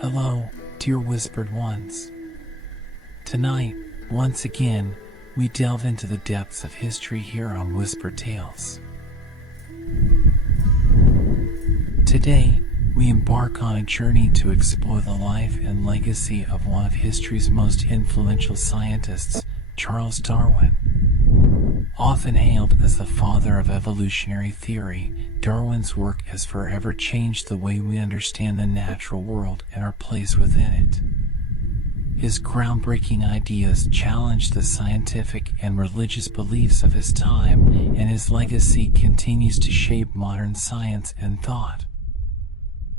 Hello, dear whispered ones. Tonight, once again, we delve into the depths of history here on Whispered Tales. Today, we embark on a journey to explore the life and legacy of one of history's most influential scientists, Charles Darwin. Often hailed as the father of evolutionary theory, Darwin's work has forever changed the way we understand the natural world and our place within it. His groundbreaking ideas challenged the scientific and religious beliefs of his time, and his legacy continues to shape modern science and thought.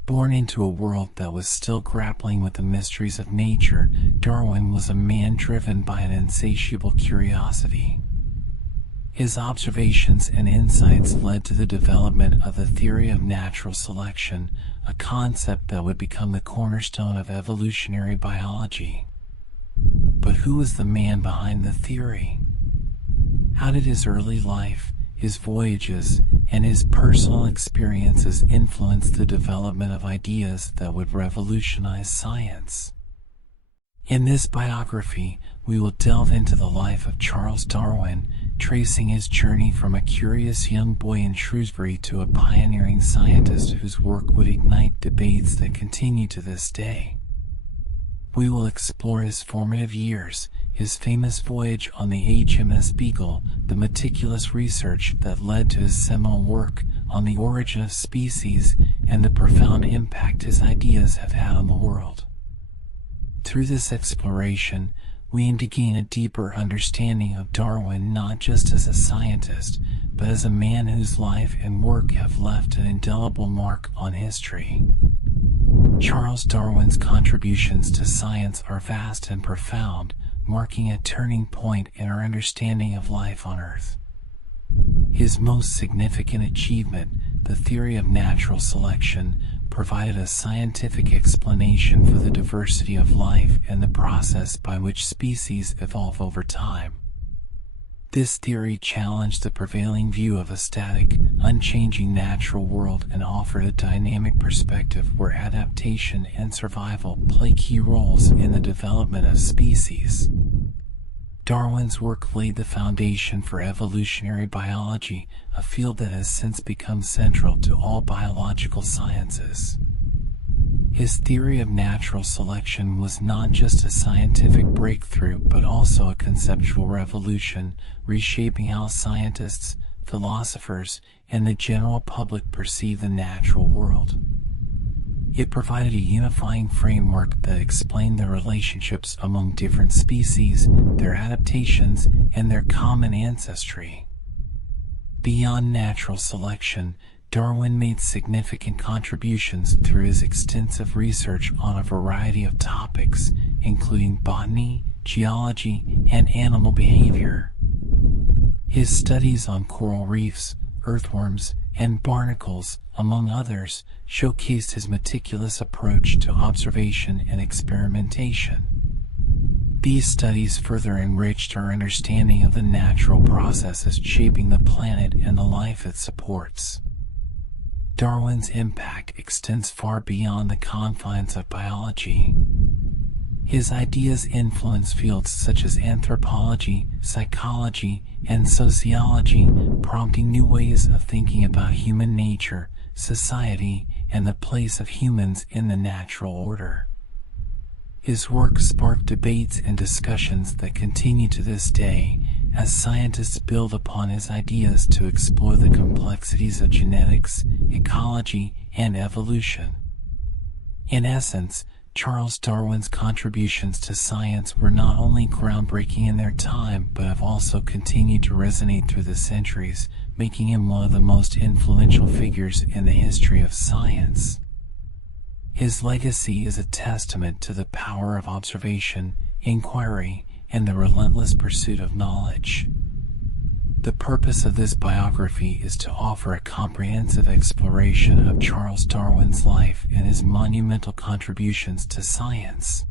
Born into a world that was still grappling with the mysteries of nature, Darwin was a man driven by an insatiable curiosity. His observations and insights led to the development of the theory of natural selection, a concept that would become the cornerstone of evolutionary biology. But who was the man behind the theory? How did his early life, his voyages, and his personal experiences influence the development of ideas that would revolutionize science? In this biography, we will delve into the life of Charles Darwin, tracing his journey from a curious young boy in Shrewsbury to a pioneering scientist whose work would ignite debates that continue to this day. We will explore his formative years, his famous voyage on the HMS Beagle, the meticulous research that led to his seminal work on the origin of species, and the profound impact his ideas have had on the world. Through this exploration, we aim to gain a deeper understanding of Darwin not just as a scientist, but as a man whose life and work have left an indelible mark on history. Charles Darwin's contributions to science are vast and profound, marking a turning point in our understanding of life on Earth. His most significant achievement, the theory of natural selection, provided a scientific explanation for the diversity of life and the process by which species evolve over time. This theory challenged the prevailing view of a static, unchanging natural world and offered a dynamic perspective where adaptation and survival play key roles in the development of species. Darwin's work laid the foundation for evolutionary biology, a field that has since become central to all biological sciences. His theory of natural selection was not just a scientific breakthrough, but also a conceptual revolution, reshaping how scientists, philosophers, and the general public perceive the natural world. It provided a unifying framework that explained the relationships among different species, their adaptations, and their common ancestry. Beyond natural selection, Darwin made significant contributions through his extensive research on a variety of topics, including botany, geology, and animal behavior. His studies on coral reefs, earthworms, and barnacles, among others, showcased his meticulous approach to observation and experimentation. These studies further enriched our understanding of the natural processes shaping the planet and the life it supports. Darwin's impact extends far beyond the confines of biology. His ideas influence fields such as anthropology, psychology, and sociology, prompting new ways of thinking about human nature, society, and the place of humans in the natural order. His work sparked debates and discussions that continue to this day, as scientists build upon his ideas to explore the complexities of genetics, ecology, and evolution. In essence, Charles Darwin's contributions to science were not only groundbreaking in their time, but have also continued to resonate through the centuries, making him one of the most influential figures in the history of science. His legacy is a testament to the power of observation, inquiry, and the relentless pursuit of knowledge. The purpose of this biography is to offer a comprehensive exploration of Charles Darwin's life and his monumental contributions to science.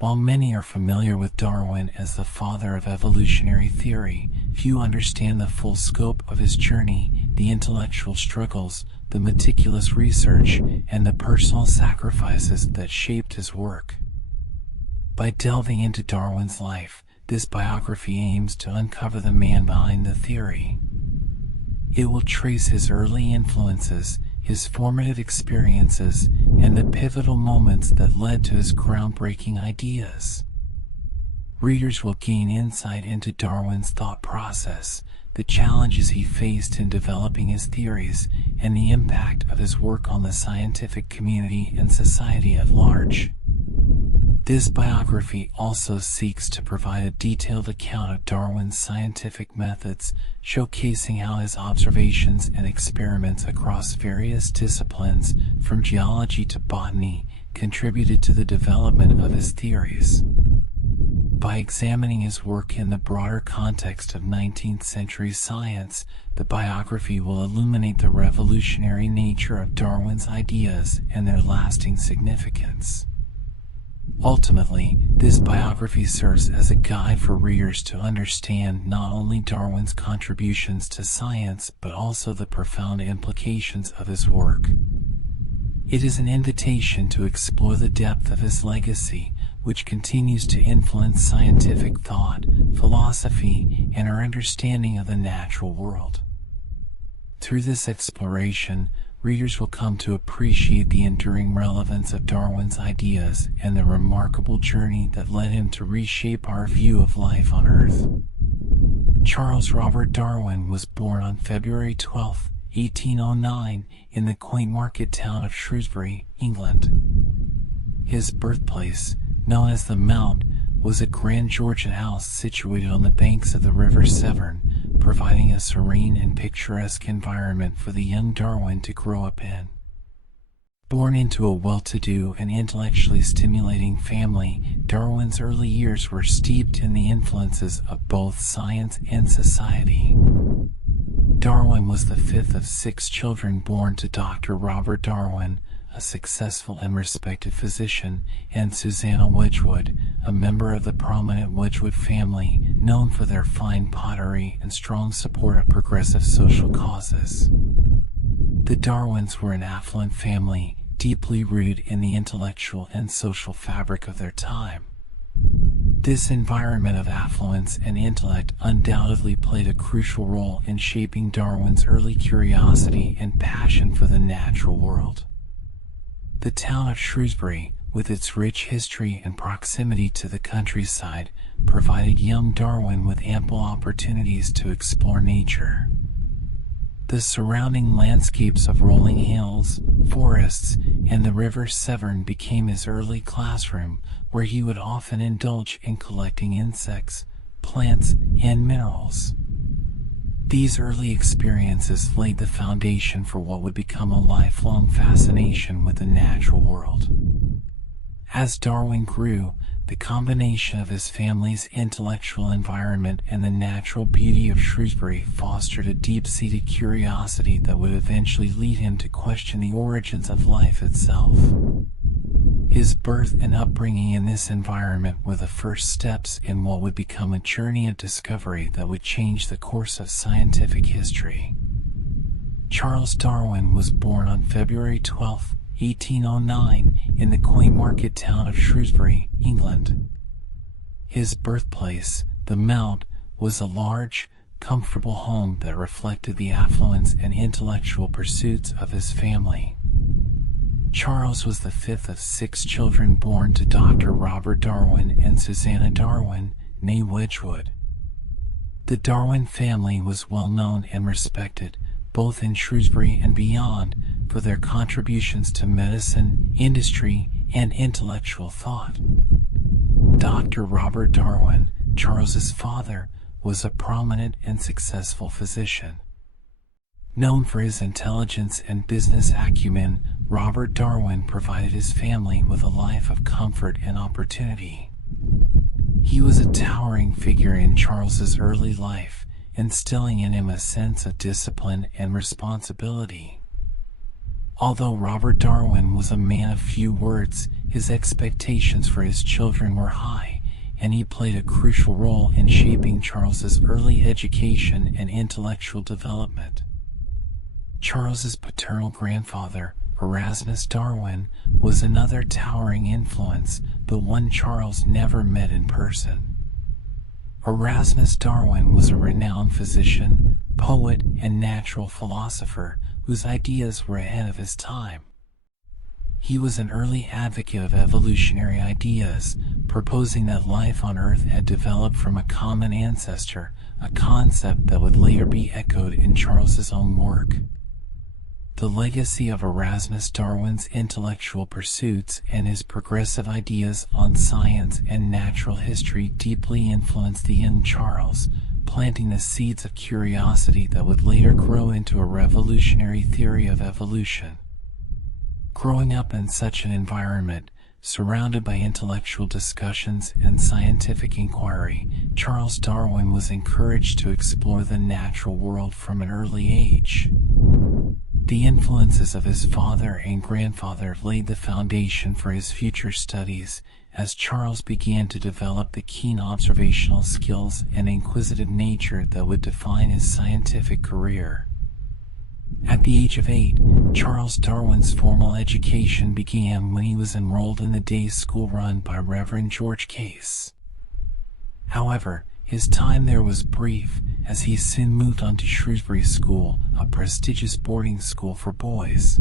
While many are familiar with Darwin as the father of evolutionary theory, few understand the full scope of his journey, the intellectual struggles, the meticulous research, and the personal sacrifices that shaped his work. By delving into Darwin's life, this biography aims to uncover the man behind the theory. It will trace his early influences, his formative experiences, and the pivotal moments that led to his groundbreaking ideas. Readers will gain insight into Darwin's thought process, the challenges he faced in developing his theories, and the impact of his work on the scientific community and society at large. This biography also seeks to provide a detailed account of Darwin's scientific methods, showcasing how his observations and experiments across various disciplines, from geology to botany, contributed to the development of his theories. By examining his work in the broader context of 19th century science, the biography will illuminate the revolutionary nature of Darwin's ideas and their lasting significance. Ultimately, this biography serves as a guide for readers to understand not only Darwin's contributions to science but also the profound implications of his work. It is an invitation to explore the depth of his legacy, which continues to influence scientific thought, philosophy, and our understanding of the natural world. Through this exploration, readers will come to appreciate the enduring relevance of Darwin's ideas and the remarkable journey that led him to reshape our view of life on Earth. Charles Robert Darwin was born on February 12, 1809, in the quaint market town of Shrewsbury, England. His birthplace, known as the Mount, was a grand Georgian house situated on the banks of the River Severn, providing a serene and picturesque environment for the young Darwin to grow up in. Born into a well-to-do and intellectually stimulating family, Darwin's early years were steeped in the influences of both science and society. Darwin was the fifth of 6 children born to Dr. Robert Darwin, a successful and respected physician, and Susanna Wedgwood, a member of the prominent Wedgwood family, known for their fine pottery and strong support of progressive social causes. The Darwins were an affluent family, deeply rooted in the intellectual and social fabric of their time. This environment of affluence and intellect undoubtedly played a crucial role in shaping Darwin's early curiosity and passion for the natural world. The town of Shrewsbury, with its rich history and proximity to the countryside, provided young Darwin with ample opportunities to explore nature. The surrounding landscapes of rolling hills, forests, and the River Severn became his early classroom, where he would often indulge in collecting insects, plants, and minerals. These early experiences laid the foundation for what would become a lifelong fascination with the natural world. As Darwin grew, the combination of his family's intellectual environment and the natural beauty of Shrewsbury fostered a deep-seated curiosity that would eventually lead him to question the origins of life itself. His birth and upbringing in this environment were the first steps in what would become a journey of discovery that would change the course of scientific history. Charles Darwin was born on February 12, 1809, in the quaint market town of Shrewsbury, England. His birthplace, the Mount, was a large, comfortable home that reflected the affluence and intellectual pursuits of his family. Charles was the fifth of 6 children born to Dr. Robert Darwin and Susanna Darwin, née Wedgwood. The Darwin family was well known and respected, both in Shrewsbury and beyond, for their contributions to medicine, industry, and intellectual thought. Dr. Robert Darwin, Charles's father, was a prominent and successful physician. Known for his intelligence and business acumen, Robert Darwin provided his family with a life of comfort and opportunity. He was a towering figure in Charles's early life, instilling in him a sense of discipline and responsibility. Although Robert Darwin was a man of few words, his expectations for his children were high, and he played a crucial role in shaping Charles's early education and intellectual development. Charles's paternal grandfather, Erasmus Darwin, was another towering influence, but one Charles never met in person. Erasmus Darwin was a renowned physician, poet, and natural philosopher whose ideas were ahead of his time. He was an early advocate of evolutionary ideas, proposing that life on Earth had developed from a common ancestor, a concept that would later be echoed in Charles's own work. The legacy of Erasmus Darwin's intellectual pursuits and his progressive ideas on science and natural history deeply influenced the young Charles, planting the seeds of curiosity that would later grow into a revolutionary theory of evolution. Growing up in such an environment, surrounded by intellectual discussions and scientific inquiry, Charles Darwin was encouraged to explore the natural world from an early age. The influences of his father and grandfather laid the foundation for his future studies, as Charles began to develop the keen observational skills and inquisitive nature that would define his scientific career. At the age of 8, Charles Darwin's formal education began when he was enrolled in the day school run by Reverend George Case. However, his time there was brief, as he soon moved on to Shrewsbury School, a prestigious boarding school for boys.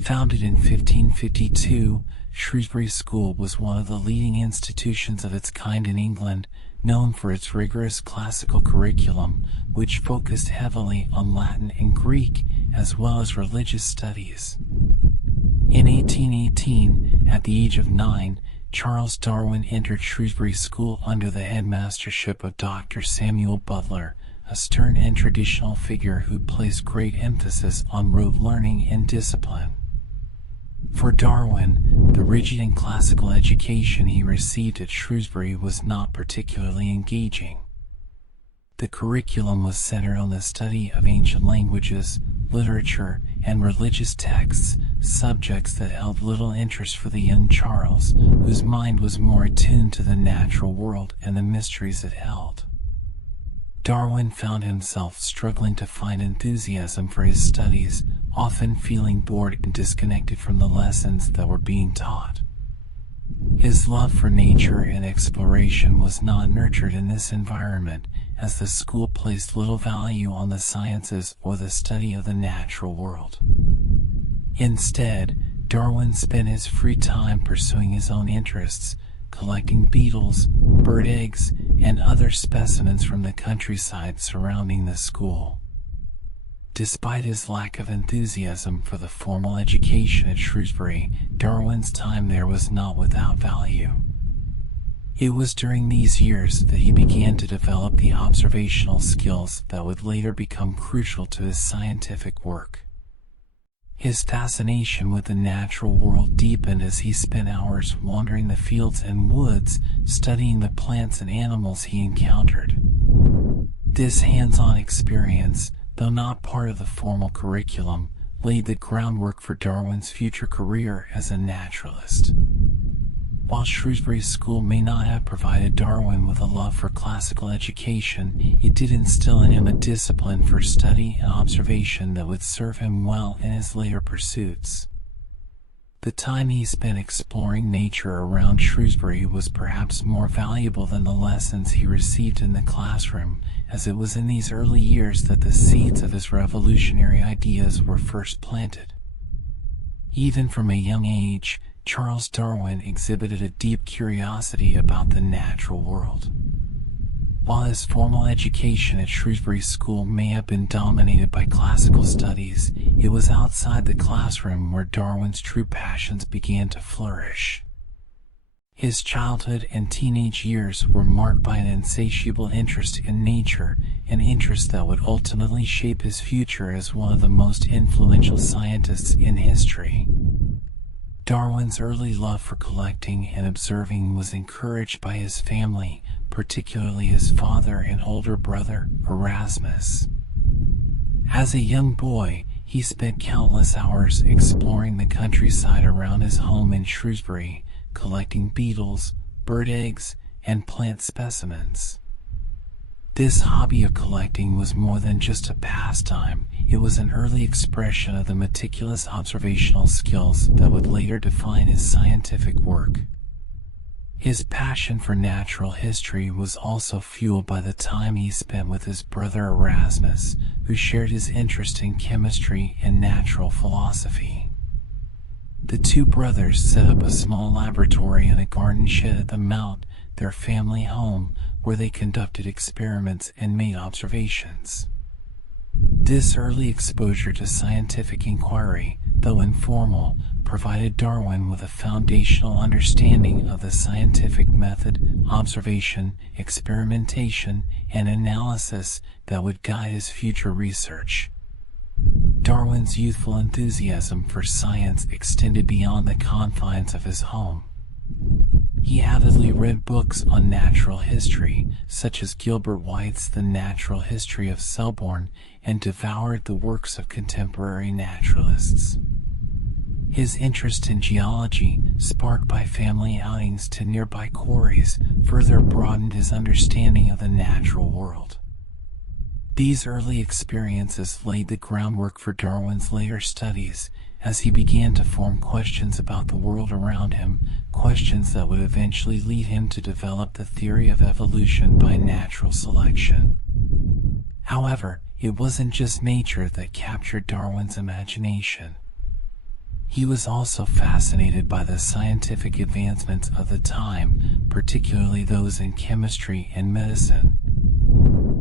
Founded in 1552, Shrewsbury School was one of the leading institutions of its kind in England, known for its rigorous classical curriculum, which focused heavily on Latin and Greek, as well as religious studies. In 1818, at the age of 9, Charles Darwin entered Shrewsbury School under the headmastership of Dr. Samuel Butler, a stern and traditional figure who placed great emphasis on rote learning and discipline. For Darwin, the rigid and classical education he received at Shrewsbury was not particularly engaging. The curriculum was centered on the study of ancient languages, literature, and religious texts, subjects that held little interest for the young Charles, whose mind was more attuned to the natural world and the mysteries it held. Darwin found himself struggling to find enthusiasm for his studies, often feeling bored and disconnected from the lessons that were being taught. His love for nature and exploration was not nurtured in this environment, as the school placed little value on the sciences or the study of the natural world. Instead, Darwin spent his free time pursuing his own interests, collecting beetles, bird eggs, and other specimens from the countryside surrounding the school. Despite his lack of enthusiasm for the formal education at Shrewsbury, Darwin's time there was not without value. It was during these years that he began to develop the observational skills that would later become crucial to his scientific work. His fascination with the natural world deepened as he spent hours wandering the fields and woods, studying the plants and animals he encountered. This hands-on experience, though not part of the formal curriculum, laid the groundwork for Darwin's future career as a naturalist. While Shrewsbury School may not have provided Darwin with a love for classical education, it did instill in him a discipline for study and observation that would serve him well in his later pursuits. The time he spent exploring nature around Shrewsbury was perhaps more valuable than the lessons he received in the classroom, as it was in these early years that the seeds of his revolutionary ideas were first planted. Even from a young age, Charles Darwin exhibited a deep curiosity about the natural world. While his formal education at Shrewsbury School may have been dominated by classical studies, it was outside the classroom where Darwin's true passions began to flourish. His childhood and teenage years were marked by an insatiable interest in nature, an interest that would ultimately shape his future as one of the most influential scientists in history. Darwin's early love for collecting and observing was encouraged by his family, particularly his father and older brother, Erasmus. As a young boy, he spent countless hours exploring the countryside around his home in Shrewsbury, collecting beetles, bird eggs, and plant specimens. This hobby of collecting was more than just a pastime. It was an early expression of the meticulous observational skills that would later define his scientific work. His passion for natural history was also fueled by the time he spent with his brother Erasmus, who shared his interest in chemistry and natural philosophy. The two brothers set up a small laboratory in a garden shed at the Mount, their family home, where they conducted experiments and made observations. This early exposure to scientific inquiry, though informal, provided Darwin with a foundational understanding of the scientific method, observation, experimentation, and analysis that would guide his future research. Darwin's youthful enthusiasm for science extended beyond the confines of his home. He avidly read books on natural history, such as Gilbert White's The Natural History of Selborne, and devoured the works of contemporary naturalists. His interest in geology, sparked by family outings to nearby quarries, further broadened his understanding of the natural world. These early experiences laid the groundwork for Darwin's later studies, as he began to form questions about the world around him, questions that would eventually lead him to develop the theory of evolution by natural selection. However, it wasn't just nature that captured Darwin's imagination. He was also fascinated by the scientific advancements of the time, particularly those in chemistry and medicine.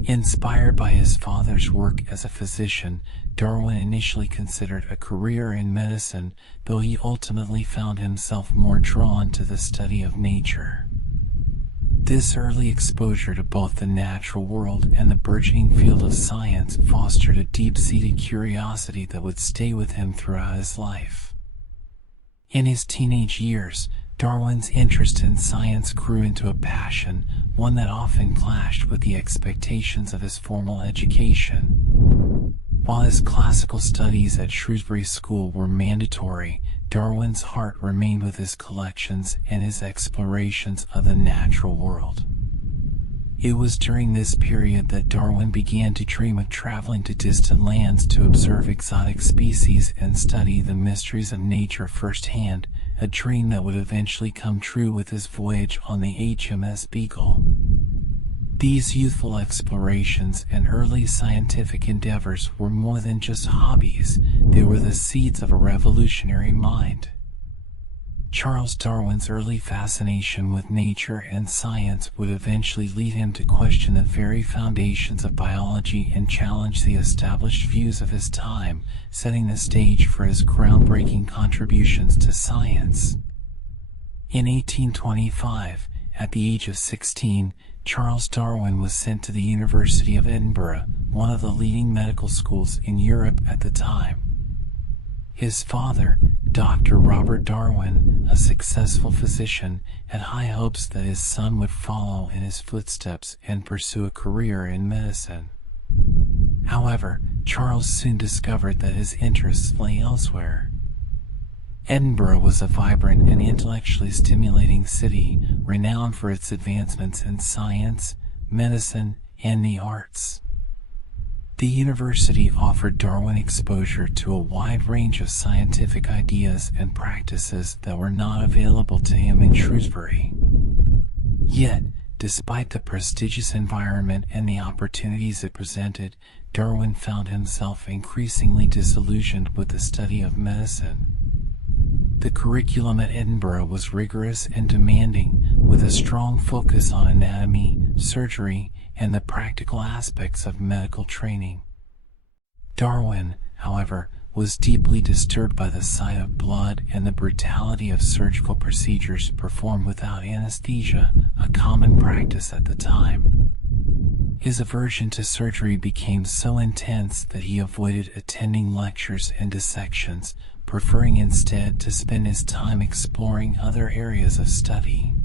Inspired by his father's work as a physician, Darwin initially considered a career in medicine, though he ultimately found himself more drawn to the study of nature. This early exposure to both the natural world and the burgeoning field of science fostered a deep-seated curiosity that would stay with him throughout his life. In his teenage years, Darwin's interest in science grew into a passion, one that often clashed with the expectations of his formal education. While his classical studies at Shrewsbury School were mandatory, Darwin's heart remained with his collections and his explorations of the natural world. It was during this period that Darwin began to dream of traveling to distant lands to observe exotic species and study the mysteries of nature firsthand, a dream that would eventually come true with his voyage on the HMS Beagle. These youthful explorations and early scientific endeavors were more than just hobbies, they were the seeds of a revolutionary mind. Charles Darwin's early fascination with nature and science would eventually lead him to question the very foundations of biology and challenge the established views of his time, setting the stage for his groundbreaking contributions to science. In 1825, at the age of 16, Charles Darwin was sent to the University of Edinburgh, one of the leading medical schools in Europe at the time. His father, Dr. Robert Darwin, a successful physician, had high hopes that his son would follow in his footsteps and pursue a career in medicine. However, Charles soon discovered that his interests lay elsewhere. Edinburgh was a vibrant and intellectually stimulating city, renowned for its advancements in science, medicine, and the arts. The university offered Darwin exposure to a wide range of scientific ideas and practices that were not available to him in Shrewsbury. Yet, despite the prestigious environment and the opportunities it presented, Darwin found himself increasingly disillusioned with the study of medicine. The curriculum at Edinburgh was rigorous and demanding, with a strong focus on anatomy, surgery, and the practical aspects of medical training. Darwin, however, was deeply disturbed by the sight of blood and the brutality of surgical procedures performed without anesthesia, a common practice at the time. His aversion to surgery became so intense that he avoided attending lectures and dissections, preferring instead to spend his time exploring other areas of study.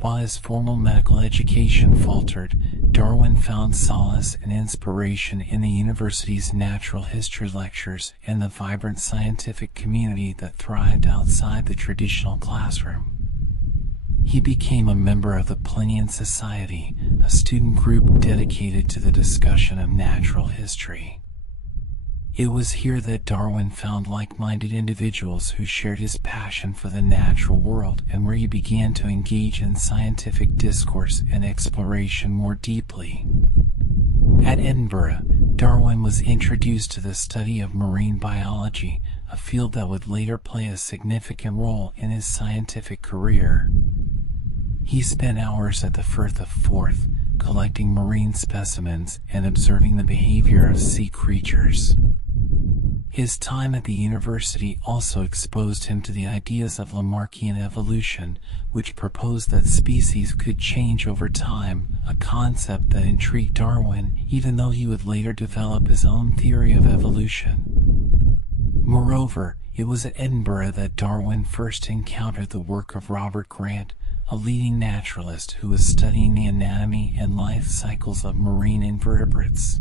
While his formal medical education faltered, Darwin found solace and inspiration in the university's natural history lectures and the vibrant scientific community that thrived outside the traditional classroom. He became a member of the Plinian Society, a student group dedicated to the discussion of natural history. It was here that Darwin found like-minded individuals who shared his passion for the natural world, and where he began to engage in scientific discourse and exploration more deeply. At Edinburgh, Darwin was introduced to the study of marine biology, a field that would later play a significant role in his scientific career. He spent hours at the Firth of Forth, collecting marine specimens and observing the behavior of sea creatures. His time at the university also exposed him to the ideas of Lamarckian evolution, which proposed that species could change over time, a concept that intrigued Darwin, even though he would later develop his own theory of evolution. Moreover, it was at Edinburgh that Darwin first encountered the work of Robert Grant, a leading naturalist who was studying the anatomy and life cycles of marine invertebrates.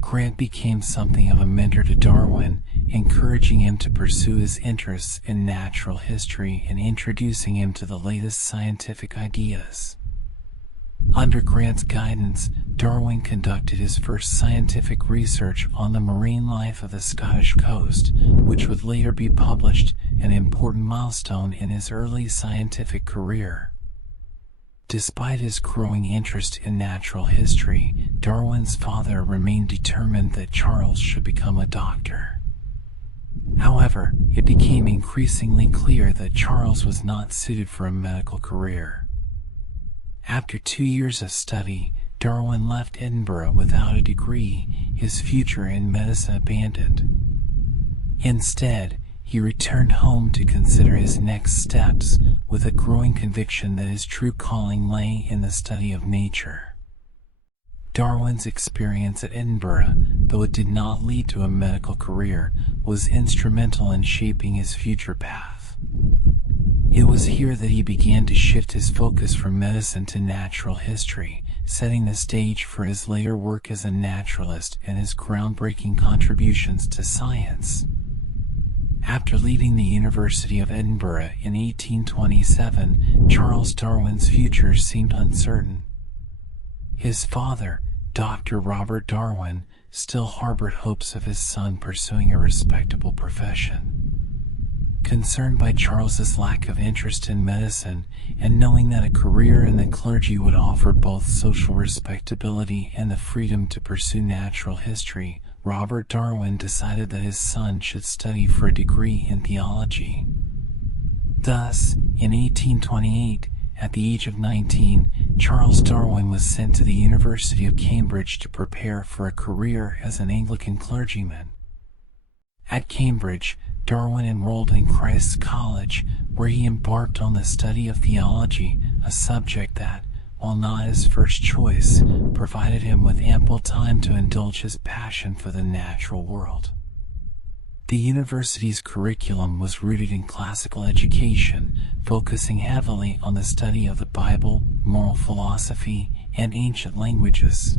Grant became something of a mentor to Darwin, encouraging him to pursue his interests in natural history and introducing him to the latest scientific ideas. Under Grant's guidance, Darwin conducted his first scientific research on the marine life of the Scottish coast, which would later be published, an important milestone in his early scientific career. Despite his growing interest in natural history, Darwin's father remained determined that Charles should become a doctor. However, it became increasingly clear that Charles was not suited for a medical career. After 2 years of study, Darwin left Edinburgh without a degree, his future in medicine abandoned. Instead, he returned home to consider his next steps, with a growing conviction that his true calling lay in the study of nature. Darwin's experience at Edinburgh, though it did not lead to a medical career, was instrumental in shaping his future path. It was here that he began to shift his focus from medicine to natural history, setting the stage for his later work as a naturalist and his groundbreaking contributions to science. After leaving the University of Edinburgh in 1827, Charles Darwin's future seemed uncertain. His father, Dr. Robert Darwin, still harbored hopes of his son pursuing a respectable profession. Concerned by Charles's lack of interest in medicine, and knowing that a career in the clergy would offer both social respectability and the freedom to pursue natural history, Robert Darwin decided that his son should study for a degree in theology. Thus, in 1828, at the age of 19, Charles Darwin was sent to the University of Cambridge to prepare for a career as an Anglican clergyman. At Cambridge, Darwin enrolled in Christ's College, where he embarked on the study of theology, a subject that, while not his first choice, provided him with ample time to indulge his passion for the natural world. The university's curriculum was rooted in classical education, focusing heavily on the study of the Bible, moral philosophy, and ancient languages.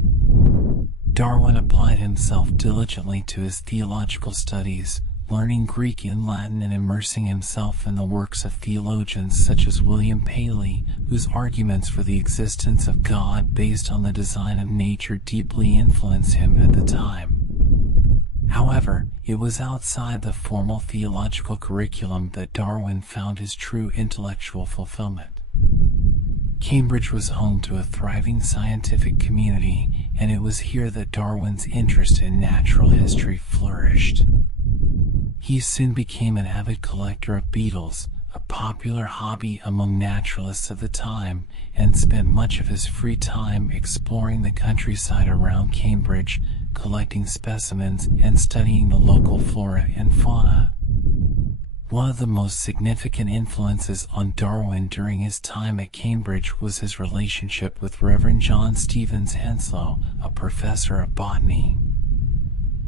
Darwin applied himself diligently to his theological studies, learning Greek and Latin and immersing himself in the works of theologians such as William Paley, whose arguments for the existence of God based on the design of nature deeply influenced him at the time. However, it was outside the formal theological curriculum that Darwin found his true intellectual fulfillment. Cambridge was home to a thriving scientific community, and it was here that Darwin's interest in natural history flourished. He soon became an avid collector of beetles, a popular hobby among naturalists of the time, and spent much of his free time exploring the countryside around Cambridge, collecting specimens and studying the local flora and fauna. One of the most significant influences on Darwin during his time at Cambridge was his relationship with Reverend John Stevens Henslow, a professor of botany.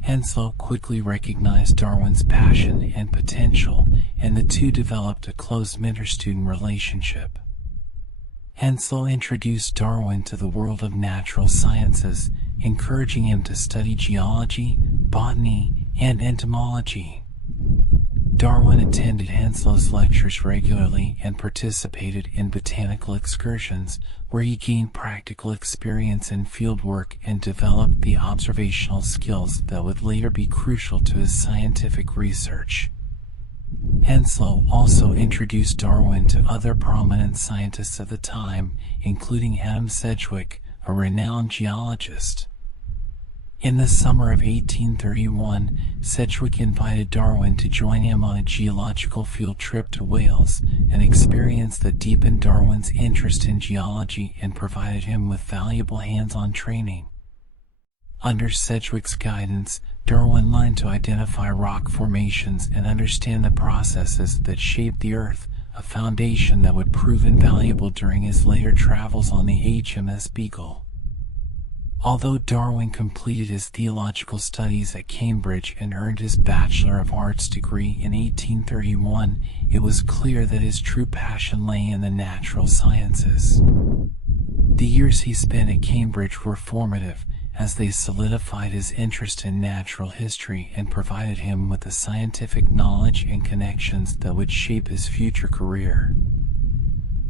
Henslow quickly recognized Darwin's passion and potential, and the two developed a close mentor-student relationship. Henslow introduced Darwin to the world of natural sciences, encouraging him to study geology, botany, and entomology. Darwin attended Henslow's lectures regularly and participated in botanical excursions, where he gained practical experience in fieldwork and developed the observational skills that would later be crucial to his scientific research. Henslow also introduced Darwin to other prominent scientists of the time, including Adam Sedgwick, a renowned geologist. In the summer of 1831, Sedgwick invited Darwin to join him on a geological field trip to Wales, an experience that deepened Darwin's interest in geology and provided him with valuable hands-on training. Under Sedgwick's guidance, Darwin learned to identify rock formations and understand the processes that shaped the Earth, a foundation that would prove invaluable during his later travels on the HMS Beagle. Although Darwin completed his theological studies at Cambridge and earned his Bachelor of Arts degree in 1831, it was clear that his true passion lay in the natural sciences. The years he spent at Cambridge were formative, as they solidified his interest in natural history and provided him with the scientific knowledge and connections that would shape his future career.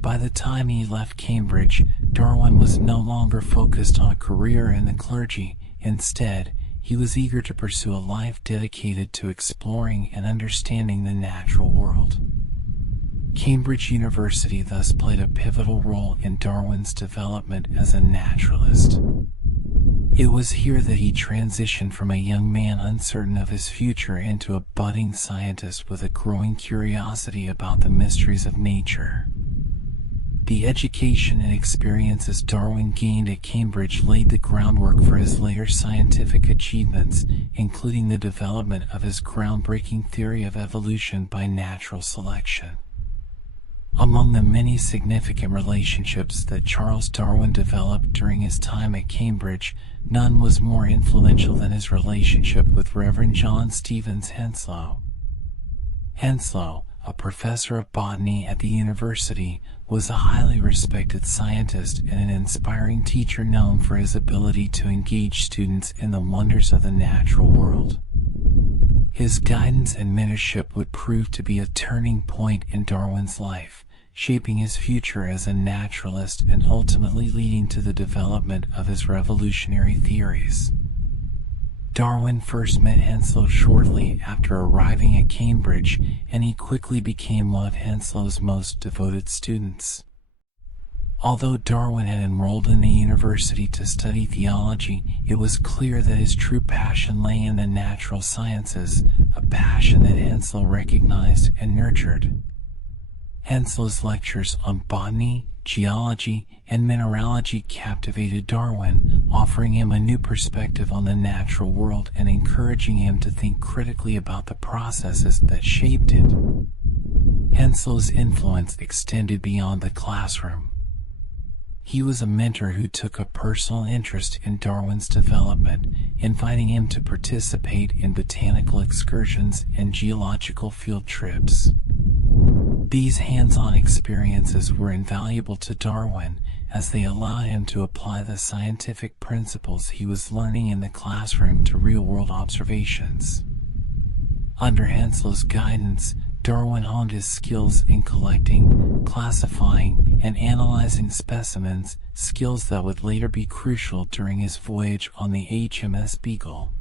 By the time he left Cambridge, Darwin was no longer focused on a career in the clergy. Instead, he was eager to pursue a life dedicated to exploring and understanding the natural world. Cambridge University thus played a pivotal role in Darwin's development as a naturalist. It was here that he transitioned from a young man uncertain of his future into a budding scientist with a growing curiosity about the mysteries of nature. The education and experiences Darwin gained at Cambridge laid the groundwork for his later scientific achievements, including the development of his groundbreaking theory of evolution by natural selection. Among the many significant relationships that Charles Darwin developed during his time at Cambridge, none was more influential than his relationship with Reverend John Stevens Henslow. Henslow, a professor of botany at the university, was a highly respected scientist and an inspiring teacher known for his ability to engage students in the wonders of the natural world. His guidance and mentorship would prove to be a turning point in Darwin's life, shaping his future as a naturalist and ultimately leading to the development of his revolutionary theories. Darwin first met Henslow shortly after arriving at Cambridge, and he quickly became one of Henslow's most devoted students. Although Darwin had enrolled in the university to study theology, it was clear that his true passion lay in the natural sciences, a passion that Henslow recognized and nurtured. Henslow's lectures on botany, geology, and mineralogy captivated Darwin, offering him a new perspective on the natural world and encouraging him to think critically about the processes that shaped it. Henslow's influence extended beyond the classroom. He was a mentor who took a personal interest in Darwin's development, inviting him to participate in botanical excursions and geological field trips. These hands-on experiences were invaluable to Darwin, as they allowed him to apply the scientific principles he was learning in the classroom to real-world observations. Under Henslow's guidance, Darwin honed his skills in collecting, classifying, and analyzing specimens, skills that would later be crucial during his voyage on the HMS Beagle.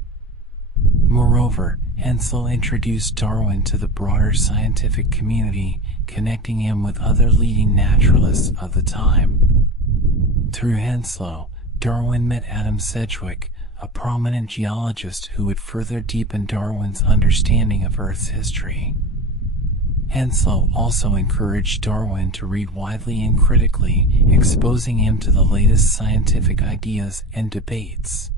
Moreover, Henslow introduced Darwin to the broader scientific community, connecting him with other leading naturalists of the time. Through Henslow, Darwin met Adam Sedgwick, a prominent geologist who would further deepen Darwin's understanding of Earth's history. Henslow also encouraged Darwin to read widely and critically, exposing him to the latest scientific ideas and debates.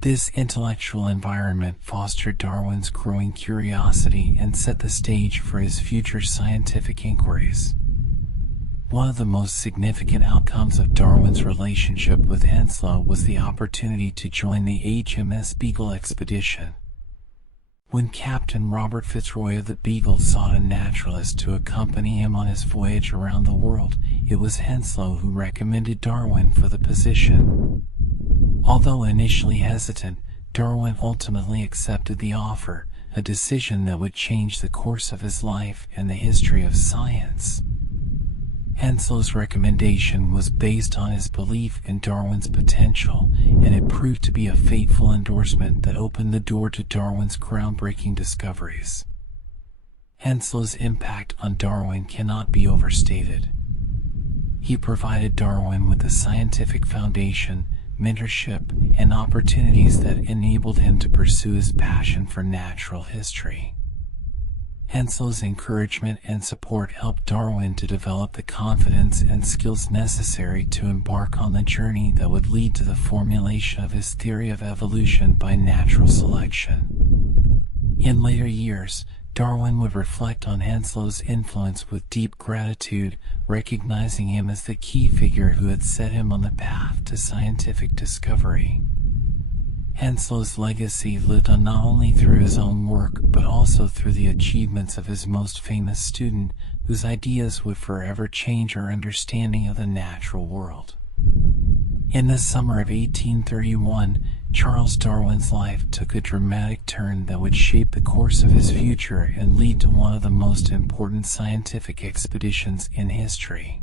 This intellectual environment fostered Darwin's growing curiosity and set the stage for his future scientific inquiries. One of the most significant outcomes of Darwin's relationship with Henslow was the opportunity to join the HMS Beagle expedition. When Captain Robert Fitzroy of the Beagle sought a naturalist to accompany him on his voyage around the world, it was Henslow who recommended Darwin for the position. Although initially hesitant, Darwin ultimately accepted the offer, a decision that would change the course of his life and the history of science. Henslow's recommendation was based on his belief in Darwin's potential, and it proved to be a fateful endorsement that opened the door to Darwin's groundbreaking discoveries. Henslow's impact on Darwin cannot be overstated. He provided Darwin with the scientific foundation, mentorship, and opportunities that enabled him to pursue his passion for natural history. Henslow's encouragement and support helped Darwin to develop the confidence and skills necessary to embark on the journey that would lead to the formulation of his theory of evolution by natural selection. In later years, Darwin would reflect on Henslow's influence with deep gratitude, recognizing him as the key figure who had set him on the path to scientific discovery. Henslow's legacy lived on not only through his own work, but also through the achievements of his most famous student, whose ideas would forever change our understanding of the natural world. In the summer of 1831, Charles Darwin's life took a dramatic turn that would shape the course of his future and lead to one of the most important scientific expeditions in history.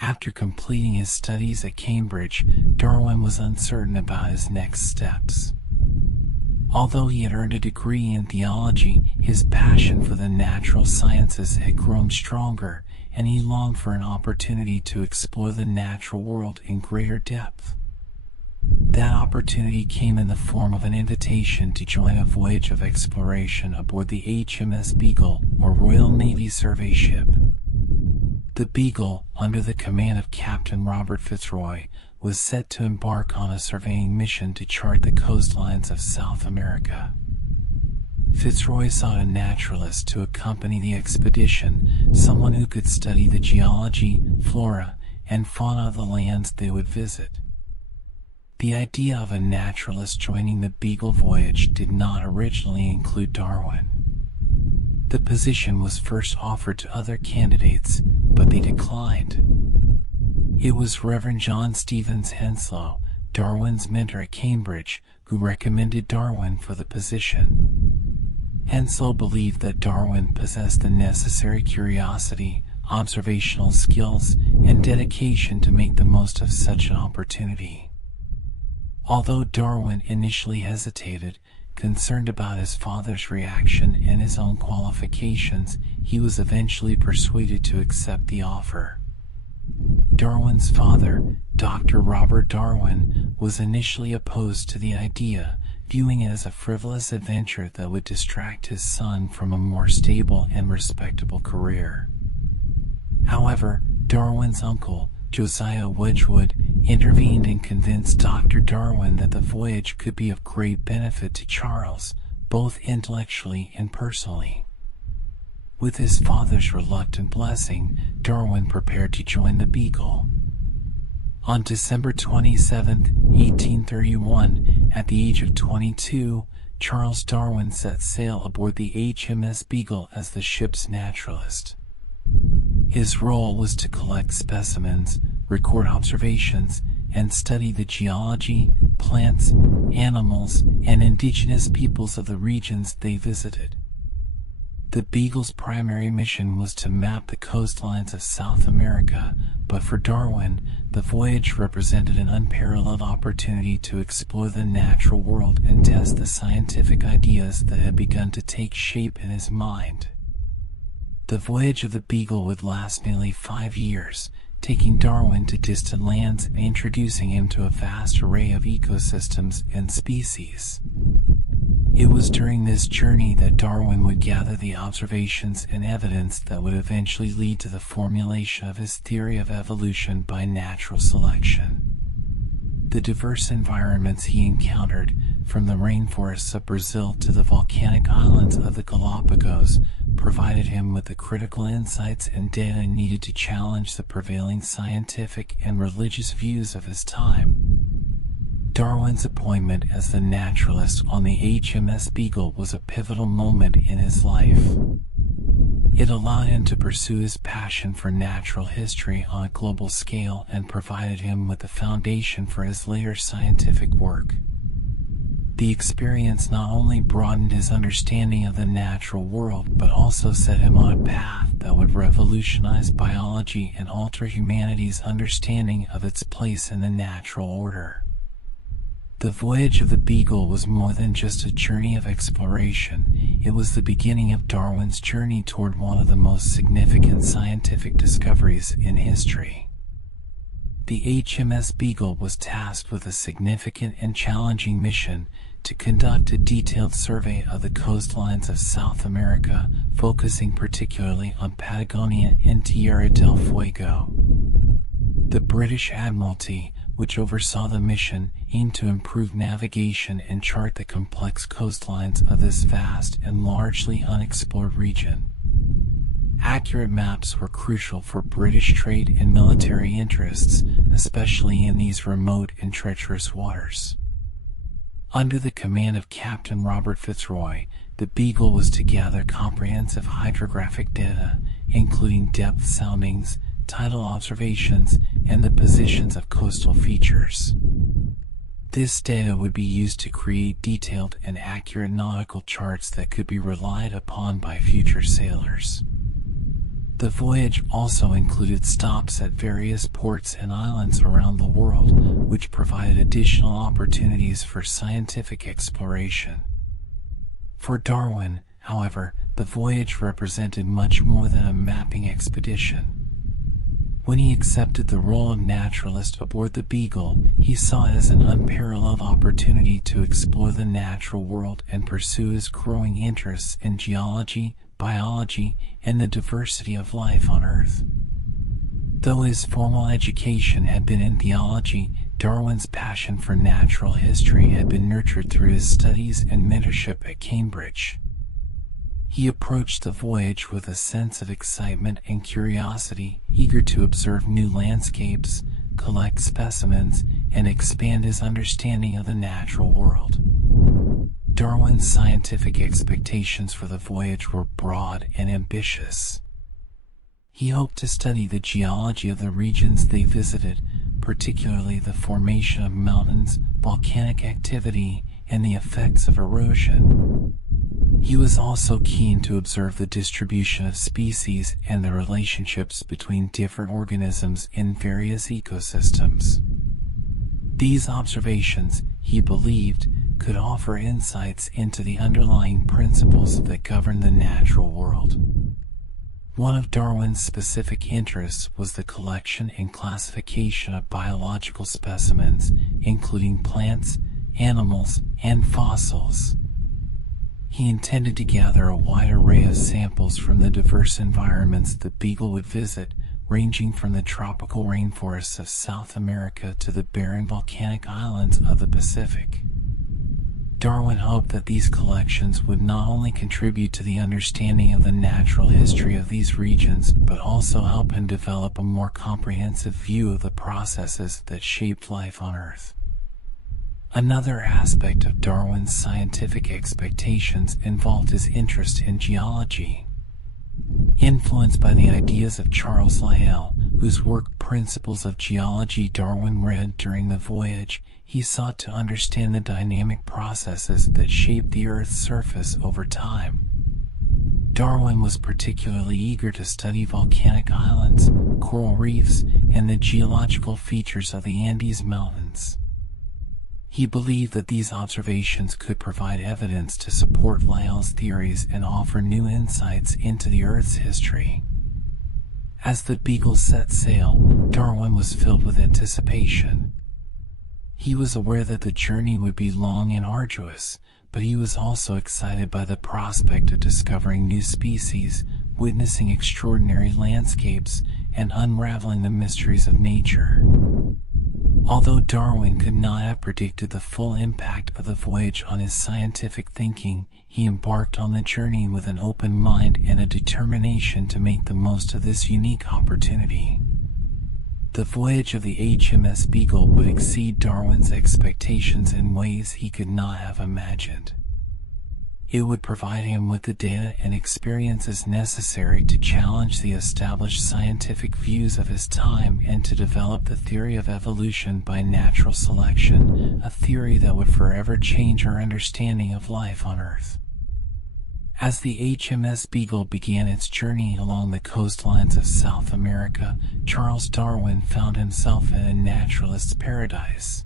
After completing his studies at Cambridge, Darwin was uncertain about his next steps. Although he had earned a degree in theology, his passion for the natural sciences had grown stronger, and he longed for an opportunity to explore the natural world in greater depth. That opportunity came in the form of an invitation to join a voyage of exploration aboard the HMS Beagle, or Royal Navy survey ship. The Beagle, under the command of Captain Robert Fitzroy, was set to embark on a surveying mission to chart the coastlines of South America. Fitzroy sought a naturalist to accompany the expedition, someone who could study the geology, flora, and fauna of the lands they would visit. The idea of a naturalist joining the Beagle voyage did not originally include Darwin. The position was first offered to other candidates, but they declined. It was Reverend John Stevens Henslow, Darwin's mentor at Cambridge, who recommended Darwin for the position. Henslow believed that Darwin possessed the necessary curiosity, observational skills, and dedication to make the most of such an opportunity. Although Darwin initially hesitated, concerned about his father's reaction and his own qualifications, he was eventually persuaded to accept the offer. Darwin's father, Dr. Robert Darwin, was initially opposed to the idea, viewing it as a frivolous adventure that would distract his son from a more stable and respectable career. However, Darwin's uncle, Josiah Wedgwood, intervened and convinced Dr. Darwin that the voyage could be of great benefit to Charles, both intellectually and personally. With his father's reluctant blessing, Darwin prepared to join the Beagle. On December 27, 1831, at the age of 22, Charles Darwin set sail aboard the HMS Beagle as the ship's naturalist. His role was to collect specimens, record observations, and study the geology, plants, animals, and indigenous peoples of the regions they visited. The Beagle's primary mission was to map the coastlines of South America, but for Darwin, the voyage represented an unparalleled opportunity to explore the natural world and test the scientific ideas that had begun to take shape in his mind. The voyage of the Beagle would last nearly 5 years, taking Darwin to distant lands and introducing him to a vast array of ecosystems and species. It was during this journey that Darwin would gather the observations and evidence that would eventually lead to the formulation of his theory of evolution by natural selection. The diverse environments he encountered, from the rainforests of Brazil to the volcanic islands of the Galapagos, provided him with the critical insights and data needed to challenge the prevailing scientific and religious views of his time. Darwin's appointment as the naturalist on the HMS Beagle was a pivotal moment in his life. It allowed him to pursue his passion for natural history on a global scale and provided him with the foundation for his later scientific work. The experience not only broadened his understanding of the natural world, but also set him on a path that would revolutionize biology and alter humanity's understanding of its place in the natural order. The voyage of the Beagle was more than just a journey of exploration. It was the beginning of Darwin's journey toward one of the most significant scientific discoveries in history. The HMS Beagle was tasked with a significant and challenging mission to conduct a detailed survey of the coastlines of South America, focusing particularly on Patagonia and Tierra del Fuego. The British Admiralty, which oversaw the mission, aimed to improve navigation and chart the complex coastlines of this vast and largely unexplored region. Accurate maps were crucial for British trade and military interests, especially in these remote and treacherous waters. Under the command of Captain Robert Fitzroy, the Beagle was to gather comprehensive hydrographic data, including depth soundings, tidal observations, and the positions of coastal features. This data would be used to create detailed and accurate nautical charts that could be relied upon by future sailors. The voyage also included stops at various ports and islands around the world, which provided additional opportunities for scientific exploration. For Darwin, however, the voyage represented much more than a mapping expedition. When he accepted the role of naturalist aboard the Beagle, he saw it as an unparalleled opportunity to explore the natural world and pursue his growing interests in geology, biology, and the diversity of life on Earth. Though his formal education had been in theology, Darwin's passion for natural history had been nurtured through his studies and mentorship at Cambridge. He approached the voyage with a sense of excitement and curiosity, eager to observe new landscapes, collect specimens, and expand his understanding of the natural world. Darwin's scientific expectations for the voyage were broad and ambitious. He hoped to study the geology of the regions they visited, particularly the formation of mountains, volcanic activity, and the effects of erosion. He was also keen to observe the distribution of species and the relationships between different organisms in various ecosystems. These observations, he believed, could offer insights into the underlying principles that govern the natural world. One of Darwin's specific interests was the collection and classification of biological specimens, including plants, animals, and fossils. He intended to gather a wide array of samples from the diverse environments the Beagle would visit, ranging from the tropical rainforests of South America to the barren volcanic islands of the Pacific. Darwin hoped that these collections would not only contribute to the understanding of the natural history of these regions, but also help him develop a more comprehensive view of the processes that shaped life on Earth. Another aspect of Darwin's scientific expectations involved his interest in geology. Influenced by the ideas of Charles Lyell, whose work Principles of Geology Darwin read during the voyage, he sought to understand the dynamic processes that shape the Earth's surface over time. Darwin was particularly eager to study volcanic islands, coral reefs, and the geological features of the Andes Mountains. He believed that these observations could provide evidence to support Lyell's theories and offer new insights into the Earth's history. As the Beagle set sail, Darwin was filled with anticipation. He was aware that the journey would be long and arduous, but he was also excited by the prospect of discovering new species, witnessing extraordinary landscapes, and unraveling the mysteries of nature. Although Darwin could not have predicted the full impact of the voyage on his scientific thinking, he embarked on the journey with an open mind and a determination to make the most of this unique opportunity. The voyage of the HMS Beagle would exceed Darwin's expectations in ways he could not have imagined. It would provide him with the data and experiences necessary to challenge the established scientific views of his time and to develop the theory of evolution by natural selection, a theory that would forever change our understanding of life on Earth. As the HMS Beagle began its journey along the coastlines of South America, Charles Darwin found himself in a naturalist's paradise.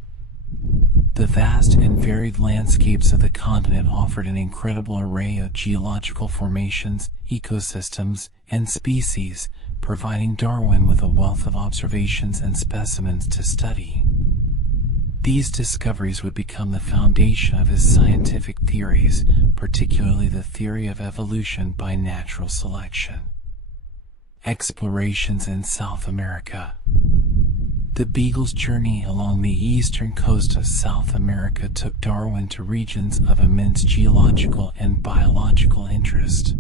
The vast and varied landscapes of the continent offered an incredible array of geological formations, ecosystems, and species, providing Darwin with a wealth of observations and specimens to study. These discoveries would become the foundation of his scientific theories, particularly the theory of evolution by natural selection. Explorations in South America. The Beagle's journey along the eastern coast of South America took Darwin to regions of immense geological and biological interest.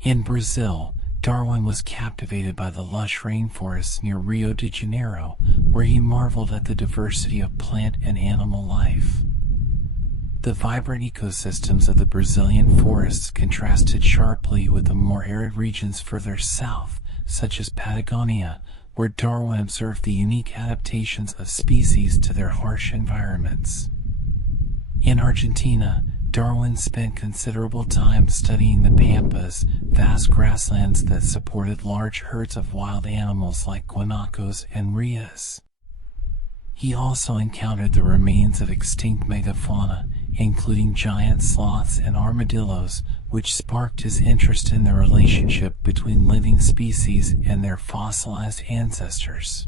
In Brazil, Darwin was captivated by the lush rainforests near Rio de Janeiro, where he marveled at the diversity of plant and animal life. The vibrant ecosystems of the Brazilian forests contrasted sharply with the more arid regions further south, such as Patagonia, where Darwin observed the unique adaptations of species to their harsh environments. In Argentina, Darwin spent considerable time studying the pampas, vast grasslands that supported large herds of wild animals like guanacos and rheas. He also encountered the remains of extinct megafauna, including giant sloths and armadillos, which sparked his interest in the relationship between living species and their fossilized ancestors.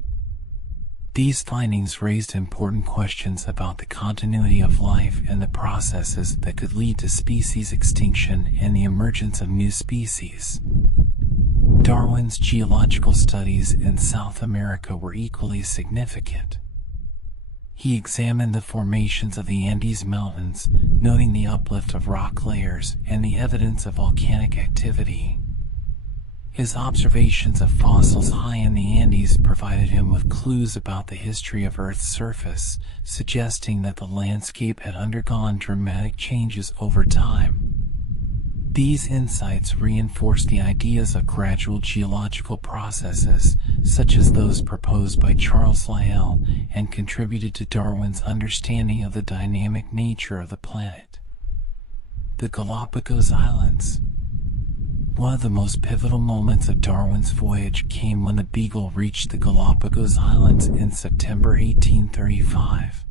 These findings raised important questions about the continuity of life and the processes that could lead to species extinction and the emergence of new species. Darwin's geological studies in South America were equally significant. He examined the formations of the Andes Mountains, noting the uplift of rock layers and the evidence of volcanic activity. His observations of fossils high in the Andes provided him with clues about the history of Earth's surface, suggesting that the landscape had undergone dramatic changes over time. These insights reinforced the ideas of gradual geological processes, such as those proposed by Charles Lyell, and contributed to Darwin's understanding of the dynamic nature of the planet. The Galapagos Islands. One of the most pivotal moments of Darwin's voyage came when the Beagle reached the Galapagos Islands in September 1835.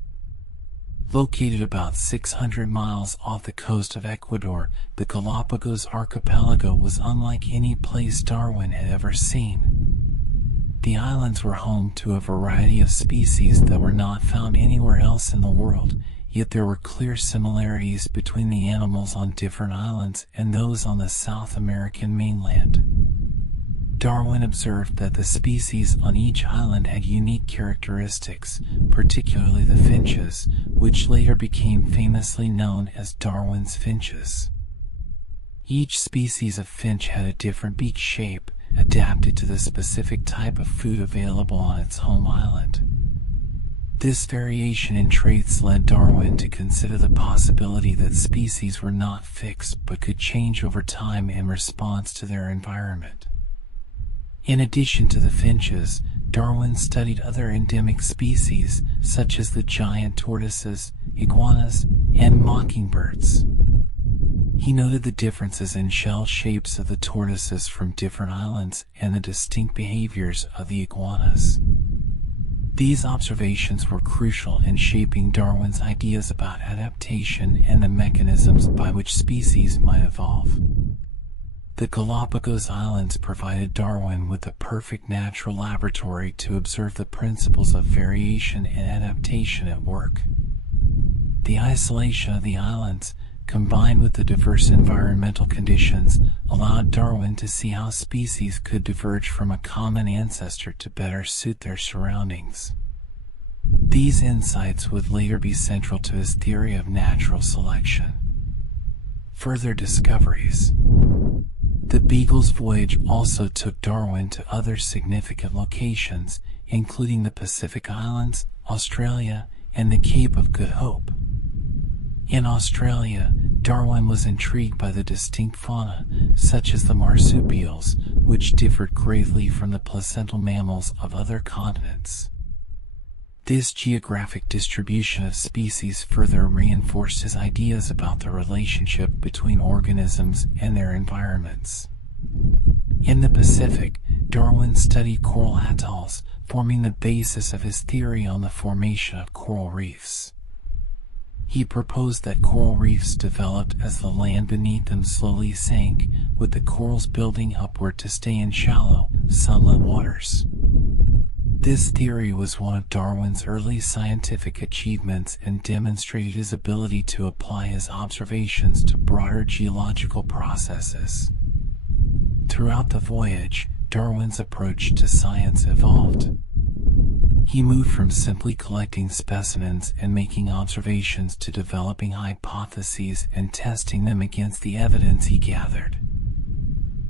Located about 600 miles off the coast of Ecuador, the Galapagos archipelago was unlike any place Darwin had ever seen. The islands were home to a variety of species that were not found anywhere else in the world, yet there were clear similarities between the animals on different islands and those on the South American mainland. Darwin observed that the species on each island had unique characteristics, particularly the finches, which later became famously known as Darwin's finches. Each species of finch had a different beak shape, adapted to the specific type of food available on its home island. This variation in traits led Darwin to consider the possibility that species were not fixed but could change over time in response to their environment. In addition to the finches, Darwin studied other endemic species, such as the giant tortoises, iguanas, and mockingbirds. He noted the differences in shell shapes of the tortoises from different islands and the distinct behaviors of the iguanas. These observations were crucial in shaping Darwin's ideas about adaptation and the mechanisms by which species might evolve. The Galapagos Islands provided Darwin with the perfect natural laboratory to observe the principles of variation and adaptation at work. The isolation of the islands, combined with the diverse environmental conditions, allowed Darwin to see how species could diverge from a common ancestor to better suit their surroundings. These insights would later be central to his theory of natural selection. Further discoveries. The Beagle's voyage also took Darwin to other significant locations, including the Pacific Islands, Australia, and the Cape of Good Hope. In Australia, Darwin was intrigued by the distinct fauna, such as the marsupials, which differed greatly from the placental mammals of other continents. This geographic distribution of species further reinforced his ideas about the relationship between organisms and their environments. In the Pacific, Darwin studied coral atolls, forming the basis of his theory on the formation of coral reefs. He proposed that coral reefs developed as the land beneath them slowly sank, with the corals building upward to stay in shallow, sunlit waters. This theory was one of Darwin's early scientific achievements and demonstrated his ability to apply his observations to broader geological processes. Throughout the voyage, Darwin's approach to science evolved. He moved from simply collecting specimens and making observations to developing hypotheses and testing them against the evidence he gathered.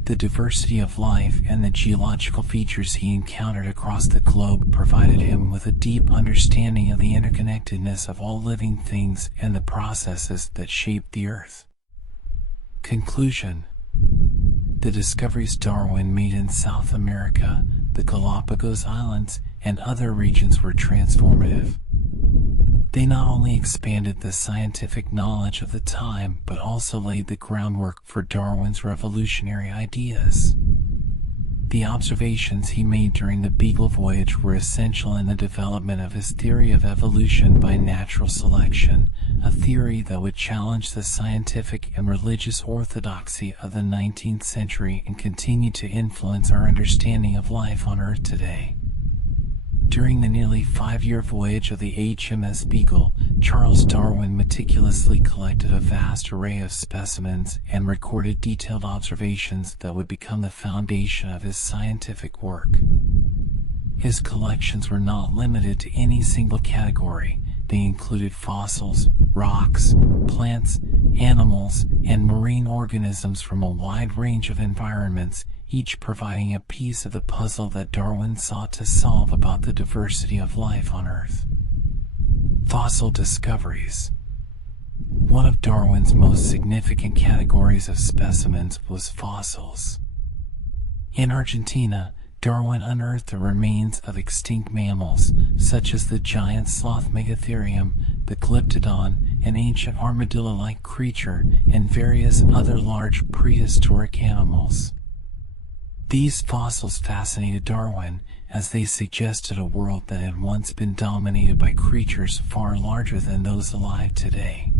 The diversity of life and the geological features he encountered across the globe provided him with a deep understanding of the interconnectedness of all living things and the processes that shape the Earth. Conclusion: the discoveries Darwin made in South America, the Galapagos Islands, and other regions were transformative. They not only expanded the scientific knowledge of the time, but also laid the groundwork for Darwin's revolutionary ideas. The observations he made during the Beagle voyage were essential in the development of his theory of evolution by natural selection, a theory that would challenge the scientific and religious orthodoxy of the 19th century and continue to influence our understanding of life on Earth today. During the nearly 5-year voyage of the HMS Beagle, Charles Darwin meticulously collected a vast array of specimens and recorded detailed observations that would become the foundation of his scientific work. His collections were not limited to any single category. They included fossils, rocks, plants, animals, and marine organisms from a wide range of environments, each providing a piece of the puzzle that Darwin sought to solve about the diversity of life on Earth. Fossil discoveries. One of Darwin's most significant categories of specimens was fossils. In Argentina, Darwin unearthed the remains of extinct mammals, such as the giant sloth Megatherium, the Glyptodon, an ancient armadillo-like creature, and various other large prehistoric animals. These fossils fascinated Darwin, as they suggested a world that had once been dominated by creatures far larger than those alive today.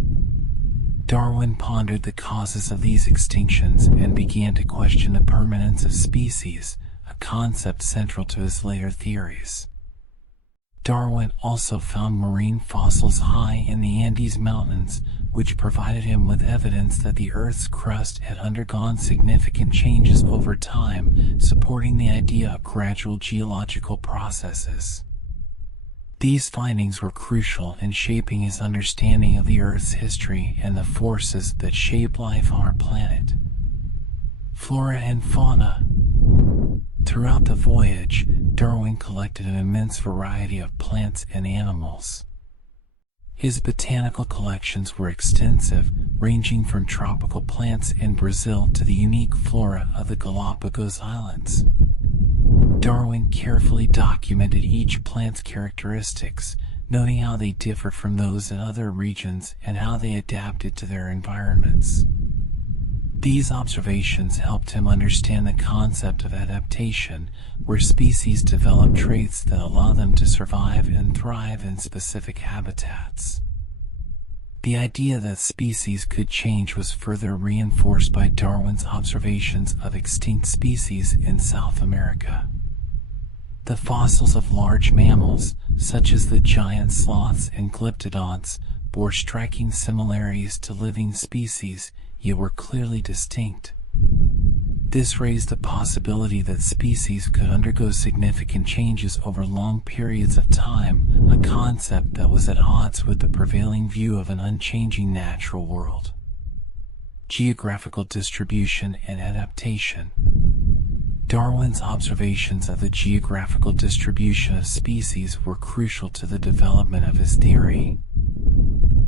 Darwin pondered the causes of these extinctions and began to question the permanence of species, a concept central to his later theories. Darwin also found marine fossils high in the Andes Mountains, which provided him with evidence that the Earth's crust had undergone significant changes over time, supporting the idea of gradual geological processes. These findings were crucial in shaping his understanding of the Earth's history and the forces that shape life on our planet. Flora and fauna. Throughout the voyage, Darwin collected an immense variety of plants and animals. His botanical collections were extensive, ranging from tropical plants in Brazil to the unique flora of the Galapagos Islands. Darwin carefully documented each plant's characteristics, noting how they differed from those in other regions and how they adapted to their environments. These observations helped him understand the concept of adaptation, where species develop traits that allow them to survive and thrive in specific habitats. The idea that species could change was further reinforced by Darwin's observations of extinct species in South America. The fossils of large mammals, such as the giant sloths and glyptodonts, bore striking similarities to living species, yet were clearly distinct. This raised the possibility that species could undergo significant changes over long periods of time, a concept that was at odds with the prevailing view of an unchanging natural world. Geographical distribution and adaptation. Darwin's observations of the geographical distribution of species were crucial to the development of his theory.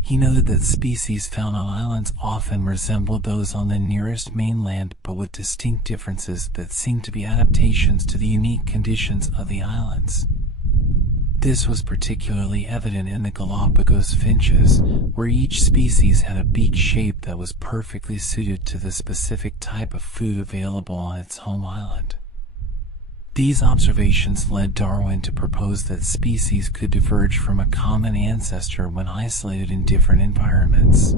He noted that species found on islands often resembled those on the nearest mainland, but with distinct differences that seemed to be adaptations to the unique conditions of the islands. This was particularly evident in the Galapagos finches, where each species had a beak shape that was perfectly suited to the specific type of food available on its home island. These observations led Darwin to propose that species could diverge from a common ancestor when isolated in different environments.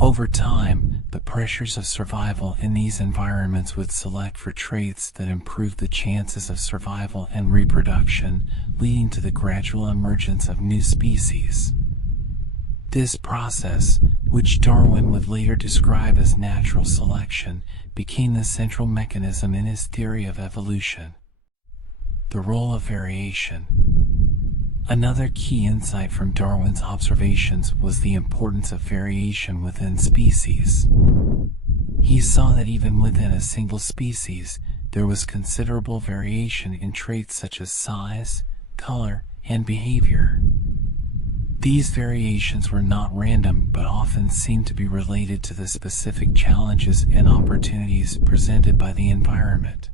Over time, the pressures of survival in these environments would select for traits that improved the chances of survival and reproduction, leading to the gradual emergence of new species. This process, which Darwin would later describe as natural selection, became the central mechanism in his theory of evolution. The role of variation. Another key insight from Darwin's observations was the importance of variation within species. He saw that even within a single species, there was considerable variation in traits such as size, color, and behavior. These variations were not random, but often seemed to be related to the specific challenges and opportunities presented by the environment.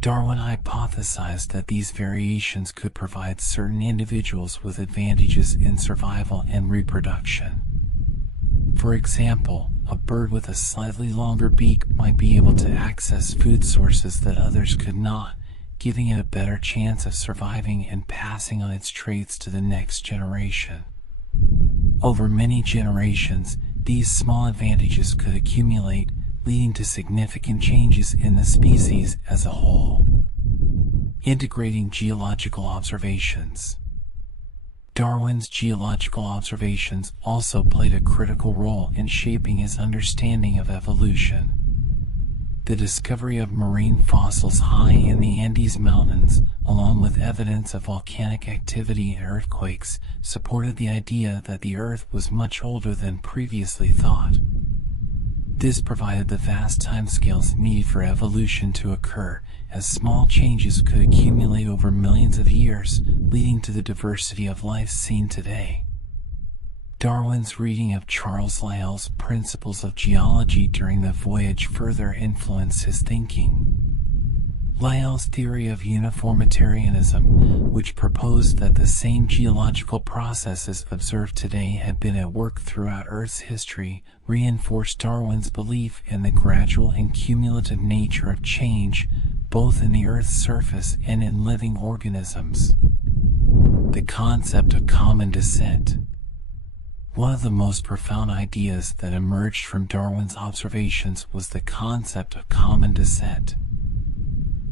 Darwin hypothesized that these variations could provide certain individuals with advantages in survival and reproduction. For example, a bird with a slightly longer beak might be able to access food sources that others could not, giving it a better chance of surviving and passing on its traits to the next generation. Over many generations, these small advantages could accumulate, leading to significant changes in the species as a whole. Integrating geological observations. Darwin's geological observations also played a critical role in shaping his understanding of evolution. The discovery of marine fossils high in the Andes Mountains, along with evidence of volcanic activity and earthquakes, supported the idea that the Earth was much older than previously thought. This provided the vast timescales needed for evolution to occur, as small changes could accumulate over millions of years, leading to the diversity of life seen today. Darwin's reading of Charles Lyell's Principles of Geology during the voyage further influenced his thinking. Lyell's theory of uniformitarianism, which proposed that the same geological processes observed today had been at work throughout Earth's history, reinforced Darwin's belief in the gradual and cumulative nature of change, both in the Earth's surface and in living organisms. The concept of common descent. One of the most profound ideas that emerged from Darwin's observations was the concept of common descent.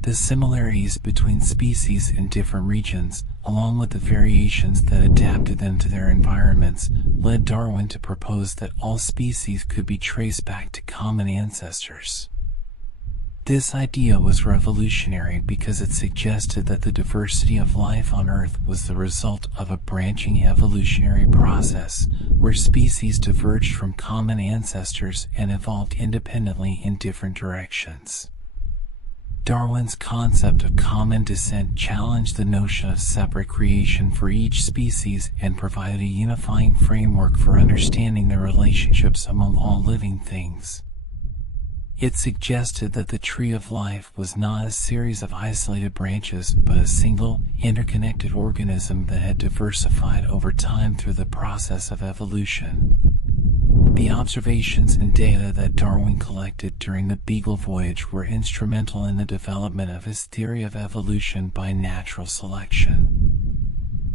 The similarities between species in different regions, along with the variations that adapted them to their environments, led Darwin to propose that all species could be traced back to common ancestors. This idea was revolutionary because it suggested that the diversity of life on Earth was the result of a branching evolutionary process, where species diverged from common ancestors and evolved independently in different directions. Darwin's concept of common descent challenged the notion of separate creation for each species and provided a unifying framework for understanding the relationships among all living things. It suggested that the tree of life was not a series of isolated branches, but a single, interconnected organism that had diversified over time through the process of evolution. The observations and data that Darwin collected during the Beagle voyage were instrumental in the development of his theory of evolution by natural selection.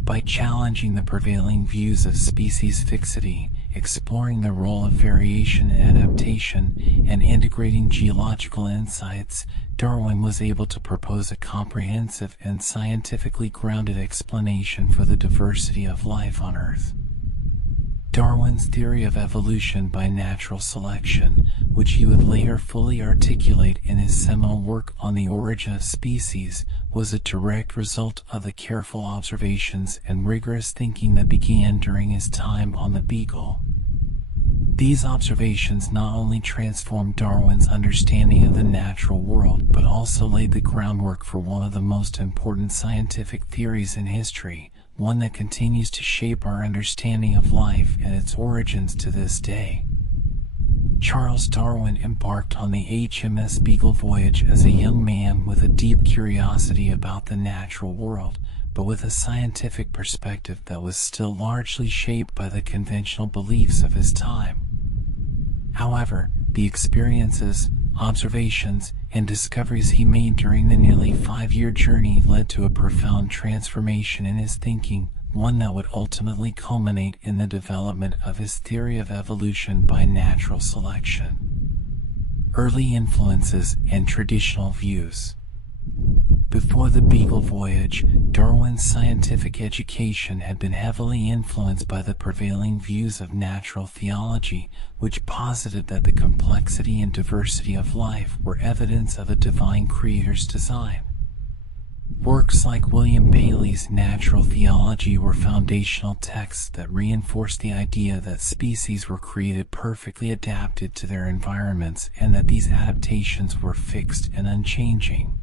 By challenging the prevailing views of species fixity, exploring the role of variation and adaptation, and integrating geological insights, Darwin was able to propose a comprehensive and scientifically grounded explanation for the diversity of life on Earth. Darwin's theory of evolution by natural selection, which he would later fully articulate in his seminal work on the origin of species, was a direct result of the careful observations and rigorous thinking that began during his time on the Beagle. These observations not only transformed Darwin's understanding of the natural world, but also laid the groundwork for one of the most important scientific theories in history, one that continues to shape our understanding of life and its origins to this day. Charles Darwin embarked on the HMS Beagle voyage as a young man with a deep curiosity about the natural world, but with a scientific perspective that was still largely shaped by the conventional beliefs of his time. However, the experiences, observations, and discoveries he made during the nearly 5-year journey led to a profound transformation in his thinking, one that would ultimately culminate in the development of his theory of evolution by natural selection. Early influences and traditional views. Before the Beagle voyage, Darwin's scientific education had been heavily influenced by the prevailing views of natural theology, which posited that the complexity and diversity of life were evidence of a divine creator's design. Works like William Paley's Natural Theology were foundational texts that reinforced the idea that species were created perfectly adapted to their environments and that these adaptations were fixed and unchanging.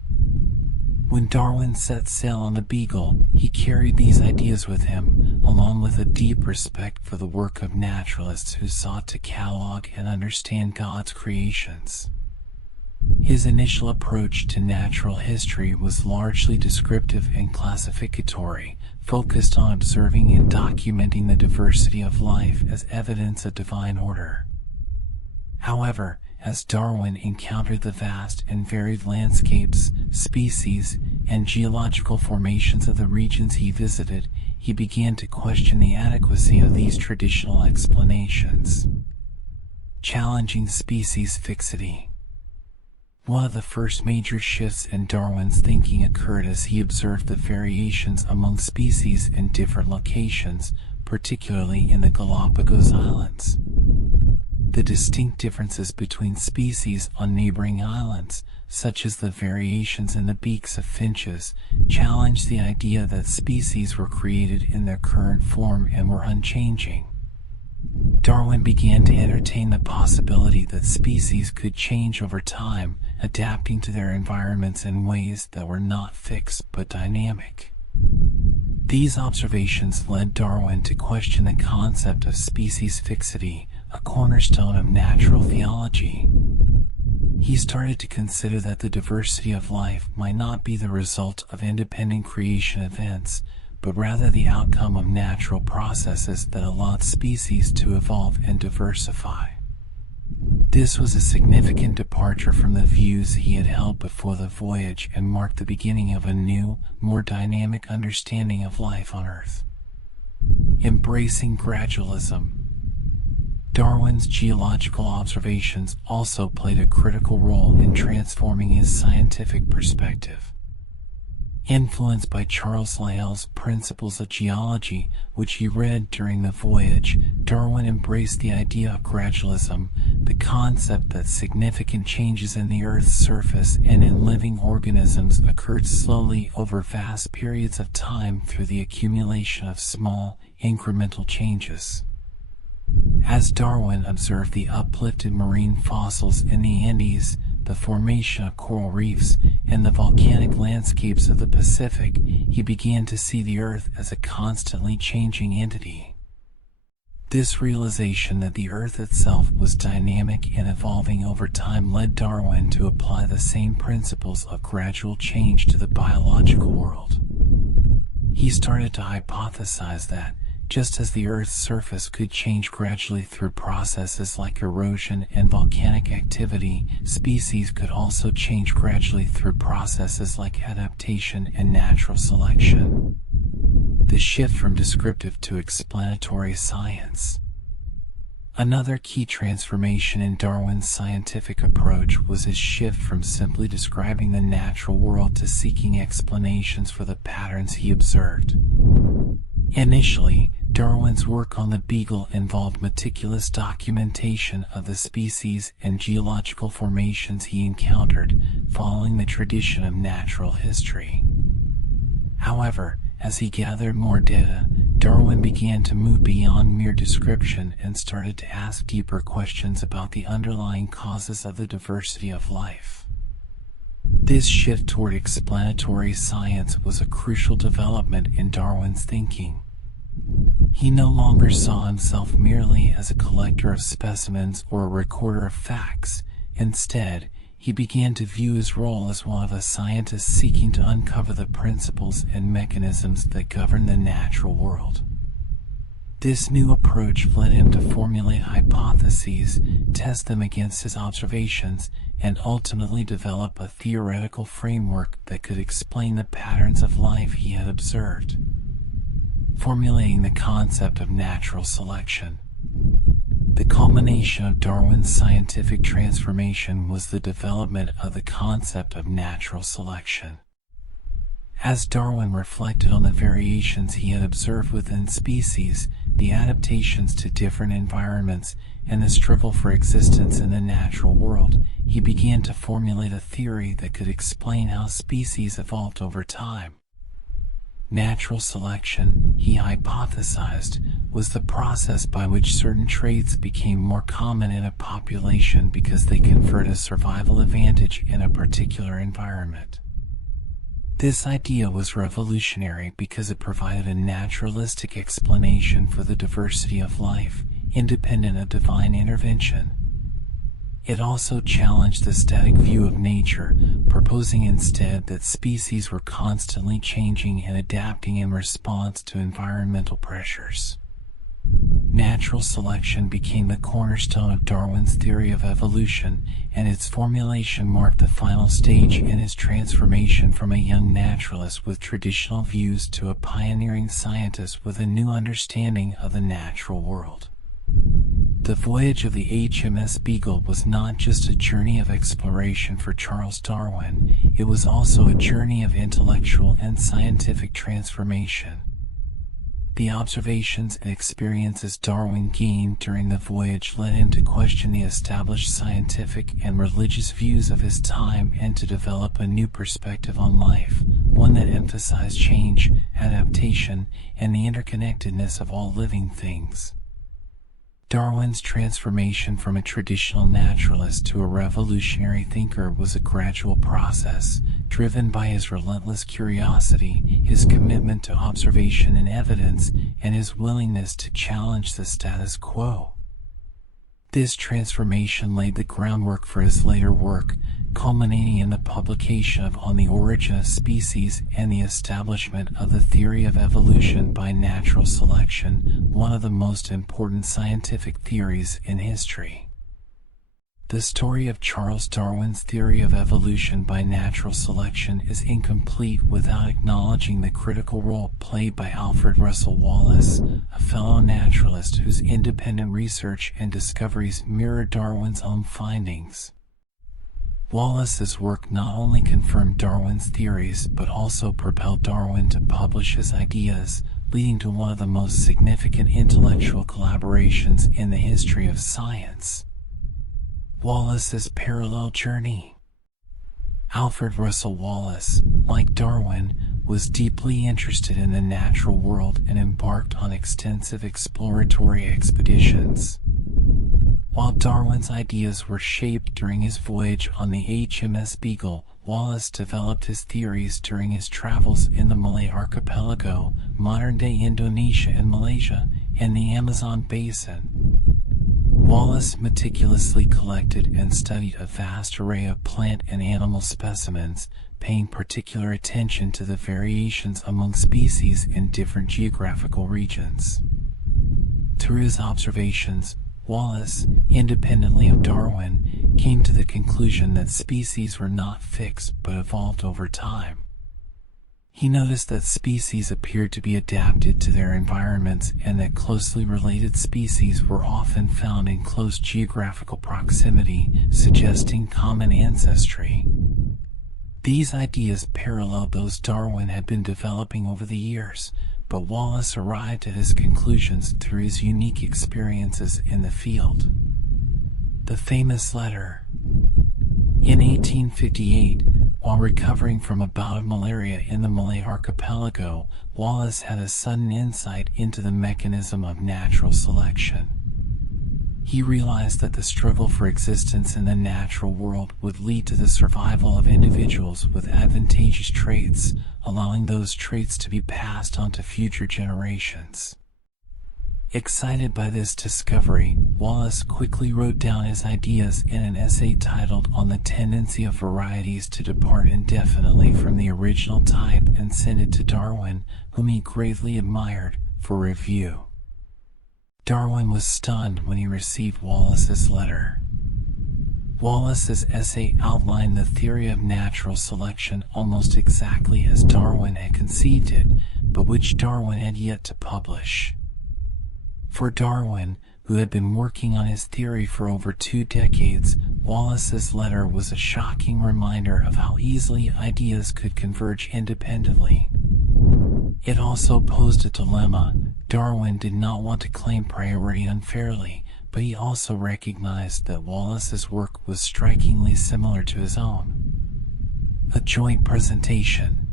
When Darwin set sail on the Beagle, he carried these ideas with him, along with a deep respect for the work of naturalists who sought to catalog and understand God's creations. His initial approach to natural history was largely descriptive and classificatory, focused on observing and documenting the diversity of life as evidence of divine order. However, as Darwin encountered the vast and varied landscapes, species, and geological formations of the regions he visited, he began to question the adequacy of these traditional explanations. Challenging species fixity. One of the first major shifts in Darwin's thinking occurred as he observed the variations among species in different locations, particularly in the Galapagos Islands. The distinct differences between species on neighboring islands, such as the variations in the beaks of finches, challenged the idea that species were created in their current form and were unchanging. Darwin began to entertain the possibility that species could change over time, adapting to their environments in ways that were not fixed but dynamic. These observations led Darwin to question the concept of species fixity, a cornerstone of natural theology. He started to consider that the diversity of life might not be the result of independent creation events, but rather the outcome of natural processes that allowed species to evolve and diversify. This was a significant departure from the views he had held before the voyage and marked the beginning of a new, more dynamic understanding of life on Earth. Embracing gradualism. Darwin's geological observations also played a critical role in transforming his scientific perspective. Influenced by Charles Lyell's Principles of Geology, which he read during the voyage, Darwin embraced the idea of gradualism, the concept that significant changes in the Earth's surface and in living organisms occurred slowly over vast periods of time through the accumulation of small, incremental changes. As Darwin observed the uplifted marine fossils in the Andes, the formation of coral reefs, and the volcanic landscapes of the Pacific, he began to see the Earth as a constantly changing entity. This realization that the Earth itself was dynamic and evolving over time led Darwin to apply the same principles of gradual change to the biological world. He started to hypothesize that, just as the Earth's surface could change gradually through processes like erosion and volcanic activity, species could also change gradually through processes like adaptation and natural selection. The shift from descriptive to explanatory science. Another key transformation in Darwin's scientific approach was his shift from simply describing the natural world to seeking explanations for the patterns he observed. Initially, Darwin's work on the Beagle involved meticulous documentation of the species and geological formations he encountered, following the tradition of natural history. However, as he gathered more data, Darwin began to move beyond mere description and started to ask deeper questions about the underlying causes of the diversity of life. This shift toward explanatory science was a crucial development in Darwin's thinking. He no longer saw himself merely as a collector of specimens or a recorder of facts. Instead, he began to view his role as one of a scientist seeking to uncover the principles and mechanisms that govern the natural world. This new approach led him to formulate hypotheses, test them against his observations, and ultimately develop a theoretical framework that could explain the patterns of life he had observed, formulating the concept of natural selection. The culmination of Darwin's scientific transformation was the development of the concept of natural selection. As Darwin reflected on the variations he had observed within species, the adaptations to different environments, and the struggle for existence in the natural world, he began to formulate a theory that could explain how species evolved over time. Natural selection, he hypothesized, was the process by which certain traits became more common in a population because they conferred a survival advantage in a particular environment. This idea was revolutionary because it provided a naturalistic explanation for the diversity of life, independent of divine intervention. It also challenged the static view of nature, proposing instead that species were constantly changing and adapting in response to environmental pressures. Natural selection became the cornerstone of Darwin's theory of evolution, and its formulation marked the final stage in his transformation from a young naturalist with traditional views to a pioneering scientist with a new understanding of the natural world. The voyage of the HMS Beagle was not just a journey of exploration for Charles Darwin, it was also a journey of intellectual and scientific transformation. The observations and experiences Darwin gained during the voyage led him to question the established scientific and religious views of his time and to develop a new perspective on life, one that emphasized change, adaptation, and the interconnectedness of all living things. Darwin's transformation from a traditional naturalist to a revolutionary thinker was a gradual process, driven by his relentless curiosity, his commitment to observation and evidence, and his willingness to challenge the status quo. This transformation laid the groundwork for his later work, culminating in the publication of On the Origin of Species and the establishment of the theory of evolution by natural selection, one of the most important scientific theories in history. The story of Charles Darwin's theory of evolution by natural selection is incomplete without acknowledging the critical role played by Alfred Russel Wallace, a fellow naturalist whose independent research and discoveries mirror Darwin's own findings. Wallace's work not only confirmed Darwin's theories but also propelled Darwin to publish his ideas, leading to one of the most significant intellectual collaborations in the history of science. Wallace's parallel journey. Alfred Russel Wallace, like Darwin, was deeply interested in the natural world and embarked on extensive exploratory expeditions. While Darwin's ideas were shaped during his voyage on the HMS Beagle, Wallace developed his theories during his travels in the Malay Archipelago, modern-day Indonesia and Malaysia, and the Amazon basin. Wallace meticulously collected and studied a vast array of plant and animal specimens, paying particular attention to the variations among species in different geographical regions. Through his observations, Wallace, independently of Darwin, came to the conclusion that species were not fixed but evolved over time. He noticed that species appeared to be adapted to their environments and that closely related species were often found in close geographical proximity, suggesting common ancestry. These ideas paralleled those Darwin had been developing over the years, but Wallace arrived at his conclusions through his unique experiences in the field. The famous letter. In 1858, while recovering from a bout of malaria in the Malay Archipelago, Wallace had a sudden insight into the mechanism of natural selection. He realized that the struggle for existence in the natural world would lead to the survival of individuals with advantageous traits, allowing those traits to be passed on to future generations. Excited by this discovery, Wallace quickly wrote down his ideas in an essay titled "On the Tendency of Varieties to Depart Indefinitely from the Original Type" and sent it to Darwin, whom he greatly admired, for review. Darwin was stunned when he received Wallace's letter. Wallace's essay outlined the theory of natural selection almost exactly as Darwin had conceived it, but which Darwin had yet to publish. For Darwin, who had been working on his theory for over 2 decades, Wallace's letter was a shocking reminder of how easily ideas could converge independently. It also posed a dilemma. Darwin did not want to claim priority unfairly, but he also recognized that Wallace's work was strikingly similar to his own. A joint presentation.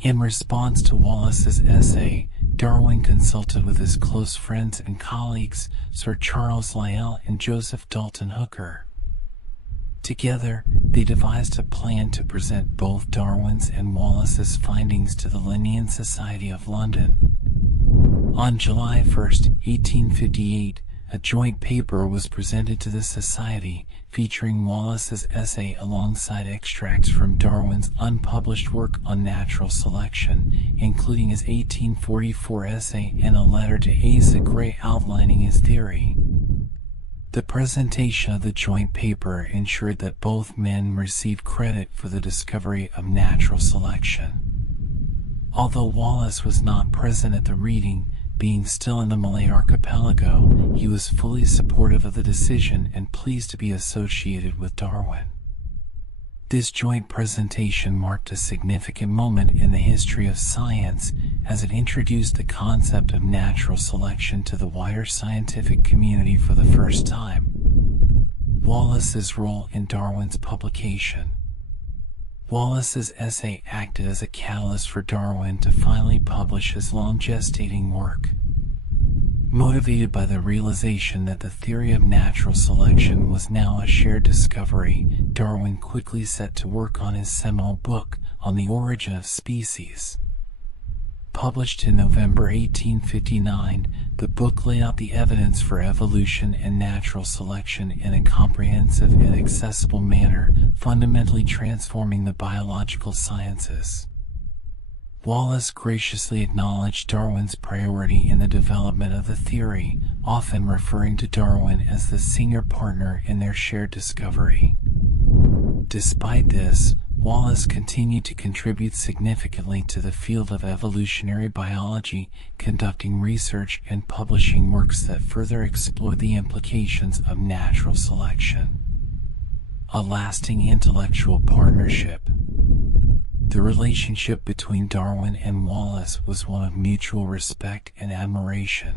In response to Wallace's essay, Darwin consulted with his close friends and colleagues, Sir Charles Lyell and Joseph Dalton Hooker. Together, they devised a plan to present both Darwin's and Wallace's findings to the Linnean Society of London. On July 1, 1858, a joint paper was presented to the Society, featuring Wallace's essay alongside extracts from Darwin's unpublished work on natural selection, including his 1844 essay and a letter to Asa Gray outlining his theory. The presentation of the joint paper ensured that both men received credit for the discovery of natural selection. Although Wallace was not present at the reading, being still in the Malay archipelago, he was fully supportive of the decision and pleased to be associated with Darwin. This joint presentation marked a significant moment in the history of science, as it introduced the concept of natural selection to the wider scientific community for the first time. Wallace's role in Darwin's publication. Wallace's essay acted as a catalyst for Darwin to finally publish his long-gestating work. Motivated by the realization that the theory of natural selection was now a shared discovery, Darwin quickly set to work on his seminal book, On the Origin of Species. Published in November 1859, the book laid out the evidence for evolution and natural selection in a comprehensive and accessible manner, fundamentally transforming the biological sciences. Wallace graciously acknowledged Darwin's priority in the development of the theory, often referring to Darwin as the senior partner in their shared discovery. Despite this, Wallace continued to contribute significantly to the field of evolutionary biology, conducting research and publishing works that further explored the implications of natural selection. A lasting intellectual partnership. The relationship between Darwin and Wallace was one of mutual respect and admiration.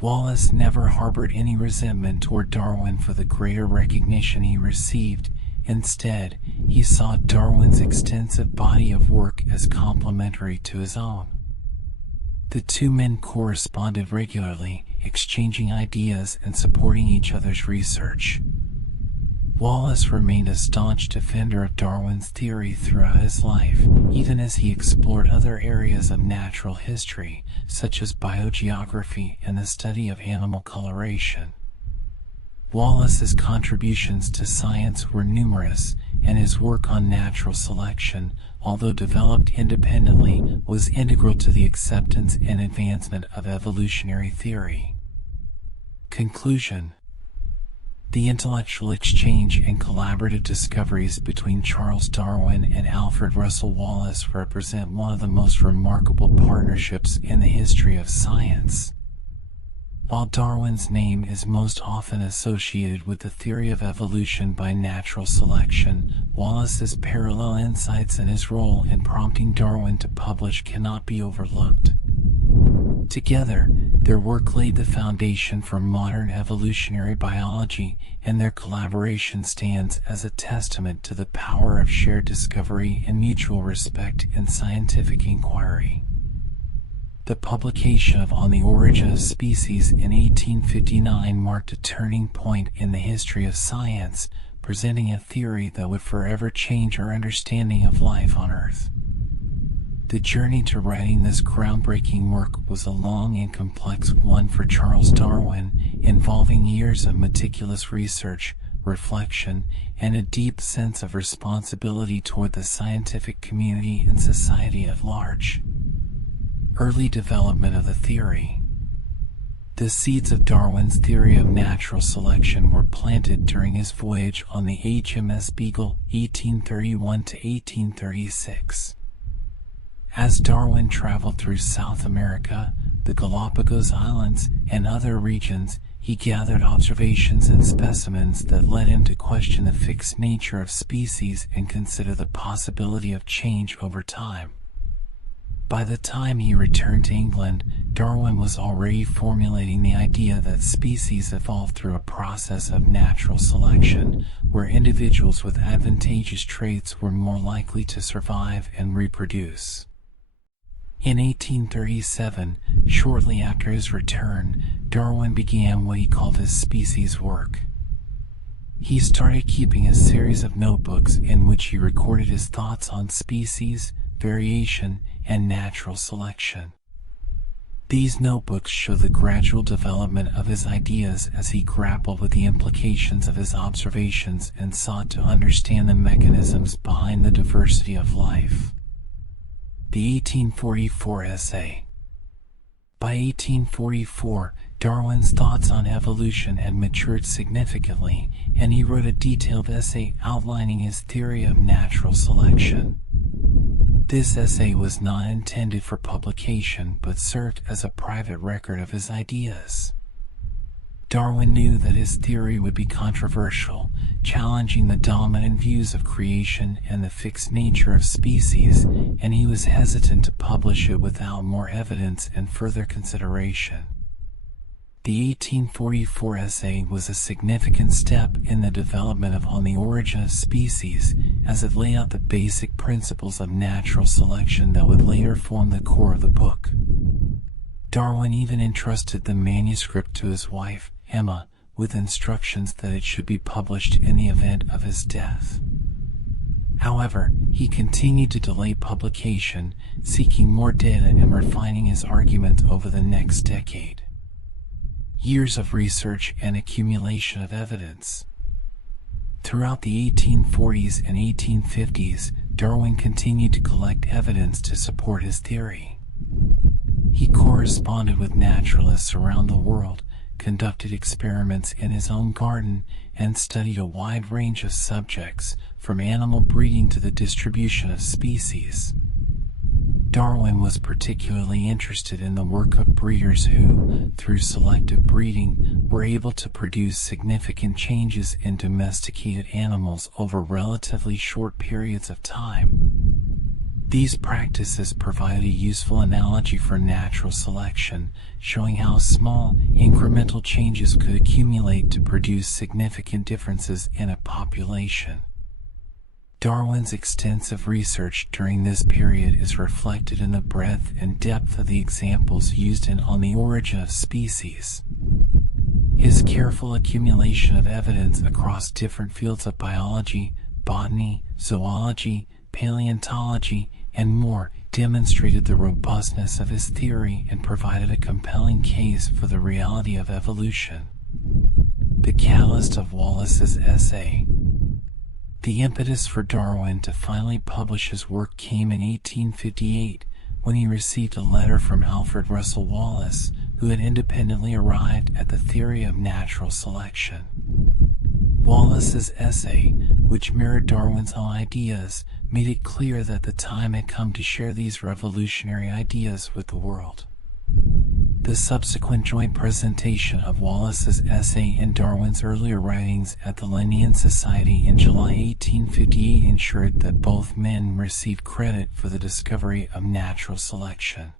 Wallace never harbored any resentment toward Darwin for the greater recognition he received. Instead, he saw Darwin's extensive body of work as complementary to his own. The two men corresponded regularly, exchanging ideas and supporting each other's research. Wallace remained a staunch defender of Darwin's theory throughout his life, even as he explored other areas of natural history, such as biogeography and the study of animal coloration. Wallace's contributions to science were numerous, and his work on natural selection, although developed independently, was integral to the acceptance and advancement of evolutionary theory. Conclusion. The intellectual exchange and collaborative discoveries between Charles Darwin and Alfred Russel Wallace represent one of the most remarkable partnerships in the history of science. While Darwin's name is most often associated with the theory of evolution by natural selection, Wallace's parallel insights and his role in prompting Darwin to publish cannot be overlooked. Together, their work laid the foundation for modern evolutionary biology, and their collaboration stands as a testament to the power of shared discovery and mutual respect in scientific inquiry. The publication of On the Origin of Species in 1859 marked a turning point in the history of science, presenting a theory that would forever change our understanding of life on Earth. The journey to writing this groundbreaking work was a long and complex one for Charles Darwin, involving years of meticulous research, reflection, and a deep sense of responsibility toward the scientific community and society at large. Early development of the theory. The seeds of Darwin's theory of natural selection were planted during his voyage on the HMS Beagle, 1831 to 1836. As Darwin traveled through South America, the Galapagos Islands, and other regions, he gathered observations and specimens that led him to question the fixed nature of species and consider the possibility of change over time. By the time he returned to England, Darwin was already formulating the idea that species evolved through a process of natural selection, where individuals with advantageous traits were more likely to survive and reproduce. In 1837, shortly after his return, Darwin began what he called his species work. He started keeping a series of notebooks in which he recorded his thoughts on species, variation, and natural selection. These notebooks show the gradual development of his ideas as he grappled with the implications of his observations and sought to understand the mechanisms behind the diversity of life. The 1844 essay. By 1844, Darwin's thoughts on evolution had matured significantly, and he wrote a detailed essay outlining his theory of natural selection. This essay was not intended for publication, but served as a private record of his ideas. Darwin knew that his theory would be controversial, challenging the dominant views of creation and the fixed nature of species, and he was hesitant to publish it without more evidence and further consideration. The 1844 essay was a significant step in the development of On the Origin of Species, as it laid out the basic principles of natural selection that would later form the core of the book. Darwin even entrusted the manuscript to his wife, Emma, with instructions that it should be published in the event of his death. However, he continued to delay publication, seeking more data and refining his argument over the next decade. Years of research and accumulation of evidence. Throughout the 1840s and 1850s, Darwin continued to collect evidence to support his theory. He corresponded with naturalists around the world, conducted experiments in his own garden, and studied a wide range of subjects, from animal breeding to the distribution of species. Darwin was particularly interested in the work of breeders who, through selective breeding, were able to produce significant changes in domesticated animals over relatively short periods of time. These practices provide a useful analogy for natural selection, showing how small, incremental changes could accumulate to produce significant differences in a population. Darwin's extensive research during this period is reflected in the breadth and depth of the examples used in On the Origin of Species. His careful accumulation of evidence across different fields of biology, botany, zoology, paleontology, and more demonstrated the robustness of his theory and provided a compelling case for the reality of evolution. The catalyst of Wallace's essay. The impetus for Darwin to finally publish his work came in 1858, when he received a letter from Alfred Russel Wallace, who had independently arrived at the theory of natural selection. Wallace's essay, which mirrored Darwin's own ideas, made it clear that the time had come to share these revolutionary ideas with the world. The subsequent joint presentation of Wallace's essay and Darwin's earlier writings at the Linnean Society in July 1858 ensured that both men received credit for the discovery of natural selection.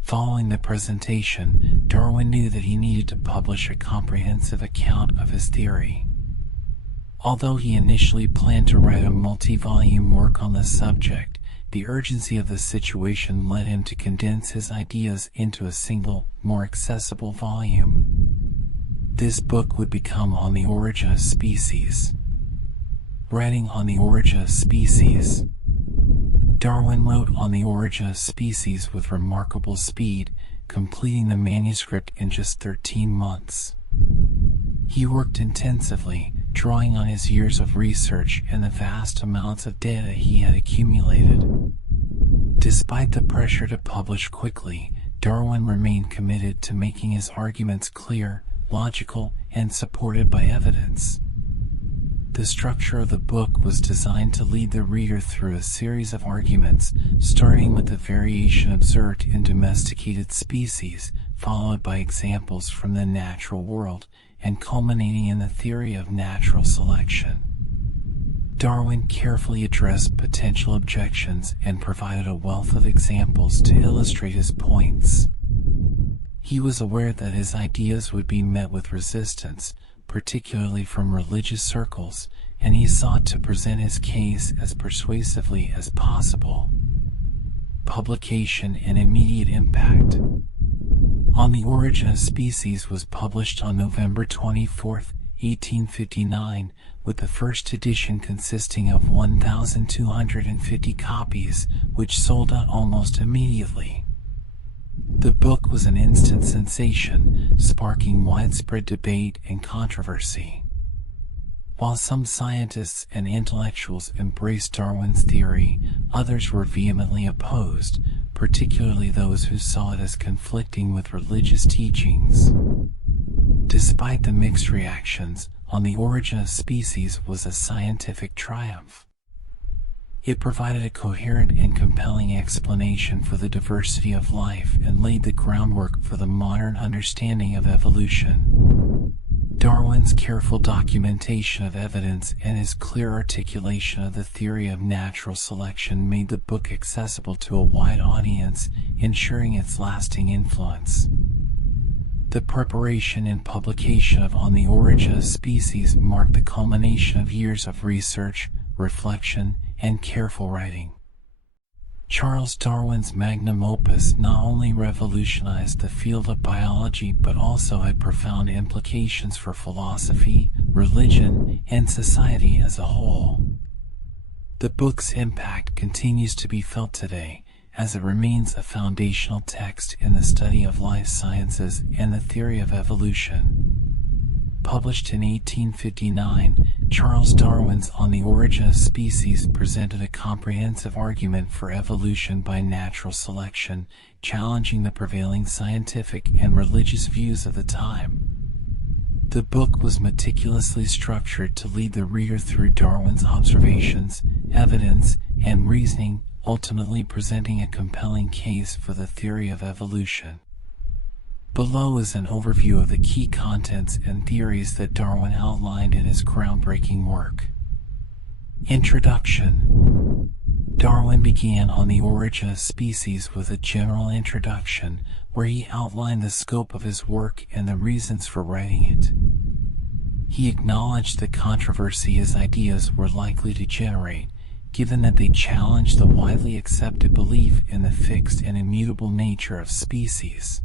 Following the presentation, Darwin knew that he needed to publish a comprehensive account of his theory. Although he initially planned to write a multi-volume work on the subject, The urgency of the situation led him to condense his ideas into a single, more accessible volume. This book would become On the Origin of Species. Writing On the Origin of Species. Darwin wrote On the Origin of Species with remarkable speed, completing the manuscript in just 13 months. He worked intensively, drawing on his years of research and the vast amounts of data he had accumulated. Despite the pressure to publish quickly, Darwin remained committed to making his arguments clear, logical, and supported by evidence. The structure of the book was designed to lead the reader through a series of arguments, starting with the variation observed in domesticated species, followed by examples from the natural world, and culminating in the theory of natural selection. Darwin carefully addressed potential objections and provided a wealth of examples to illustrate his points. He was aware that his ideas would be met with resistance, particularly from religious circles, and he sought to present his case as persuasively as possible. Publication and immediate impact. On the Origin of Species was published on November 24, 1859, with the first edition consisting of 1,250 copies, which sold out almost immediately. The book was an instant sensation, sparking widespread debate and controversy. While some scientists and intellectuals embraced Darwin's theory, others were vehemently opposed, particularly those who saw it as conflicting with religious teachings. Despite the mixed reactions, On the Origin of Species was a scientific triumph. It provided a coherent and compelling explanation for the diversity of life and laid the groundwork for the modern understanding of evolution. Darwin's careful documentation of evidence and his clear articulation of the theory of natural selection made the book accessible to a wide audience, ensuring its lasting influence. The preparation and publication of On the Origin of Species marked the culmination of years of research, reflection, and careful writing. Charles Darwin's magnum opus not only revolutionized the field of biology but also had profound implications for philosophy, religion, and society as a whole. The book's impact continues to be felt today, as it remains a foundational text in the study of life sciences and the theory of evolution. Published in 1859, Charles Darwin's On the Origin of Species presented a comprehensive argument for evolution by natural selection, challenging the prevailing scientific and religious views of the time. The book was meticulously structured to lead the reader through Darwin's observations, evidence, and reasoning, ultimately presenting a compelling case for the theory of evolution. Below is an overview of the key contents and theories that Darwin outlined in his groundbreaking work. Introduction. Darwin began On the Origin of Species with a general introduction, where he outlined the scope of his work and the reasons for writing it. He acknowledged the controversy his ideas were likely to generate, given that they challenged the widely accepted belief in the fixed and immutable nature of species.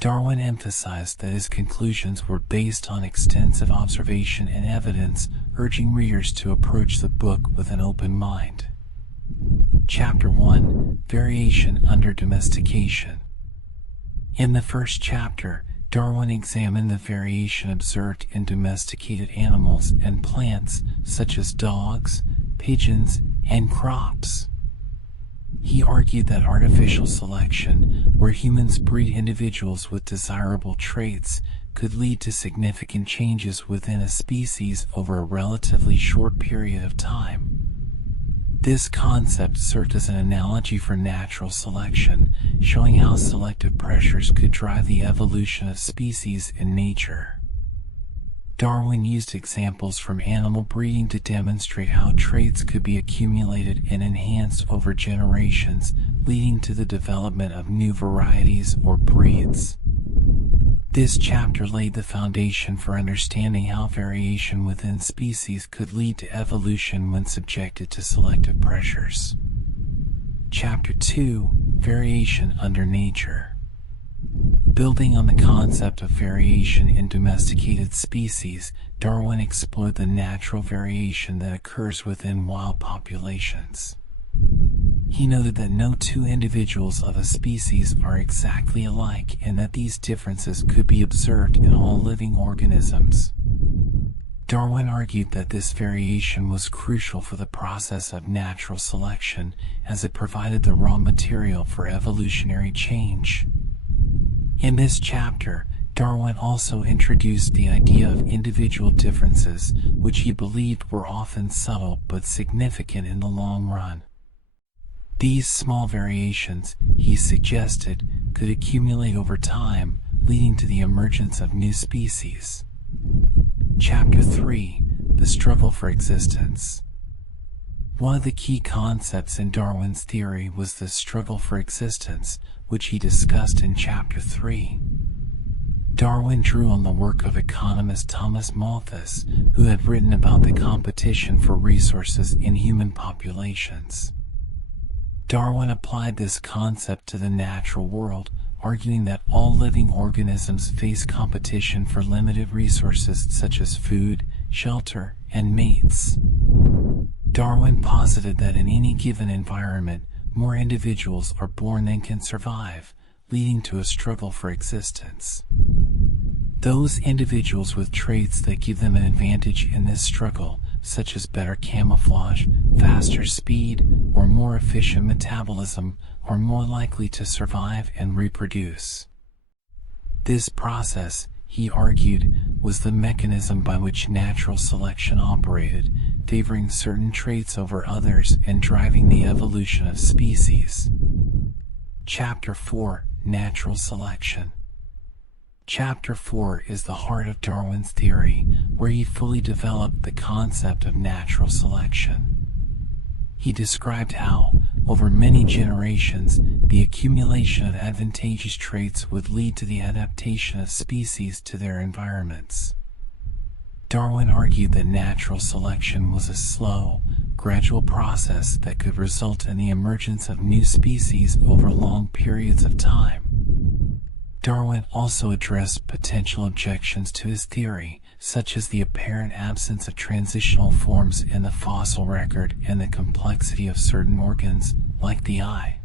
Darwin emphasized that his conclusions were based on extensive observation and evidence, urging readers to approach the book with an open mind. Chapter 1: Variation under Domestication. In the first chapter, Darwin examined the variation observed in domesticated animals and plants, such as dogs, pigeons, and crops. He argued that artificial selection, where humans breed individuals with desirable traits, could lead to significant changes within a species over a relatively short period of time. This concept served as an analogy for natural selection, showing how selective pressures could drive the evolution of species in nature. Darwin used examples from animal breeding to demonstrate how traits could be accumulated and enhanced over generations, leading to the development of new varieties or breeds. This chapter laid the foundation for understanding how variation within species could lead to evolution when subjected to selective pressures. Chapter 2: Variation under Nature. Building on the concept of variation in domesticated species, Darwin explored the natural variation that occurs within wild populations. He noted that no two individuals of a species are exactly alike and that these differences could be observed in all living organisms. Darwin argued that this variation was crucial for the process of natural selection, as it provided the raw material for evolutionary change. In this chapter, Darwin also introduced the idea of individual differences, which he believed were often subtle but significant in the long run. These small variations, he suggested, could accumulate over time, leading to the emergence of new species. Chapter 3: The Struggle for Existence. One of the key concepts in Darwin's theory was the struggle for existence, which he discussed in Chapter 3. Darwin drew on the work of economist Thomas Malthus, who had written about the competition for resources in human populations. Darwin applied this concept to the natural world, arguing that all living organisms face competition for limited resources such as food, shelter, and mates. Darwin posited that in any given environment, more individuals are born than can survive, leading to a struggle for existence. Those individuals with traits that give them an advantage in this struggle, such as better camouflage, faster speed, or more efficient metabolism, are more likely to survive and reproduce. This process, he argued, was the mechanism by which natural selection operated, favoring certain traits over others and driving the evolution of species. Chapter 4: Natural Selection. Chapter 4 is the heart of Darwin's theory, where he fully developed the concept of natural selection. He described how, over many generations, the accumulation of advantageous traits would lead to the adaptation of species to their environments. Darwin argued that natural selection was a slow, gradual process that could result in the emergence of new species over long periods of time. Darwin also addressed potential objections to his theory, such as the apparent absence of transitional forms in the fossil record and the complexity of certain organs, like the eye.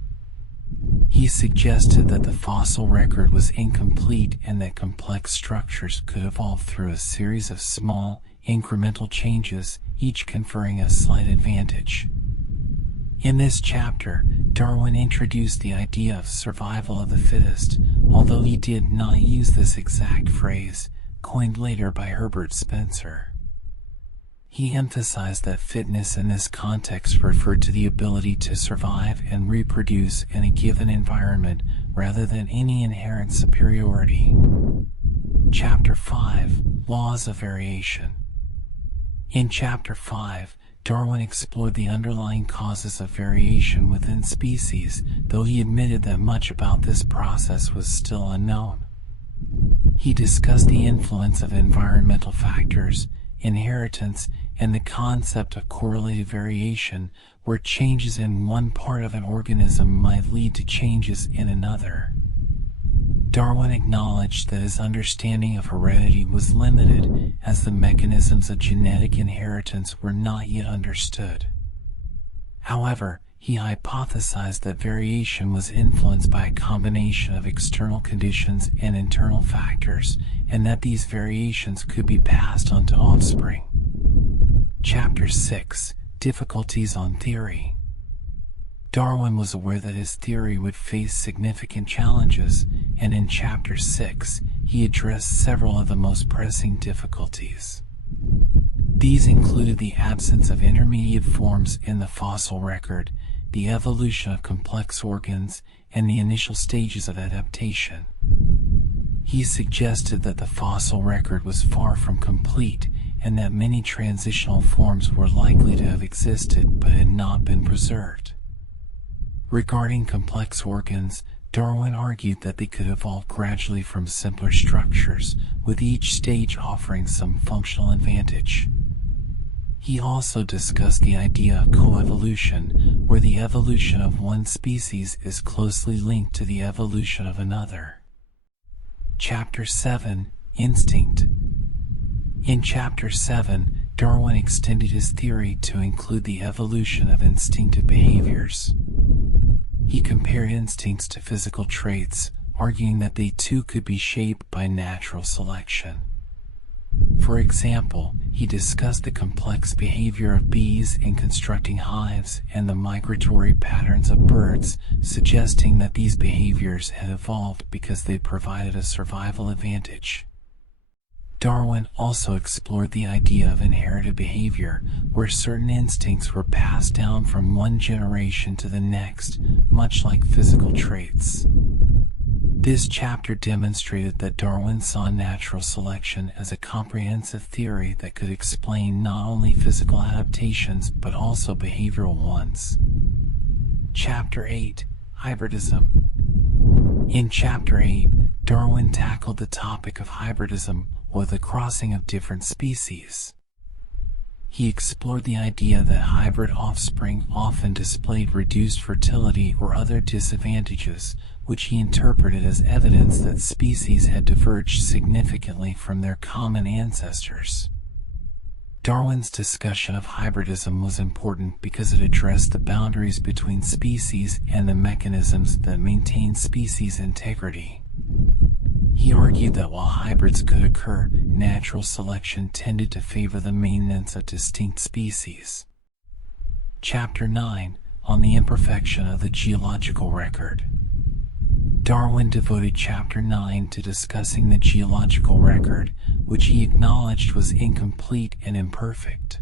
He suggested that the fossil record was incomplete and that complex structures could evolve through a series of small, incremental changes, each conferring a slight advantage. In this chapter, Darwin introduced the idea of survival of the fittest, although he did not use this exact phrase, coined later by Herbert Spencer. He emphasized that fitness in this context referred to the ability to survive and reproduce in a given environment rather than any inherent superiority. Chapter 5: Laws of Variation. In Chapter 5, Darwin explored the underlying causes of variation within species, though he admitted that much about this process was still unknown. He discussed the influence of environmental factors, inheritance, and the concept of correlated variation, where changes in one part of an organism might lead to changes in another. Darwin acknowledged that his understanding of heredity was limited, as the mechanisms of genetic inheritance were not yet understood. However, he hypothesized that variation was influenced by a combination of external conditions and internal factors, and that these variations could be passed on to offspring. Chapter 6: Difficulties on Theory. Darwin was aware that his theory would face significant challenges, and in Chapter 6, he addressed several of the most pressing difficulties. These included the absence of intermediate forms in the fossil record, the evolution of complex organs, and the initial stages of adaptation. He suggested that the fossil record was far from complete, and that many transitional forms were likely to have existed but had not been preserved. Regarding complex organs, Darwin argued that they could evolve gradually from simpler structures, with each stage offering some functional advantage. He also discussed the idea of coevolution, where the evolution of one species is closely linked to the evolution of another. Chapter 7, Instinct. In Chapter 7, Darwin extended his theory to include the evolution of instinctive behaviors. He compared instincts to physical traits, arguing that they too could be shaped by natural selection. For example, he discussed the complex behavior of bees in constructing hives and the migratory patterns of birds, suggesting that these behaviors had evolved because they provided a survival advantage. Darwin also explored the idea of inherited behavior, where certain instincts were passed down from one generation to the next, much like physical traits. This chapter demonstrated that Darwin saw natural selection as a comprehensive theory that could explain not only physical adaptations but also behavioral ones. Chapter 8, Hybridism. In Chapter 8, Darwin tackled the topic of hybridism, or the crossing of different species. He explored the idea that hybrid offspring often displayed reduced fertility or other disadvantages, which he interpreted as evidence that species had diverged significantly from their common ancestors. Darwin's discussion of hybridism was important because it addressed the boundaries between species and the mechanisms that maintain species integrity. He argued that while hybrids could occur, natural selection tended to favor the maintenance of distinct species. Chapter 9, On the Imperfection of the Geological Record. Darwin devoted Chapter 9 to discussing the geological record, which he acknowledged was incomplete and imperfect.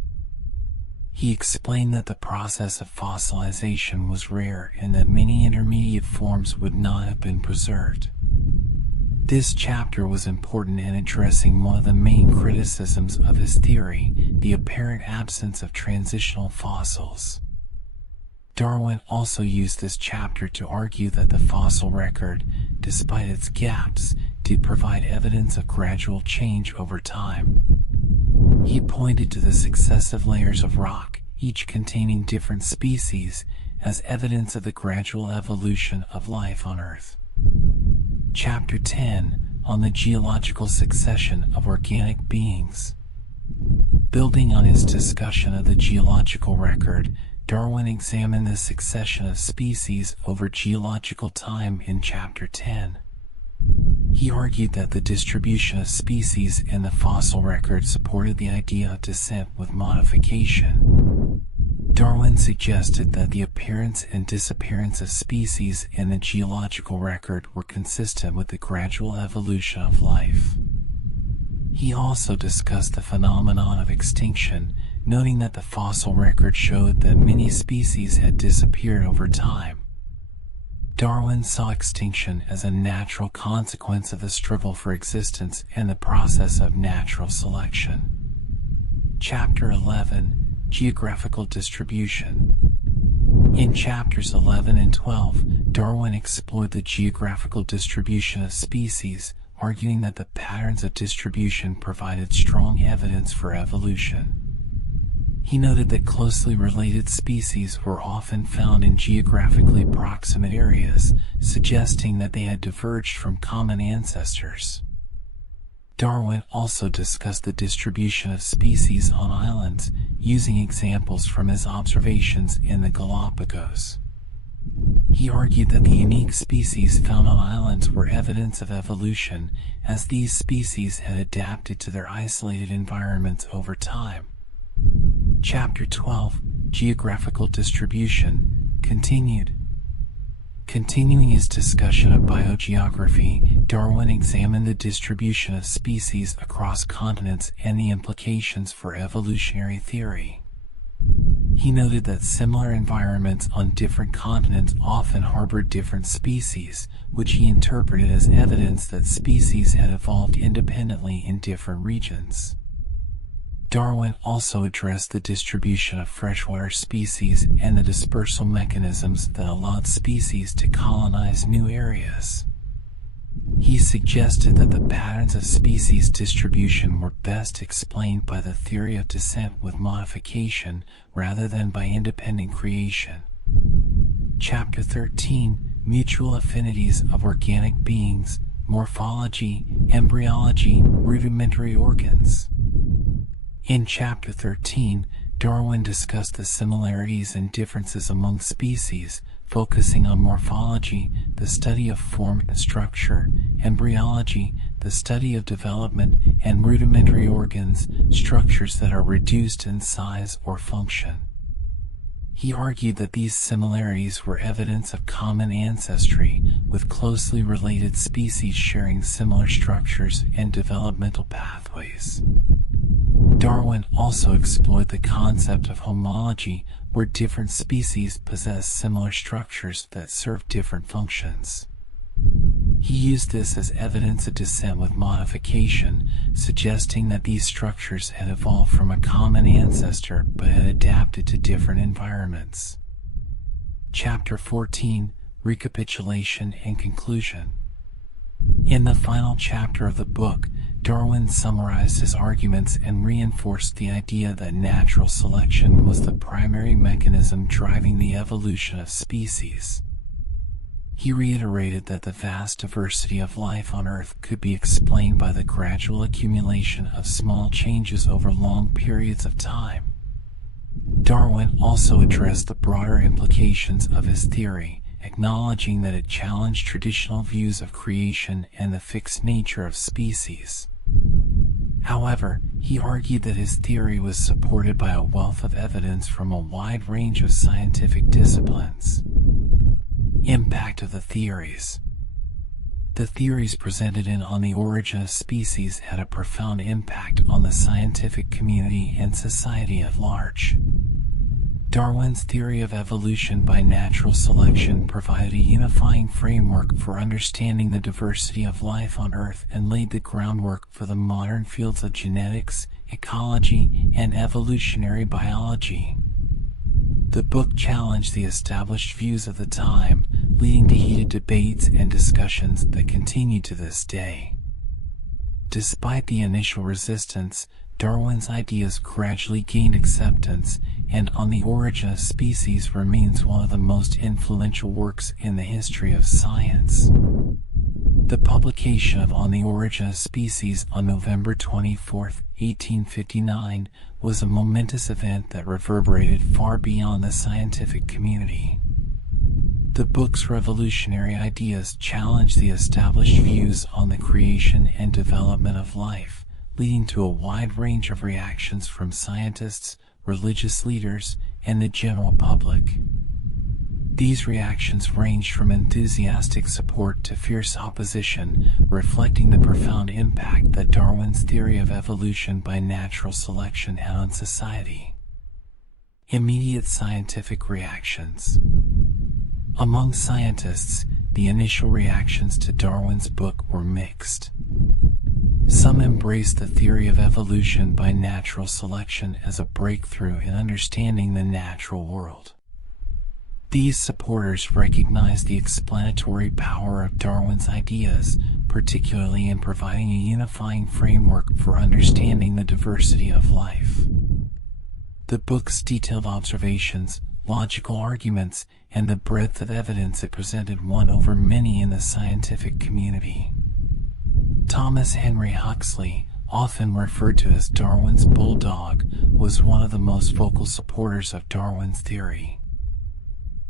He explained that the process of fossilization was rare and that many intermediate forms would not have been preserved. This chapter was important in addressing one of the main criticisms of his theory, the apparent absence of transitional fossils. Darwin also used this chapter to argue that the fossil record, despite its gaps, did provide evidence of gradual change over time. He pointed to the successive layers of rock, each containing different species, as evidence of the gradual evolution of life on Earth. Chapter 10, On the Geological Succession of Organic Beings. Building on his discussion of the geological record, Darwin examined the succession of species over geological time in Chapter 10. He argued that the distribution of species in the fossil record supported the idea of descent with modification. Darwin suggested that the appearance and disappearance of species in the geological record were consistent with the gradual evolution of life. He also discussed the phenomenon of extinction, noting that the fossil record showed that many species had disappeared over time. Darwin saw extinction as a natural consequence of the struggle for existence and the process of natural selection. Chapter 11, Geographical Distribution. In Chapters 11 and 12, Darwin explored the geographical distribution of species, arguing that the patterns of distribution provided strong evidence for evolution. He noted that closely related species were often found in geographically proximate areas, suggesting that they had diverged from common ancestors. Darwin also discussed the distribution of species on islands, using examples from his observations in the Galapagos. He argued that the unique species found on islands were evidence of evolution, as these species had adapted to their isolated environments over time. Chapter 12, Geographical Distribution, continued. Continuing his discussion of biogeography, Darwin examined the distribution of species across continents and the implications for evolutionary theory. He noted that similar environments on different continents often harbored different species, which he interpreted as evidence that species had evolved independently in different regions. Darwin also addressed the distribution of freshwater species and the dispersal mechanisms that allowed species to colonize new areas. He suggested that the patterns of species distribution were best explained by the theory of descent with modification rather than by independent creation. Chapter 13: Mutual Affinities of Organic Beings, Morphology, Embryology, Rudimentary Organs. In Chapter 13, Darwin discussed the similarities and differences among species, focusing on morphology, the study of form and structure, embryology, the study of development, and rudimentary organs, structures that are reduced in size or function. He argued that these similarities were evidence of common ancestry, with closely related species sharing similar structures and developmental pathways. Darwin also explored the concept of homology, where different species possess similar structures that serve different functions. He used this as evidence of descent with modification, suggesting that these structures had evolved from a common ancestor but had adapted to different environments. Chapter 14: Recapitulation and Conclusion. In the final chapter of the book, Darwin summarized his arguments and reinforced the idea that natural selection was the primary mechanism driving the evolution of species. He reiterated that the vast diversity of life on Earth could be explained by the gradual accumulation of small changes over long periods of time. Darwin also addressed the broader implications of his theory, acknowledging that it challenged traditional views of creation and the fixed nature of species. However, he argued that his theory was supported by a wealth of evidence from a wide range of scientific disciplines. Impact of the theories. The theories presented in On the Origin of Species had a profound impact on the scientific community and society at large. Darwin's theory of evolution by natural selection provided a unifying framework for understanding the diversity of life on Earth and laid the groundwork for the modern fields of genetics, ecology, and evolutionary biology. The book challenged the established views of the time, leading to heated debates and discussions that continue to this day. Despite the initial resistance, Darwin's ideas gradually gained acceptance, and On the Origin of Species remains one of the most influential works in the history of science. The publication of On the Origin of Species on November 24, 1859, was a momentous event that reverberated far beyond the scientific community. The book's revolutionary ideas challenged the established views on the creation and development of life, leading to a wide range of reactions from scientists, religious leaders, and the general public. These reactions ranged from enthusiastic support to fierce opposition, reflecting the profound impact that Darwin's theory of evolution by natural selection had on society. Immediate scientific reactions. Among scientists, the initial reactions to Darwin's book were mixed. Some embraced the theory of evolution by natural selection as a breakthrough in understanding the natural world. These supporters recognized the explanatory power of Darwin's ideas, particularly in providing a unifying framework for understanding the diversity of life. The book's detailed observations, logical arguments, and the breadth of evidence it presented won over many in the scientific community. Thomas Henry Huxley, often referred to as Darwin's bulldog, was one of the most vocal supporters of Darwin's theory.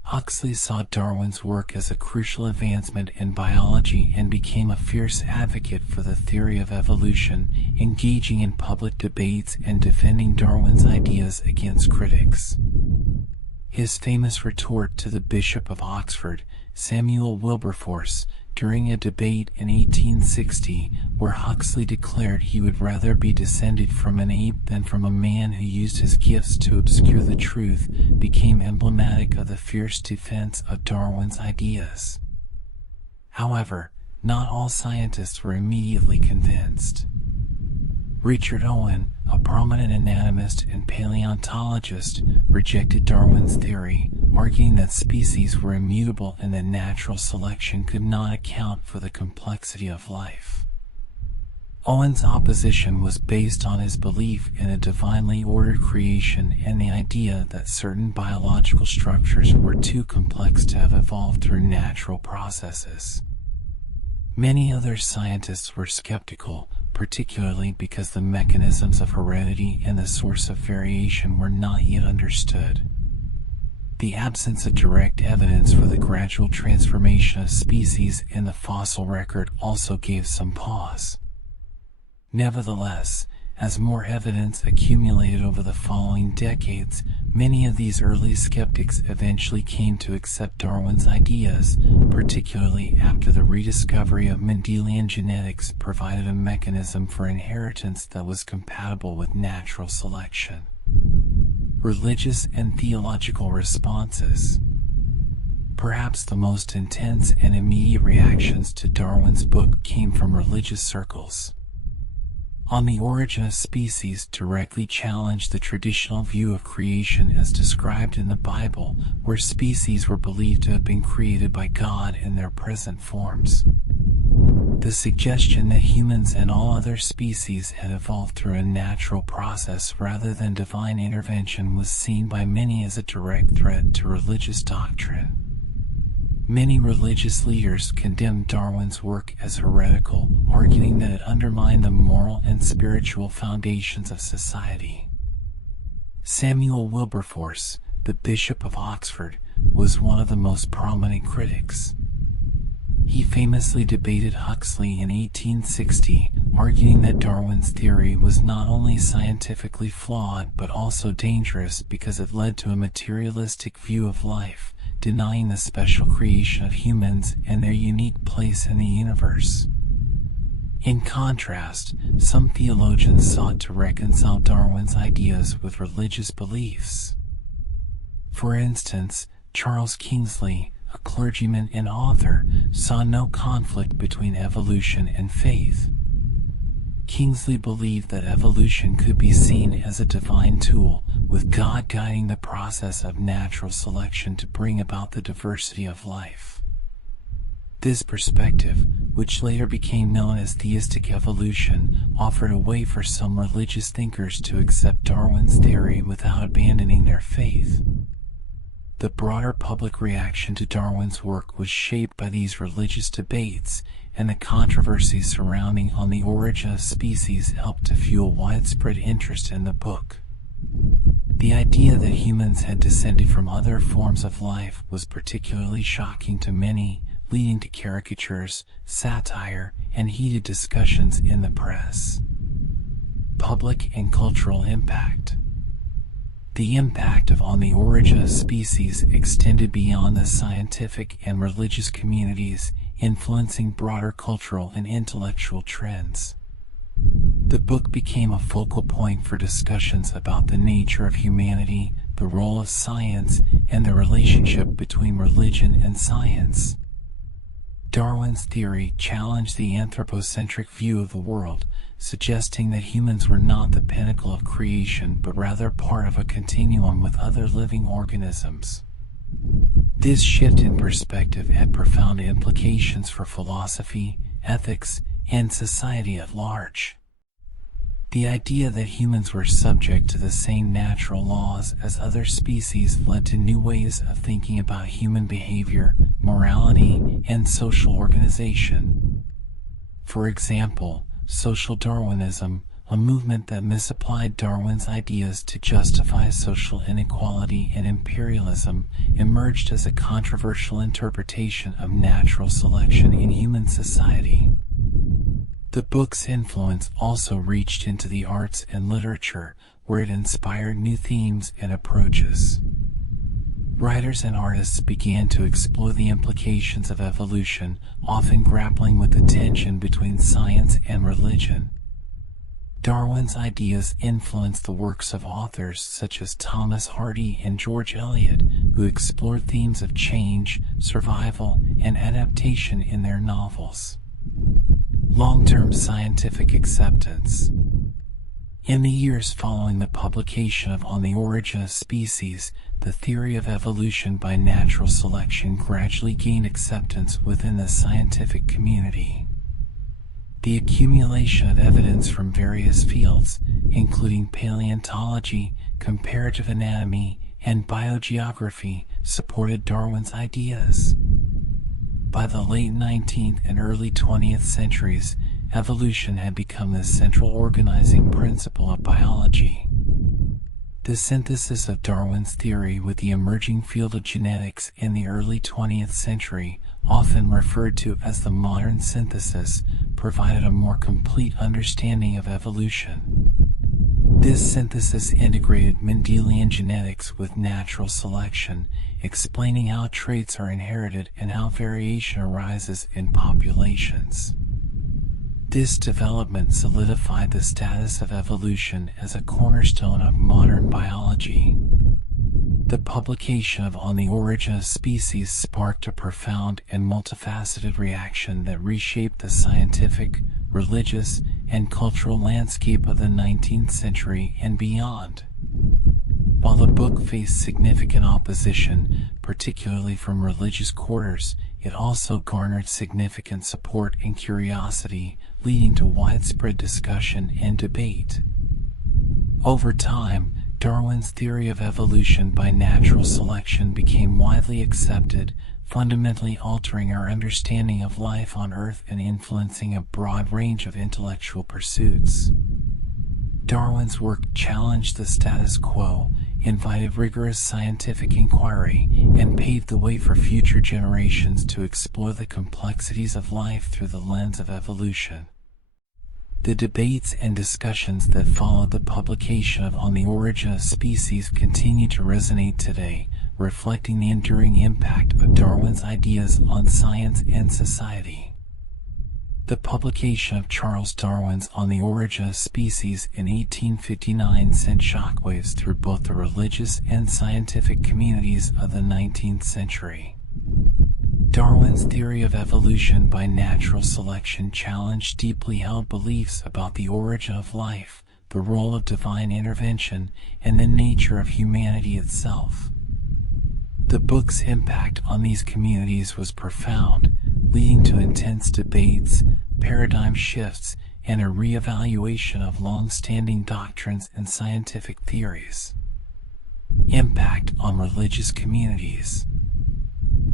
Huxley saw Darwin's work as a crucial advancement in biology and became a fierce advocate for the theory of evolution, engaging in public debates and defending Darwin's ideas against critics. His famous retort to the Bishop of Oxford, Samuel Wilberforce, during a debate in 1860, where Huxley declared he would rather be descended from an ape than from a man who used his gifts to obscure the truth, became emblematic of the fierce defense of Darwin's ideas. However, not all scientists were immediately convinced. Richard Owen, a prominent anatomist and paleontologist, rejected Darwin's theory, arguing that species were immutable and that natural selection could not account for the complexity of life. Owen's opposition was based on his belief in a divinely ordered creation and the idea that certain biological structures were too complex to have evolved through natural processes. Many other scientists were skeptical, particularly because the mechanisms of heredity and the source of variation were not yet understood. The absence of direct evidence for the gradual transformation of species in the fossil record also gave some pause. Nevertheless, as more evidence accumulated over the following decades, many of these early skeptics eventually came to accept Darwin's ideas, particularly after the rediscovery of Mendelian genetics provided a mechanism for inheritance that was compatible with natural selection. Religious and theological responses. Perhaps the most intense and immediate reactions to Darwin's book came from religious circles. On the Origin of Species directly challenged the traditional view of creation as described in the Bible, where species were believed to have been created by God in their present forms. The suggestion that humans and all other species had evolved through a natural process rather than divine intervention was seen by many as a direct threat to religious doctrine. Many religious leaders condemned Darwin's work as heretical, arguing that it undermined the moral and spiritual foundations of society. Samuel Wilberforce, the Bishop of Oxford, was one of the most prominent critics. He famously debated Huxley in 1860, arguing that Darwin's theory was not only scientifically flawed but also dangerous because it led to a materialistic view of life, denying the special creation of humans and their unique place in the universe. In contrast, some theologians sought to reconcile Darwin's ideas with religious beliefs. For instance, Charles Kingsley, a clergyman and author, saw no conflict between evolution and faith. Kingsley believed that evolution could be seen as a divine tool, with God guiding the process of natural selection to bring about the diversity of life. This perspective, which later became known as theistic evolution, offered a way for some religious thinkers to accept Darwin's theory without abandoning their faith. The broader public reaction to Darwin's work was shaped by these religious debates, and the controversies surrounding On the Origin of Species helped to fuel widespread interest in the book. The idea that humans had descended from other forms of life was particularly shocking to many, leading to caricatures, satire, and heated discussions in the press. Public and cultural impact. The impact of On the Origin of Species extended beyond the scientific and religious communities, influencing broader cultural and intellectual trends. The book became a focal point for discussions about the nature of humanity, the role of science, and the relationship between religion and science. Darwin's theory challenged the anthropocentric view of the world, suggesting that humans were not the pinnacle of creation but rather part of a continuum with other living organisms. This shift in perspective had profound implications for philosophy, ethics, and society at large. The idea that humans were subject to the same natural laws as other species led to new ways of thinking about human behavior, morality, and social organization. For example, social Darwinism, a movement that misapplied Darwin's ideas to justify social inequality and imperialism, emerged as a controversial interpretation of natural selection in human society. The book's influence also reached into the arts and literature, where it inspired new themes and approaches. Writers and artists began to explore the implications of evolution, often grappling with the tension between science and religion. Darwin's ideas influenced the works of authors such as Thomas Hardy and George Eliot, who explored themes of change, survival, and adaptation in their novels. Long-term scientific acceptance. In the years following the publication of On the Origin of Species, the theory of evolution by natural selection gradually gained acceptance within the scientific community. The accumulation of evidence from various fields, including paleontology, comparative anatomy, and biogeography, supported Darwin's ideas. By the late 19th and early 20th centuries, evolution had become the central organizing principle of biology. The synthesis of Darwin's theory with the emerging field of genetics in the early 20th century, often referred to as the modern synthesis, provided a more complete understanding of evolution. This synthesis integrated Mendelian genetics with natural selection, explaining how traits are inherited and how variation arises in populations. This development solidified the status of evolution as a cornerstone of modern biology. The publication of On the Origin of Species sparked a profound and multifaceted reaction that reshaped the scientific, religious, and cultural landscape of the 19th century and beyond. While the book faced significant opposition, particularly from religious quarters, it also garnered significant support and curiosity, leading to widespread discussion and debate. Over time, Darwin's theory of evolution by natural selection became widely accepted, fundamentally altering our understanding of life on Earth and influencing a broad range of intellectual pursuits. Darwin's work challenged the status quo, invited rigorous scientific inquiry, and paved the way for future generations to explore the complexities of life through the lens of evolution. The debates and discussions that followed the publication of On the Origin of Species continue to resonate today, reflecting the enduring impact of Darwin's ideas on science and society. The publication of Charles Darwin's On the Origin of Species in 1859 sent shockwaves through both the religious and scientific communities of the 19th century. Darwin's theory of evolution by natural selection challenged deeply held beliefs about the origin of life, the role of divine intervention, and the nature of humanity itself. The book's impact on these communities was profound, leading to intense debates, paradigm shifts, and a re-evaluation of long-standing doctrines and scientific theories. Impact on religious communities.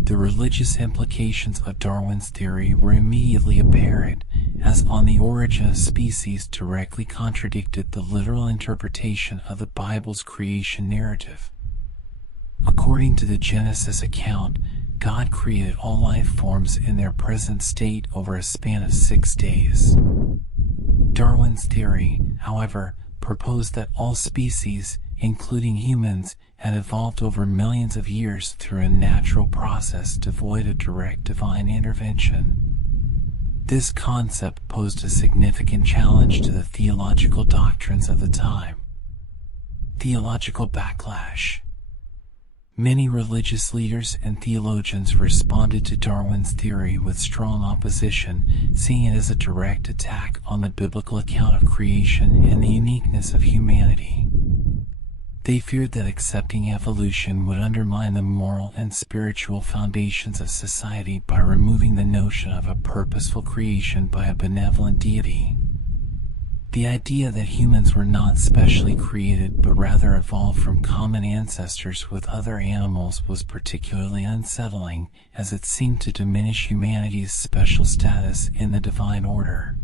The religious implications of Darwin's theory were immediately apparent, as On the Origin of Species directly contradicted the literal interpretation of the Bible's creation narrative. According to the Genesis account, God created all life forms in their present state over a span of 6 days. Darwin's theory, however, proposed that all species, including humans, had evolved over millions of years through a natural process devoid of direct divine intervention. This concept posed a significant challenge to the theological doctrines of the time. Theological backlash. Many religious leaders and theologians responded to Darwin's theory with strong opposition, seeing it as a direct attack on the biblical account of creation and the uniqueness of humanity. They feared that accepting evolution would undermine the moral and spiritual foundations of society by removing the notion of a purposeful creation by a benevolent deity. The idea that humans were not specially created but rather evolved from common ancestors with other animals was particularly unsettling, as it seemed to diminish humanity's special status in the divine order.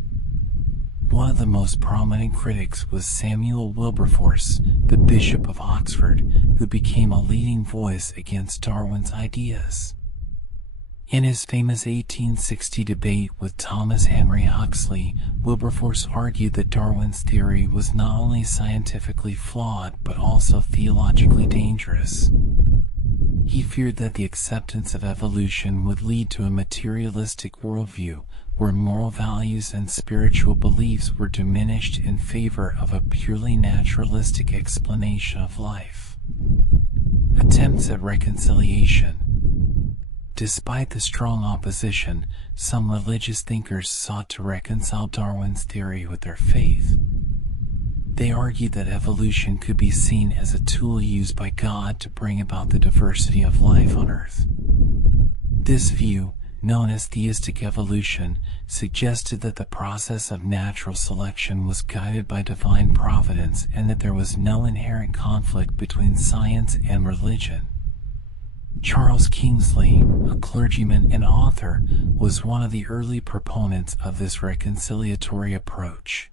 One of the most prominent critics was Samuel Wilberforce, the Bishop of Oxford, who became a leading voice against Darwin's ideas. In his famous 1860 debate with Thomas Henry Huxley, Wilberforce argued that Darwin's theory was not only scientifically flawed but also theologically dangerous. He feared that the acceptance of evolution would lead to a materialistic worldview, where moral values and spiritual beliefs were diminished in favor of a purely naturalistic explanation of life. Attempts at reconciliation. Despite the strong opposition, some religious thinkers sought to reconcile Darwin's theory with their faith. They argued that evolution could be seen as a tool used by God to bring about the diversity of life on Earth. This view, known as theistic evolution, suggested that the process of natural selection was guided by divine providence and that there was no inherent conflict between science and religion. Charles Kingsley, a clergyman and author, was one of the early proponents of this reconciliatory approach.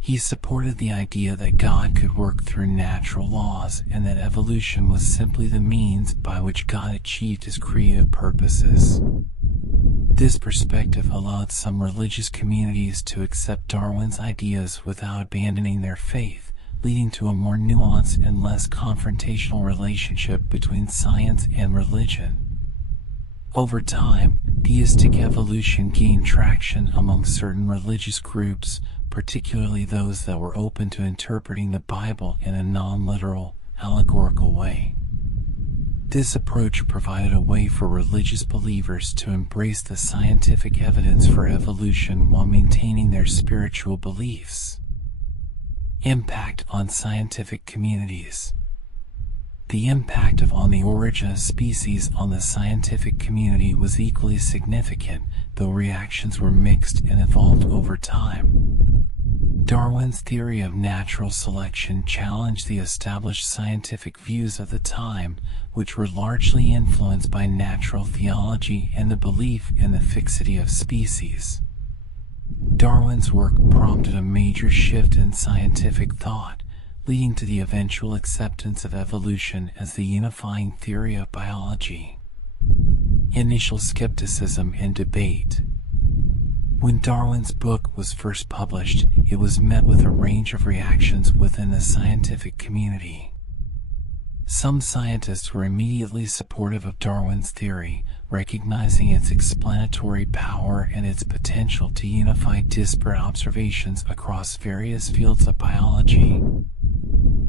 He supported the idea that God could work through natural laws and that evolution was simply the means by which God achieved his creative purposes. This perspective allowed some religious communities to accept Darwin's ideas without abandoning their faith, leading to a more nuanced and less confrontational relationship between science and religion. Over time, theistic evolution gained traction among certain religious groups, particularly those that were open to interpreting the Bible in a non-literal, allegorical way. This approach provided a way for religious believers to embrace the scientific evidence for evolution while maintaining their spiritual beliefs. Impact on scientific communities. The impact on the origin of species on the scientific community was equally significant, though reactions were mixed and evolved over time. Darwin's theory of natural selection challenged the established scientific views of the time, which were largely influenced by natural theology and the belief in the fixity of species. Darwin's work prompted a major shift in scientific thought, leading to the eventual acceptance of evolution as the unifying theory of biology. Initial skepticism and debate. When Darwin's book was first published, it was met with a range of reactions within the scientific community. Some scientists were immediately supportive of Darwin's theory, recognizing its explanatory power and its potential to unify disparate observations across various fields of biology.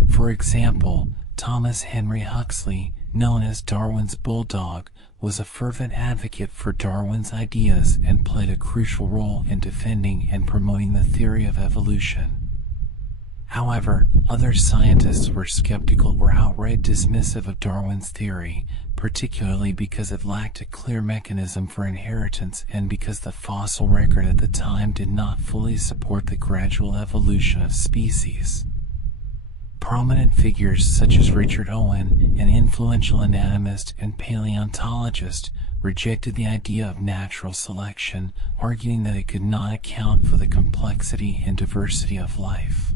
For example, Thomas Henry Huxley, known as Darwin's bulldog, was a fervent advocate for Darwin's ideas and played a crucial role in defending and promoting the theory of evolution. However, other scientists were skeptical or outright dismissive of Darwin's theory, particularly because it lacked a clear mechanism for inheritance and because the fossil record at the time did not fully support the gradual evolution of species. Prominent figures such as Richard Owen, an influential anatomist and paleontologist, rejected the idea of natural selection, arguing that it could not account for the complexity and diversity of life.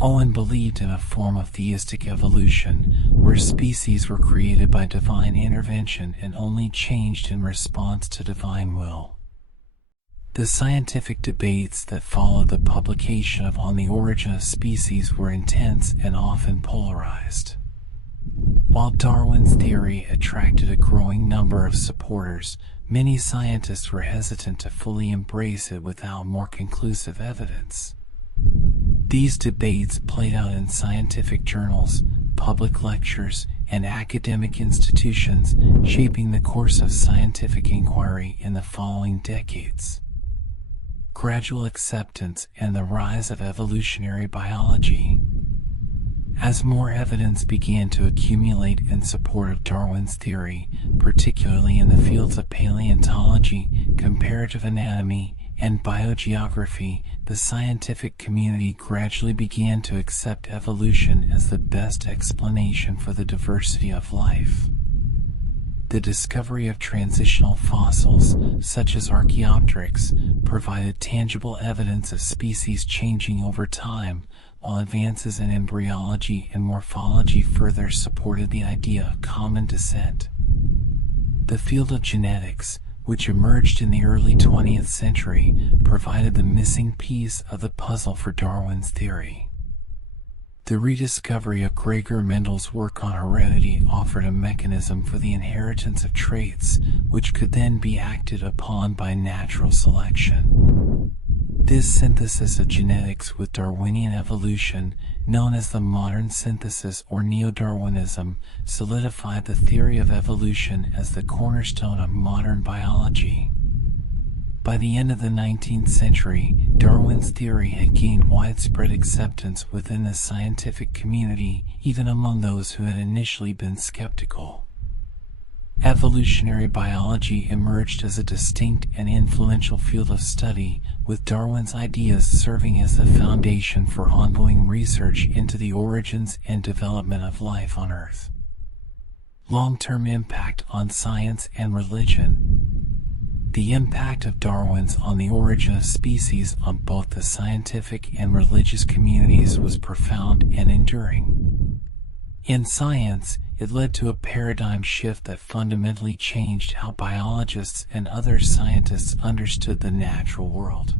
Owen believed in a form of theistic evolution, where species were created by divine intervention and only changed in response to divine will. The scientific debates that followed the publication of On the Origin of Species were intense and often polarized. While Darwin's theory attracted a growing number of supporters, many scientists were hesitant to fully embrace it without more conclusive evidence. These debates played out in scientific journals, public lectures, and academic institutions, shaping the course of scientific inquiry in the following decades. Gradual acceptance and the rise of evolutionary biology. As more evidence began to accumulate in support of Darwin's theory, particularly in the fields of paleontology, comparative anatomy, and biogeography, the scientific community gradually began to accept evolution as the best explanation for the diversity of life. The discovery of transitional fossils, such as Archaeopteryx, provided tangible evidence of species changing over time, while advances in embryology and morphology further supported the idea of common descent. The field of genetics, which emerged in the early 20th century, provided the missing piece of the puzzle for Darwin's theory. The rediscovery of Gregor Mendel's work on heredity offered a mechanism for the inheritance of traits, which could then be acted upon by natural selection. This synthesis of genetics with Darwinian evolution, known as the modern synthesis or neo-Darwinism, solidified the theory of evolution as the cornerstone of modern biology. By the end of the 19th century, Darwin's theory had gained widespread acceptance within the scientific community, even among those who had initially been skeptical. Evolutionary biology emerged as a distinct and influential field of study, with Darwin's ideas serving as the foundation for ongoing research into the origins and development of life on Earth. Long-term impact on science and religion. The impact of Darwin's on the origin of species on both the scientific and religious communities was profound and enduring. In science, it led to a paradigm shift that fundamentally changed how biologists and other scientists understood the natural world.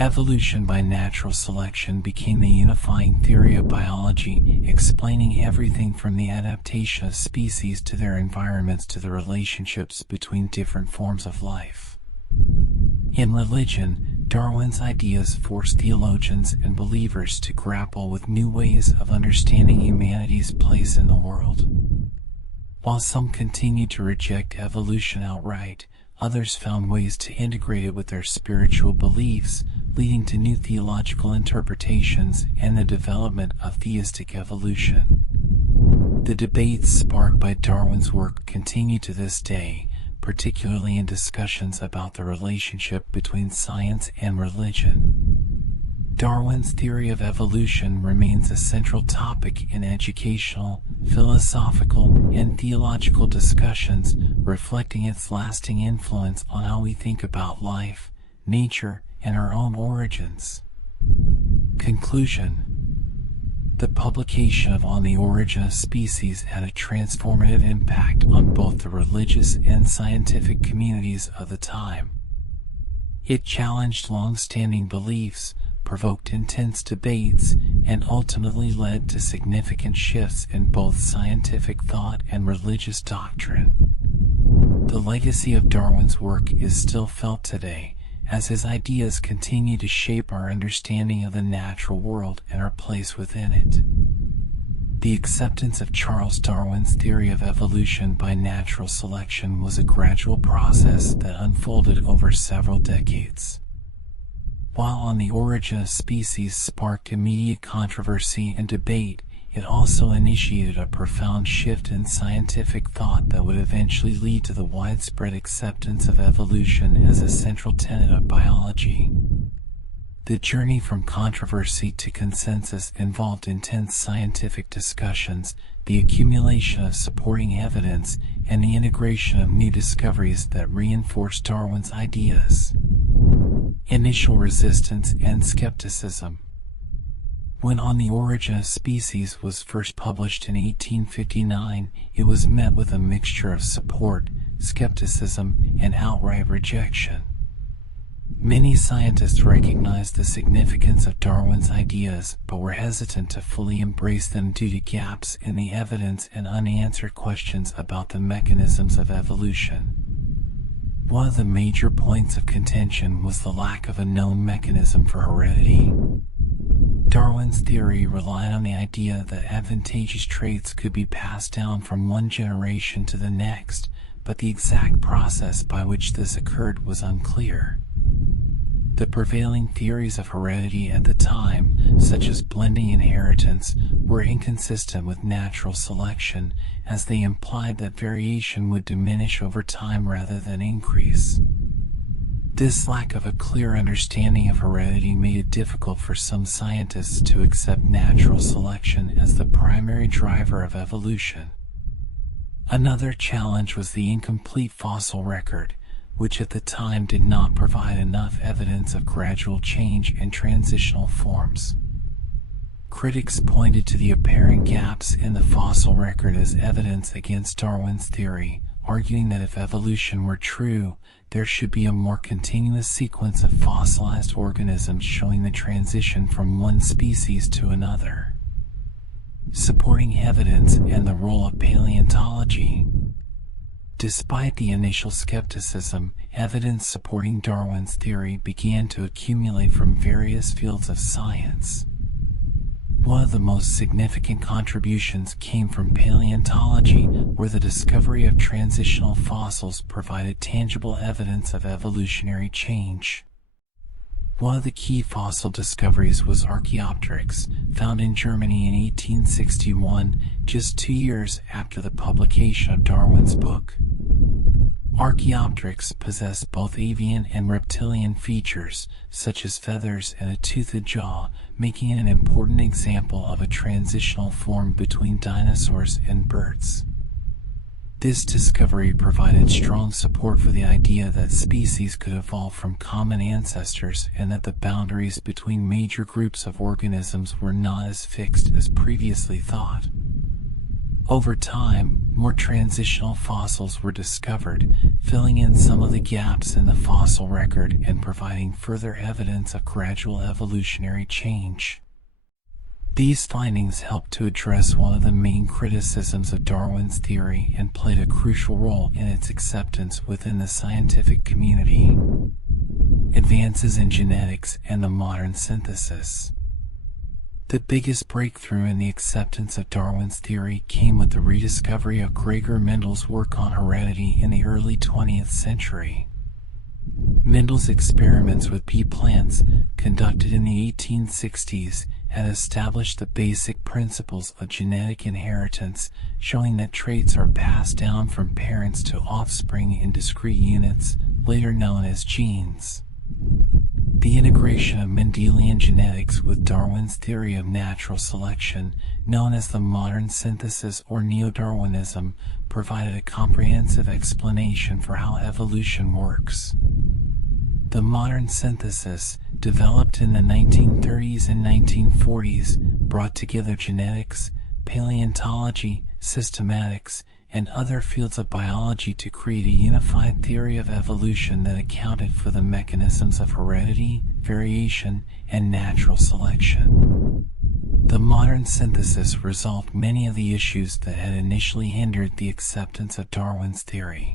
Evolution by natural selection became the unifying theory of biology, explaining everything from the adaptation of species to their environments to the relationships between different forms of life. In religion, Darwin's ideas forced theologians and believers to grapple with new ways of understanding humanity's place in the world. While some continued to reject evolution outright, others found ways to integrate it with their spiritual beliefs, leading to new theological interpretations and the development of theistic evolution. The debates sparked by Darwin's work continue to this day, particularly in discussions about the relationship between science and religion. Darwin's theory of evolution remains a central topic in educational, philosophical, and theological discussions, reflecting its lasting influence on how we think about life, nature, and our own origins. Conclusion. The publication of On the Origin of Species had a transformative impact on both the religious and scientific communities of the time. It challenged long-standing beliefs, provoked intense debates, and ultimately led to significant shifts in both scientific thought and religious doctrine. The legacy of Darwin's work is still felt today, as his ideas continue to shape our understanding of the natural world and our place within it. The acceptance of Charles Darwin's theory of evolution by natural selection was a gradual process that unfolded over several decades. While On the Origin of Species sparked immediate controversy and debate, it also initiated a profound shift in scientific thought that would eventually lead to the widespread acceptance of evolution as a central tenet of biology. The journey from controversy to consensus involved intense scientific discussions, the accumulation of supporting evidence, and the integration of new discoveries that reinforced Darwin's ideas. Initial resistance and skepticism. When On the Origin of Species was first published in 1859, it was met with a mixture of support, skepticism, and outright rejection. Many scientists recognized the significance of Darwin's ideas, but were hesitant to fully embrace them due to gaps in the evidence and unanswered questions about the mechanisms of evolution. One of the major points of contention was the lack of a known mechanism for heredity. Darwin's theory relied on the idea that advantageous traits could be passed down from one generation to the next, but the exact process by which this occurred was unclear. The prevailing theories of heredity at the time, such as blending inheritance, were inconsistent with natural selection, as they implied that variation would diminish over time rather than increase. This lack of a clear understanding of heredity made it difficult for some scientists to accept natural selection as the primary driver of evolution. Another challenge was the incomplete fossil record, which at the time did not provide enough evidence of gradual change and transitional forms. Critics pointed to the apparent gaps in the fossil record as evidence against Darwin's theory, arguing that if evolution were true, there should be a more continuous sequence of fossilized organisms showing the transition from one species to another. Supporting evidence and the role of paleontology. Despite the initial skepticism, evidence supporting Darwin's theory began to accumulate from various fields of science. One of the most significant contributions came from paleontology, where the discovery of transitional fossils provided tangible evidence of evolutionary change. One of the key fossil discoveries was Archaeopteryx, found in Germany in 1861, just 2 years after the publication of Darwin's book. Archaeopteryx possessed both avian and reptilian features, such as feathers and a toothed jaw, making it an important example of a transitional form between dinosaurs and birds. This discovery provided strong support for the idea that species could evolve from common ancestors and that the boundaries between major groups of organisms were not as fixed as previously thought. Over time, more transitional fossils were discovered, filling in some of the gaps in the fossil record and providing further evidence of gradual evolutionary change. These findings helped to address one of the main criticisms of Darwin's theory and played a crucial role in its acceptance within the scientific community. Advances in genetics and the modern synthesis. The biggest breakthrough in the acceptance of Darwin's theory came with the rediscovery of Gregor Mendel's work on heredity in the early 20th century. Mendel's experiments with pea plants, conducted in the 1860s, had established the basic principles of genetic inheritance, showing that traits are passed down from parents to offspring in discrete units, later known as genes. The integration of Mendelian genetics with Darwin's theory of natural selection, known as the modern synthesis or neo-Darwinism, provided a comprehensive explanation for how evolution works. The modern synthesis, developed in the 1930s and 1940s, brought together genetics, paleontology, systematics, and other fields of biology to create a unified theory of evolution that accounted for the mechanisms of heredity, variation, and natural selection. The modern synthesis resolved many of the issues that had initially hindered the acceptance of Darwin's theory.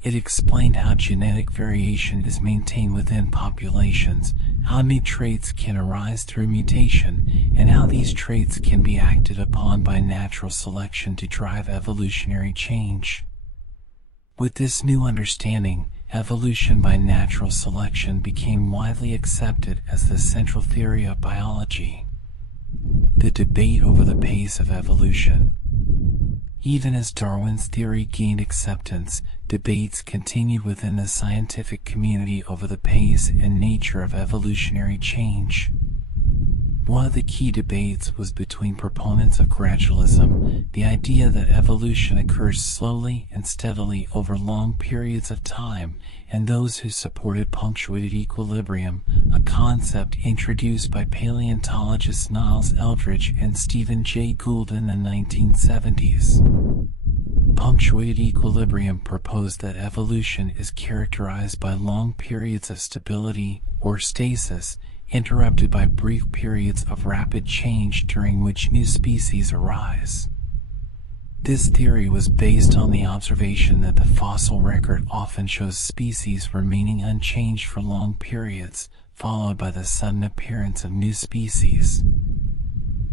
It explained how genetic variation is maintained within populations, how new traits can arise through mutation, and how these traits can be acted upon by natural selection to drive evolutionary change. With this new understanding, evolution by natural selection became widely accepted as the central theory of biology. The debate over the pace of evolution. Even as Darwin's theory gained acceptance, debates continued within the scientific community over the pace and nature of evolutionary change. One of the key debates was between proponents of gradualism, the idea that evolution occurs slowly and steadily over long periods of time, and those who supported punctuated equilibrium, a concept introduced by paleontologists Niles Eldredge and Stephen Jay Gould in the 1970s. Punctuated equilibrium proposed that evolution is characterized by long periods of stability, or stasis, interrupted by brief periods of rapid change during which new species arise. This theory was based on the observation that the fossil record often shows species remaining unchanged for long periods, followed by the sudden appearance of new species.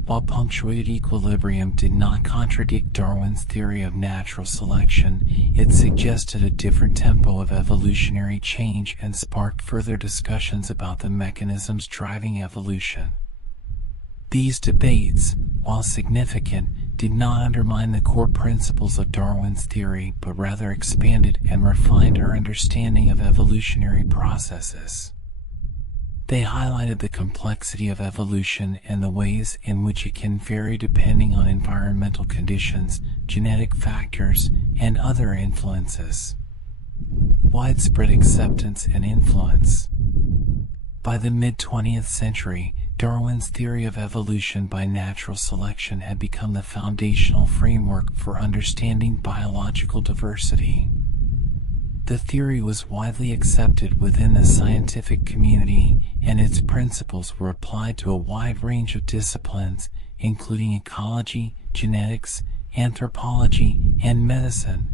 While punctuated equilibrium did not contradict Darwin's theory of natural selection, it suggested a different tempo of evolutionary change and sparked further discussions about the mechanisms driving evolution. These debates, while significant, did not undermine the core principles of Darwin's theory, but rather expanded and refined our understanding of evolutionary processes. They highlighted the complexity of evolution and the ways in which it can vary depending on environmental conditions, genetic factors, and other influences. Widespread acceptance and influence. By the mid-20th century, Darwin's theory of evolution by natural selection had become the foundational framework for understanding biological diversity. The theory was widely accepted within the scientific community, and its principles were applied to a wide range of disciplines, including ecology, genetics, anthropology, and medicine.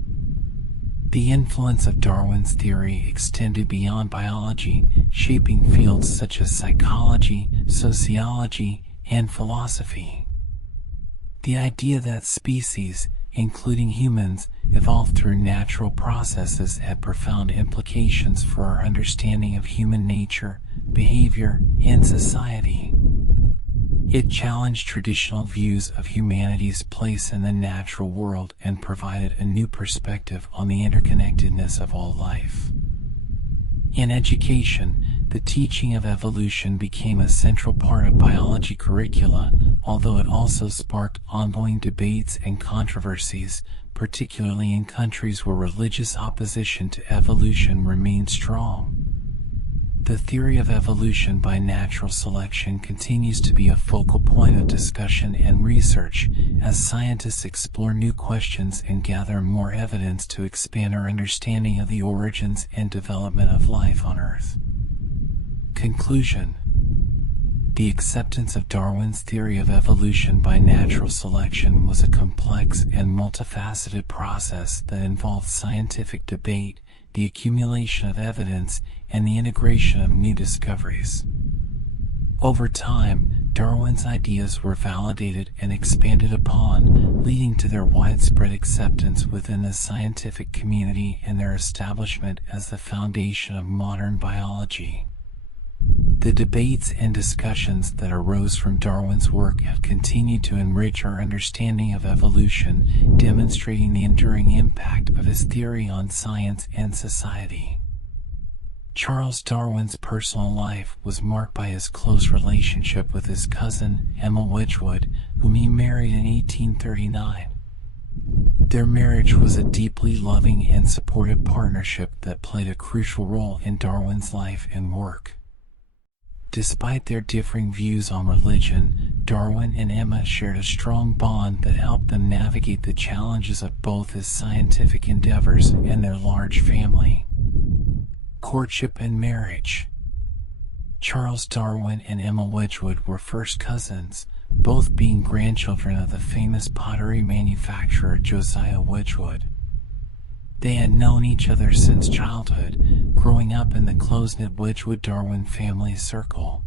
The influence of Darwin's theory extended beyond biology, shaping fields such as psychology, sociology, and philosophy. The idea that species, including humans, evolved through natural processes had profound implications for our understanding of human nature, behavior, and society. It challenged traditional views of humanity's place in the natural world and provided a new perspective on the interconnectedness of all life. In education, the teaching of evolution became a central part of biology curricula, although it also sparked ongoing debates and controversies, particularly in countries where religious opposition to evolution remained strong. The theory of evolution by natural selection continues to be a focal point of discussion and research as scientists explore new questions and gather more evidence to expand our understanding of the origins and development of life on Earth. Conclusion: the acceptance of Darwin's theory of evolution by natural selection was a complex and multifaceted process that involved scientific debate, the accumulation of evidence, and the integration of new discoveries. Over time, Darwin's ideas were validated and expanded upon, leading to their widespread acceptance within the scientific community and their establishment as the foundation of modern biology. The debates and discussions that arose from Darwin's work have continued to enrich our understanding of evolution, demonstrating the enduring impact of his theory on science and society. Charles Darwin's personal life was marked by his close relationship with his cousin, Emma Wedgwood, whom he married in 1839. Their marriage was a deeply loving and supportive partnership that played a crucial role in Darwin's life and work. Despite their differing views on religion, Darwin and Emma shared a strong bond that helped them navigate the challenges of both his scientific endeavors and their large family. Courtship and marriage. Charles Darwin and Emma Wedgwood were first cousins, both being grandchildren of the famous pottery manufacturer Josiah Wedgwood. They had known each other since childhood, growing up in the close-knit Wedgwood-Darwin family circle.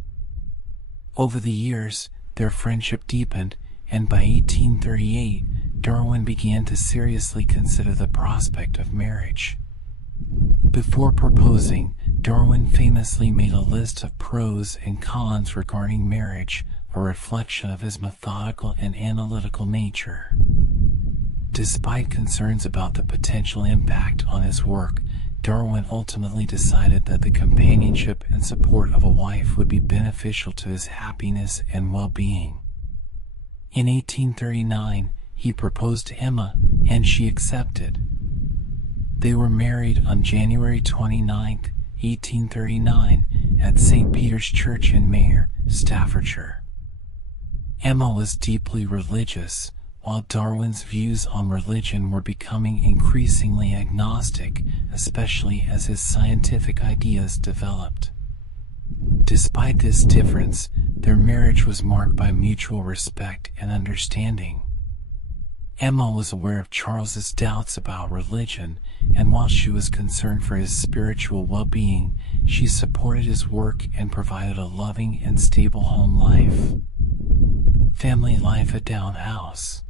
Over the years, their friendship deepened, and by 1838, Darwin began to seriously consider the prospect of marriage. Before proposing, Darwin famously made a list of pros and cons regarding marriage, a reflection of his methodical and analytical nature. Despite concerns about the potential impact on his work, Darwin ultimately decided that the companionship and support of a wife would be beneficial to his happiness and well-being. In 1839, he proposed to Emma, and she accepted. They were married on January 29, 1839, at St. Peter's Church in Mayer, Staffordshire. Emma was deeply religious, while Darwin's views on religion were becoming increasingly agnostic, especially as his scientific ideas developed. Despite this difference, their marriage was marked by mutual respect and understanding. Emma was aware of Charles's doubts about religion, and while she was concerned for his spiritual well-being, she supported his work and provided a loving and stable home life. Family life at Down House.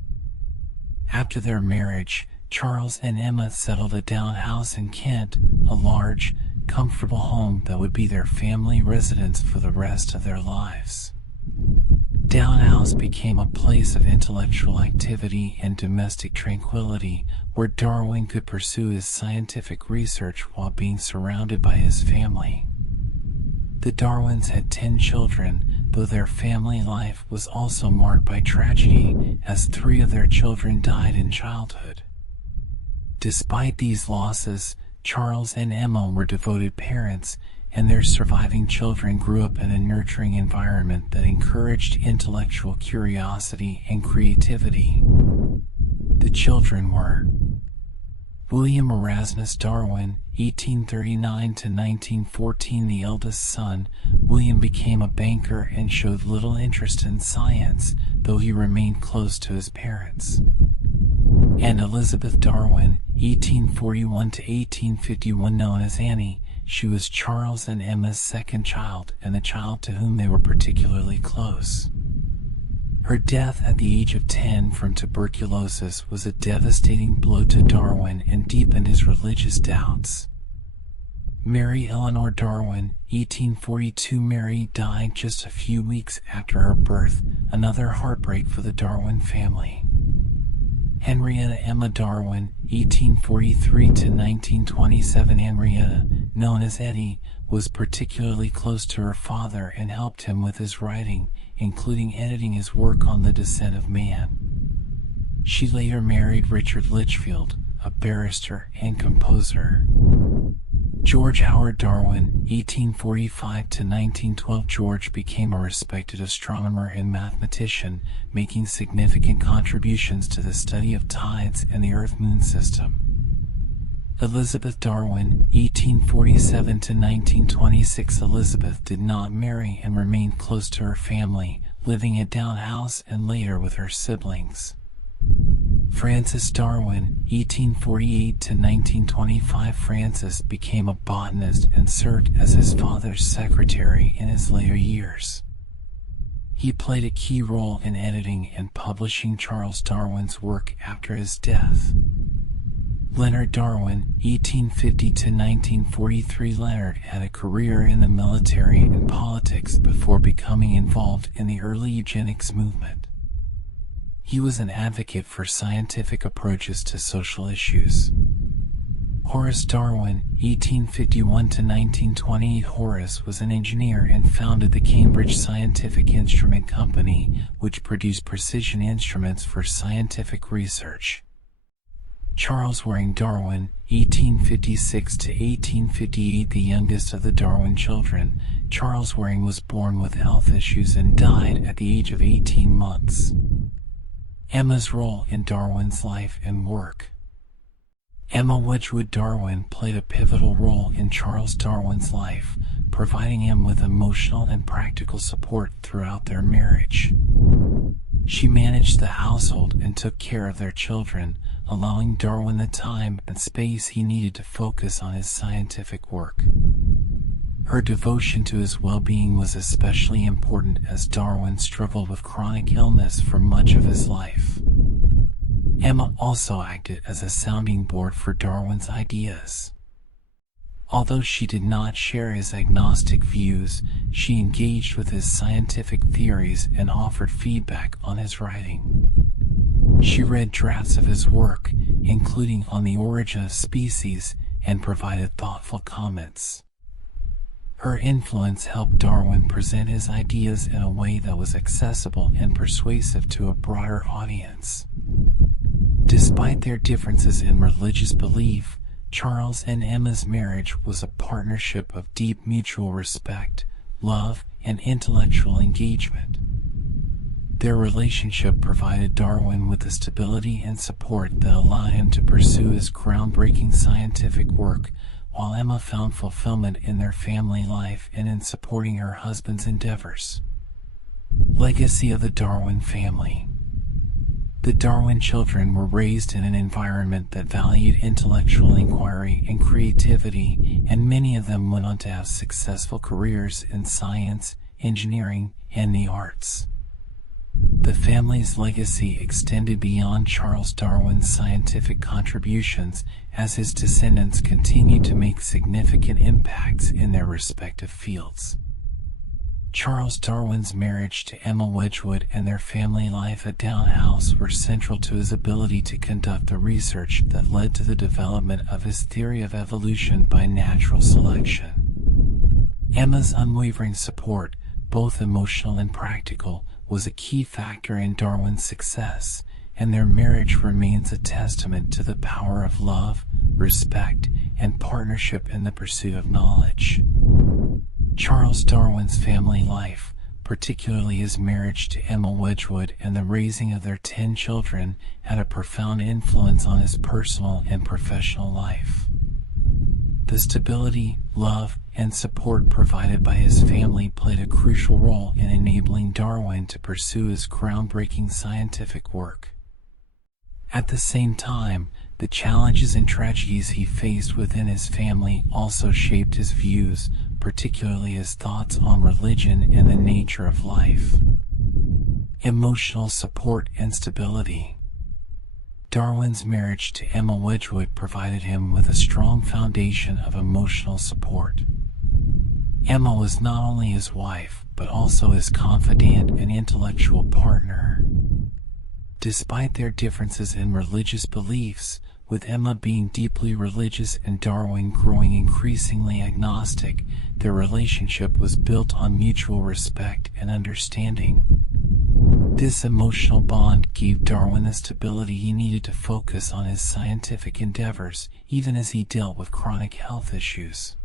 After their marriage, Charles and Emma settled at Down House in Kent, a large, comfortable home that would be their family residence for the rest of their lives. Down House became a place of intellectual activity and domestic tranquility, where Darwin could pursue his scientific research while being surrounded by his family. The Darwins had 10 children, though their family life was also marked by tragedy, as 3 of their children died in childhood. Despite these losses, Charles and Emma were devoted parents, and their surviving children grew up in a nurturing environment that encouraged intellectual curiosity and creativity. The children were William Erasmus Darwin, 1839 to 1914, the eldest son. William became a banker and showed little interest in science, though he remained close to his parents. And Elizabeth Darwin, 1841 to 1851, known as Annie. She was Charles and Emma's second child, and the child to whom they were particularly close. Her death at the age of 10 from tuberculosis was a devastating blow to Darwin and deepened his religious doubts. Mary Eleanor Darwin, 1842. Mary died just a few weeks after her birth, another heartbreak for the Darwin family. Henrietta Emma Darwin, 1843 to 1927. Henrietta, known as Etty, was particularly close to her father and helped him with his writing, including editing his work on The Descent of Man. She later married Richard Litchfield, a barrister and composer. George Howard Darwin, 1845 to 1912. George became a respected astronomer and mathematician, making significant contributions to the study of tides and the Earth-Moon system. Elizabeth Darwin, 1847 to 1926. Elizabeth did not marry and remained close to her family, living at Down House and later with her siblings. Francis Darwin, 1848 to 1925. Francis became a botanist and served as his father's secretary in his later years. He played a key role in editing and publishing Charles Darwin's work after his death. Leonard Darwin, 1850 to 1943. Leonard had a career in the military and politics before becoming involved in the early eugenics movement. He was an advocate for scientific approaches to social issues. Horace Darwin, 1851 to 1928. Horace was an engineer and founded the Cambridge Scientific Instrument Company, which produced precision instruments for scientific research. Charles Waring Darwin, 1856 to 1858. The youngest of the Darwin children, Charles Waring was born with health issues and died at the age of 18 months. Emma's role in Darwin's life and work. Emma Wedgwood Darwin played a pivotal role in Charles Darwin's life, providing him with emotional and practical support throughout their marriage. She managed the household and took care of their children, allowing Darwin the time and space he needed to focus on his scientific work. Her devotion to his well-being was especially important as Darwin struggled with chronic illness for much of his life. Emma also acted as a sounding board for Darwin's ideas. Although she did not share his agnostic views, she engaged with his scientific theories and offered feedback on his writing. She read drafts of his work, including On the Origin of Species, and provided thoughtful comments. Her influence helped Darwin present his ideas in a way that was accessible and persuasive to a broader audience. Despite their differences in religious belief, Charles and Emma's marriage was a partnership of deep mutual respect, love, and intellectual engagement. Their relationship provided Darwin with the stability and support that allowed him to pursue his groundbreaking scientific work, while Emma found fulfillment in their family life and in supporting her husband's endeavors. Legacy of the Darwin family. The Darwin children were raised in an environment that valued intellectual inquiry and creativity, and many of them went on to have successful careers in science, engineering, and the arts. The family's legacy extended beyond Charles Darwin's scientific contributions, as his descendants continued to make significant impacts in their respective fields. Charles Darwin's marriage to Emma Wedgwood and their family life at Down House were central to his ability to conduct the research that led to the development of his theory of evolution by natural selection. Emma's unwavering support, both emotional and practical, was a key factor in Darwin's success, and their marriage remains a testament to the power of love, respect, and partnership in the pursuit of knowledge. Charles Darwin's family life, particularly his marriage to Emma Wedgwood and the raising of their 10 children, had a profound influence on his personal and professional life. The stability, love, and support provided by his family played a crucial role in enabling Darwin to pursue his groundbreaking scientific work. At the same time, the challenges and tragedies he faced within his family also shaped his views, particularly his thoughts on religion and the nature of life. Emotional support and stability. Darwin's marriage to Emma Wedgwood provided him with a strong foundation of emotional support. Emma was not only his wife, but also his confidant and intellectual partner. Despite their differences in religious beliefs, with Emma being deeply religious and Darwin growing increasingly agnostic, their relationship was built on mutual respect and understanding. This emotional bond gave Darwin the stability he needed to focus on his scientific endeavors, even as he dealt with chronic health issues.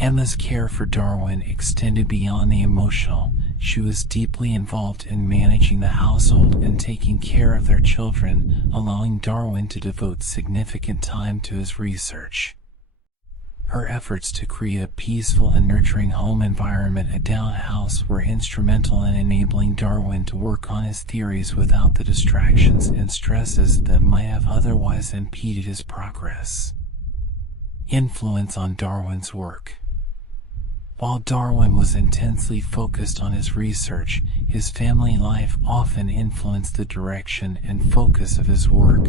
Emma's care for Darwin extended beyond the emotional. She was deeply involved in managing the household and taking care of their children, allowing Darwin to devote significant time to his research. Her efforts to create a peaceful and nurturing home environment at Down House were instrumental in enabling Darwin to work on his theories without the distractions and stresses that might have otherwise impeded his progress. Influence on Darwin's work. While Darwin was intensely focused on his research, his family life often influenced the direction and focus of his work.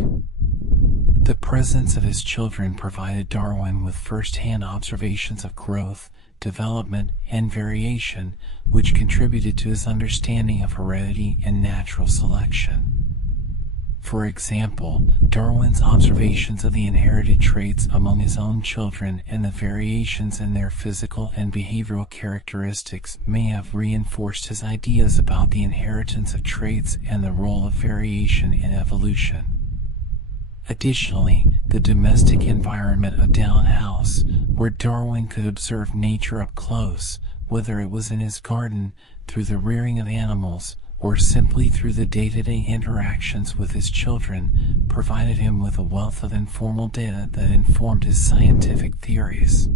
The presence of his children provided Darwin with first-hand observations of growth, development, and variation, which contributed to his understanding of heredity and natural selection. For example, Darwin's observations of the inherited traits among his own children and the variations in their physical and behavioral characteristics may have reinforced his ideas about the inheritance of traits and the role of variation in evolution. Additionally, the domestic environment of Down House, where Darwin could observe nature up close, whether it was in his garden, through the rearing of animals, or simply through the day-to-day interactions with his children, provided him with a wealth of informal data that informed his scientific theories.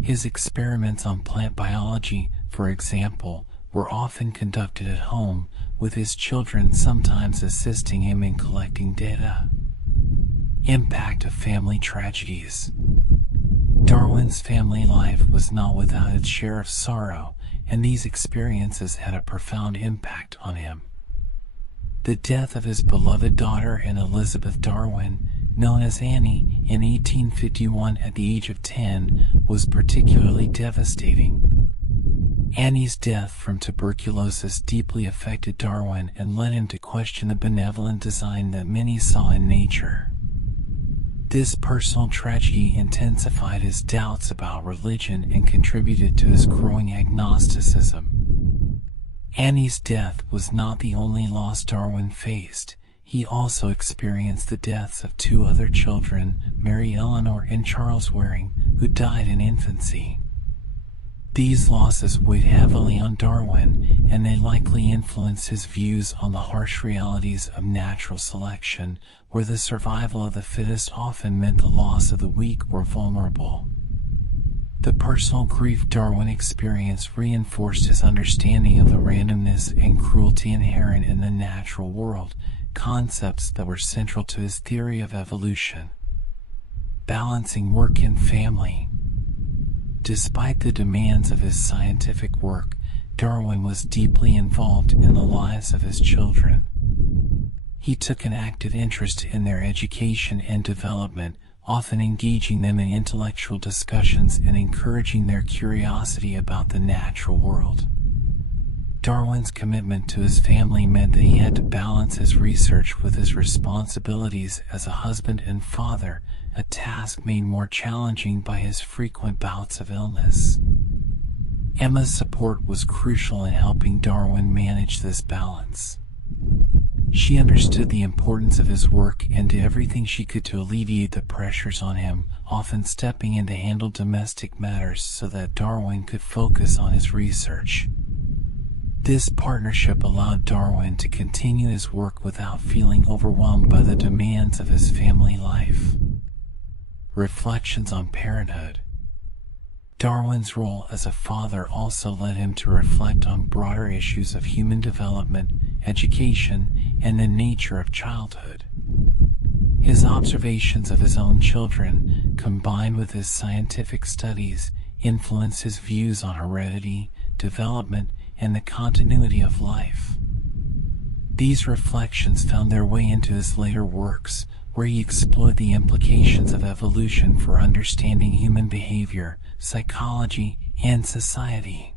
His experiments on plant biology, for example, were often conducted at home, with his children sometimes assisting him in collecting data. Impact of family tragedies. Darwin's family life was not without its share of sorrow, and these experiences had a profound impact on him. The death of his beloved daughter and Elizabeth Darwin, known as Annie, in 1851 at the age of 10, was particularly devastating. Annie's death from tuberculosis deeply affected Darwin and led him to question the benevolent design that many saw in nature. This personal tragedy intensified his doubts about religion and contributed to his growing agnosticism. Annie's death was not the only loss Darwin faced. He also experienced the deaths of two other children, Mary Eleanor and Charles Waring, who died in infancy. These losses weighed heavily on Darwin, and they likely influenced his views on the harsh realities of natural selection, where the survival of the fittest often meant the loss of the weak or vulnerable. The personal grief Darwin experienced reinforced his understanding of the randomness and cruelty inherent in the natural world, concepts that were central to his theory of evolution. Balancing work and family. Despite the demands of his scientific work, Darwin was deeply involved in the lives of his children. He took an active interest in their education and development, often engaging them in intellectual discussions and encouraging their curiosity about the natural world. Darwin's commitment to his family meant that he had to balance his research with his responsibilities as a husband and father, a task made more challenging by his frequent bouts of illness. Emma's support was crucial in helping Darwin manage this balance. She understood the importance of his work and did everything she could to alleviate the pressures on him, often stepping in to handle domestic matters so that Darwin could focus on his research. This partnership allowed Darwin to continue his work without feeling overwhelmed by the demands of his family life. Reflections on parenthood. Darwin's role as a father also led him to reflect on broader issues of human development, education, and the nature of childhood. His observations of his own children, combined with his scientific studies, influenced his views on heredity, development, and the continuity of life. These reflections found their way into his later works, where he explored the implications of evolution for understanding human behavior, psychology, and society.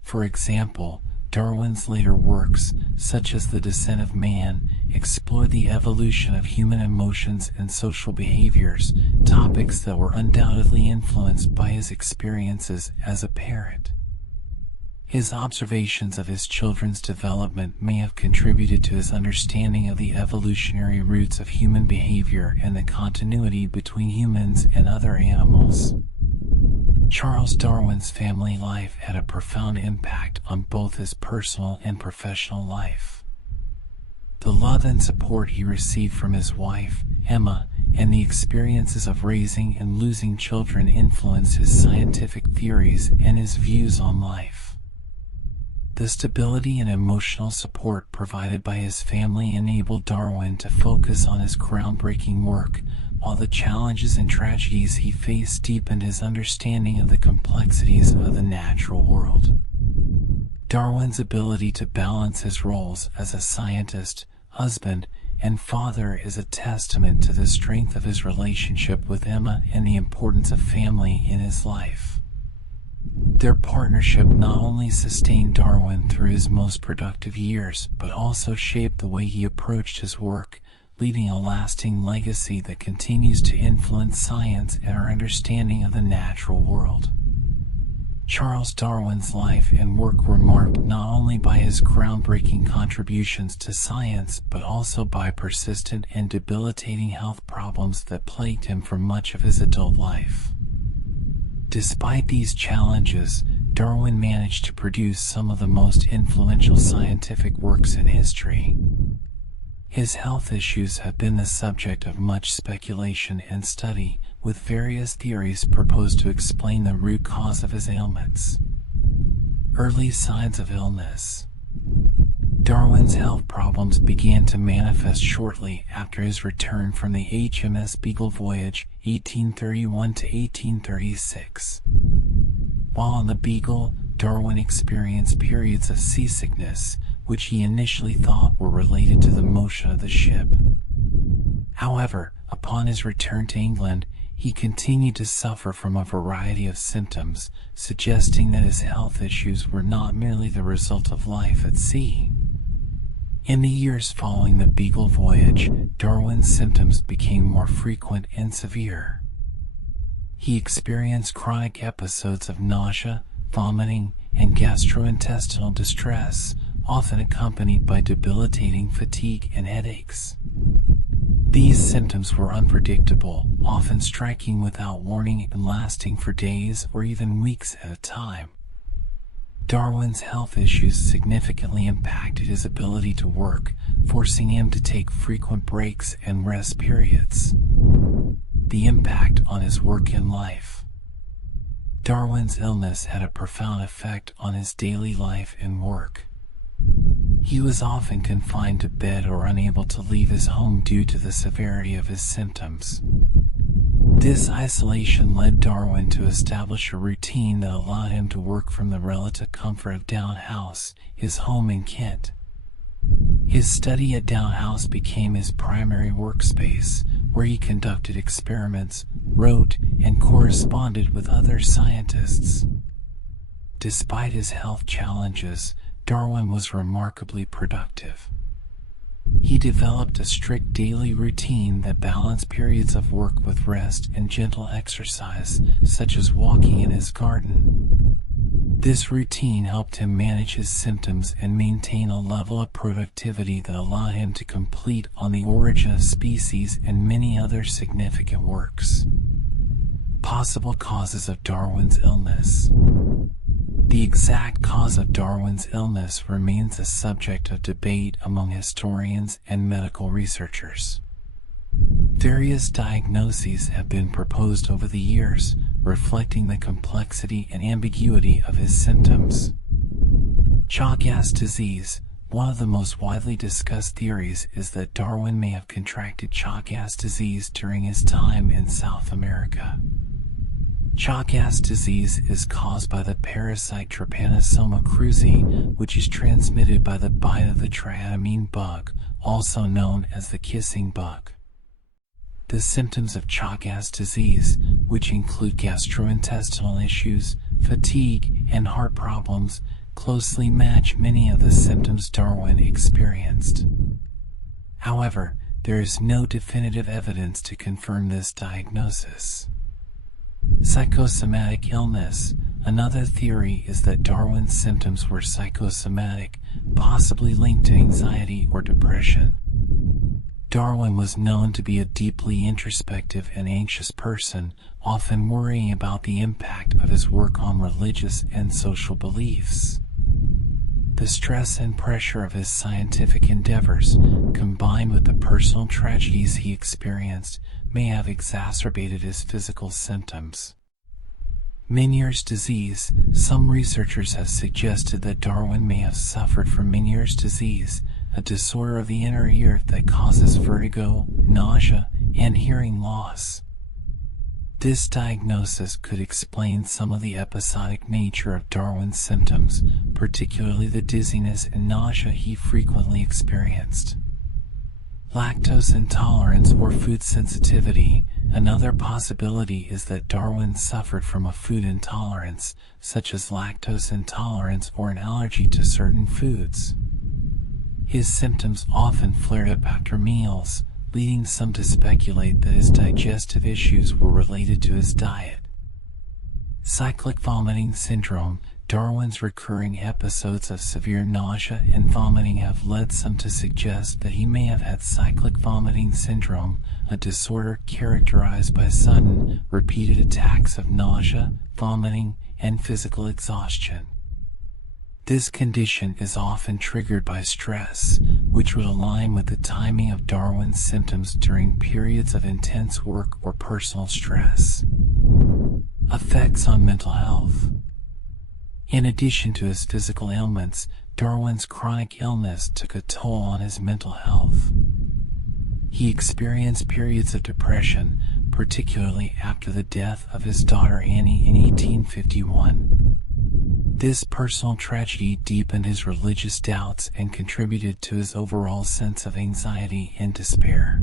For example, Darwin's later works, such as The Descent of Man, explored the evolution of human emotions and social behaviors, topics that were undoubtedly influenced by his experiences as a parent. His observations of his children's development may have contributed to his understanding of the evolutionary roots of human behavior and the continuity between humans and other animals. Charles Darwin's family life had a profound impact on both his personal and professional life. The love and support he received from his wife, Emma, and the experiences of raising and losing children influenced his scientific theories and his views on life. The stability and emotional support provided by his family enabled Darwin to focus on his groundbreaking work, while the challenges and tragedies he faced deepened his understanding of the complexities of the natural world. Darwin's ability to balance his roles as a scientist, husband, and father is a testament to the strength of his relationship with Emma and the importance of family in his life. Their partnership not only sustained Darwin through his most productive years, but also shaped the way he approached his work, leaving a lasting legacy that continues to influence science and our understanding of the natural world. Charles Darwin's life and work were marked not only by his groundbreaking contributions to science, but also by persistent and debilitating health problems that plagued him for much of his adult life. Despite these challenges, Darwin managed to produce some of the most influential scientific works in history. His health issues have been the subject of much speculation and study, with various theories proposed to explain the root cause of his ailments. Early signs of illness. Darwin's health problems began to manifest shortly after his return from the HMS Beagle voyage, 1831 to 1836. While on the Beagle, Darwin experienced periods of seasickness, which he initially thought were related to the motion of the ship. However, upon his return to England, he continued to suffer from a variety of symptoms, suggesting that his health issues were not merely the result of life at sea. In the years following the Beagle voyage, Darwin's symptoms became more frequent and severe. He experienced chronic episodes of nausea, vomiting, and gastrointestinal distress, often accompanied by debilitating fatigue and headaches. These symptoms were unpredictable, often striking without warning and lasting for days or even weeks at a time. Darwin's health issues significantly impacted his ability to work, forcing him to take frequent breaks and rest periods. The impact on his work and life. Darwin's illness had a profound effect on his daily life and work. He was often confined to bed or unable to leave his home due to the severity of his symptoms. This isolation led Darwin to establish a routine that allowed him to work from the relative comfort of Down House, his home in Kent. His study at Down House became his primary workspace, where he conducted experiments, wrote, and corresponded with other scientists. Despite his health challenges, Darwin was remarkably productive. He developed a strict daily routine that balanced periods of work with rest and gentle exercise, such as walking in his garden. This routine helped him manage his symptoms and maintain a level of productivity that allowed him to complete On the Origin of Species and many other significant works. Possible causes of Darwin's illness. The exact cause of Darwin's illness remains a subject of debate among historians and medical researchers. Various diagnoses have been proposed over the years, reflecting the complexity and ambiguity of his symptoms. Chagas disease. One of the most widely discussed theories is that Darwin may have contracted Chagas disease during his time in South America. Chagas disease is caused by the parasite Trypanosoma cruzi, which is transmitted by the bite of the triatamine bug, also known as the kissing bug. The symptoms of Chagas disease, which include gastrointestinal issues, fatigue, and heart problems, closely match many of the symptoms Darwin experienced. However, there is no definitive evidence to confirm this diagnosis. Psychosomatic illness. Another theory is that Darwin's symptoms were psychosomatic, possibly linked to anxiety or depression. Darwin was known to be a deeply introspective and anxious person, often worrying about the impact of his work on religious and social beliefs. The stress and pressure of his scientific endeavors, combined with the personal tragedies he experienced, may have exacerbated his physical symptoms. Meniere's disease. Some researchers have suggested that Darwin may have suffered from Meniere's disease, a disorder of the inner ear that causes vertigo, nausea, and hearing loss. This diagnosis could explain some of the episodic nature of Darwin's symptoms, particularly the dizziness and nausea he frequently experienced. Lactose intolerance or food sensitivity. Another possibility is that Darwin suffered from a food intolerance, such as lactose intolerance or an allergy to certain foods. His symptoms often flared up after meals, leading some to speculate that his digestive issues were related to his diet. Cyclic vomiting syndrome. Darwin's recurring episodes of severe nausea and vomiting have led some to suggest that he may have had cyclic vomiting syndrome, a disorder characterized by sudden, repeated attacks of nausea, vomiting, and physical exhaustion. This condition is often triggered by stress, which would align with the timing of Darwin's symptoms during periods of intense work or personal stress. Effects on mental health. In addition to his physical ailments, Darwin's chronic illness took a toll on his mental health. He experienced periods of depression, particularly after the death of his daughter Annie in 1851. This personal tragedy deepened his religious doubts and contributed to his overall sense of anxiety and despair.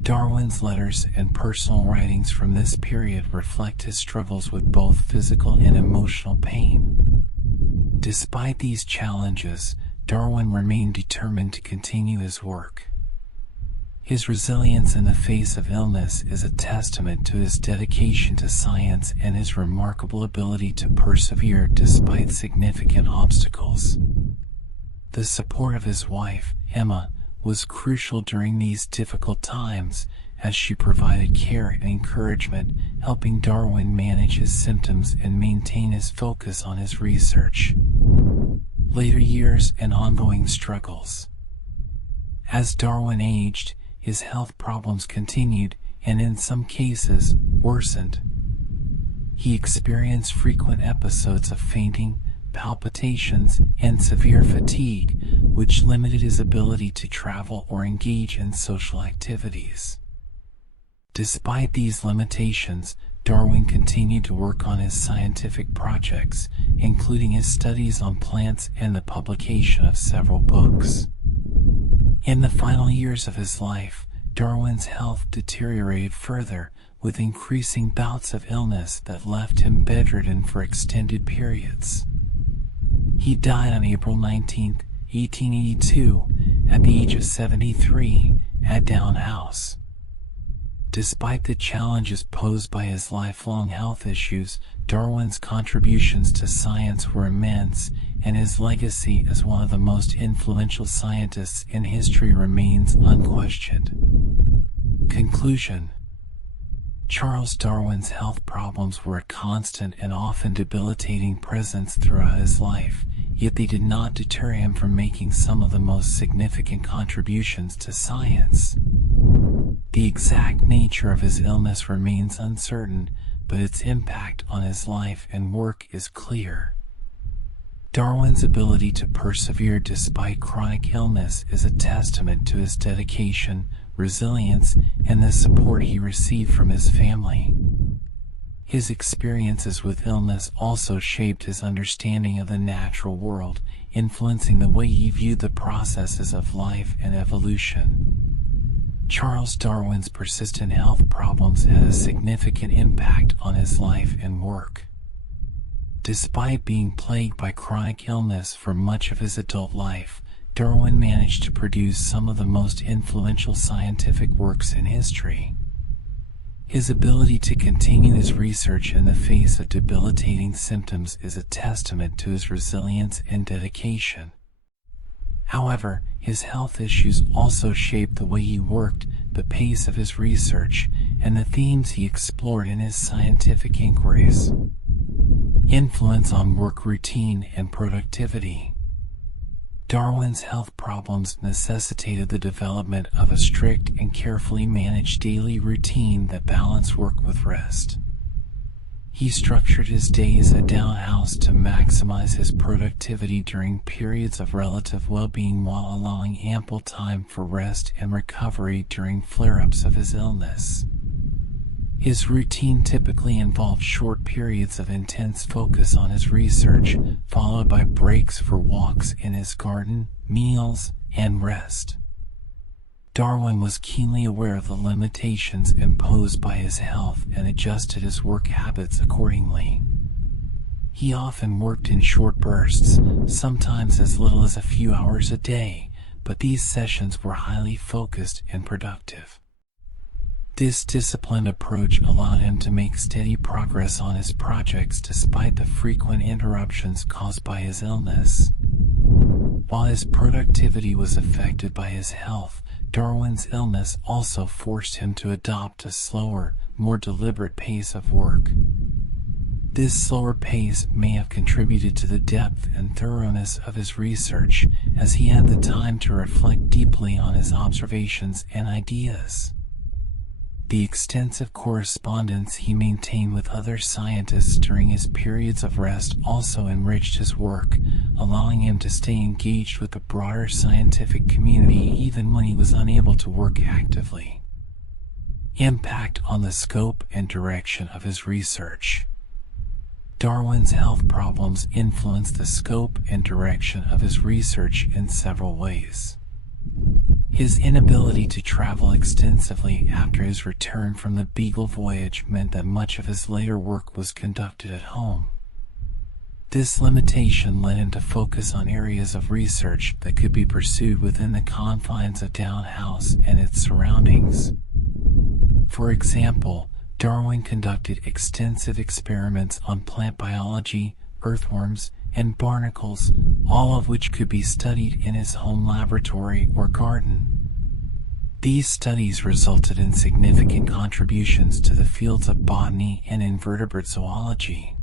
Darwin's letters and personal writings from this period reflect his struggles with both physical and emotional pain. Despite these challenges, Darwin remained determined to continue his work. His resilience in the face of illness is a testament to his dedication to science and his remarkable ability to persevere despite significant obstacles. The support of his wife, Emma, was crucial during these difficult times, as she provided care and encouragement, helping Darwin manage his symptoms and maintain his focus on his research. Later years and ongoing struggles. As Darwin aged, his health problems continued and in some cases worsened. He experienced frequent episodes of fainting, palpitations, and severe fatigue, which limited his ability to travel or engage in social activities. Despite these limitations, Darwin continued to work on his scientific projects, including his studies on plants and the publication of several books. In the final years of his life, Darwin's health deteriorated further, with increasing bouts of illness that left him bedridden for extended periods. He died on April 19, 1882, at the age of 73, at Down House. Despite the challenges posed by his lifelong health issues, Darwin's contributions to science were immense, and his legacy as one of the most influential scientists in history remains unquestioned. Conclusion. Charles Darwin's health problems were a constant and often debilitating presence throughout his life, yet they did not deter him from making some of the most significant contributions to science. The exact nature of his illness remains uncertain, but its impact on his life and work is clear. Darwin's ability to persevere despite chronic illness is a testament to his dedication, resilience, and the support he received from his family. His experiences with illness also shaped his understanding of the natural world, influencing the way he viewed the processes of life and evolution. Charles Darwin's persistent health problems had a significant impact on his life and work. Despite being plagued by chronic illness for much of his adult life, Darwin managed to produce some of the most influential scientific works in history. His ability to continue his research in the face of debilitating symptoms is a testament to his resilience and dedication. However, his health issues also shaped the way he worked, the pace of his research, and the themes he explored in his scientific inquiries. Influence on work routine and productivity. Darwin's health problems necessitated the development of a strict and carefully managed daily routine that balanced work with rest. He structured his days at Down House to maximize his productivity during periods of relative well-being while allowing ample time for rest and recovery during flare-ups of his illness. His routine typically involved short periods of intense focus on his research, followed by breaks for walks in his garden, meals, and rest. Darwin was keenly aware of the limitations imposed by his health and adjusted his work habits accordingly. He often worked in short bursts, sometimes as little as a few hours a day, but these sessions were highly focused and productive. This disciplined approach allowed him to make steady progress on his projects despite the frequent interruptions caused by his illness. While his productivity was affected by his health, Darwin's illness also forced him to adopt a slower, more deliberate pace of work. This slower pace may have contributed to the depth and thoroughness of his research, as he had the time to reflect deeply on his observations and ideas. The extensive correspondence he maintained with other scientists during his periods of rest also enriched his work, allowing him to stay engaged with the broader scientific community even when he was unable to work actively. Impact on the scope and direction of his research. Darwin's health problems influenced the scope and direction of his research in several ways. His inability to travel extensively after his return from the Beagle voyage meant that much of his later work was conducted at home. This limitation led him to focus on areas of research that could be pursued within the confines of Down House and its surroundings. For example, Darwin conducted extensive experiments on plant biology, earthworms, and barnacles, all of which could be studied in his home laboratory or garden. These studies resulted in significant contributions to the fields of botany and invertebrate zoology.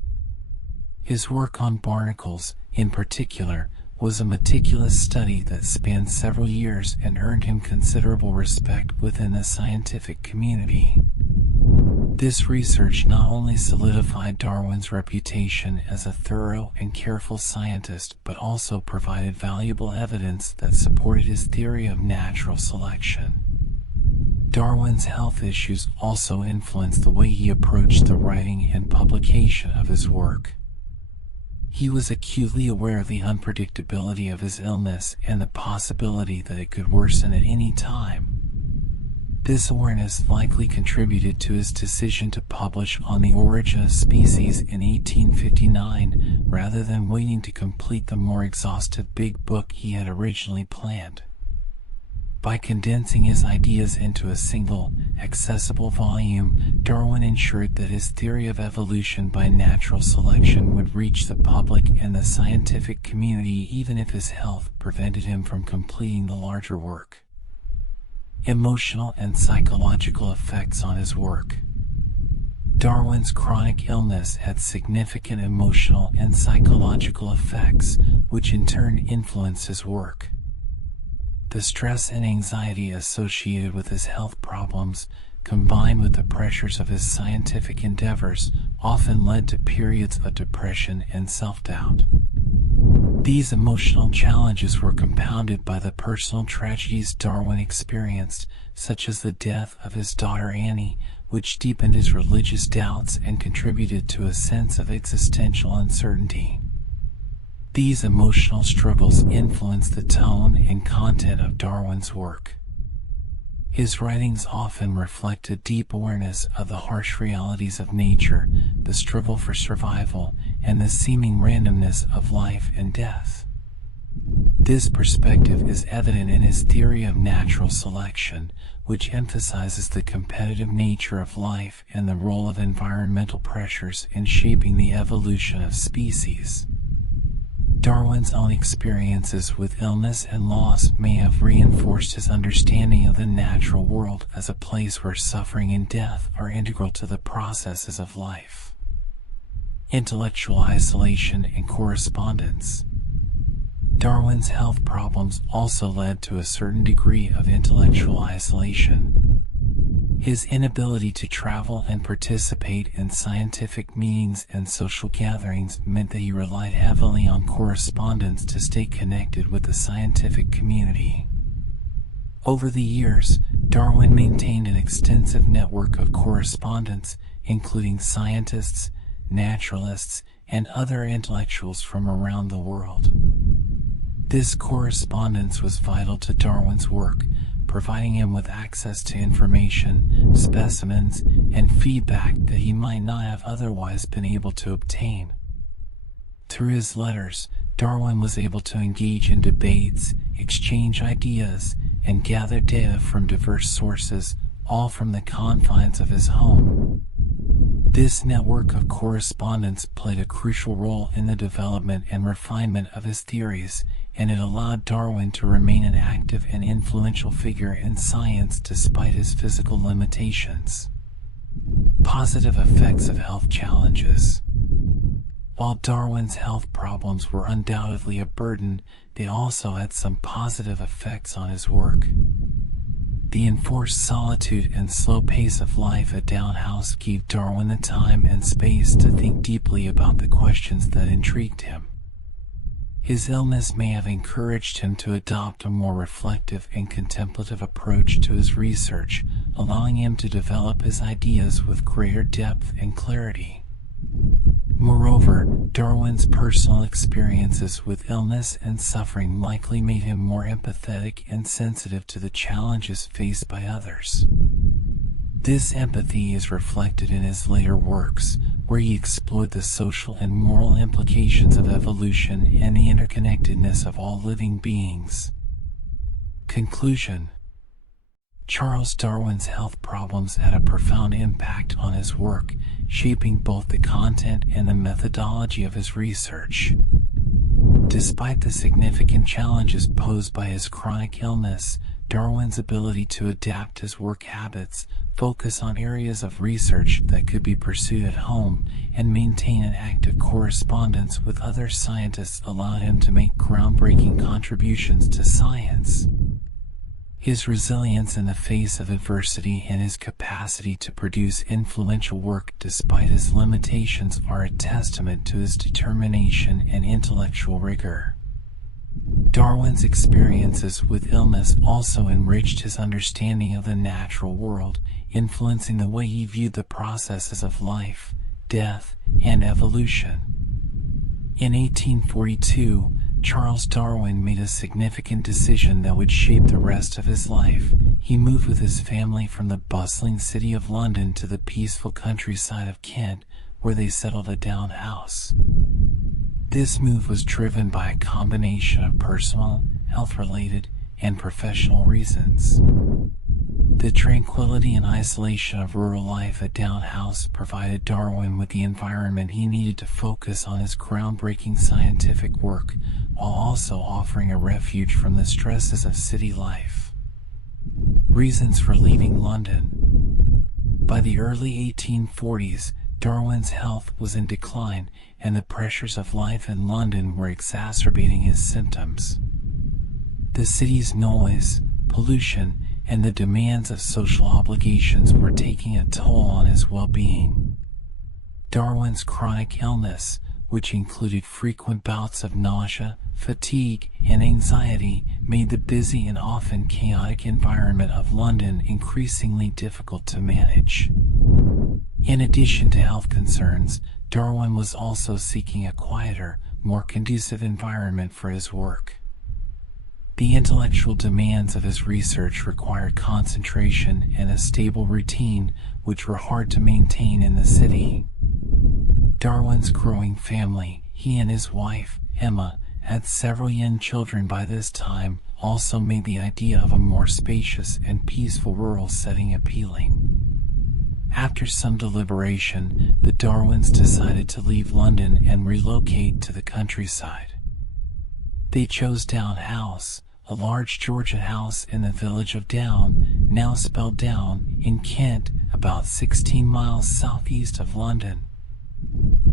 His work on barnacles, in particular, was a meticulous study that spanned several years and earned him considerable respect within the scientific community. This research not only solidified Darwin's reputation as a thorough and careful scientist, but also provided valuable evidence that supported his theory of natural selection. Darwin's health issues also influenced the way he approached the writing and publication of his work. He was acutely aware of the unpredictability of his illness and the possibility that it could worsen at any time. This awareness likely contributed to his decision to publish On the Origin of Species in 1859, rather than waiting to complete the more exhaustive big book he had originally planned. By condensing his ideas into a single, accessible volume, Darwin ensured that his theory of evolution by natural selection would reach the public and the scientific community even if his health prevented him from completing the larger work. Emotional and psychological effects on his work. Darwin's chronic illness had significant emotional and psychological effects, which in turn influenced his work. The stress and anxiety associated with his health problems, combined with the pressures of his scientific endeavors, often led to periods of depression and self-doubt. These emotional challenges were compounded by the personal tragedies Darwin experienced, such as the death of his daughter Annie, which deepened his religious doubts and contributed to a sense of existential uncertainty. These emotional struggles influenced the tone and content of Darwin's work. His writings often reflect a deep awareness of the harsh realities of nature, the struggle for survival, and the seeming randomness of life and death. This perspective is evident in his theory of natural selection, which emphasizes the competitive nature of life and the role of environmental pressures in shaping the evolution of species. Darwin's own experiences with illness and loss may have reinforced his understanding of the natural world as a place where suffering and death are integral to the processes of life. Intellectual isolation and correspondence. Darwin's health problems also led to a certain degree of intellectual isolation. His inability to travel and participate in scientific meetings and social gatherings meant that he relied heavily on correspondence to stay connected with the scientific community. Over the years, Darwin maintained an extensive network of correspondence, including scientists, naturalists, and other intellectuals from around the world. This correspondence was vital to Darwin's work, providing him with access to information, specimens, and feedback that he might not have otherwise been able to obtain. Through his letters, Darwin was able to engage in debates, exchange ideas, and gather data from diverse sources, all from the confines of his home. This network of correspondence played a crucial role in the development and refinement of his theories, and it allowed Darwin to remain an active and influential figure in science despite his physical limitations. Positive effects of health challenges. While Darwin's health problems were undoubtedly a burden, they also had some positive effects on his work. The enforced solitude and slow pace of life at Down House gave Darwin the time and space to think deeply about the questions that intrigued him. His illness may have encouraged him to adopt a more reflective and contemplative approach to his research, allowing him to develop his ideas with greater depth and clarity. Moreover, Darwin's personal experiences with illness and suffering likely made him more empathetic and sensitive to the challenges faced by others. This empathy is reflected in his later works, where he explored the social and moral implications of evolution and the interconnectedness of all living beings. Conclusion. Charles Darwin's health problems had a profound impact on his work, shaping both the content and the methodology of his research. Despite the significant challenges posed by his chronic illness, Darwin's ability to adapt his work habits, focus on areas of research that could be pursued at home, and maintain an active correspondence with other scientists allowed him to make groundbreaking contributions to science. His resilience in the face of adversity and his capacity to produce influential work despite his limitations are a testament to his determination and intellectual rigor. Darwin's experiences with illness also enriched his understanding of the natural world, influencing the way he viewed the processes of life, death, and evolution. In 1842, Charles Darwin made a significant decision that would shape the rest of his life. He moved with his family from the bustling city of London to the peaceful countryside of Kent, where they settled at Down House. This move was driven by a combination of personal, health-related, and professional reasons. The tranquility and isolation of rural life at Down House provided Darwin with the environment he needed to focus on his groundbreaking scientific work, while also offering a refuge from the stresses of city life. Reasons for leaving London. By the early 1840s, Darwin's health was in decline, and the pressures of life in London were exacerbating his symptoms. The city's noise, pollution, and the demands of social obligations were taking a toll on his well-being. Darwin's chronic illness, which included frequent bouts of nausea, fatigue, and anxiety, made the busy and often chaotic environment of London increasingly difficult to manage. In addition to health concerns, Darwin was also seeking a quieter, more conducive environment for his work. The intellectual demands of his research required concentration and a stable routine, which were hard to maintain in the city. Darwin's growing family, he and his wife, Emma, had several young children by this time, also made the idea of a more spacious and peaceful rural setting appealing. After some deliberation, the Darwins decided to leave London and relocate to the countryside. They chose Down House, a large Georgian house in the village of Down, now spelled Down, in Kent, about 16 miles southeast of London.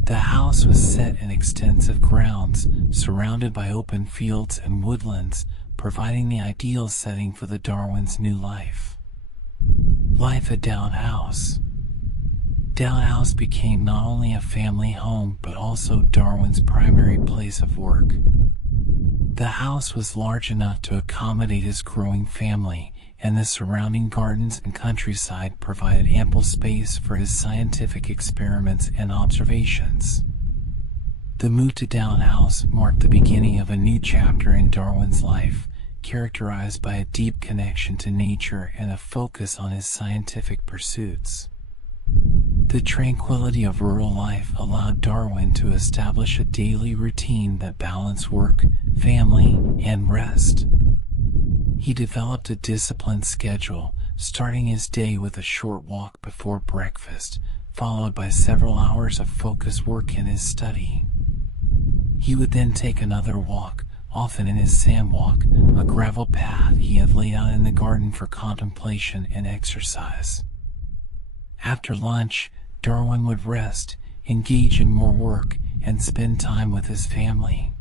The house was set in extensive grounds, surrounded by open fields and woodlands, providing the ideal setting for the Darwins' new life. Life at Down House. Down House became not only a family home but also Darwin's primary place of work. The house was large enough to accommodate his growing family, and the surrounding gardens and countryside provided ample space for his scientific experiments and observations. The move to Down House marked the beginning of a new chapter in Darwin's life, characterized by a deep connection to nature and a focus on his scientific pursuits. The tranquility of rural life allowed Darwin to establish a daily routine that balanced work, family, and rest. He developed a disciplined schedule, starting his day with a short walk before breakfast, followed by several hours of focused work in his study. He would then take another walk, often in his sandwalk, a gravel path he had laid out in the garden for contemplation and exercise. After lunch, Darwin would rest, engage in more work, and spend time with his family.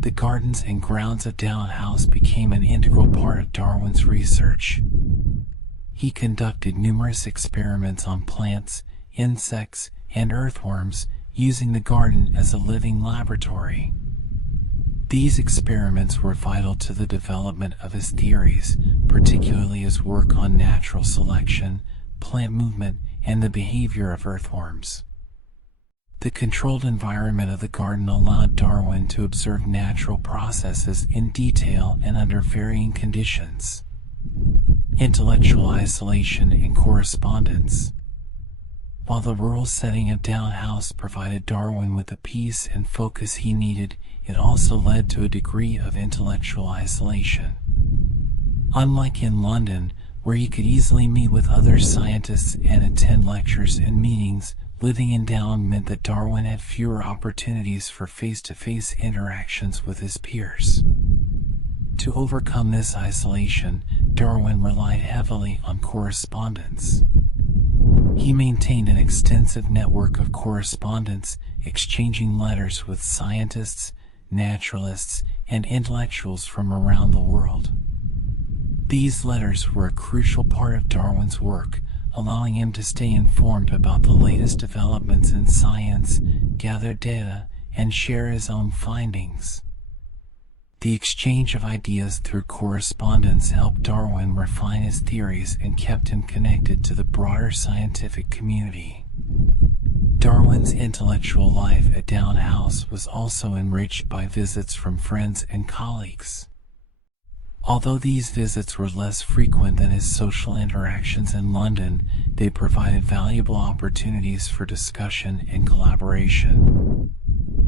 The gardens and grounds of Down House became an integral part of Darwin's research. He conducted numerous experiments on plants, insects, and earthworms, using the garden as a living laboratory. These experiments were vital to the development of his theories, particularly his work on natural selection, plant movement, and the behavior of earthworms. The controlled environment of the garden allowed Darwin to observe natural processes in detail and under varying conditions. Intellectual isolation and correspondence. While the rural setting of Down House provided Darwin with the peace and focus he needed, it also led to a degree of intellectual isolation. Unlike in London, where he could easily meet with other scientists and attend lectures and meetings, living in Down meant that Darwin had fewer opportunities for face-to-face interactions with his peers. To overcome this isolation, Darwin relied heavily on correspondence. He maintained an extensive network of correspondence, exchanging letters with scientists, naturalists, and intellectuals from around the world. These letters were a crucial part of Darwin's work, allowing him to stay informed about the latest developments in science, gather data, and share his own findings. The exchange of ideas through correspondence helped Darwin refine his theories and kept him connected to the broader scientific community. Darwin's intellectual life at Down House was also enriched by visits from friends and colleagues. Although these visits were less frequent than his social interactions in London, they provided valuable opportunities for discussion and collaboration.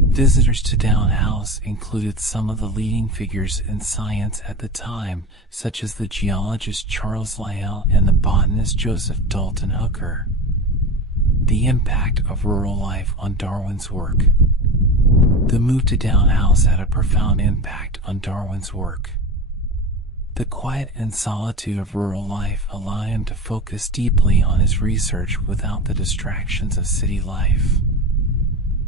Visitors to Down House included some of the leading figures in science at the time, such as the geologist Charles Lyell and the botanist Joseph Dalton Hooker. The impact of rural life on Darwin's work. The move to Down House had a profound impact on Darwin's work. The quiet and solitude of rural life allowed him to focus deeply on his research without the distractions of city life.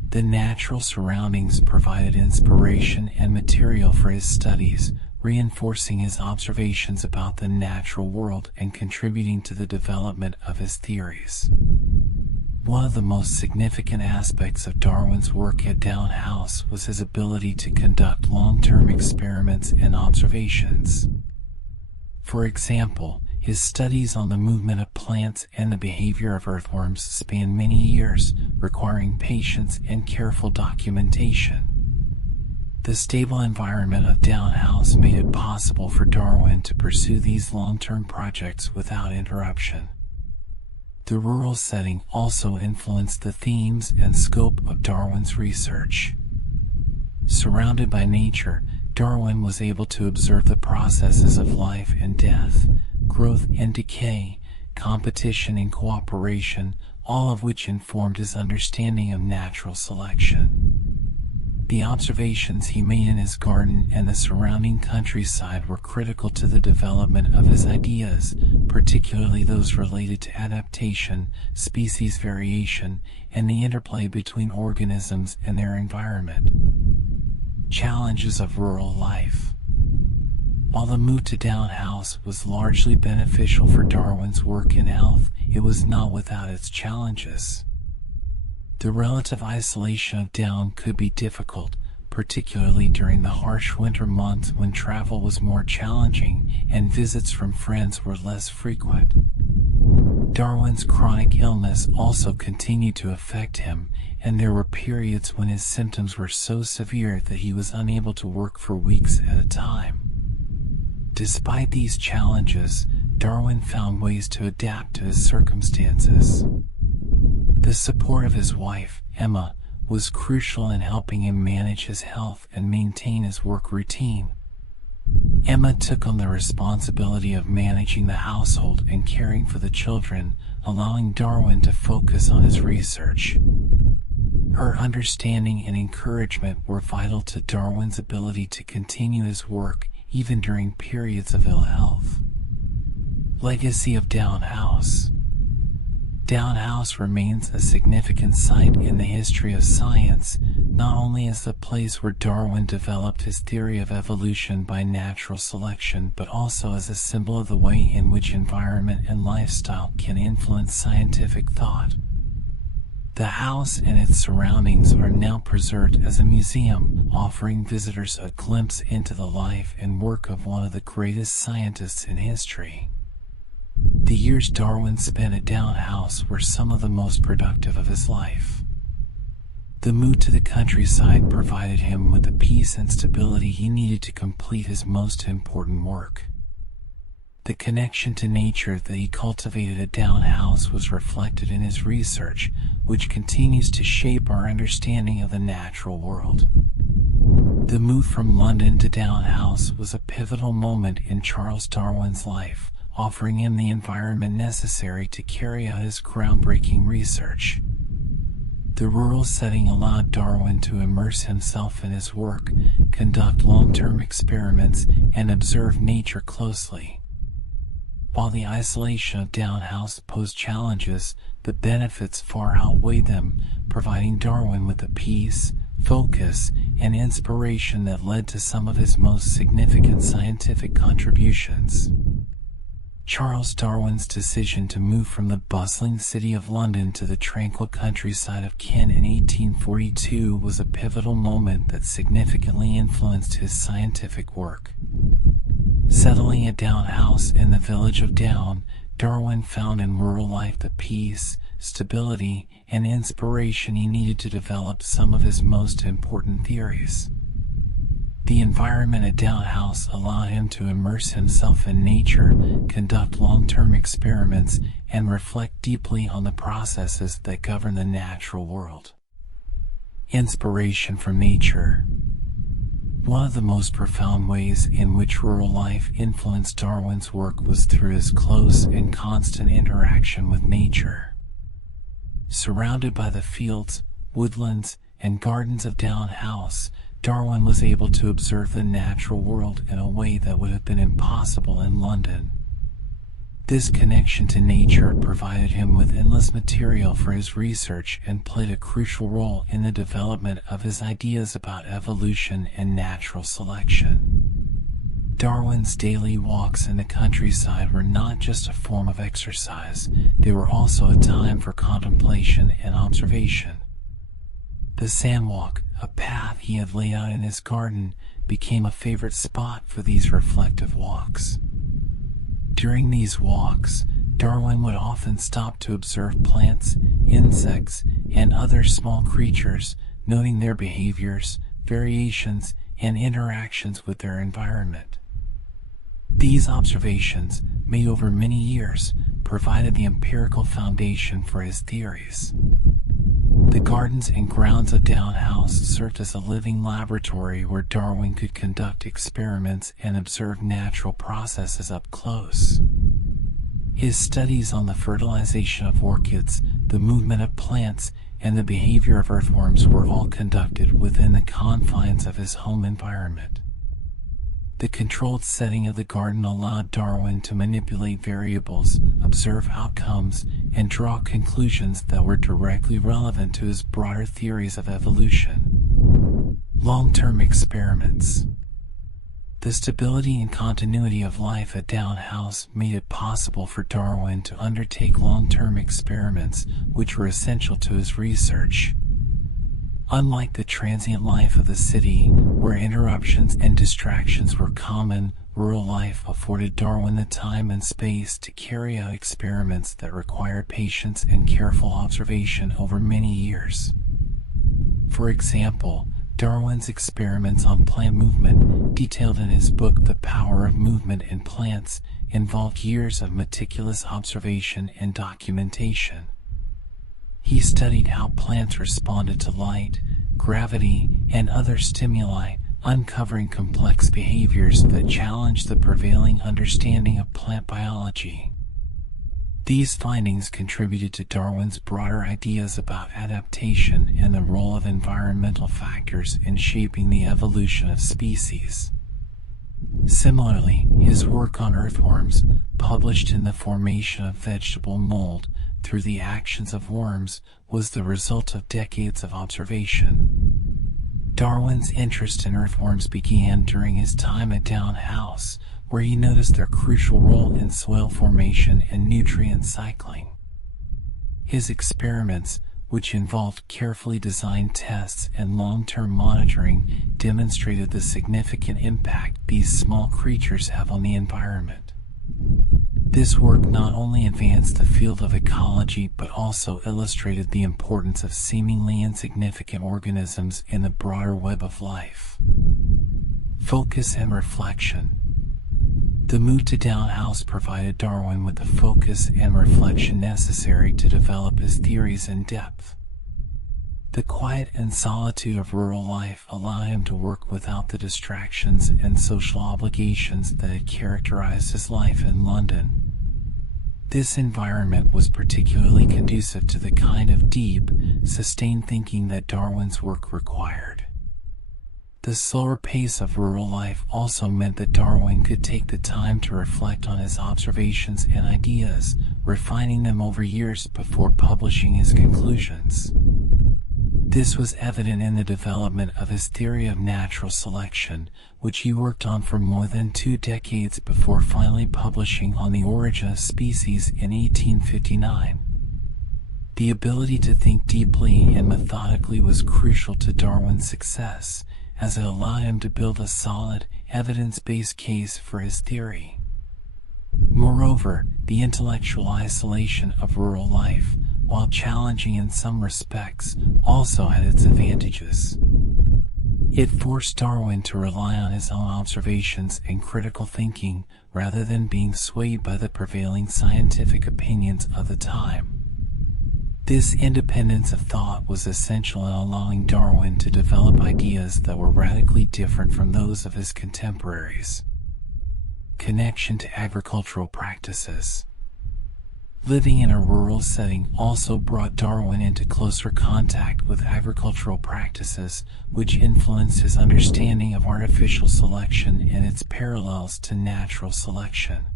The natural surroundings provided inspiration and material for his studies, reinforcing his observations about the natural world and contributing to the development of his theories. One of the most significant aspects of Darwin's work at Down House was his ability to conduct long-term experiments and observations. For example, His studies on the movement of plants and the behavior of earthworms span many years, requiring patience and careful documentation. The stable environment of Down House made it possible for Darwin to pursue these long-term projects without interruption. The rural setting also influenced the themes and scope of Darwin's research. Surrounded by nature, Darwin was able to observe the processes of life and death, growth and decay, competition and cooperation, all of which informed his understanding of natural selection. The observations he made in his garden and the surrounding countryside were critical to the development of his ideas, particularly those related to adaptation, species variation, and the interplay between organisms and their environment. Challenges of rural life. While the move to Down House was largely beneficial for Darwin's work in health, it was not without its challenges. The relative isolation of Down could be difficult, particularly during the harsh winter months when travel was more challenging and visits from friends were less frequent. Darwin's chronic illness also continued to affect him, and there were periods when his symptoms were so severe that he was unable to work for weeks at a time. Despite these challenges, Darwin found ways to adapt to his circumstances. The support of his wife, Emma, was crucial in helping him manage his health and maintain his work routine. Emma took on the responsibility of managing the household and caring for the children, allowing Darwin to focus on his research. Her understanding and encouragement were vital to Darwin's ability to continue his work even during periods of ill health. Legacy of Down House. Down House remains a significant site in the history of science, not only as the place where Darwin developed his theory of evolution by natural selection, but also as a symbol of the way in which environment and lifestyle can influence scientific thought. The house and its surroundings are now preserved as a museum, offering visitors a glimpse into the life and work of one of the greatest scientists in history. The years Darwin spent at Down House were some of the most productive of his life. The move to the countryside provided him with the peace and stability he needed to complete his most important work. The connection to nature that he cultivated at Down House was reflected in his research, which continues to shape our understanding of the natural world. The move from London to Down House was a pivotal moment in Charles Darwin's life, offering him the environment necessary to carry out his groundbreaking research. The rural setting allowed Darwin to immerse himself in his work, conduct long-term experiments, and observe nature closely. While the isolation of Down House posed challenges, the benefits far outweighed them, providing Darwin with the peace, focus, and inspiration that led to some of his most significant scientific contributions. Charles Darwin's decision to move from the bustling city of London to the tranquil countryside of Kent in 1842 was a pivotal moment that significantly influenced his scientific work. Settling at Down House in the village of Down, Darwin found in rural life the peace, stability, and inspiration he needed to develop some of his most important theories. The environment at Down House allowed him to immerse himself in nature, conduct long-term experiments, and reflect deeply on the processes that govern the natural world. Inspiration from nature. One of the most profound ways in which rural life influenced Darwin's work was through his close and constant interaction with nature. Surrounded by the fields, woodlands, and gardens of Down House, Darwin was able to observe the natural world in a way that would have been impossible in London. This connection to nature provided him with endless material for his research and played a crucial role in the development of his ideas about evolution and natural selection. Darwin's daily walks in the countryside were not just a form of exercise, they were also a time for contemplation and observation. The sandwalk, a path he had laid out in his garden, became a favorite spot for these reflective walks. During these walks, Darwin would often stop to observe plants, insects, and other small creatures, noting their behaviors, variations, and interactions with their environment. These observations, made over many years, provided the empirical foundation for his theories. The gardens and grounds of Down House served as a living laboratory where Darwin could conduct experiments and observe natural processes up close. His studies on the fertilization of orchids, the movement of plants, and the behavior of earthworms were all conducted within the confines of his home environment. The controlled setting of the garden allowed Darwin to manipulate variables, observe outcomes, and draw conclusions that were directly relevant to his broader theories of evolution. Long-term experiments. The stability and continuity of life at Down House made it possible for Darwin to undertake long-term experiments, which were essential to his research. Unlike the transient life of the city, where interruptions and distractions were common, rural life afforded Darwin the time and space to carry out experiments that required patience and careful observation over many years. For example, Darwin's experiments on plant movement, detailed in his book The Power of Movement in Plants, involved years of meticulous observation and documentation. He studied how plants responded to light, gravity, and other stimuli, uncovering complex behaviors that challenged the prevailing understanding of plant biology. These findings contributed to Darwin's broader ideas about adaptation and the role of environmental factors in shaping the evolution of species. Similarly, his work on earthworms, published in The Formation of Vegetable Mold through the Actions of Worms, was the result of decades of observation. Darwin's interest in earthworms began during his time at Down House, where he noticed their crucial role in soil formation and nutrient cycling. His experiments, which involved carefully designed tests and long-term monitoring, demonstrated the significant impact these small creatures have on the environment. This work not only advanced the field of ecology but also illustrated the importance of seemingly insignificant organisms in the broader web of life. Focus and reflection. The move to Down House provided Darwin with the focus and reflection necessary to develop his theories in depth. The quiet and solitude of rural life allowed him to work without the distractions and social obligations that had characterized his life in London. This environment was particularly conducive to the kind of deep, sustained thinking that Darwin's work required. The slower pace of rural life also meant that Darwin could take the time to reflect on his observations and ideas, refining them over years before publishing his conclusions. This was evident in the development of his theory of natural selection, which he worked on for more than 2 decades before finally publishing On the Origin of Species in 1859. The ability to think deeply and methodically was crucial to Darwin's success, as it allowed him to build a solid, evidence-based case for his theory. Moreover, the intellectual isolation of rural life, while challenging in some respects, also had its advantages. It forced Darwin to rely on his own observations and critical thinking rather than being swayed by the prevailing scientific opinions of the time. This independence of thought was essential in allowing Darwin to develop ideas that were radically different from those of his contemporaries. Connection to agricultural practices. Living in a rural setting also brought Darwin into closer contact with agricultural practices, which influenced his understanding of artificial selection and its parallels to natural selection.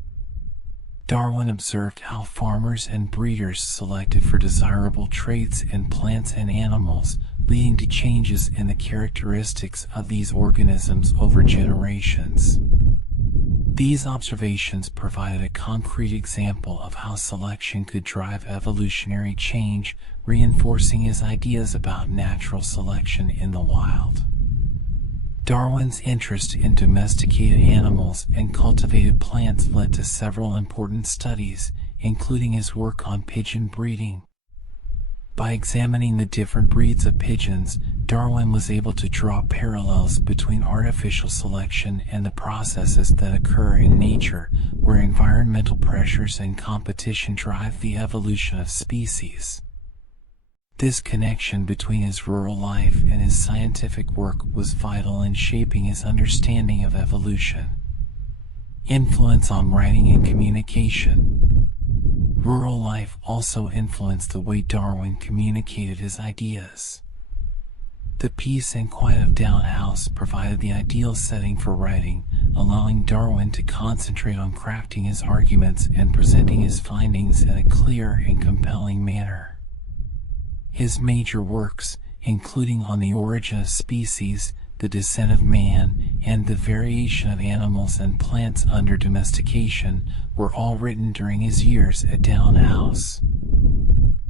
Darwin observed how farmers and breeders selected for desirable traits in plants and animals, leading to changes in the characteristics of these organisms over generations. These observations provided a concrete example of how selection could drive evolutionary change, reinforcing his ideas about natural selection in the wild. Darwin's interest in domesticated animals and cultivated plants led to several important studies, including his work on pigeon breeding. By examining the different breeds of pigeons, Darwin was able to draw parallels between artificial selection and the processes that occur in nature, where environmental pressures and competition drive the evolution of species. This connection between his rural life and his scientific work was vital in shaping his understanding of evolution. Influence on writing and communication. Rural life also influenced the way Darwin communicated his ideas. The peace and quiet of Down House provided the ideal setting for writing, allowing Darwin to concentrate on crafting his arguments and presenting his findings in a clear and compelling manner. His major works, including On the Origin of Species, The Descent of Man, and The Variation of Animals and Plants Under Domestication, were all written during his years at Down House.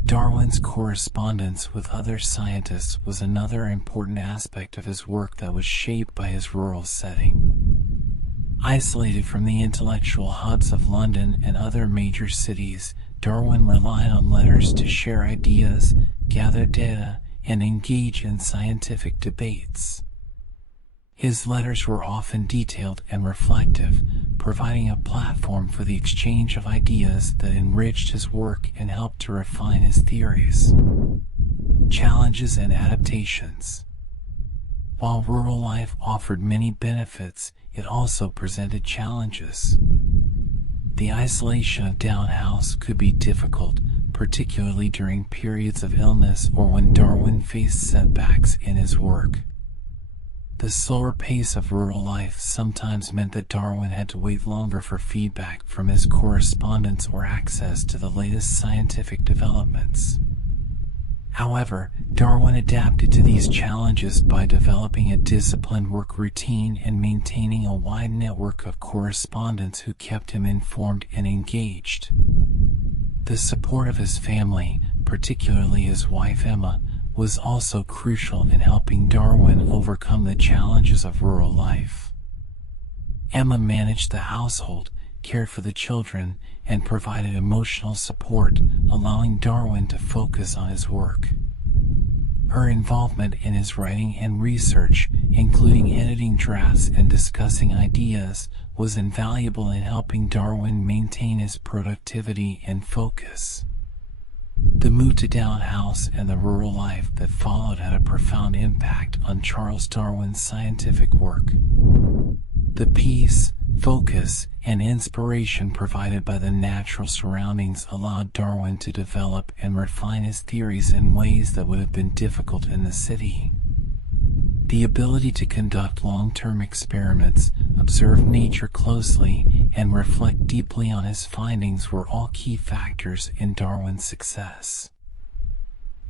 Darwin's correspondence with other scientists was another important aspect of his work that was shaped by his rural setting. Isolated from the intellectual hubs of London and other major cities, Darwin relied on letters to share ideas, gather data, and engage in scientific debates. His letters were often detailed and reflective, providing a platform for the exchange of ideas that enriched his work and helped to refine his theories. Challenges and adaptations. While rural life offered many benefits, it also presented challenges. The isolation of Down House could be difficult, particularly during periods of illness or when Darwin faced setbacks in his work. The slower pace of rural life sometimes meant that Darwin had to wait longer for feedback from his correspondents or access to the latest scientific developments. However, Darwin adapted to these challenges by developing a disciplined work routine and maintaining a wide network of correspondents who kept him informed and engaged. The support of his family, particularly his wife Emma, was also crucial in helping Darwin overcome the challenges of rural life. Emma managed the household, cared for the children, and provided emotional support, allowing Darwin to focus on his work. Her involvement in his writing and research, including editing drafts and discussing ideas, was invaluable in helping Darwin maintain his productivity and focus. The move to Down House and the rural life that followed had a profound impact on Charles Darwin's scientific work. The peace, focus, and inspiration provided by the natural surroundings allowed Darwin to develop and refine his theories in ways that would have been difficult in the city. The ability to conduct long-term experiments, observe nature closely, and reflect deeply on his findings were all key factors in Darwin's success.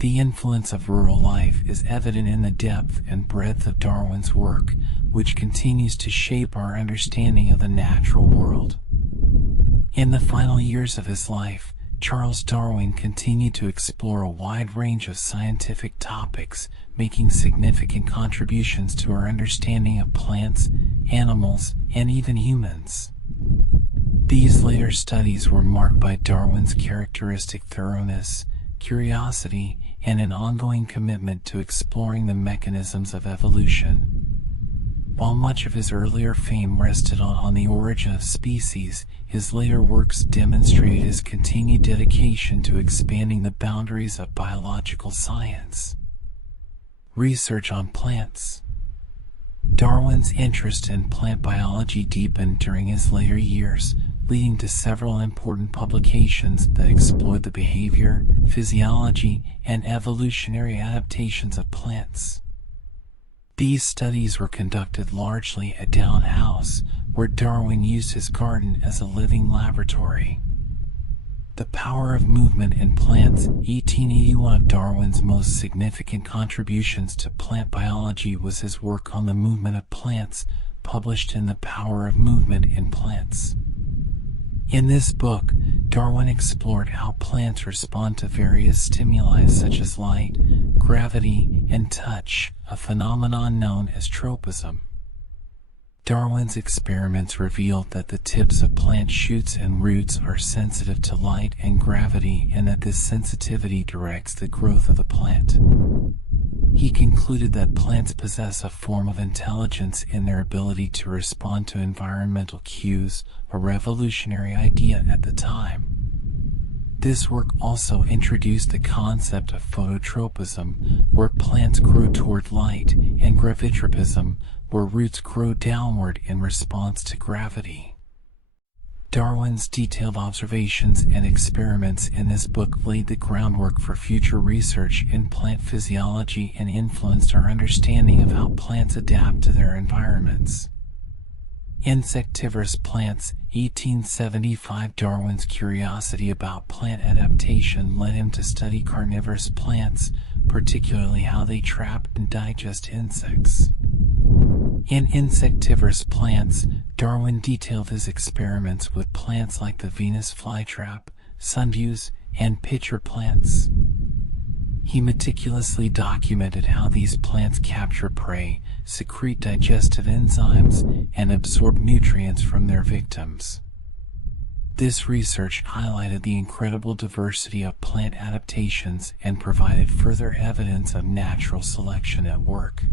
The influence of rural life is evident in the depth and breadth of Darwin's work, which continues to shape our understanding of the natural world. In the final years of his life, Charles Darwin continued to explore a wide range of scientific topics, making significant contributions to our understanding of plants, animals, and even humans. These later studies were marked by Darwin's characteristic thoroughness, curiosity, and an ongoing commitment to exploring the mechanisms of evolution. While much of his earlier fame rested on the origin of species, his later works demonstrated his continued dedication to expanding the boundaries of biological science. Research on plants. Darwin's interest in plant biology deepened during his later years, leading to several important publications that explored the behavior, physiology, and evolutionary adaptations of plants. These studies were conducted largely at Down House, where Darwin used his garden as a living laboratory. The Power of Movement in Plants, 1881. Of Darwin's most significant contributions to plant biology was his work on the movement of plants, published in The Power of Movement in Plants. In this book, Darwin explored how plants respond to various stimuli such as light, gravity, and touch, a phenomenon known as tropism. Darwin's experiments revealed that the tips of plant shoots and roots are sensitive to light and gravity, and that this sensitivity directs the growth of the plant. He concluded that plants possess a form of intelligence in their ability to respond to environmental cues, a revolutionary idea at the time. This work also introduced the concept of phototropism, where plants grow toward light, and gravitropism, where roots grow downward in response to gravity. Darwin's detailed observations and experiments in this book laid the groundwork for future research in plant physiology and influenced our understanding of how plants adapt to their environments. Insectivorous plants, 1875. Darwin's curiosity about plant adaptation led him to study carnivorous plants, particularly how they trap and digest insects. In Insectivorous Plants, Darwin detailed his experiments with plants like the Venus flytrap, sundews, and pitcher plants. He meticulously documented how these plants capture prey, secrete digestive enzymes, and absorb nutrients from their victims. This research highlighted the incredible diversity of plant adaptations and provided further evidence of natural selection at work.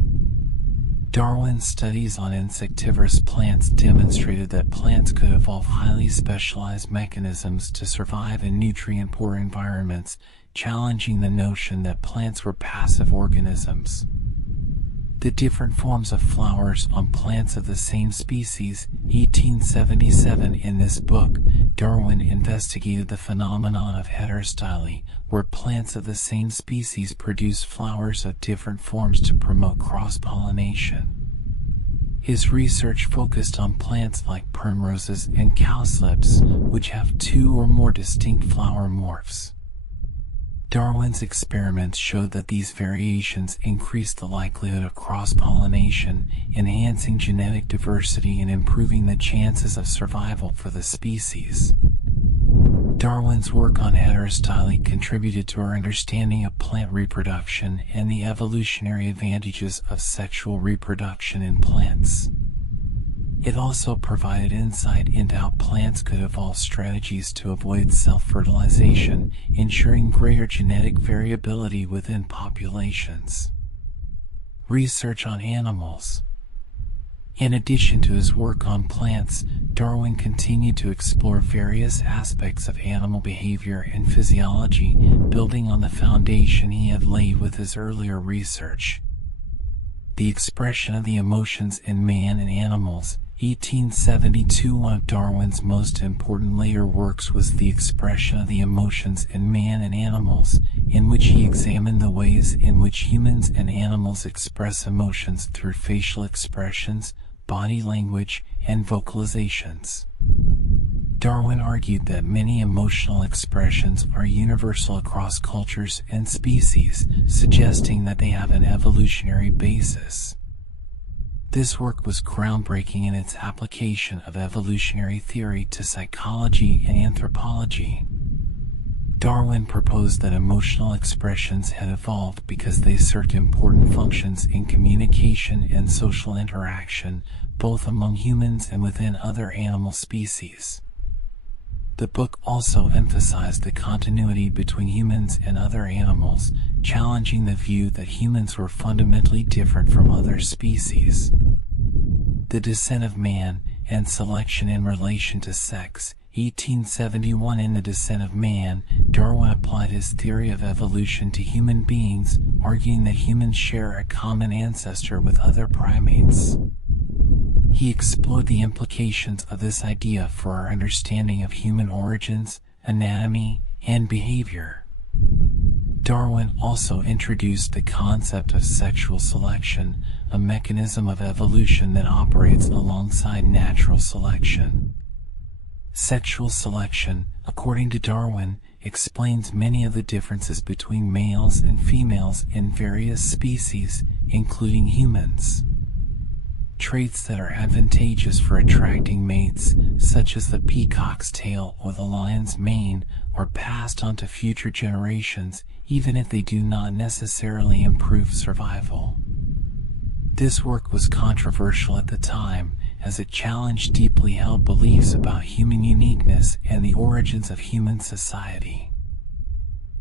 Darwin's studies on insectivorous plants demonstrated that plants could evolve highly specialized mechanisms to survive in nutrient-poor environments, challenging the notion that plants were passive organisms. The different forms of flowers on plants of the same species, 1877. In this book, Darwin investigated the phenomenon of heterostyle, where plants of the same species produce flowers of different forms to promote cross-pollination. His research focused on plants like primroses and cowslips, which have two or more distinct flower morphs. Darwin's experiments showed that these variations increased the likelihood of cross-pollination, enhancing genetic diversity and improving the chances of survival for the species. Darwin's work on heterostyle contributed to our understanding of plant reproduction and the evolutionary advantages of sexual reproduction in plants. It also provided insight into how plants could evolve strategies to avoid self-fertilization, ensuring greater genetic variability within populations. Research on animals. In addition to his work on plants, Darwin continued to explore various aspects of animal behavior and physiology, building on the foundation he had laid with his earlier research. The expression of the emotions in man and animals, 1872. One of Darwin's most important later works was The Expression of the Emotions in Man and Animals, in which he examined the ways in which humans and animals express emotions through facial expressions, body language, and vocalizations. Darwin argued that many emotional expressions are universal across cultures and species, suggesting that they have an evolutionary basis. This work was groundbreaking in its application of evolutionary theory to psychology and anthropology. Darwin proposed that emotional expressions had evolved because they served important functions in communication and social interaction, both among humans and within other animal species. The book also emphasized the continuity between humans and other animals, challenging the view that humans were fundamentally different from other species. The Descent of Man and Selection in Relation to Sex, 1871. In The Descent of Man, Darwin applied his theory of evolution to human beings, arguing that humans share a common ancestor with other primates. He explored the implications of this idea for our understanding of human origins, anatomy, and behavior. Darwin also introduced the concept of sexual selection, a mechanism of evolution that operates alongside natural selection. Sexual selection, according to Darwin, explains many of the differences between males and females in various species, including humans. Traits that are advantageous for attracting mates, such as the peacock's tail or the lion's mane, are passed on to future generations, even if they do not necessarily improve survival. This work was controversial at the time, as it challenged deeply held beliefs about human uniqueness and the origins of human society.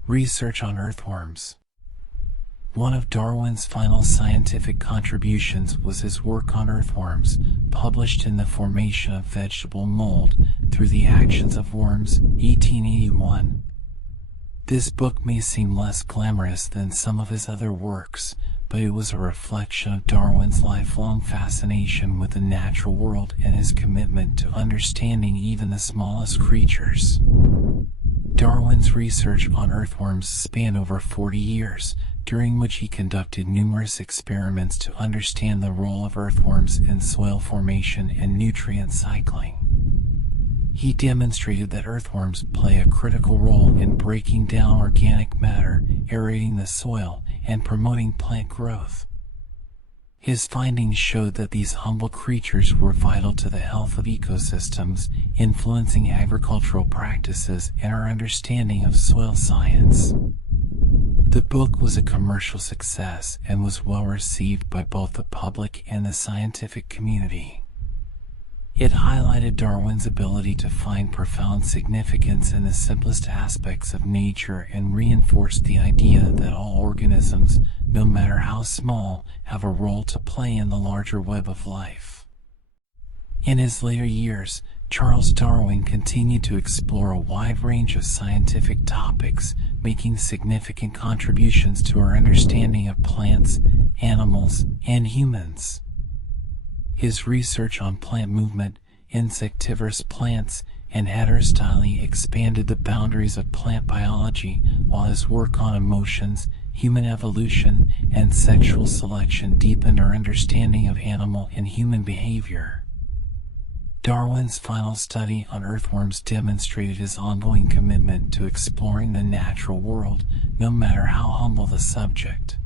Research on earthworms. One of Darwin's final scientific contributions was his work on earthworms, published in The Formation of Vegetable Mold Through the Actions of Worms, 1881. This book may seem less glamorous than some of his other works, but it was a reflection of Darwin's lifelong fascination with the natural world and his commitment to understanding even the smallest creatures. Darwin's research on earthworms spanned over 40 years, during which he conducted numerous experiments to understand the role of earthworms in soil formation and nutrient cycling. He demonstrated that earthworms play a critical role in breaking down organic matter, aerating the soil, and promoting plant growth. His findings showed that these humble creatures were vital to the health of ecosystems, influencing agricultural practices and our understanding of soil science. The book was a commercial success and was well received by both the public and the scientific community. It highlighted Darwin's ability to find profound significance in the simplest aspects of nature and reinforced the idea that all organisms, no matter how small, have a role to play in the larger web of life. In his later years, Charles Darwin continued to explore a wide range of scientific topics, making significant contributions to our understanding of plants, animals, and humans. His research on plant movement, insectivorous plants, and heterostyle expanded the boundaries of plant biology, while his work on emotions, human evolution, and sexual selection deepened our understanding of animal and human behavior. Darwin's final study on earthworms demonstrated his ongoing commitment to exploring the natural world, no matter how humble the subject.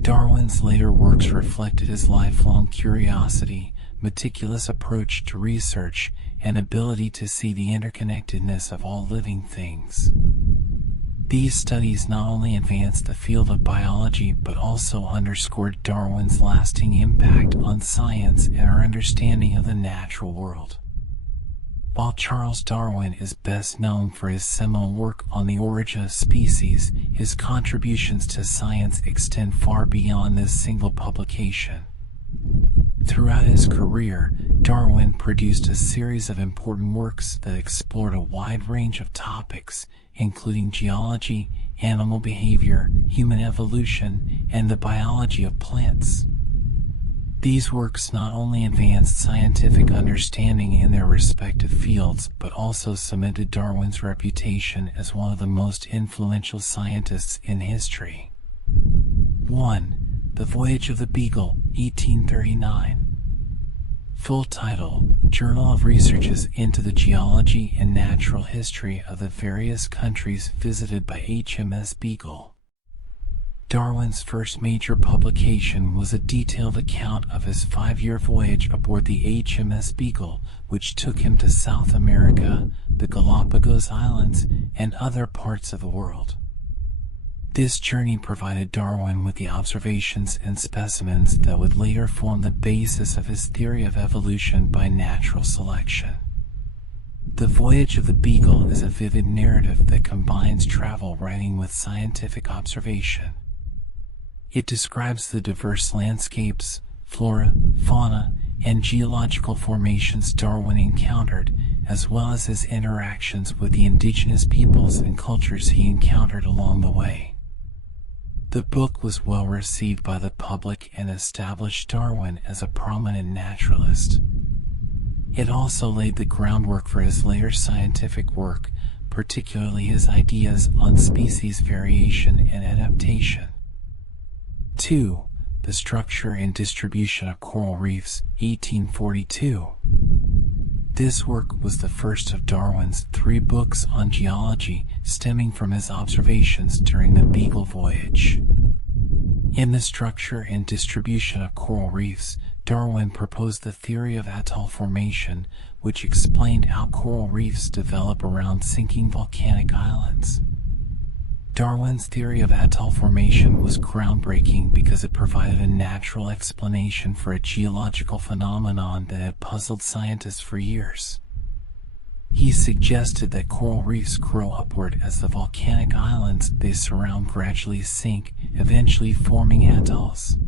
Darwin's later works reflected his lifelong curiosity, meticulous approach to research, and ability to see the interconnectedness of all living things. These studies not only advanced the field of biology but also underscored Darwin's lasting impact on science and our understanding of the natural world. While Charles Darwin is best known for his seminal work on the origin of species, his contributions to science extend far beyond this single publication. Throughout his career, Darwin produced a series of important works that explored a wide range of topics, including geology, animal behavior, human evolution, and the biology of plants. These works not only advanced scientific understanding in their respective fields, but also cemented Darwin's reputation as one of the most influential scientists in history. 1. The Voyage of the Beagle, 1839. Full title: Journal of Researches into the Geology and Natural History of the Various Countries Visited by HMS Beagle. Darwin's first major publication was a detailed account of his 5-year voyage aboard the HMS Beagle, which took him to South America, the Galapagos Islands, and other parts of the world. This journey provided Darwin with the observations and specimens that would later form the basis of his theory of evolution by natural selection. The Voyage of the Beagle is a vivid narrative that combines travel writing with scientific observation. It describes the diverse landscapes, flora, fauna, and geological formations Darwin encountered, as well as his interactions with the indigenous peoples and cultures he encountered along the way. The book was well received by the public and established Darwin as a prominent naturalist. It also laid the groundwork for his later scientific work, particularly his ideas on species variation and adaptation. 2. The Structure and Distribution of Coral Reefs, 1842. This work was the first of Darwin's 3 books on geology, stemming from his observations during the Beagle voyage. In The Structure and Distribution of Coral Reefs, Darwin proposed the theory of atoll formation, which explained how coral reefs develop around sinking volcanic islands. Darwin's theory of atoll formation was groundbreaking because it provided a natural explanation for a geological phenomenon that had puzzled scientists for years. He suggested that coral reefs grow upward as the volcanic islands they surround gradually sink, eventually forming atolls.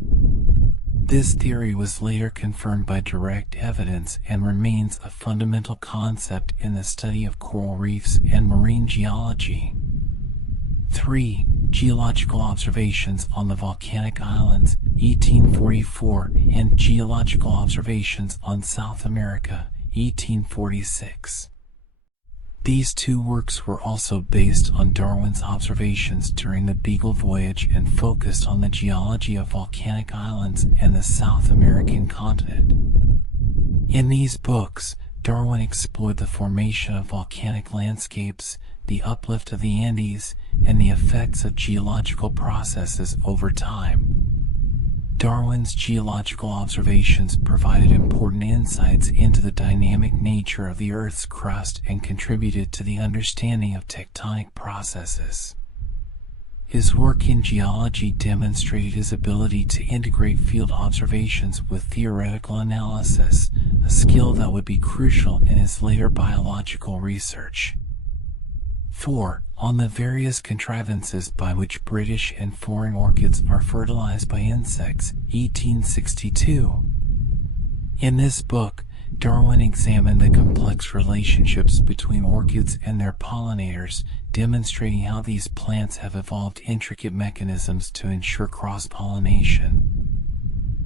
This theory was later confirmed by direct evidence and remains a fundamental concept in the study of coral reefs and marine geology. 3. Geological observations on the volcanic islands, 1844, and geological observations on South America, 1846. These two works were also based on Darwin's observations during the Beagle voyage and focused on the geology of volcanic islands and the South American continent. In these books, Darwin explored the formation of volcanic landscapes, the uplift of the Andes, and the effects of geological processes over time. Darwin's geological observations provided important insights into the dynamic nature of the Earth's crust and contributed to the understanding of tectonic processes. His work in geology demonstrated his ability to integrate field observations with theoretical analysis, a skill that would be crucial in his later biological research. 4. On the various contrivances by which British and foreign orchids are fertilized by insects, 1862. In this book, Darwin examined the complex relationships between orchids and their pollinators, demonstrating how these plants have evolved intricate mechanisms to ensure cross-pollination.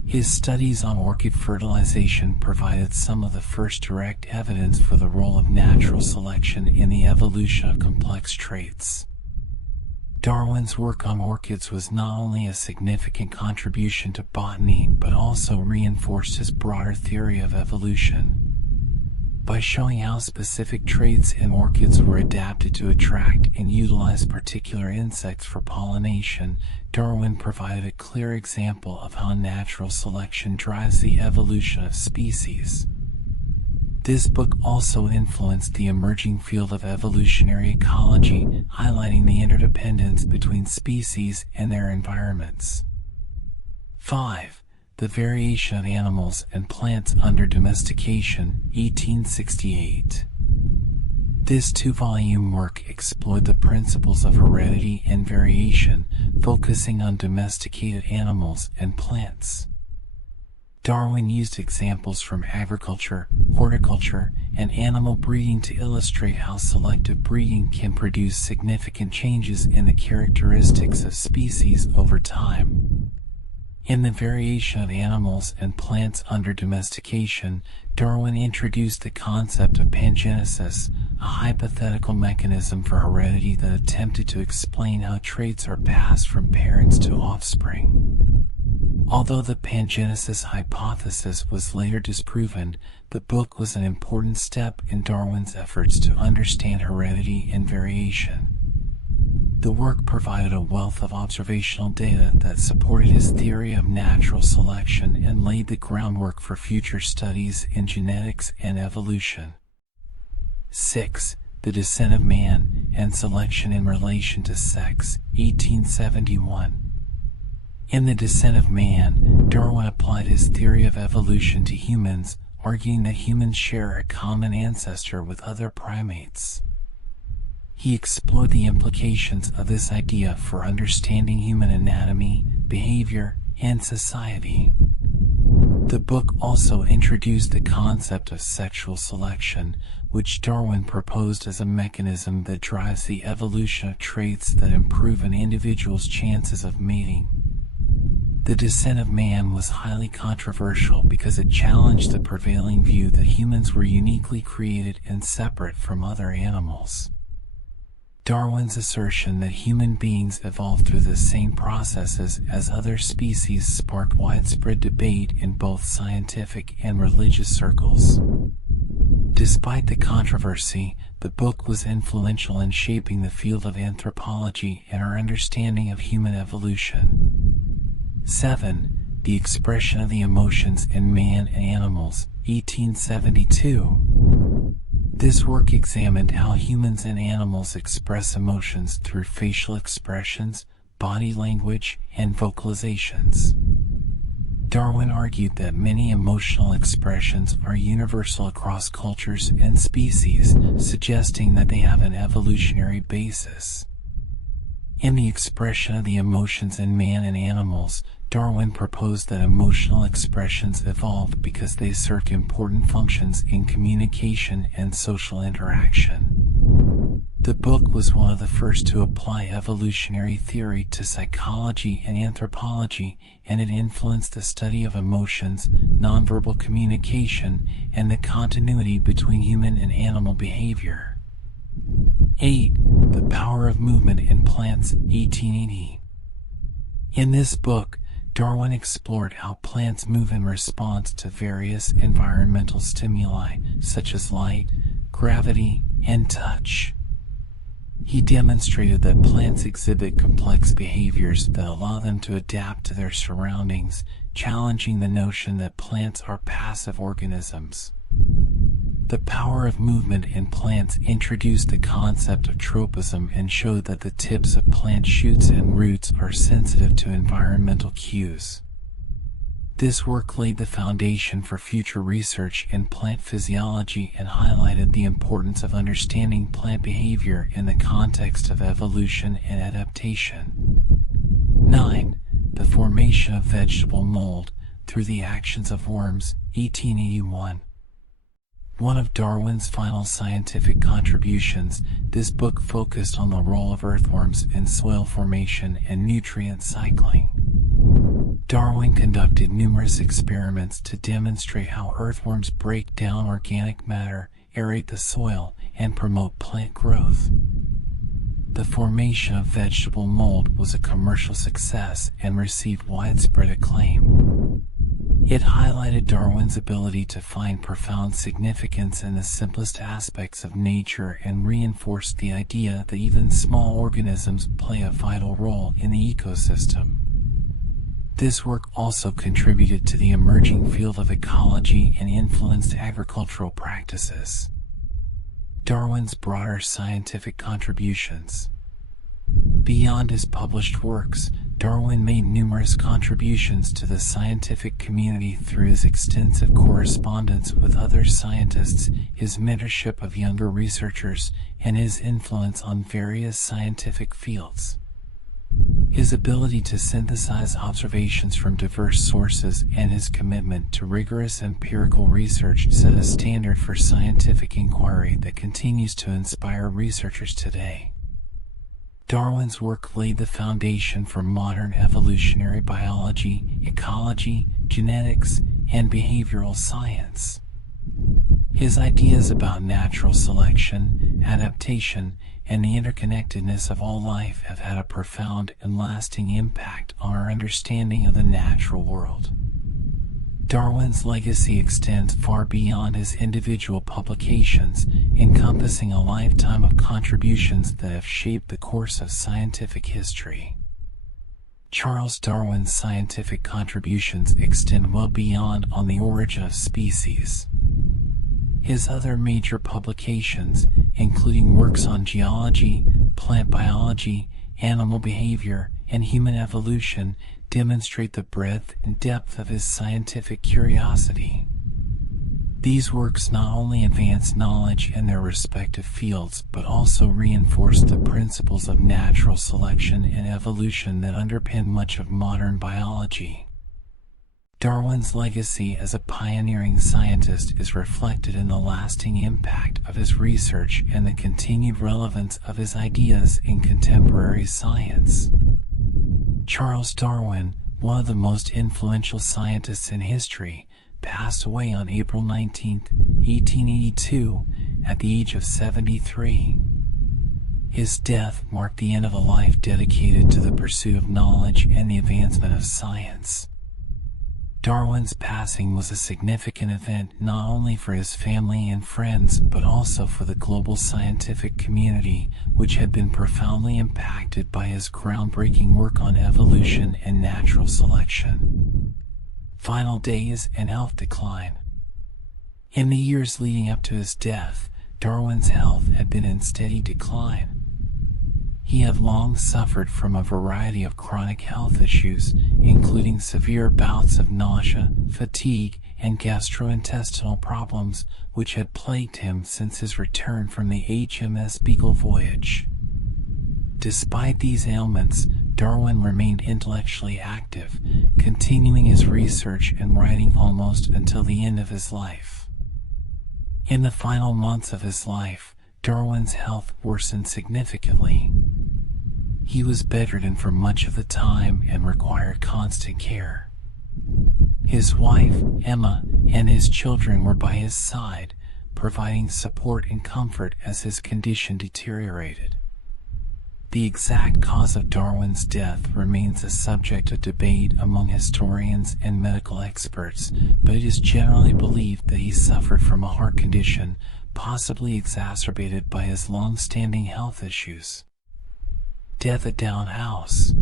His studies on orchid fertilization provided some of the first direct evidence for the role of natural selection in the evolution of complex traits. Darwin's work on orchids was not only a significant contribution to botany, but also reinforced his broader theory of evolution. By showing how specific traits in orchids were adapted to attract and utilize particular insects for pollination, Darwin provided a clear example of how natural selection drives the evolution of species. This book also influenced the emerging field of evolutionary ecology, highlighting the interdependence between species and their environments. 5. The Variation of Animals and Plants Under Domestication, 1868. This two-volume work explored the principles of heredity and variation, focusing on domesticated animals and plants. Darwin used examples from agriculture, horticulture, and animal breeding to illustrate how selective breeding can produce significant changes in the characteristics of species over time. In The Variation of Animals and Plants Under Domestication, Darwin introduced the concept of pangenesis, a hypothetical mechanism for heredity that attempted to explain how traits are passed from parents to offspring. Although the pangenesis hypothesis was later disproven, the book was an important step in Darwin's efforts to understand heredity and variation. The work provided a wealth of observational data that supported his theory of natural selection and laid the groundwork for future studies in genetics and evolution. 6. The Descent of Man and Selection in Relation to Sex, 1871. In The Descent of Man, Darwin applied his theory of evolution to humans, arguing that humans share a common ancestor with other primates. He explored the implications of this idea for understanding human anatomy, behavior, and society. The book also introduced the concept of sexual selection, which Darwin proposed as a mechanism that drives the evolution of traits that improve an individual's chances of mating. The Descent of Man was highly controversial because it challenged the prevailing view that humans were uniquely created and separate from other animals. Darwin's assertion that human beings evolved through the same processes as other species sparked widespread debate in both scientific and religious circles. Despite the controversy, the book was influential in shaping the field of anthropology and our understanding of human evolution. 7. The Expression of the Emotions in Man and Animals, 1872. This work examined how humans and animals express emotions through facial expressions, body language, and vocalizations. Darwin argued that many emotional expressions are universal across cultures and species, suggesting that they have an evolutionary basis. In the expression of the emotions in man and animals, Darwin proposed that emotional expressions evolved because they served important functions in communication and social interaction. The book was one of the first to apply evolutionary theory to psychology and anthropology, and it influenced the study of emotions, nonverbal communication, and the continuity between human and animal behavior. 8. The Power of Movement in Plants, 1880. In this book, Darwin explored how plants move in response to various environmental stimuli, such as light, gravity, and touch. He demonstrated that plants exhibit complex behaviors that allow them to adapt to their surroundings, challenging the notion that plants are passive organisms. The power of movement in plants introduced the concept of tropism and showed that the tips of plant shoots and roots are sensitive to environmental cues. This work laid the foundation for future research in plant physiology and highlighted the importance of understanding plant behavior in the context of evolution and adaptation. 9. The Formation of Vegetable Mold Through the Actions of Worms, 1881. One of Darwin's final scientific contributions, this book focused on the role of earthworms in soil formation and nutrient cycling. Darwin conducted numerous experiments to demonstrate how earthworms break down organic matter, aerate the soil, and promote plant growth. The formation of vegetable mold was a commercial success and received widespread acclaim. It highlighted Darwin's ability to find profound significance in the simplest aspects of nature and reinforced the idea that even small organisms play a vital role in the ecosystem. This work also contributed to the emerging field of ecology and influenced agricultural practices. Darwin's broader scientific contributions. Beyond his published works, Darwin made numerous contributions to the scientific community through his extensive correspondence with other scientists, his mentorship of younger researchers, and his influence on various scientific fields. His ability to synthesize observations from diverse sources and his commitment to rigorous empirical research set a standard for scientific inquiry that continues to inspire researchers today. Darwin's work laid the foundation for modern evolutionary biology, ecology, genetics, and behavioral science. His ideas about natural selection, adaptation, and the interconnectedness of all life have had a profound and lasting impact on our understanding of the natural world. Darwin's legacy extends far beyond his individual publications, encompassing a lifetime of contributions that have shaped the course of scientific history. Charles Darwin's scientific contributions extend well beyond On the Origin of Species. His other major publications, including works on geology, plant biology, animal behavior, and human evolution, demonstrate the breadth and depth of his scientific curiosity. These works not only advance knowledge in their respective fields, but also reinforce the principles of natural selection and evolution that underpin much of modern biology. Darwin's legacy as a pioneering scientist is reflected in the lasting impact of his research and the continued relevance of his ideas in contemporary science. Charles Darwin, one of the most influential scientists in history, passed away on April 19, 1882, at the age of 73. His death marked the end of a life dedicated to the pursuit of knowledge and the advancement of science. Darwin's passing was a significant event not only for his family and friends, but also for the global scientific community, which had been profoundly impacted by his groundbreaking work on evolution and natural selection. Final days and health decline. In the years leading up to his death, Darwin's health had been in steady decline. He had long suffered from a variety of chronic health issues, including severe bouts of nausea, fatigue, and gastrointestinal problems, which had plagued him since his return from the HMS Beagle voyage. Despite these ailments, Darwin remained intellectually active, continuing his research and writing almost until the end of his life. In the final months of his life, Darwin's health worsened significantly. He was bedridden for much of the time and required constant care. His wife, Emma, and his children were by his side, providing support and comfort as his condition deteriorated. The exact cause of Darwin's death remains a subject of debate among historians and medical experts, but it is generally believed that he suffered from a heart condition, possibly exacerbated by his long-standing health issues. Death at Down House.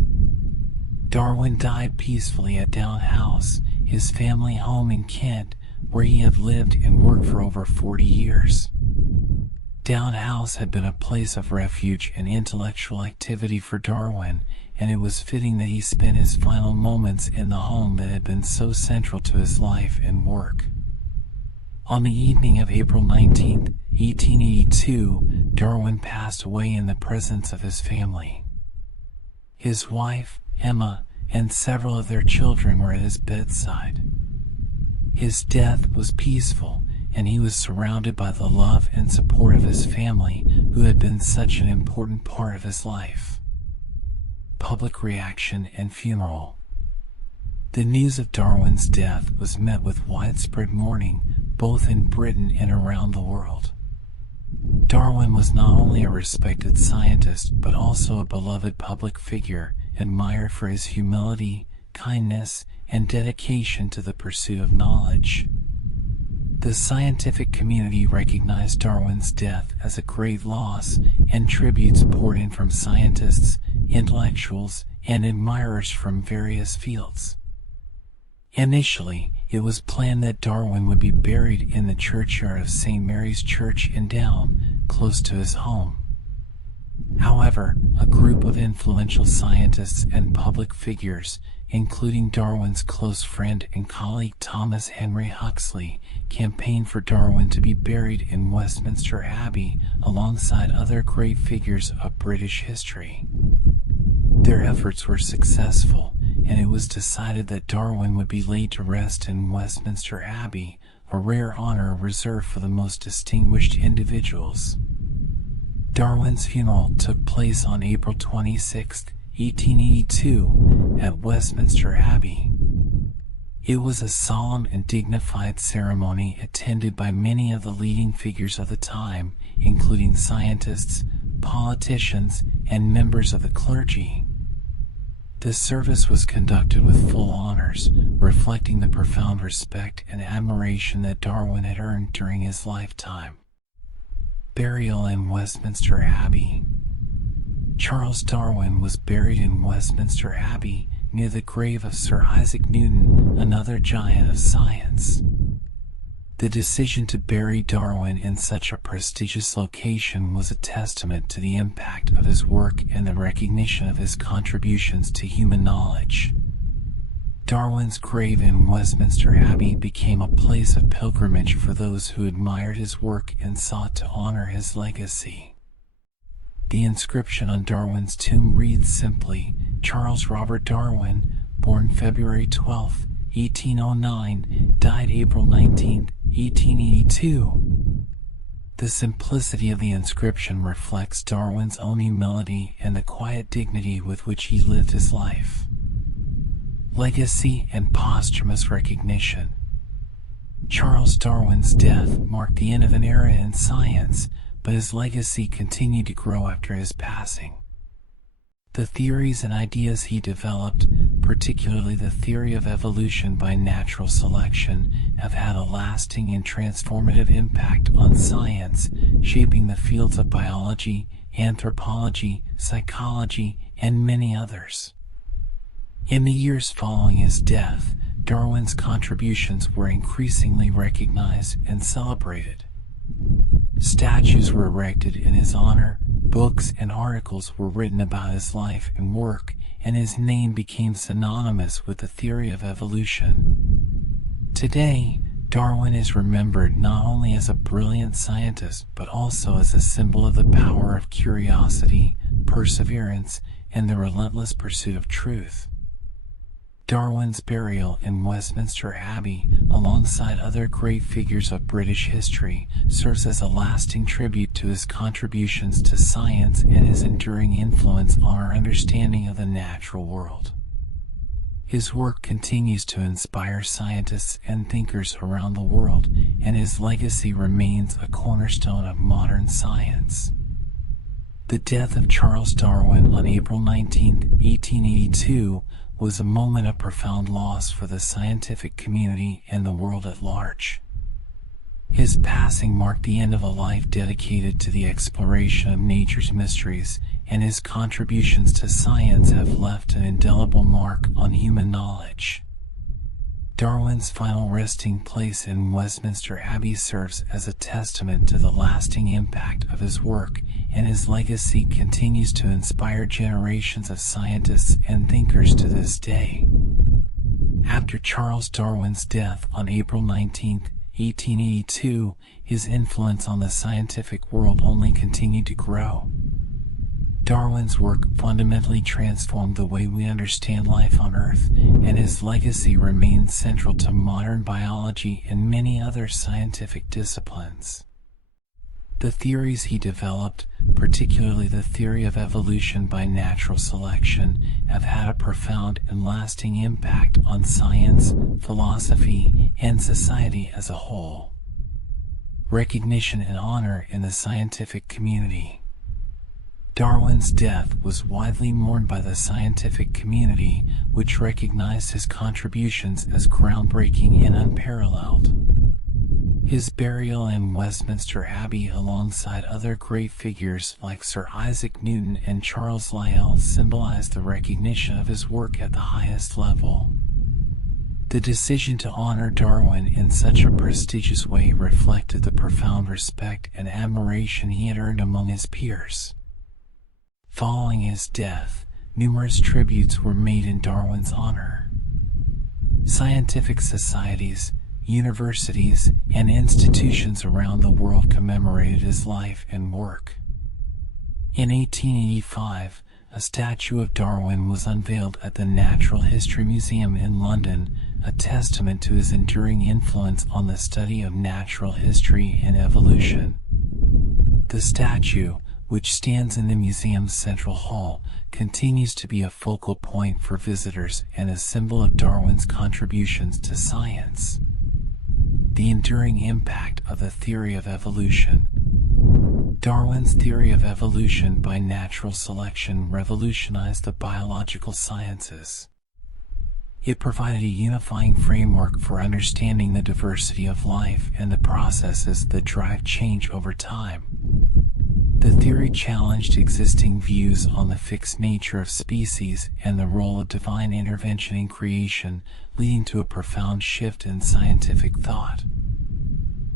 Darwin died peacefully at Down House, his family home in Kent, where he had lived and worked for over 40 years. Down House had been a place of refuge and intellectual activity for Darwin, and it was fitting that he spent his final moments in the home that had been so central to his life and work. On the evening of April 19, 1882, Darwin passed away in the presence of his family. His wife, Emma, and several of their children were at his bedside. His death was peaceful, and he was surrounded by the love and support of his family, who had been such an important part of his life. Public reaction and funeral. The news of Darwin's death was met with widespread mourning, both in Britain and around the world. Darwin was not only a respected scientist, but also a beloved public figure, admired for his humility, kindness, and dedication to the pursuit of knowledge. The scientific community recognized Darwin's death as a great loss, and tributes poured in from scientists, intellectuals, and admirers from various fields. Initially, it was planned that Darwin would be buried in the churchyard of St. Mary's Church in Down, close to his home. However, a group of influential scientists and public figures, including Darwin's close friend and colleague Thomas Henry Huxley, campaigned for Darwin to be buried in Westminster Abbey alongside other great figures of British history. Their efforts were successful, and it was decided that Darwin would be laid to rest in Westminster Abbey, a rare honor reserved for the most distinguished individuals. Darwin's funeral took place on April 26, 1882, at Westminster Abbey. It was a solemn and dignified ceremony attended by many of the leading figures of the time, including scientists, politicians, and members of the clergy. The service was conducted with full honors, reflecting the profound respect and admiration that Darwin had earned during his lifetime. Burial in Westminster Abbey. Charles Darwin was buried in Westminster Abbey, near the grave of Sir Isaac Newton, another giant of science. The decision to bury Darwin in such a prestigious location was a testament to the impact of his work and the recognition of his contributions to human knowledge. Darwin's grave in Westminster Abbey became a place of pilgrimage for those who admired his work and sought to honor his legacy. The inscription on Darwin's tomb reads simply, Charles Robert Darwin, born February 12, 1809, died April 19, 1882. The simplicity of the inscription reflects Darwin's own humility and the quiet dignity with which he lived his life. Legacy and posthumous recognition. Charles Darwin's death marked the end of an era in science, but his legacy continued to grow after his passing. The theories and ideas he developed, particularly the theory of evolution by natural selection, have had a lasting and transformative impact on science, shaping the fields of biology, anthropology, psychology, and many others. In the years following his death, Darwin's contributions were increasingly recognized and celebrated. Statues were erected in his honor, books and articles were written about his life and work, and his name became synonymous with the theory of evolution. Today, Darwin is remembered not only as a brilliant scientist but also as a symbol of the power of curiosity, perseverance, and the relentless pursuit of truth. Darwin's burial in Westminster Abbey, alongside other great figures of British history, serves as a lasting tribute to his contributions to science and his enduring influence on our understanding of the natural world. His work continues to inspire scientists and thinkers around the world, and his legacy remains a cornerstone of modern science. The death of Charles Darwin on April 19, 1882, was a moment of profound loss for the scientific community and the world at large. His passing marked the end of a life dedicated to the exploration of nature's mysteries, and his contributions to science have left an indelible mark on human knowledge. Darwin's final resting place in Westminster Abbey serves as a testament to the lasting impact of his work, and his legacy continues to inspire generations of scientists and thinkers to this day. After Charles Darwin's death on April 19, 1882, his influence on the scientific world only continued to grow. Darwin's work fundamentally transformed the way we understand life on Earth, and his legacy remains central to modern biology and many other scientific disciplines. The theories he developed, particularly the theory of evolution by natural selection, have had a profound and lasting impact on science, philosophy, and society as a whole. Recognition and honor in the scientific community. Darwin's death was widely mourned by the scientific community, which recognized his contributions as groundbreaking and unparalleled. His burial in Westminster Abbey alongside other great figures like Sir Isaac Newton and Charles Lyell symbolized the recognition of his work at the highest level. The decision to honor Darwin in such a prestigious way reflected the profound respect and admiration he had earned among his peers. Following his death, numerous tributes were made in Darwin's honor. Scientific societies, universities, and institutions around the world commemorated his life and work. In 1885, a statue of Darwin was unveiled at the Natural History Museum in London, a testament to his enduring influence on the study of natural history and evolution. The statue, which stands in the museum's central hall, continues to be a focal point for visitors and a symbol of Darwin's contributions to science. The enduring impact of the theory of evolution. Darwin's theory of evolution by natural selection revolutionized the biological sciences. It provided a unifying framework for understanding the diversity of life and the processes that drive change over time. The theory challenged existing views on the fixed nature of species and the role of divine intervention in creation, leading to a profound shift in scientific thought.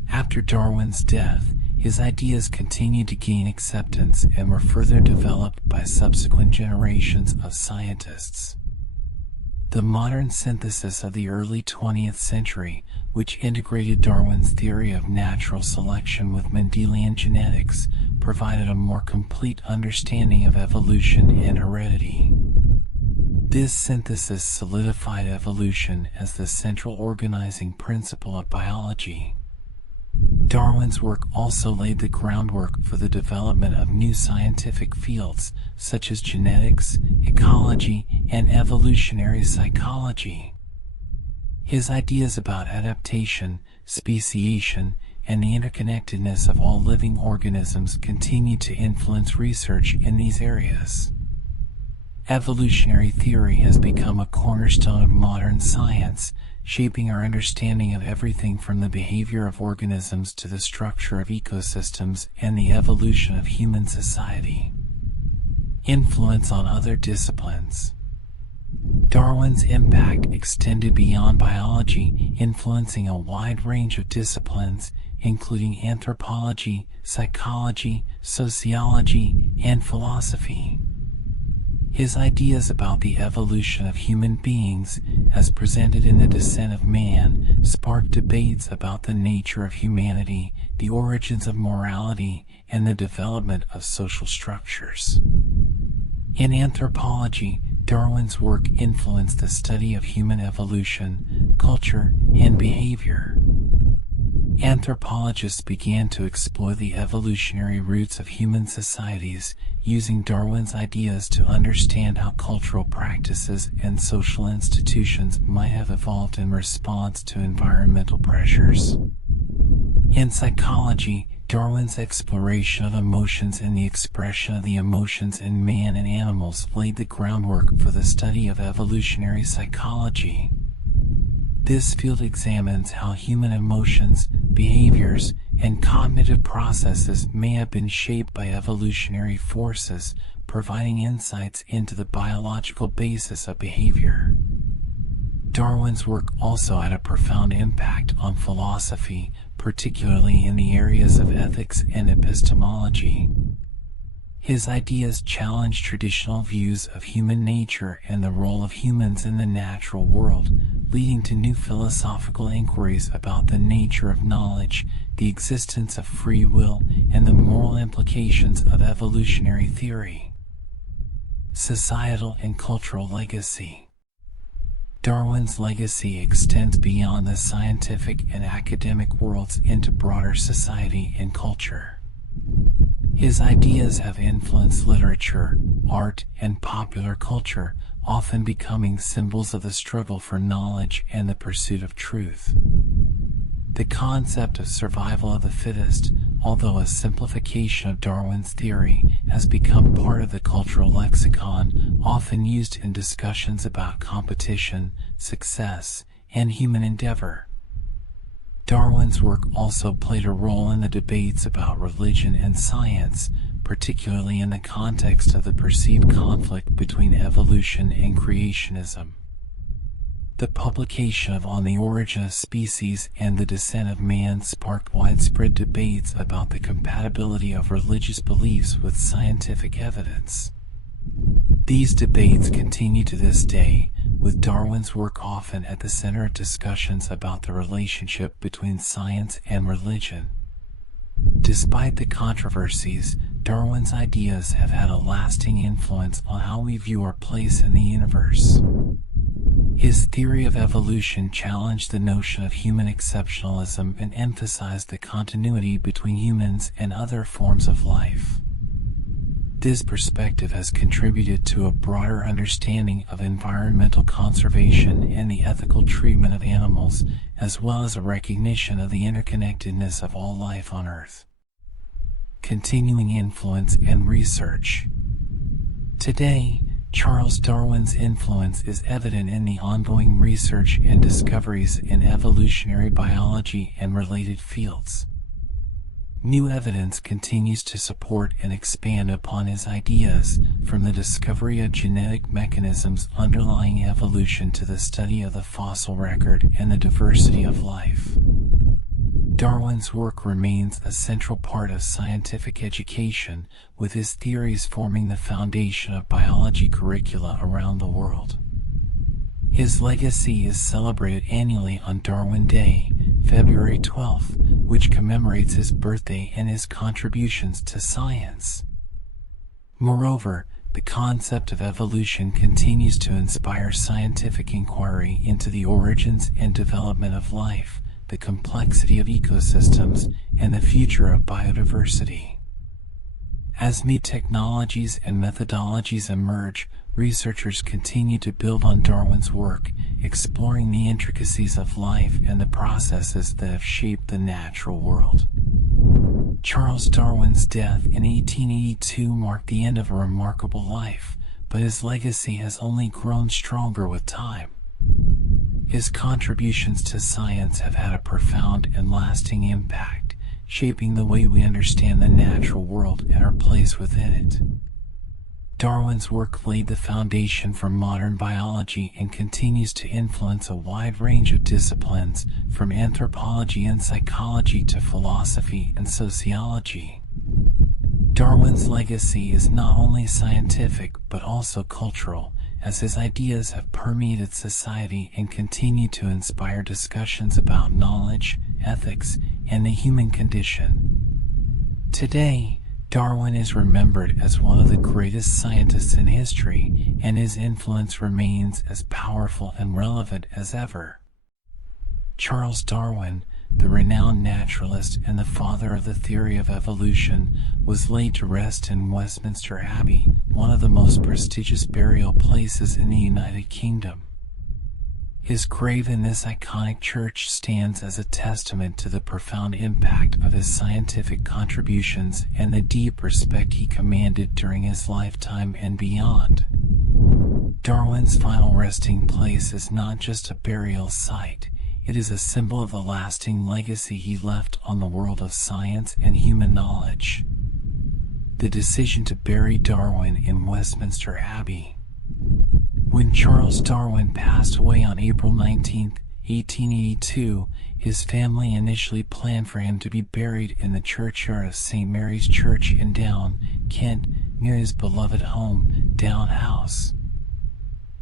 After Darwin's death, his ideas continued to gain acceptance and were further developed by subsequent generations of scientists. The modern synthesis of the early 20th century, which integrated Darwin's theory of natural selection with Mendelian genetics, provided a more complete understanding of evolution and heredity. This synthesis solidified evolution as the central organizing principle of biology. Darwin's work also laid the groundwork for the development of new scientific fields, such as genetics, ecology, and evolutionary psychology. His ideas about adaptation, speciation, and the interconnectedness of all living organisms continue to influence research in these areas. Evolutionary theory has become a cornerstone of modern science, shaping our understanding of everything from the behavior of organisms to the structure of ecosystems and the evolution of human society. Influence on other disciplines. Darwin's impact extended beyond biology, influencing a wide range of disciplines, including anthropology, psychology, sociology, and philosophy. His ideas about the evolution of human beings, as presented in The Descent of Man, sparked debates about the nature of humanity, the origins of morality, and the development of social structures. In anthropology, Darwin's work influenced the study of human evolution, culture, and behavior. Anthropologists began to explore the evolutionary roots of human societies, using Darwin's ideas to understand how cultural practices and social institutions might have evolved in response to environmental pressures. In psychology, Darwin's exploration of emotions and the expression of the emotions in man and animals laid the groundwork for the study of evolutionary psychology. This field examines how human emotions, behaviors, and cognitive processes may have been shaped by evolutionary forces, providing insights into the biological basis of behavior. Darwin's work also had a profound impact on philosophy, particularly in the areas of ethics and epistemology. His ideas challenged traditional views of human nature and the role of humans in the natural world, leading to new philosophical inquiries about the nature of knowledge, the existence of free will, and the moral implications of evolutionary theory. Societal and cultural legacy. Darwin's legacy extends beyond the scientific and academic worlds into broader society and culture. His ideas have influenced literature, art, and popular culture, often becoming symbols of the struggle for knowledge and the pursuit of truth. The concept of survival of the fittest, although a simplification of Darwin's theory, has become part of the cultural lexicon, often used in discussions about competition, success, and human endeavor. Darwin's work also played a role in the debates about religion and science, particularly in the context of the perceived conflict between evolution and creationism. The publication of On the Origin of Species and The Descent of Man sparked widespread debates about the compatibility of religious beliefs with scientific evidence. These debates continue to this day, with Darwin's work often at the center of discussions about the relationship between science and religion. Despite the controversies, Darwin's ideas have had a lasting influence on how we view our place in the universe. His theory of evolution challenged the notion of human exceptionalism and emphasized the continuity between humans and other forms of life. This perspective has contributed to a broader understanding of environmental conservation and the ethical treatment of animals, as well as a recognition of the interconnectedness of all life on Earth. Continuing influence and research. Today, Charles Darwin's influence is evident in the ongoing research and discoveries in evolutionary biology and related fields. New evidence continues to support and expand upon his ideas, from the discovery of genetic mechanisms underlying evolution to the study of the fossil record and the diversity of life. Darwin's work remains a central part of scientific education, with his theories forming the foundation of biology curricula around the world. His legacy is celebrated annually on Darwin Day, February 12th, which commemorates his birthday and his contributions to science. Moreover, the concept of evolution continues to inspire scientific inquiry into the origins and development of life, the complexity of ecosystems, and the future of biodiversity. As new technologies and methodologies emerge, researchers continue to build on Darwin's work, exploring the intricacies of life and the processes that have shaped the natural world. Charles Darwin's death in 1882 marked the end of a remarkable life, but his legacy has only grown stronger with time. His contributions to science have had a profound and lasting impact, shaping the way we understand the natural world and our place within it. Darwin's work laid the foundation for modern biology and continues to influence a wide range of disciplines, from anthropology and psychology to philosophy and sociology. Darwin's legacy is not only scientific but also cultural, as his ideas have permeated society and continue to inspire discussions about knowledge, ethics, and the human condition. Today, Darwin is remembered as one of the greatest scientists in history, and his influence remains as powerful and relevant as ever. Charles Darwin, the renowned naturalist and the father of the theory of evolution, was laid to rest in Westminster Abbey, one of the most prestigious burial places in the United Kingdom. His grave in this iconic church stands as a testament to the profound impact of his scientific contributions and the deep respect he commanded during his lifetime and beyond. Darwin's final resting place is not just a burial site, it is a symbol of the lasting legacy he left on the world of science and human knowledge. The decision to bury Darwin in Westminster Abbey. When Charles Darwin passed away on April 19, 1882, his family initially planned for him to be buried in the churchyard of St. Mary's Church in Down, Kent, near his beloved home, Down House.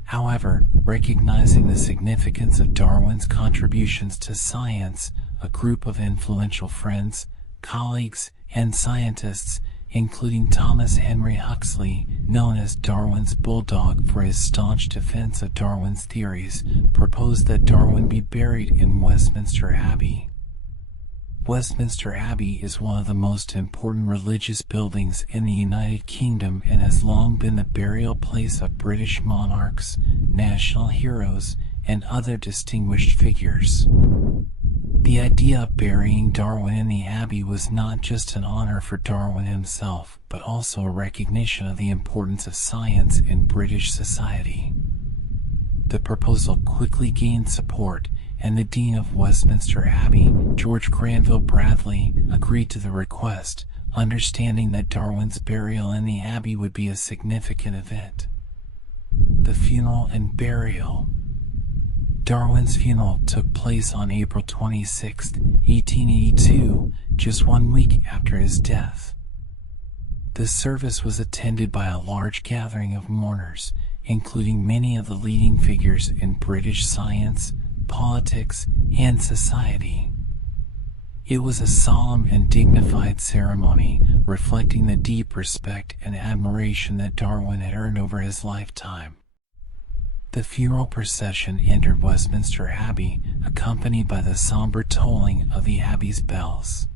However, recognizing the significance of Darwin's contributions to science, a group of influential friends, colleagues, and scientists, including Thomas Henry Huxley, known as Darwin's bulldog for his staunch defense of Darwin's theories, proposed that Darwin be buried in Westminster Abbey. Westminster Abbey is one of the most important religious buildings in the United Kingdom and has long been the burial place of British monarchs, national heroes, and other distinguished figures. The idea of burying Darwin in the Abbey was not just an honor for Darwin himself, but also a recognition of the importance of science in British society. The proposal quickly gained support, and the Dean of Westminster Abbey, George Granville Bradley, agreed to the request, understanding that Darwin's burial in the Abbey would be a significant event. The funeral and burial. Darwin's funeral took place on April 26, 1882, just 1 week after his death. The service was attended by a large gathering of mourners, including many of the leading figures in British science, politics, and society. It was a solemn and dignified ceremony, reflecting the deep respect and admiration that Darwin had earned over his lifetime. The funeral procession entered Westminster Abbey, accompanied by the somber tolling of the Abbey's bells.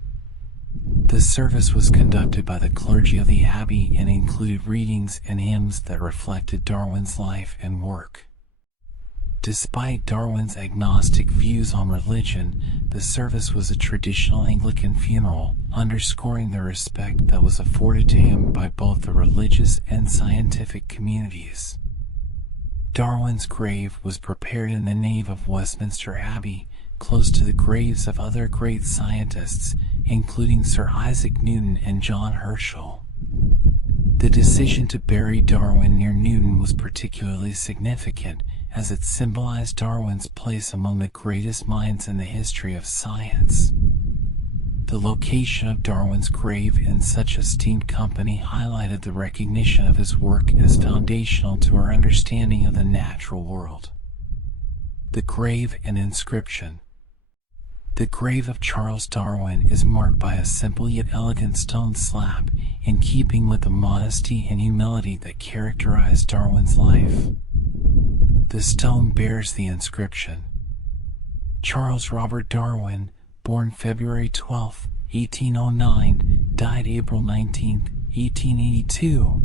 The service was conducted by the clergy of the Abbey and included readings and hymns that reflected Darwin's life and work. Despite Darwin's agnostic views on religion, the service was a traditional Anglican funeral, underscoring the respect that was afforded to him by both the religious and scientific communities. Darwin's grave was prepared in the nave of Westminster Abbey, close to the graves of other great scientists, including Sir Isaac Newton and John Herschel. The decision to bury Darwin near Newton was particularly significant, as it symbolized Darwin's place among the greatest minds in the history of science. The location of Darwin's grave in such esteemed company highlighted the recognition of his work as foundational to our understanding of the natural world. The grave and inscription. The grave of Charles Darwin is marked by a simple yet elegant stone slab, in keeping with the modesty and humility that characterized Darwin's life. The stone bears the inscription, Charles Robert Darwin, born February 12, 1809, died April 19, 1882.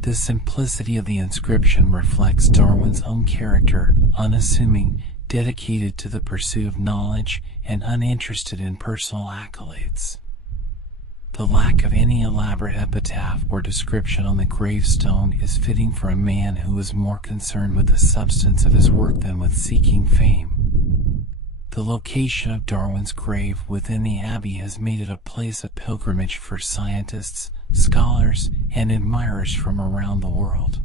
The simplicity of the inscription reflects Darwin's own character, unassuming, dedicated to the pursuit of knowledge, and uninterested in personal accolades. The lack of any elaborate epitaph or description on the gravestone is fitting for a man who was more concerned with the substance of his work than with seeking fame. The location of Darwin's grave within the Abbey has made it a place of pilgrimage for scientists, scholars, and admirers from around the world.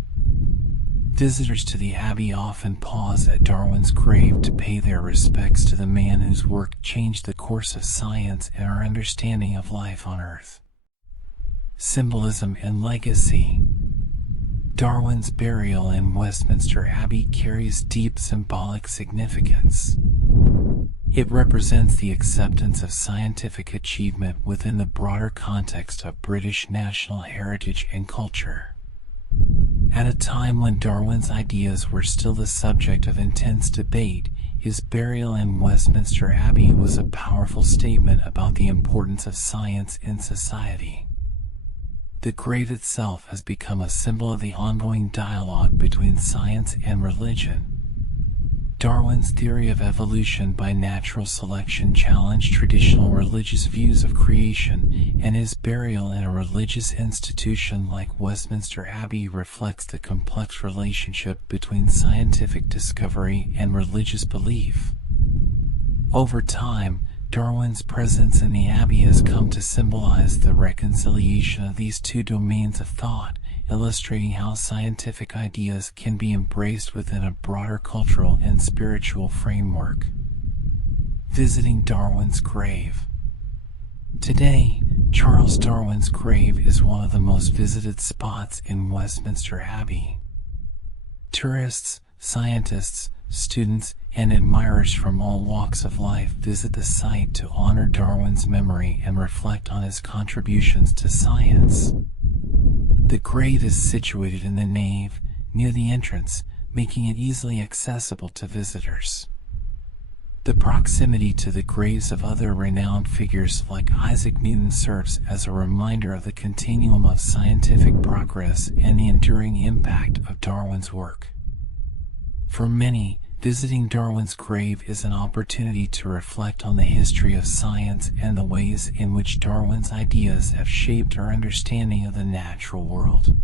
Visitors to the Abbey often pause at Darwin's grave to pay their respects to the man whose work changed the course of science and our understanding of life on Earth. Symbolism and legacy. Darwin's burial in Westminster Abbey carries deep symbolic significance. It represents the acceptance of scientific achievement within the broader context of British national heritage and culture. At a time when Darwin's ideas were still the subject of intense debate, his burial in Westminster Abbey was a powerful statement about the importance of science in society. The grave itself has become a symbol of the ongoing dialogue between science and religion. Darwin's theory of evolution by natural selection challenged traditional religious views of creation, and his burial in a religious institution like Westminster Abbey reflects the complex relationship between scientific discovery and religious belief. Over time, Darwin's presence in the Abbey has come to symbolize the reconciliation of these two domains of thought, illustrating how scientific ideas can be embraced within a broader cultural and spiritual framework. Visiting Darwin's grave. Today, Charles Darwin's grave is one of the most visited spots in Westminster Abbey. Tourists, scientists, students, and admirers from all walks of life visit the site to honor Darwin's memory and reflect on his contributions to science. The grave is situated in the nave, near the entrance, making it easily accessible to visitors. The proximity to the graves of other renowned figures like Isaac Newton serves as a reminder of the continuum of scientific progress and the enduring impact of Darwin's work. For many, visiting Darwin's grave is an opportunity to reflect on the history of science and the ways in which Darwin's ideas have shaped our understanding of the natural world.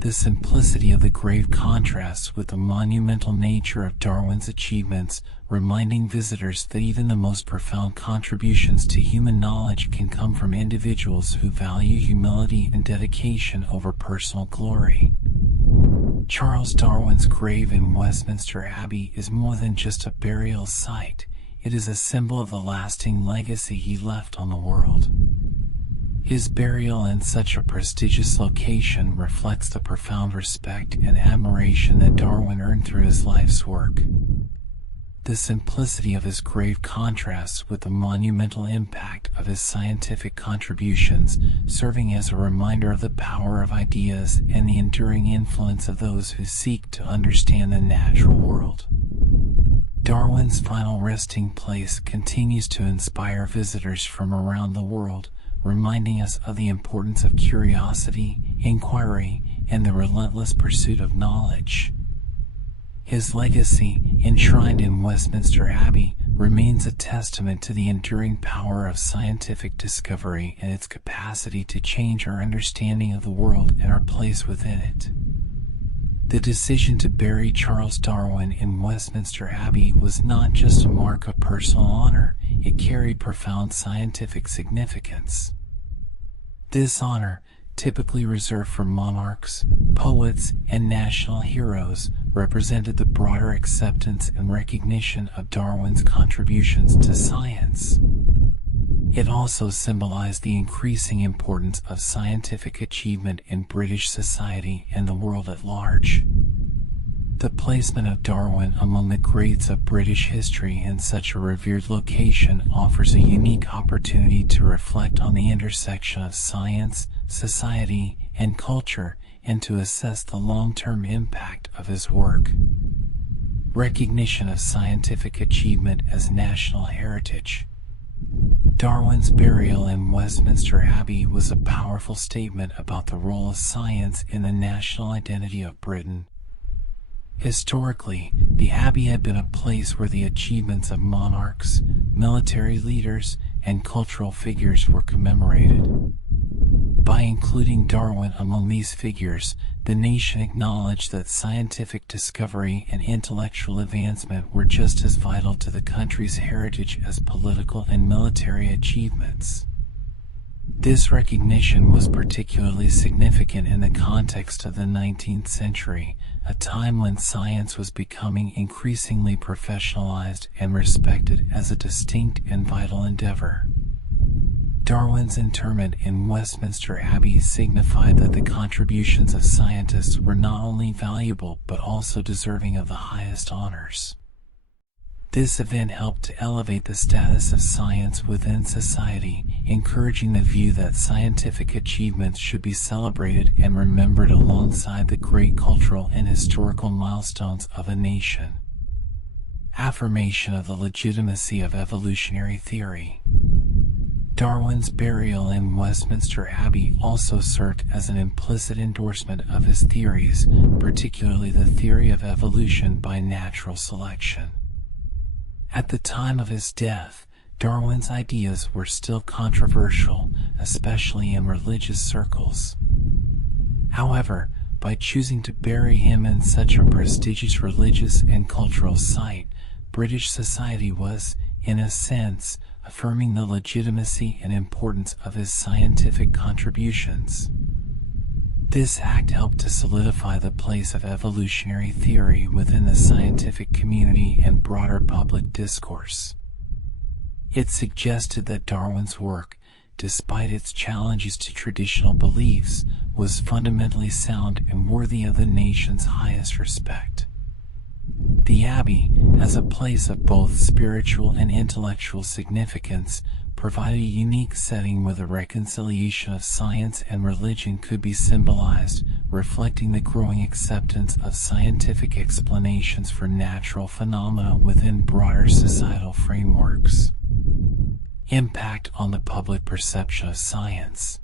The simplicity of the grave contrasts with the monumental nature of Darwin's achievements, reminding visitors that even the most profound contributions to human knowledge can come from individuals who value humility and dedication over personal glory. Charles Darwin's grave in Westminster Abbey is more than just a burial site. It is a symbol of the lasting legacy he left on the world. His burial in such a prestigious location reflects the profound respect and admiration that Darwin earned through his life's work. The simplicity of his grave contrasts with the monumental impact of his scientific contributions, serving as a reminder of the power of ideas and the enduring influence of those who seek to understand the natural world. Darwin's final resting place continues to inspire visitors from around the world, reminding us of the importance of curiosity, inquiry, and the relentless pursuit of knowledge. His legacy, enshrined in Westminster Abbey, remains a testament to the enduring power of scientific discovery and its capacity to change our understanding of the world and our place within it. The decision to bury Charles Darwin in Westminster Abbey was not just a mark of personal honor, it carried profound scientific significance. This honor, typically reserved for monarchs, poets, and national heroes, represented the broader acceptance and recognition of Darwin's contributions to science. It also symbolized the increasing importance of scientific achievement in British society and the world at large. The placement of Darwin among the greats of British history in such a revered location offers a unique opportunity to reflect on the intersection of science, society, and culture, and to assess the long-term impact of his work. Recognition of scientific achievement as national heritage. Darwin's burial in Westminster Abbey was a powerful statement about the role of science in the national identity of Britain. Historically, the Abbey had been a place where the achievements of monarchs, military leaders, and cultural figures were commemorated. By including Darwin among these figures, the nation acknowledged that scientific discovery and intellectual advancement were just as vital to the country's heritage as political and military achievements. This recognition was particularly significant in the context of the 19th century, a time when science was becoming increasingly professionalized and respected as a distinct and vital endeavor. Darwin's interment in Westminster Abbey signified that the contributions of scientists were not only valuable but also deserving of the highest honors. This event helped to elevate the status of science within society, encouraging the view that scientific achievements should be celebrated and remembered alongside the great cultural and historical milestones of a nation. Affirmation of the legitimacy of evolutionary theory. Darwin's burial in Westminster Abbey also served as an implicit endorsement of his theories, particularly the theory of evolution by natural selection. At the time of his death, Darwin's ideas were still controversial, especially in religious circles. However, by choosing to bury him in such a prestigious religious and cultural site, British society was, in a sense, affirming the legitimacy and importance of his scientific contributions. This act helped to solidify the place of evolutionary theory within the scientific community and broader public discourse. It suggested that Darwin's work, despite its challenges to traditional beliefs, was fundamentally sound and worthy of the nation's highest respect. The Abbey, as a place of both spiritual and intellectual significance, provided a unique setting where the reconciliation of science and religion could be symbolized, reflecting the growing acceptance of scientific explanations for natural phenomena within broader societal frameworks. Impact on the public perception of science.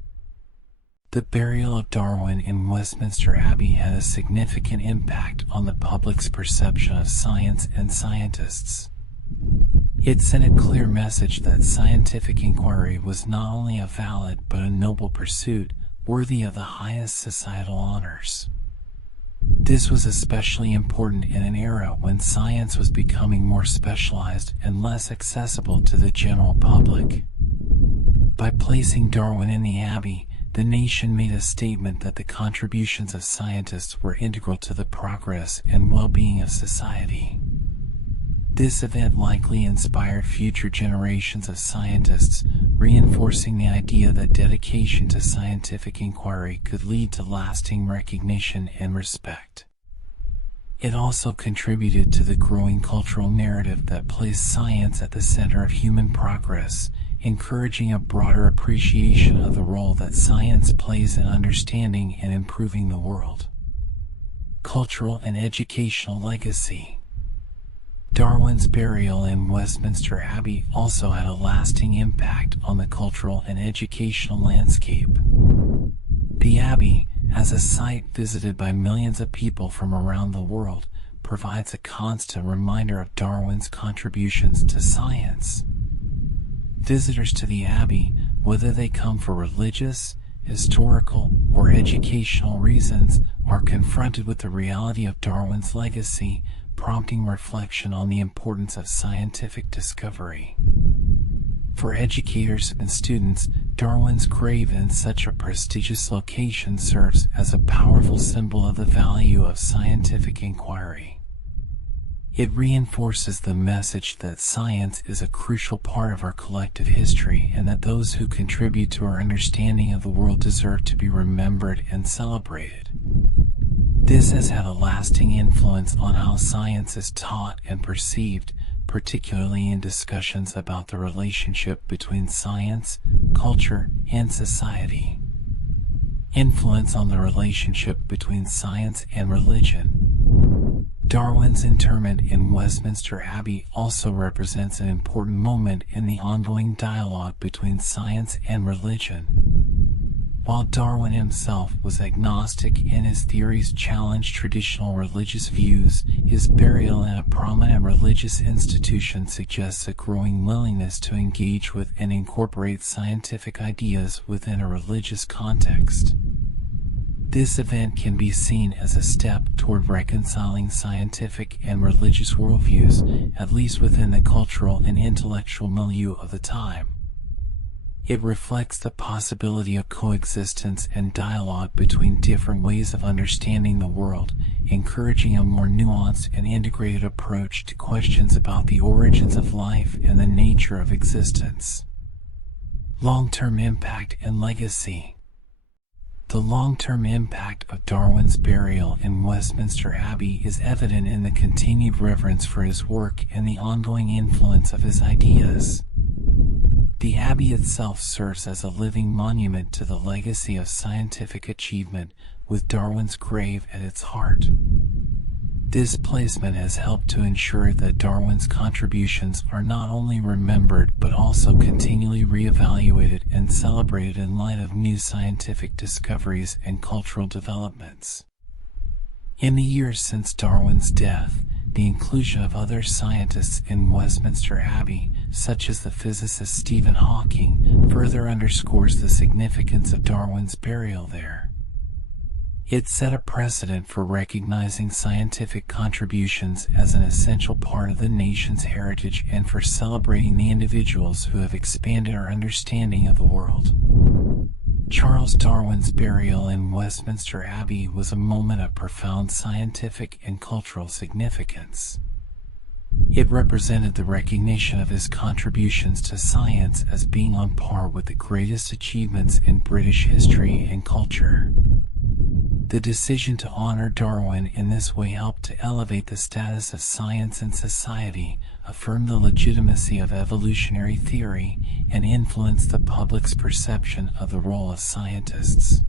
The burial of Darwin in Westminster Abbey had a significant impact on the public's perception of science and scientists. It sent a clear message that scientific inquiry was not only a valid but a noble pursuit, worthy of the highest societal honors. This was especially important in an era when science was becoming more specialized and less accessible to the general public. By placing Darwin in the Abbey, the nation made a statement that the contributions of scientists were integral to the progress and well-being of society. This event likely inspired future generations of scientists, reinforcing the idea that dedication to scientific inquiry could lead to lasting recognition and respect. It also contributed to the growing cultural narrative that placed science at the center of human progress, encouraging a broader appreciation of the role that science plays in understanding and improving the world. Cultural and educational legacy. Darwin's burial in Westminster Abbey also had a lasting impact on the cultural and educational landscape. The Abbey, as a site visited by millions of people from around the world, provides a constant reminder of Darwin's contributions to science. Visitors to the Abbey, whether they come for religious, historical, or educational reasons, are confronted with the reality of Darwin's legacy, prompting reflection on the importance of scientific discovery. For educators and students, Darwin's grave in such a prestigious location serves as a powerful symbol of the value of scientific inquiry. It reinforces the message that science is a crucial part of our collective history and that those who contribute to our understanding of the world deserve to be remembered and celebrated. This has had a lasting influence on how science is taught and perceived, particularly in discussions about the relationship between science, culture, and society. Influence on the relationship between science and religion. Darwin's interment in Westminster Abbey also represents an important moment in the ongoing dialogue between science and religion. While Darwin himself was agnostic and his theories challenged traditional religious views, his burial in a prominent religious institution suggests a growing willingness to engage with and incorporate scientific ideas within a religious context. This event can be seen as a step toward reconciling scientific and religious worldviews, at least within the cultural and intellectual milieu of the time. It reflects the possibility of coexistence and dialogue between different ways of understanding the world, encouraging a more nuanced and integrated approach to questions about the origins of life and the nature of existence. Long-term impact and legacy. The long-term impact of Darwin's burial in Westminster Abbey is evident in the continued reverence for his work and the ongoing influence of his ideas. The Abbey itself serves as a living monument to the legacy of scientific achievement, with Darwin's grave at its heart. This placement has helped to ensure that Darwin's contributions are not only remembered but also continually reevaluated and celebrated in light of new scientific discoveries and cultural developments. In the years since Darwin's death, the inclusion of other scientists in Westminster Abbey, such as the physicist Stephen Hawking, further underscores the significance of Darwin's burial there. It set a precedent for recognizing scientific contributions as an essential part of the nation's heritage and for celebrating the individuals who have expanded our understanding of the world. Charles Darwin's burial in Westminster Abbey was a moment of profound scientific and cultural significance. It represented the recognition of his contributions to science as being on par with the greatest achievements in British history and culture. The decision to honor Darwin in this way helped to elevate the status of science in society, affirm the legitimacy of evolutionary theory, and influence the public's perception of the role of scientists.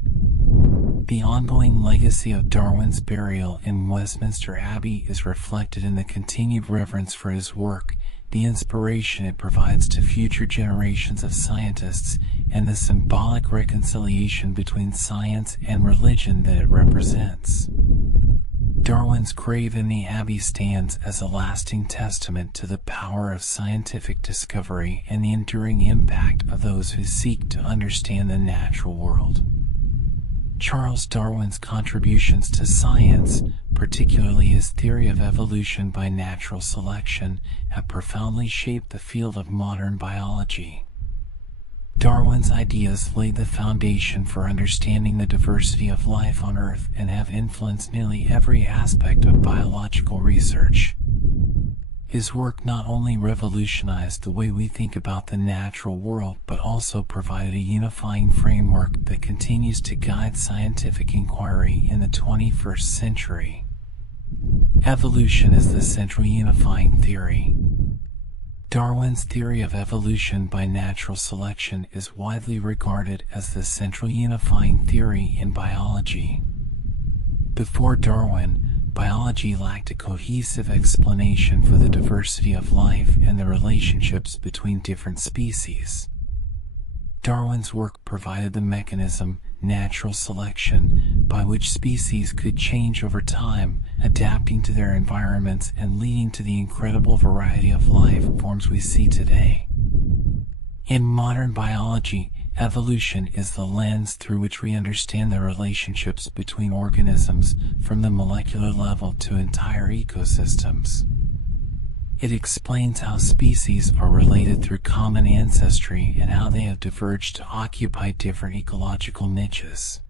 The ongoing legacy of Darwin's burial in Westminster Abbey is reflected in the continued reverence for his work, the inspiration it provides to future generations of scientists, and the symbolic reconciliation between science and religion that it represents. Darwin's grave in the Abbey stands as a lasting testament to the power of scientific discovery and the enduring impact of those who seek to understand the natural world. Charles Darwin's contributions to science, particularly his theory of evolution by natural selection, have profoundly shaped the field of modern biology. Darwin's ideas laid the foundation for understanding the diversity of life on Earth and have influenced nearly every aspect of biological research. His work not only revolutionized the way we think about the natural world, but also provided a unifying framework that continues to guide scientific inquiry in the 21st century. Evolution is the central unifying theory. Darwin's theory of evolution by natural selection is widely regarded as the central unifying theory in biology. Before Darwin, biology lacked a cohesive explanation for the diversity of life and the relationships between different species. Darwin's work provided the mechanism, natural selection, by which species could change over time, adapting to their environments and leading to the incredible variety of life forms we see today. In modern biology, evolution is the lens through which we understand the relationships between organisms, from the molecular level to entire ecosystems. It explains how species are related through common ancestry and how they have diverged to occupy different ecological niches.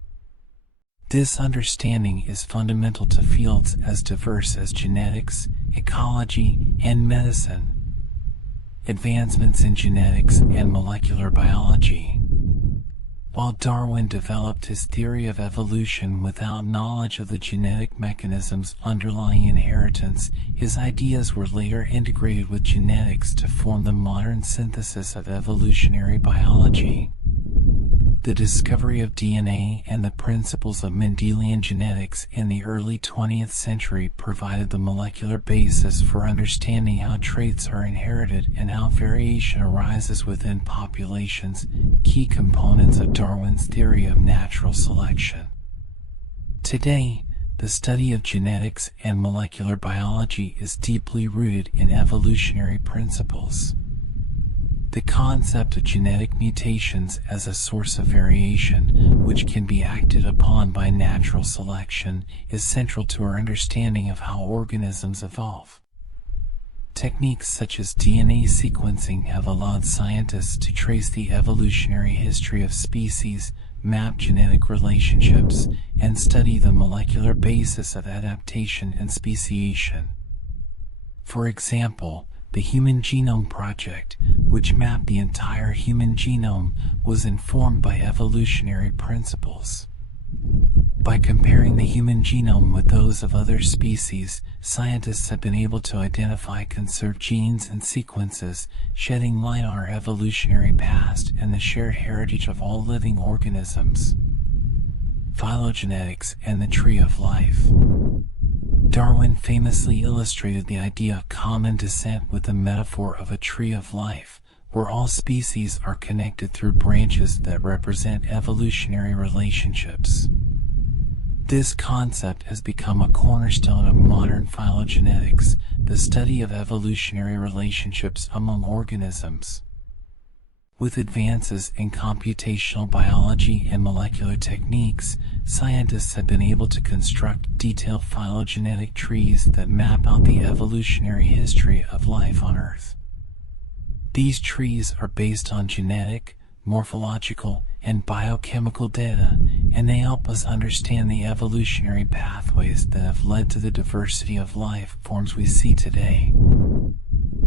This understanding is fundamental to fields as diverse as genetics, ecology, and medicine. Advancements in genetics and molecular biology. While Darwin developed his theory of evolution without knowledge of the genetic mechanisms underlying inheritance, his ideas were later integrated with genetics to form the modern synthesis of evolutionary biology. The discovery of DNA and the principles of Mendelian genetics in the early 20th century provided the molecular basis for understanding how traits are inherited and how variation arises within populations, key components of Darwin's theory of natural selection. Today, the study of genetics and molecular biology is deeply rooted in evolutionary principles. The concept of genetic mutations as a source of variation, which can be acted upon by natural selection, is central to our understanding of how organisms evolve. Techniques such as DNA sequencing have allowed scientists to trace the evolutionary history of species, map genetic relationships, and study the molecular basis of adaptation and speciation. For example, the Human Genome Project, which mapped the entire human genome, was informed by evolutionary principles. By comparing the human genome with those of other species, scientists have been able to identify conserved genes and sequences, shedding light on our evolutionary past and the shared heritage of all living organisms. Phylogenetics and the Tree of Life. Darwin famously illustrated the idea of common descent with the metaphor of a tree of life, where all species are connected through branches that represent evolutionary relationships. This concept has become a cornerstone of modern phylogenetics, the study of evolutionary relationships among organisms. With advances in computational biology and molecular techniques, scientists have been able to construct detailed phylogenetic trees that map out the evolutionary history of life on Earth. These trees are based on genetic, morphological, and biochemical data, and they help us understand the evolutionary pathways that have led to the diversity of life forms we see today.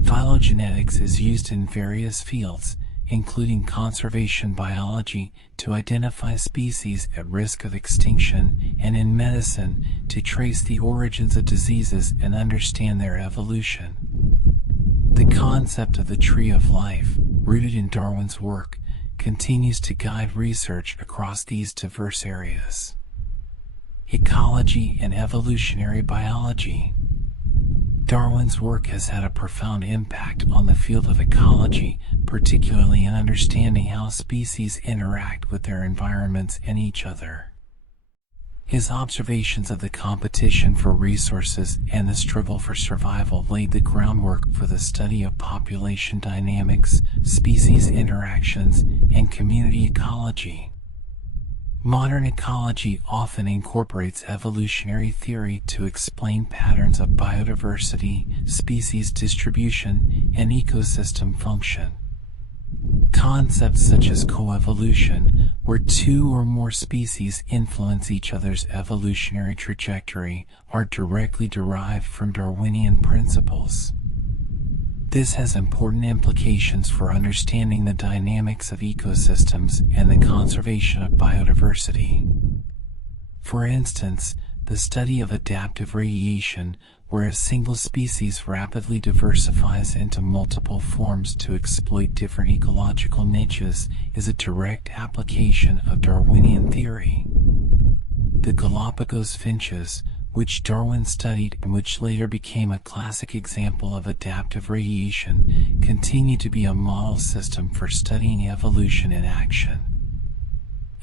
Phylogenetics is used in various fields, including conservation biology, to identify species at risk of extinction, and in medicine, to trace the origins of diseases and understand their evolution. The concept of the tree of life, rooted in Darwin's work, continues to guide research across these diverse areas. Ecology and evolutionary biology. Darwin's work has had a profound impact on the field of ecology, particularly in understanding how species interact with their environments and each other. His observations of the competition for resources and the struggle for survival laid the groundwork for the study of population dynamics, species interactions, and community ecology. Modern ecology often incorporates evolutionary theory to explain patterns of biodiversity, species distribution, and ecosystem function. Concepts such as coevolution, where two or more species influence each other's evolutionary trajectory, are directly derived from Darwinian principles. This has important implications for understanding the dynamics of ecosystems and the conservation of biodiversity. For instance, the study of adaptive radiation, where a single species rapidly diversifies into multiple forms to exploit different ecological niches, is a direct application of Darwinian theory. The Galapagos finches, which Darwin studied and which later became a classic example of adaptive radiation, continue to be a model system for studying evolution in action.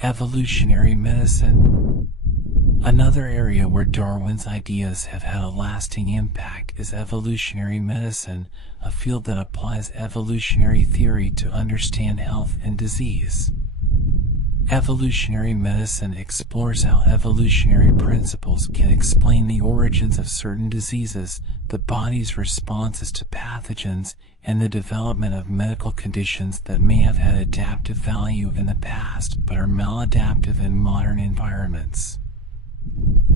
Evolutionary medicine. Another area where Darwin's ideas have had a lasting impact is evolutionary medicine, a field that applies evolutionary theory to understand health and disease. Evolutionary medicine explores how evolutionary principles can explain the origins of certain diseases, the body's responses to pathogens, and the development of medical conditions that may have had adaptive value in the past but are maladaptive in modern environments.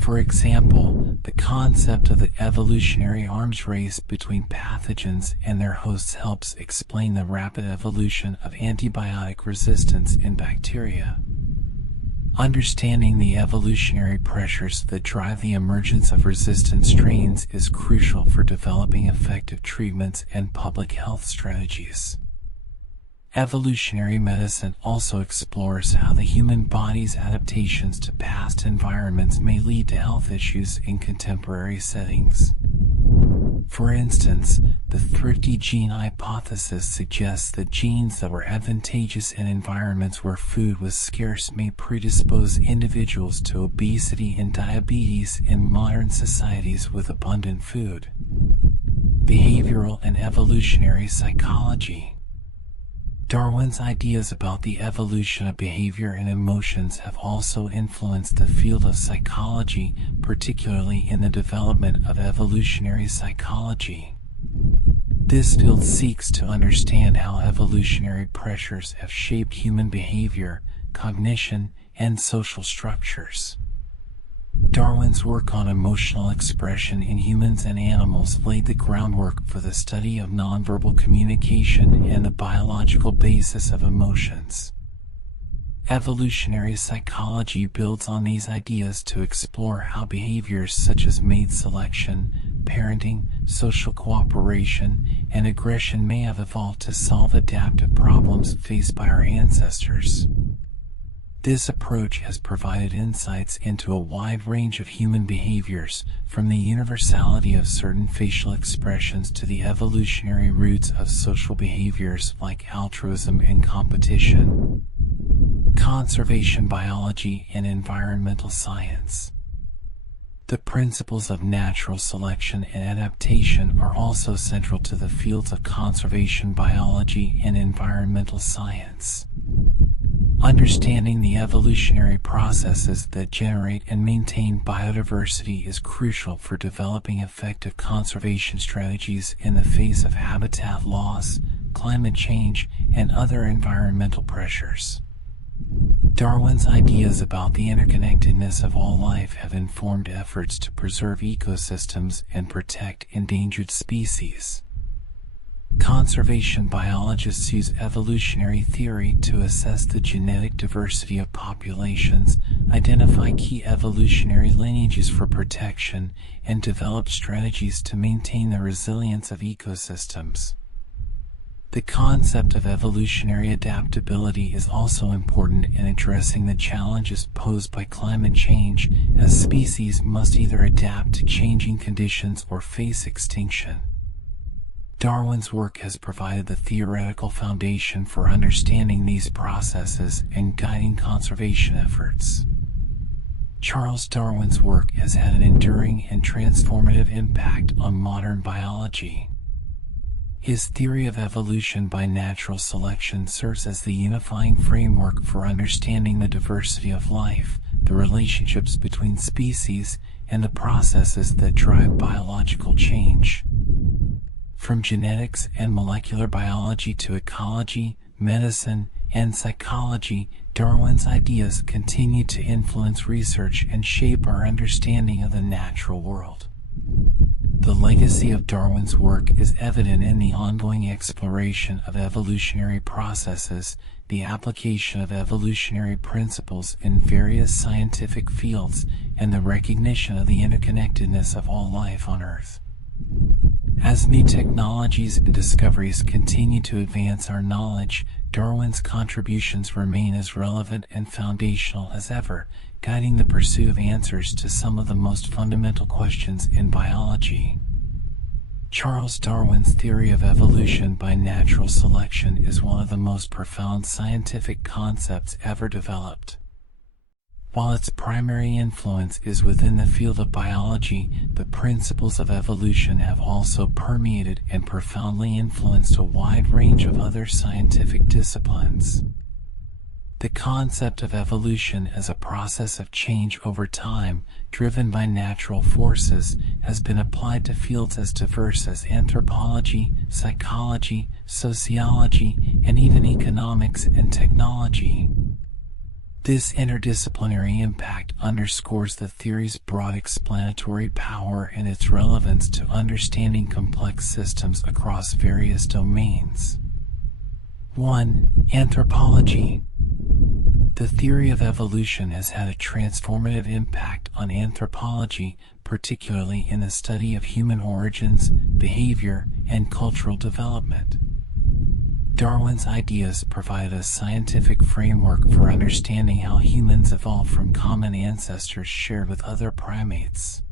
For example, the concept of the evolutionary arms race between pathogens and their hosts helps explain the rapid evolution of antibiotic resistance in bacteria. Understanding the evolutionary pressures that drive the emergence of resistant strains is crucial for developing effective treatments and public health strategies. Evolutionary medicine also explores how the human body's adaptations to past environments may lead to health issues in contemporary settings. For instance, the thrifty gene hypothesis suggests that genes that were advantageous in environments where food was scarce may predispose individuals to obesity and diabetes in modern societies with abundant food. Behavioral and evolutionary psychology. Darwin's ideas about the evolution of behavior and emotions have also influenced the field of psychology, particularly in the development of evolutionary psychology. This field seeks to understand how evolutionary pressures have shaped human behavior, cognition, and social structures. Darwin's work on emotional expression in humans and animals laid the groundwork for the study of nonverbal communication and the biological basis of emotions. Evolutionary psychology builds on these ideas to explore how behaviors such as mate selection, parenting, social cooperation, and aggression may have evolved to solve adaptive problems faced by our ancestors. This approach has provided insights into a wide range of human behaviors, from the universality of certain facial expressions to the evolutionary roots of social behaviors like altruism and competition. Conservation biology and environmental science. The principles of natural selection and adaptation are also central to the fields of conservation biology and environmental science. Understanding the evolutionary processes that generate and maintain biodiversity is crucial for developing effective conservation strategies in the face of habitat loss, climate change, and other environmental pressures. Darwin's ideas about the interconnectedness of all life have informed efforts to preserve ecosystems and protect endangered species. Conservation biologists use evolutionary theory to assess the genetic diversity of populations, identify key evolutionary lineages for protection, and develop strategies to maintain the resilience of ecosystems. The concept of evolutionary adaptability is also important in addressing the challenges posed by climate change, as species must either adapt to changing conditions or face extinction. Darwin's work has provided the theoretical foundation for understanding these processes and guiding conservation efforts. Charles Darwin's work has had an enduring and transformative impact on modern biology. His theory of evolution by natural selection serves as the unifying framework for understanding the diversity of life, the relationships between species, and the processes that drive biological change. From genetics and molecular biology to ecology, medicine, and psychology, Darwin's ideas continue to influence research and shape our understanding of the natural world. The legacy of Darwin's work is evident in the ongoing exploration of evolutionary processes, the application of evolutionary principles in various scientific fields, and the recognition of the interconnectedness of all life on Earth. As new technologies and discoveries continue to advance our knowledge, Darwin's contributions remain as relevant and foundational as ever, guiding the pursuit of answers to some of the most fundamental questions in biology. Charles Darwin's theory of evolution by natural selection is one of the most profound scientific concepts ever developed. While its primary influence is within the field of biology, the principles of evolution have also permeated and profoundly influenced a wide range of other scientific disciplines. The concept of evolution as a process of change over time, driven by natural forces, has been applied to fields as diverse as anthropology, psychology, sociology, and even economics and technology. This interdisciplinary impact underscores the theory's broad explanatory power and its relevance to understanding complex systems across various domains. 1. Anthropology. The theory of evolution has had a transformative impact on anthropology, particularly in the study of human origins, behavior, and cultural development. Darwin's ideas provide a scientific framework for understanding how humans evolved from common ancestors shared with other primates.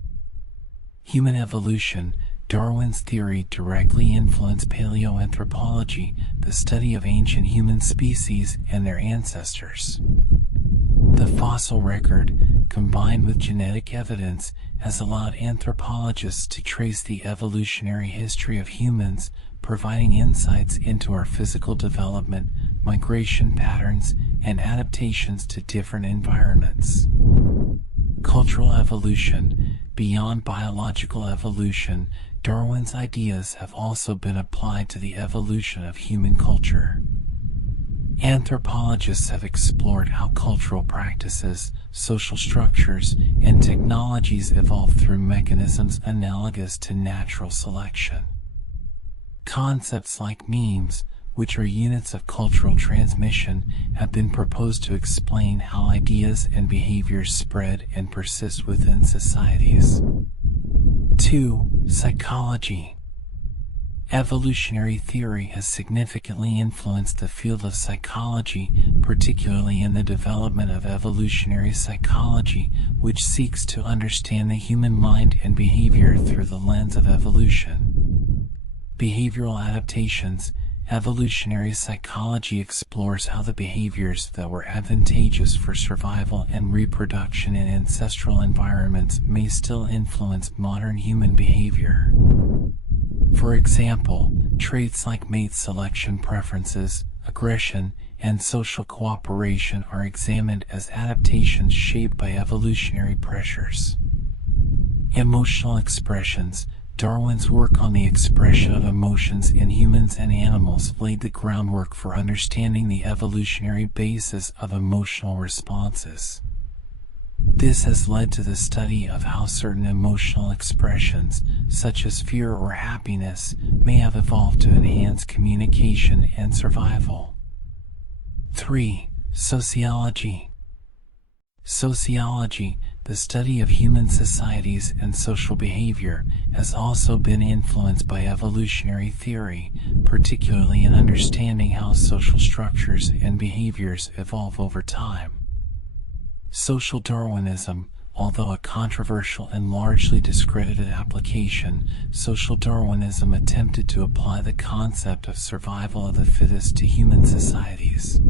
Human evolution. Darwin's theory directly influenced paleoanthropology, the study of ancient human species and their ancestors. The fossil record, combined with genetic evidence, has allowed anthropologists to trace the evolutionary history of humans, providing insights into our physical development, migration patterns, and adaptations to different environments. Cultural evolution. Beyond biological evolution, Darwin's ideas have also been applied to the evolution of human culture. Anthropologists have explored how cultural practices, social structures, and technologies evolve through mechanisms analogous to natural selection. Concepts like memes, which are units of cultural transmission, have been proposed to explain how ideas and behaviors spread and persist within societies. 2. Psychology. Evolutionary theory has significantly influenced the field of psychology, particularly in the development of evolutionary psychology, which seeks to understand the human mind and behavior through the lens of evolution. Behavioral adaptations. Evolutionary psychology explores how the behaviors that were advantageous for survival and reproduction in ancestral environments may still influence modern human behavior. For example, traits like mate selection preferences, aggression, and social cooperation are examined as adaptations shaped by evolutionary pressures. Emotional expressions. Darwin's work on the expression of emotions in humans and animals laid the groundwork for understanding the evolutionary basis of emotional responses. This has led to the study of how certain emotional expressions, such as fear or happiness, may have evolved to enhance communication and survival. 3. Sociology. Sociology, the study of human societies and social behavior, has also been influenced by evolutionary theory, particularly in understanding how social structures and behaviors evolve over time. Social Darwinism. Although a controversial and largely discredited application, social Darwinism attempted to apply the concept of survival of the fittest to human societies.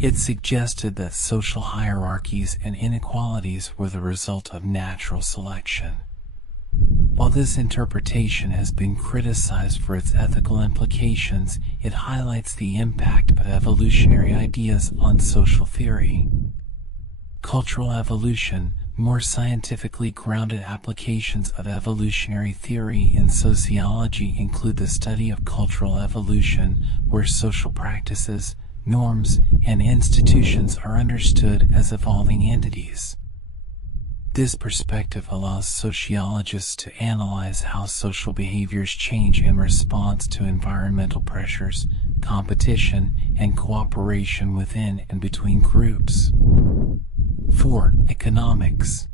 It suggested that social hierarchies and inequalities were the result of natural selection. While this interpretation has been criticized for its ethical implications, it highlights the impact of evolutionary ideas on social theory. Cultural evolution. More scientifically grounded applications of evolutionary theory in sociology include the study of cultural evolution, where social practices, norms, and institutions are understood as evolving entities. This perspective allows sociologists to analyze how social behaviors change in response to environmental pressures, competition, and cooperation within and between groups. 4. Economics.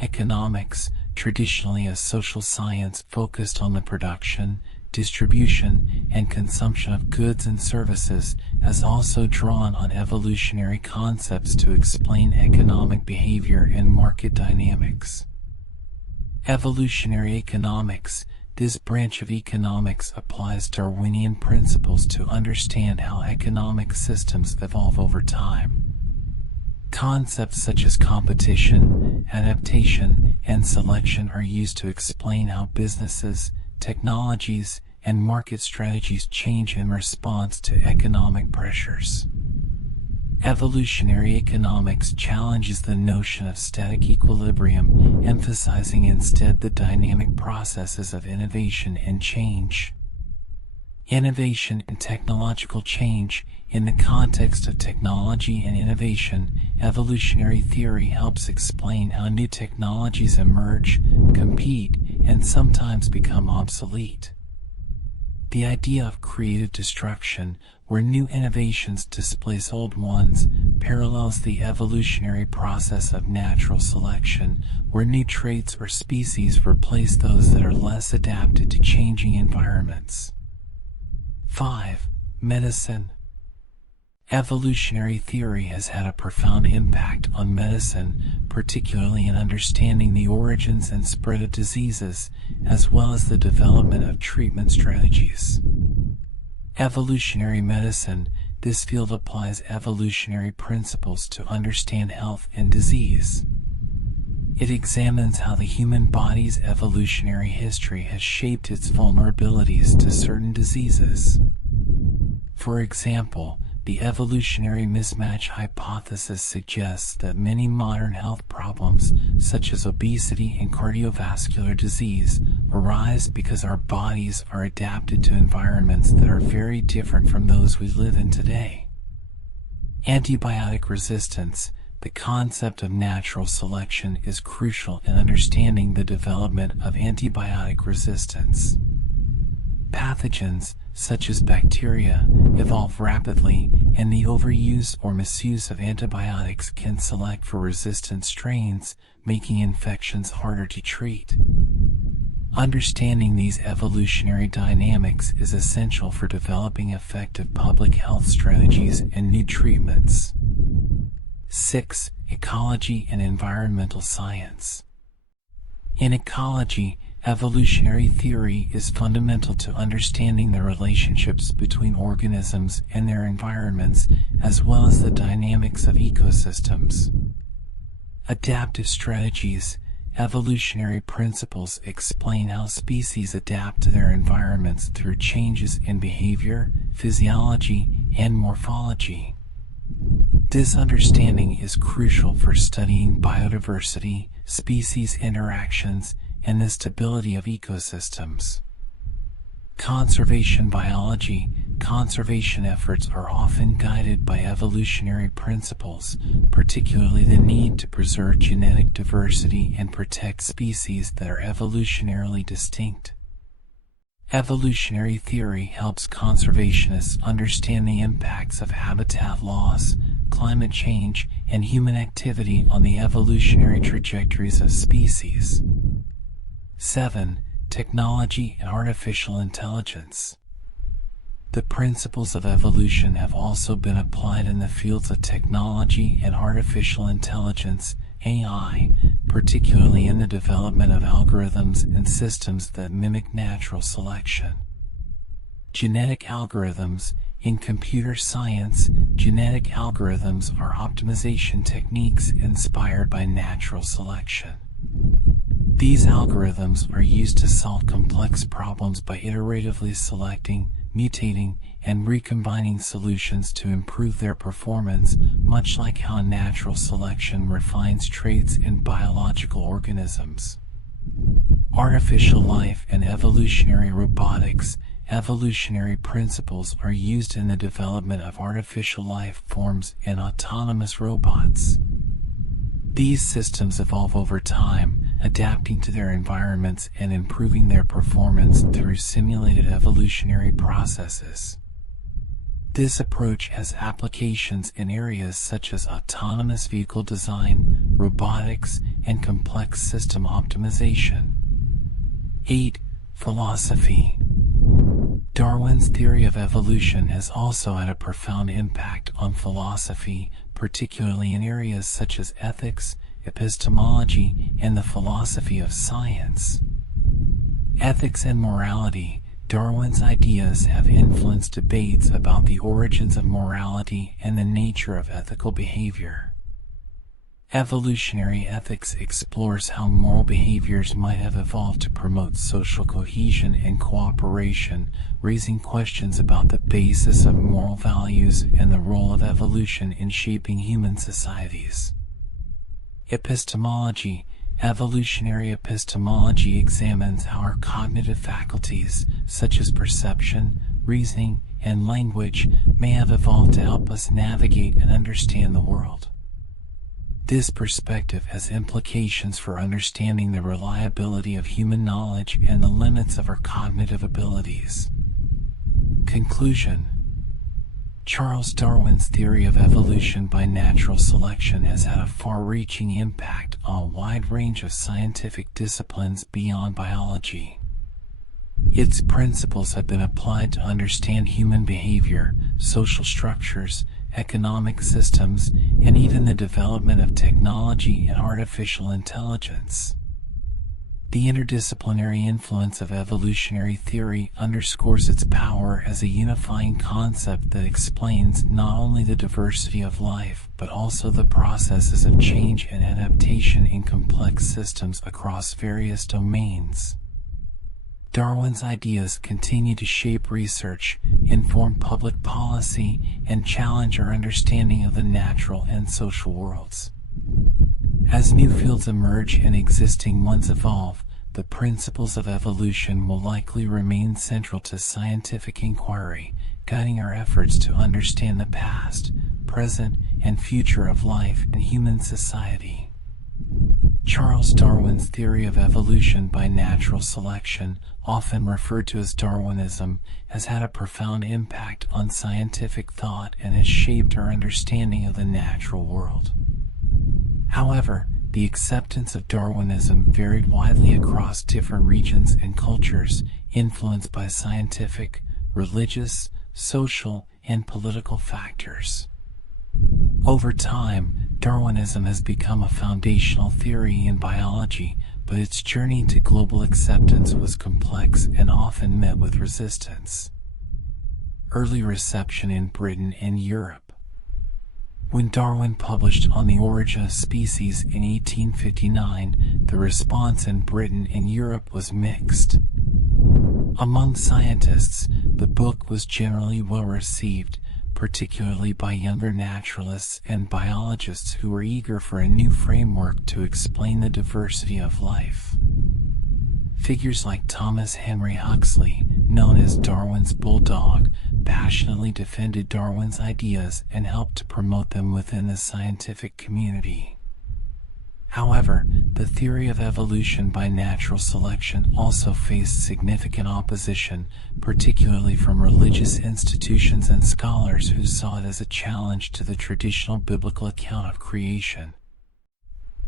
Economics, traditionally a social science focused on the production, distribution, and consumption of goods and services, has also drawn on evolutionary concepts to explain economic behavior and market dynamics. Evolutionary economics. This branch of economics applies Darwinian principles to understand how economic systems evolve over time. Concepts such as competition, adaptation, and selection are used to explain how businesses, technologies, and market strategies change in response to economic pressures. Evolutionary economics challenges the notion of static equilibrium, emphasizing instead the dynamic processes of innovation and change. Innovation and technological change. In the context of technology and innovation, evolutionary theory helps explain how new technologies emerge, compete, and sometimes become obsolete. The idea of creative destruction, where new innovations displace old ones, parallels the evolutionary process of natural selection, where new traits or species replace those that are less adapted to changing environments. 5. Medicine. Evolutionary theory has had a profound impact on medicine, particularly in understanding the origins and spread of diseases, as well as the development of treatment strategies. Evolutionary medicine. This field applies evolutionary principles to understand health and disease. It examines how the human body's evolutionary history has shaped its vulnerabilities to certain diseases. For example, the evolutionary mismatch hypothesis suggests that many modern health problems, such as obesity and cardiovascular disease, arise because our bodies are adapted to environments that are very different from those we live in today. Antibiotic resistance. The concept of natural selection is crucial in understanding the development of antibiotic resistance. Pathogens, such as bacteria, evolve rapidly, and the overuse or misuse of antibiotics can select for resistant strains, making infections harder to treat. Understanding these evolutionary dynamics is essential for developing effective public health strategies and new treatments. 6. Ecology and environmental science. In ecology, evolutionary theory is fundamental to understanding the relationships between organisms and their environments, as well as the dynamics of ecosystems. Adaptive strategies. Evolutionary principles explain how species adapt to their environments through changes in behavior, physiology, and morphology. This understanding is crucial for studying biodiversity, species interactions, and the stability of ecosystems. Conservation biology. Conservation efforts are often guided by evolutionary principles, particularly the need to preserve genetic diversity and protect species that are evolutionarily distinct. Evolutionary theory helps conservationists understand the impacts of habitat loss, climate change, and human activity on the evolutionary trajectories of species. 7. Technology and artificial intelligence. The principles of evolution have also been applied in the fields of technology and artificial intelligence, AI, particularly in the development of algorithms and systems that mimic natural selection. Genetic algorithms. In computer science, genetic algorithms are optimization techniques inspired by natural selection. These algorithms are used to solve complex problems by iteratively selecting, mutating, and recombining solutions to improve their performance, much like how natural selection refines traits in biological organisms. Artificial life and evolutionary robotics. Evolutionary principles are used in the development of artificial life forms and autonomous robots. These systems evolve over time, adapting to their environments and improving their performance through simulated evolutionary processes. This approach has applications in areas such as autonomous vehicle design, robotics, and complex system optimization. 8. Philosophy. Darwin's theory of evolution has also had a profound impact on philosophy, particularly in areas such as ethics, epistemology, and the philosophy of science. Ethics and morality. Darwin's ideas have influenced debates about the origins of morality and the nature of ethical behavior. Evolutionary ethics explores how moral behaviors might have evolved to promote social cohesion and cooperation, raising questions about the basis of moral values and the role of evolution in shaping human societies. Epistemology. Evolutionary epistemology examines how our cognitive faculties, such as perception, reasoning, and language, may have evolved to help us navigate and understand the world. This perspective has implications for understanding the reliability of human knowledge and the limits of our cognitive abilities. Conclusion. Charles Darwin's theory of evolution by natural selection has had a far-reaching impact on a wide range of scientific disciplines beyond biology. Its principles have been applied to understand human behavior, social structures, economic systems, and even the development of technology and artificial intelligence. The interdisciplinary influence of evolutionary theory underscores its power as a unifying concept that explains not only the diversity of life, but also the processes of change and adaptation in complex systems across various domains. Darwin's ideas continue to shape research, inform public policy, and challenge our understanding of the natural and social worlds. As new fields emerge and existing ones evolve, the principles of evolution will likely remain central to scientific inquiry, guiding our efforts to understand the past, present, and future of life and human society. Charles Darwin's theory of evolution by natural selection, often referred to as Darwinism, has had a profound impact on scientific thought and has shaped our understanding of the natural world. However, the acceptance of Darwinism varied widely across different regions and cultures, influenced by scientific, religious, social, and political factors. Over time, Darwinism has become a foundational theory in biology, but its journey to global acceptance was complex and often met with resistance. Early reception in Britain and Europe. When Darwin published On the Origin of Species in 1859, the response in Britain and Europe was mixed. Among scientists, the book was generally well received, particularly by younger naturalists and biologists who were eager for a new framework to explain the diversity of life. Figures like Thomas Henry Huxley, known as Darwin's bulldog, passionately defended Darwin's ideas and helped to promote them within the scientific community. However, the theory of evolution by natural selection also faced significant opposition, particularly from religious institutions and scholars who saw it as a challenge to the traditional biblical account of creation.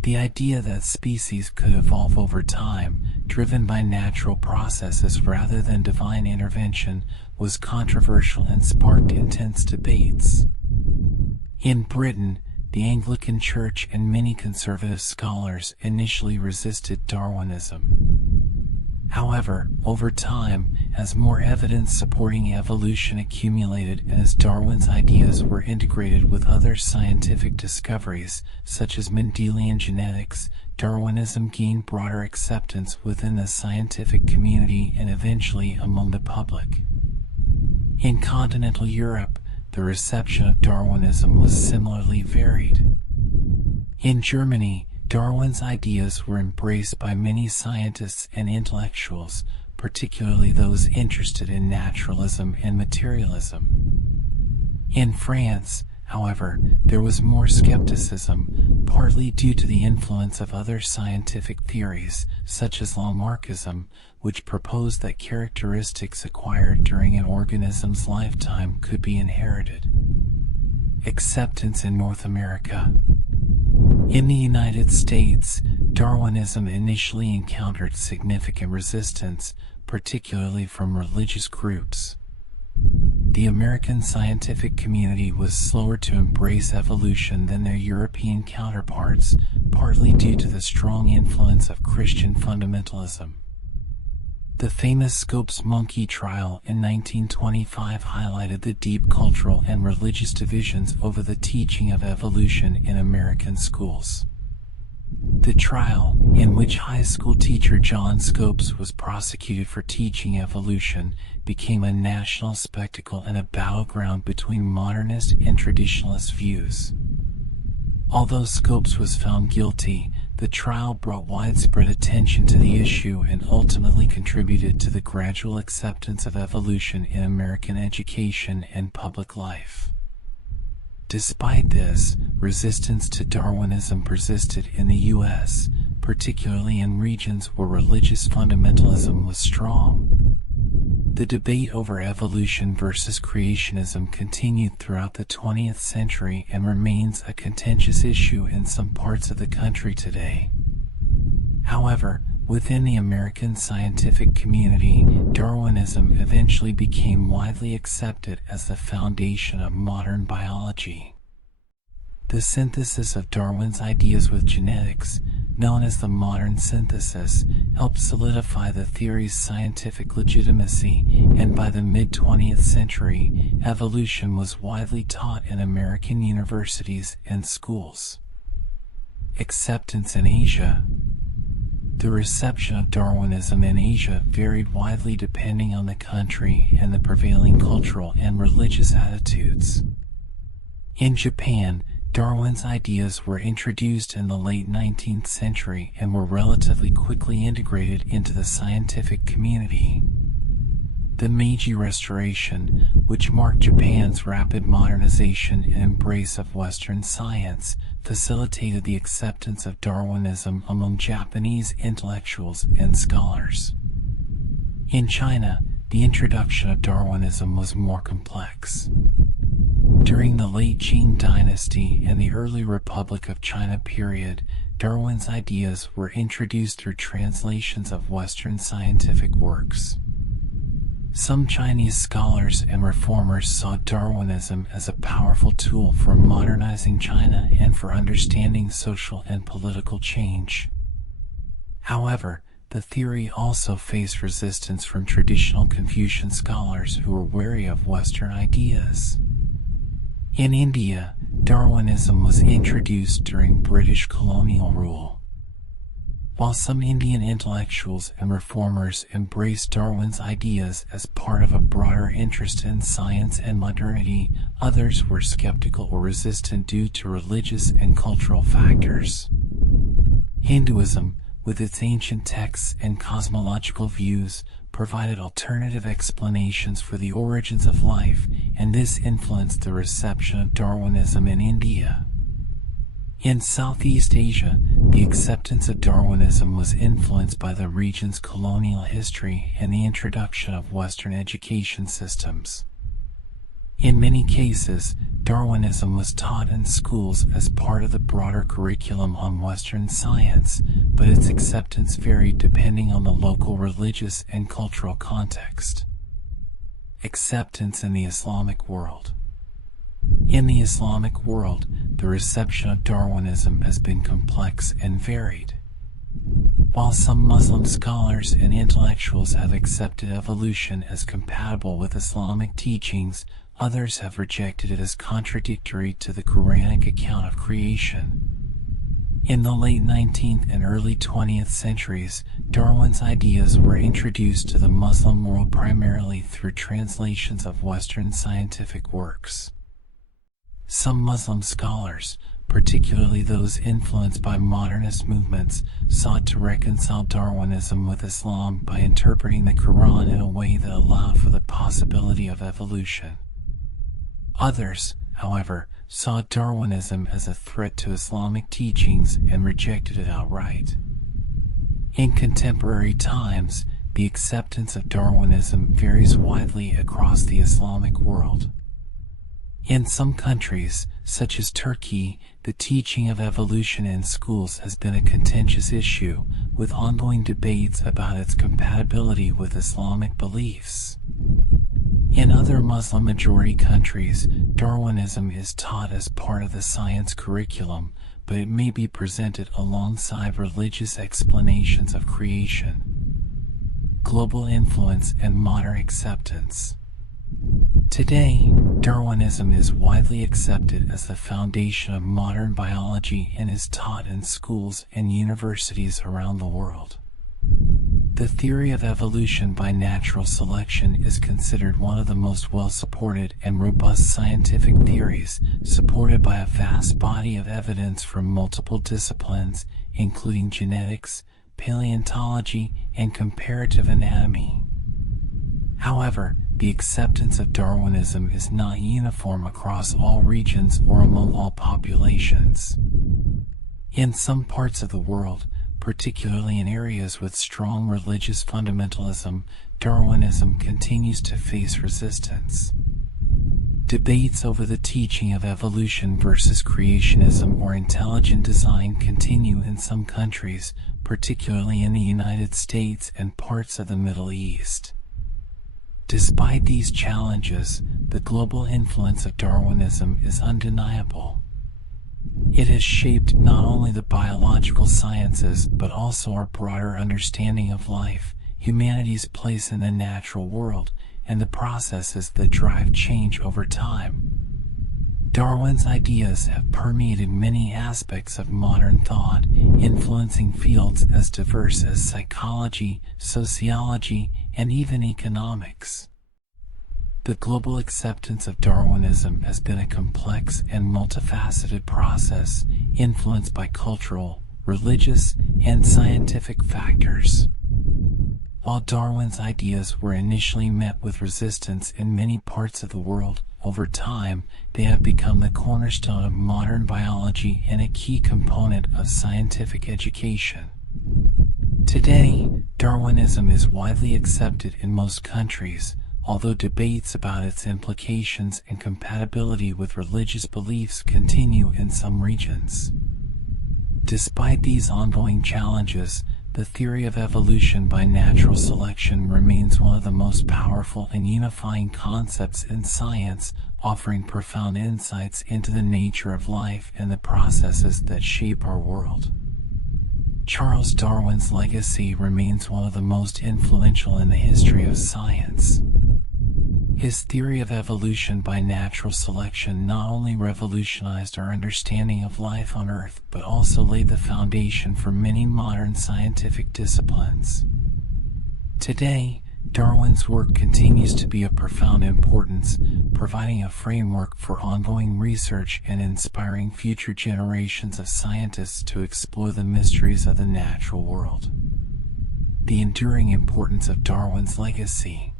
The idea that species could evolve over time, driven by natural processes rather than divine intervention, was controversial and sparked intense debates. In Britain, the Anglican Church and many conservative scholars initially resisted Darwinism. However, over time, as more evidence supporting evolution accumulated and as Darwin's ideas were integrated with other scientific discoveries, such as Mendelian genetics, Darwinism gained broader acceptance within the scientific community and eventually among the public. In continental Europe, the reception of Darwinism was similarly varied. In Germany, Darwin's ideas were embraced by many scientists and intellectuals, particularly those interested in naturalism and materialism. In France, however, there was more skepticism, partly due to the influence of other scientific theories, such as Lamarckism, which proposed that characteristics acquired during an organism's lifetime could be inherited. Acceptance in North America. In the United States, Darwinism initially encountered significant resistance, particularly from religious groups. The American scientific community was slower to embrace evolution than their European counterparts, partly due to the strong influence of Christian fundamentalism. The famous Scopes monkey trial in 1925 highlighted the deep cultural and religious divisions over the teaching of evolution in American schools. The trial, in which high school teacher John Scopes was prosecuted for teaching evolution, became a national spectacle and a battleground between modernist and traditionalist views. Although Scopes was found guilty, the trial brought widespread attention to the issue and ultimately contributed to the gradual acceptance of evolution in American education and public life. Despite this, resistance to Darwinism persisted in the U.S., particularly in regions where religious fundamentalism was strong. The debate over evolution versus creationism continued throughout the 20th century and remains a contentious issue in some parts of the country today. However, within the American scientific community, Darwinism eventually became widely accepted as the foundation of modern biology. The synthesis of Darwin's ideas with genetics, known as the modern synthesis, helped solidify the theory's scientific legitimacy, and by the mid-20th century, evolution was widely taught in American universities and schools. Acceptance in Asia. The reception of Darwinism in Asia varied widely depending on the country and the prevailing cultural and religious attitudes. In Japan, Darwin's ideas were introduced in the late 19th century and were relatively quickly integrated into the scientific community. The Meiji Restoration, which marked Japan's rapid modernization and embrace of Western science, facilitated the acceptance of Darwinism among Japanese intellectuals and scholars. In China, the introduction of Darwinism was more complex. During the late Qing dynasty and the early Republic of China period, Darwin's ideas were introduced through translations of Western scientific works. Some Chinese scholars and reformers saw Darwinism as a powerful tool for modernizing China and for understanding social and political change. However, the theory also faced resistance from traditional Confucian scholars who were wary of Western ideas. In India, Darwinism was introduced during British colonial rule. While some Indian intellectuals and reformers embraced Darwin's ideas as part of a broader interest in science and modernity, others were skeptical or resistant due to religious and cultural factors. Hinduism, with its ancient texts and cosmological views, provided alternative explanations for the origins of life, and this influenced the reception of Darwinism in India. In Southeast Asia, the acceptance of Darwinism was influenced by the region's colonial history and the introduction of Western education systems. In many cases, Darwinism was taught in schools as part of the broader curriculum on Western science, but its acceptance varied depending on the local religious and cultural context. Acceptance in the Islamic world. In the Islamic world, the reception of Darwinism has been complex and varied. While some Muslim scholars and intellectuals have accepted evolution as compatible with Islamic teachings, others have rejected it as contradictory to the Quranic account of creation. In the late 19th and early 20th centuries, Darwin's ideas were introduced to the Muslim world primarily through translations of Western scientific works. Some Muslim scholars, particularly those influenced by modernist movements, sought to reconcile Darwinism with Islam by interpreting the Quran in a way that allowed for the possibility of evolution. Others, however, saw Darwinism as a threat to Islamic teachings and rejected it outright. In contemporary times, the acceptance of Darwinism varies widely across the Islamic world. In some countries, such as Turkey, the teaching of evolution in schools has been a contentious issue, with ongoing debates about its compatibility with Islamic beliefs. In other Muslim-majority countries, Darwinism is taught as part of the science curriculum, but it may be presented alongside religious explanations of creation. Global influence and modern acceptance. Today, Darwinism is widely accepted as the foundation of modern biology and is taught in schools and universities around the world. The theory of evolution by natural selection is considered one of the most well-supported and robust scientific theories, supported by a vast body of evidence from multiple disciplines, including genetics, paleontology, and comparative anatomy. However, the acceptance of Darwinism is not uniform across all regions or among all populations. In some parts of the world, particularly in areas with strong religious fundamentalism, Darwinism continues to face resistance. Debates over the teaching of evolution versus creationism or intelligent design continue in some countries, particularly in the United States and parts of the Middle East. Despite these challenges, the global influence of Darwinism is undeniable. It has shaped not only the biological sciences but also our broader understanding of life, humanity's place in the natural world, and the processes that drive change over time. Darwin's ideas have permeated many aspects of modern thought, influencing fields as diverse as psychology, sociology, and even economics. The global acceptance of Darwinism has been a complex and multifaceted process influenced by cultural, religious, and scientific factors. While Darwin's ideas were initially met with resistance in many parts of the world, over time they have become the cornerstone of modern biology and a key component of scientific education. Today, Darwinism is widely accepted in most countries, although debates about its implications and compatibility with religious beliefs continue in some regions. Despite these ongoing challenges, the theory of evolution by natural selection remains one of the most powerful and unifying concepts in science, offering profound insights into the nature of life and the processes that shape our world. Charles Darwin's legacy remains one of the most influential in the history of science. His theory of evolution by natural selection not only revolutionized our understanding of life on Earth, but also laid the foundation for many modern scientific disciplines. Today, Darwin's work continues to be of profound importance, providing a framework for ongoing research and inspiring future generations of scientists to explore the mysteries of the natural world. The enduring importance of Darwin's legacy.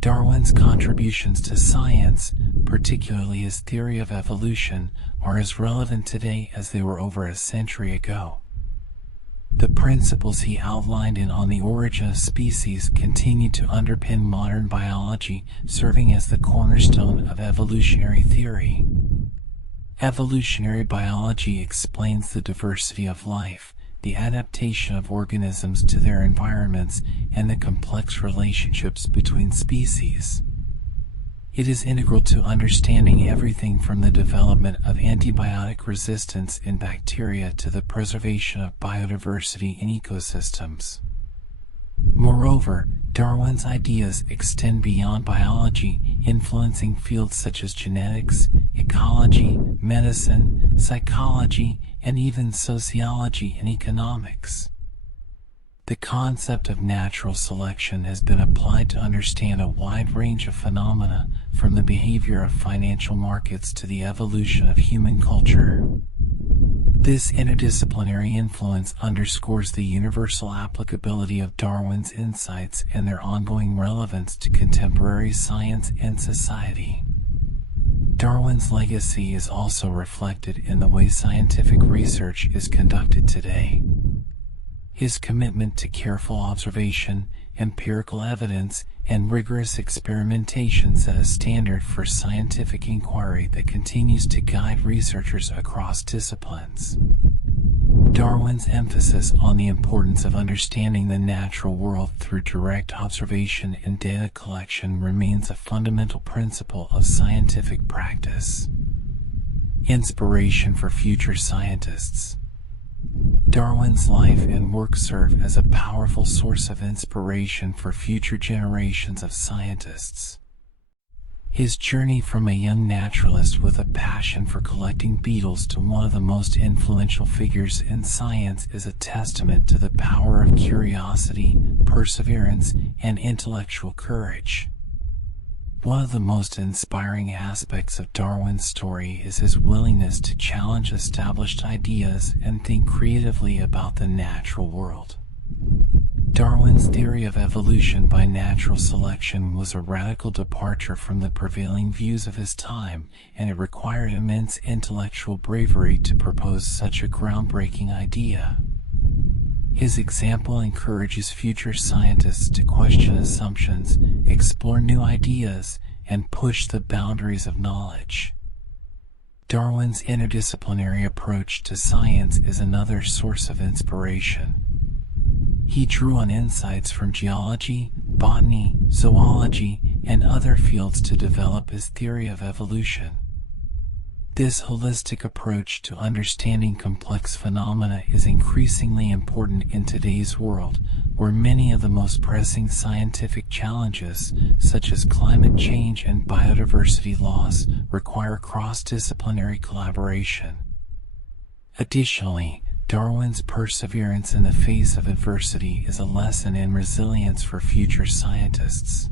Darwin's contributions to science, particularly his theory of evolution, are as relevant today as they were over a century ago. The principles he outlined in On the Origin of Species continue to underpin modern biology, serving as the cornerstone of evolutionary theory. Evolutionary biology explains the diversity of life, the adaptation of organisms to their environments, and the complex relationships between species. It is integral to understanding everything from the development of antibiotic resistance in bacteria to the preservation of biodiversity in ecosystems. Moreover, Darwin's ideas extend beyond biology, influencing fields such as genetics, ecology, medicine, psychology, and even sociology and economics. The concept of natural selection has been applied to understand a wide range of phenomena, from the behavior of financial markets to the evolution of human culture. This interdisciplinary influence underscores the universal applicability of Darwin's insights and their ongoing relevance to contemporary science and society. Darwin's legacy is also reflected in the way scientific research is conducted today. His commitment to careful observation, empirical evidence, and rigorous experimentation set a standard for scientific inquiry that continues to guide researchers across disciplines. Darwin's emphasis on the importance of understanding the natural world through direct observation and data collection remains a fundamental principle of scientific practice. Inspiration for future scientists. Darwin's life and work serve as a powerful source of inspiration for future generations of scientists. His journey from a young naturalist with a passion for collecting beetles to one of the most influential figures in science is a testament to the power of curiosity, perseverance, and intellectual courage. One of the most inspiring aspects of Darwin's story is his willingness to challenge established ideas and think creatively about the natural world. Darwin's theory of evolution by natural selection was a radical departure from the prevailing views of his time, and it required immense intellectual bravery to propose such a groundbreaking idea. His example encourages future scientists to question assumptions, explore new ideas, and push the boundaries of knowledge. Darwin's interdisciplinary approach to science is another source of inspiration. He drew on insights from geology, botany, zoology, and other fields to develop his theory of evolution. This holistic approach to understanding complex phenomena is increasingly important in today's world, where many of the most pressing scientific challenges, such as climate change and biodiversity loss, require cross-disciplinary collaboration. Additionally, Darwin's perseverance in the face of adversity is a lesson in resilience for future scientists.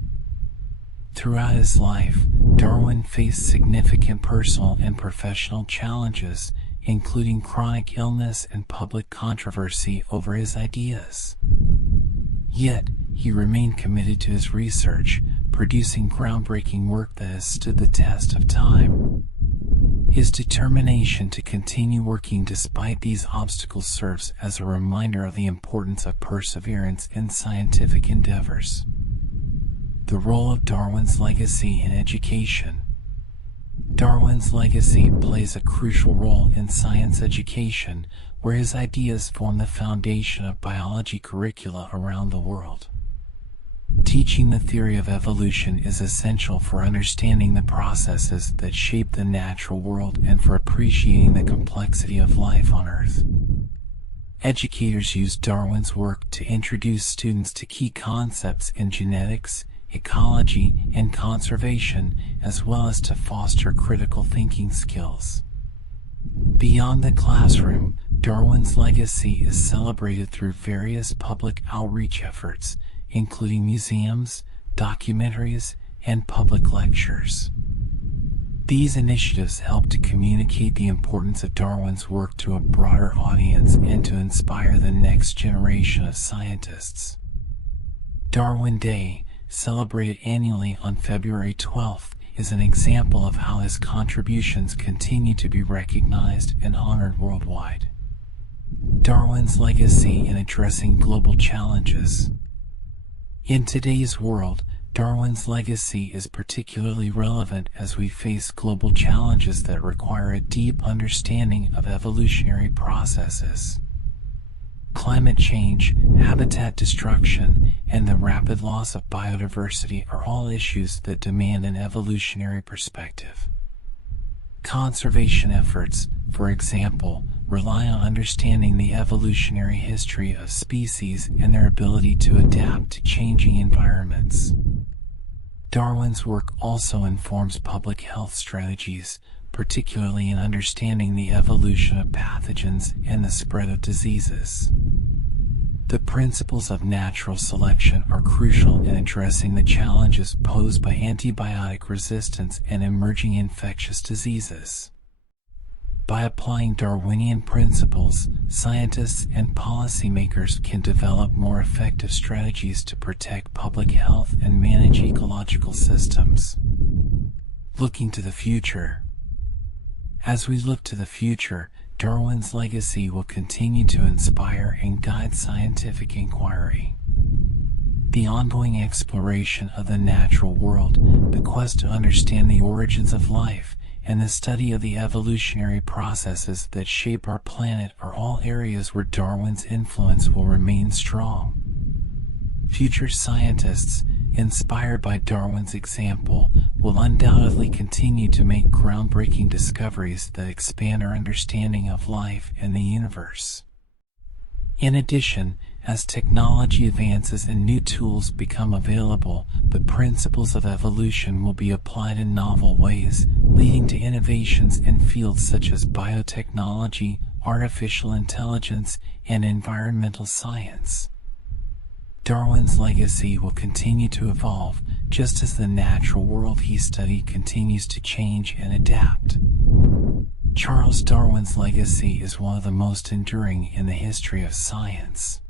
Throughout his life, Darwin faced significant personal and professional challenges, including chronic illness and public controversy over his ideas. Yet, he remained committed to his research, producing groundbreaking work that has stood the test of time. His determination to continue working despite these obstacles serves as a reminder of the importance of perseverance in scientific endeavors. The role of Darwin's legacy in education. Darwin's legacy plays a crucial role in science education, where his ideas form the foundation of biology curricula around the world. Teaching the theory of evolution is essential for understanding the processes that shape the natural world and for appreciating the complexity of life on Earth. Educators use Darwin's work to introduce students to key concepts in genetics, ecology, and conservation, as well as to foster critical thinking skills. Beyond the classroom, Darwin's legacy is celebrated through various public outreach efforts, including museums, documentaries, and public lectures. These initiatives help to communicate the importance of Darwin's work to a broader audience and to inspire the next generation of scientists. Darwin Day, celebrated annually on February 12th, is an example of how his contributions continue to be recognized and honored worldwide. Darwin's legacy in addressing global challenges. In today's world, Darwin's legacy is particularly relevant as we face global challenges that require a deep understanding of evolutionary processes. Climate change, habitat destruction, and the rapid loss of biodiversity are all issues that demand an evolutionary perspective. Conservation efforts, for example, rely on understanding the evolutionary history of species and their ability to adapt to changing environments. Darwin's work also informs public health strategies, particularly in understanding the evolution of pathogens and the spread of diseases. The principles of natural selection are crucial in addressing the challenges posed by antibiotic resistance and emerging infectious diseases. By applying Darwinian principles, scientists and policymakers can develop more effective strategies to protect public health and manage ecological systems. Looking to the future. As we look to the future, Darwin's legacy will continue to inspire and guide scientific inquiry. The ongoing exploration of the natural world, the quest to understand the origins of life, and the study of the evolutionary processes that shape our planet are all areas where Darwin's influence will remain strong. Future scientists, inspired by Darwin's example, will undoubtedly continue to make groundbreaking discoveries that expand our understanding of life and the universe. In addition, as technology advances and new tools become available, the principles of evolution will be applied in novel ways, leading to innovations in fields such as biotechnology, artificial intelligence, and environmental science. Darwin's legacy will continue to evolve, just as the natural world he studied continues to change and adapt. Charles Darwin's legacy is one of the most enduring in the history of science.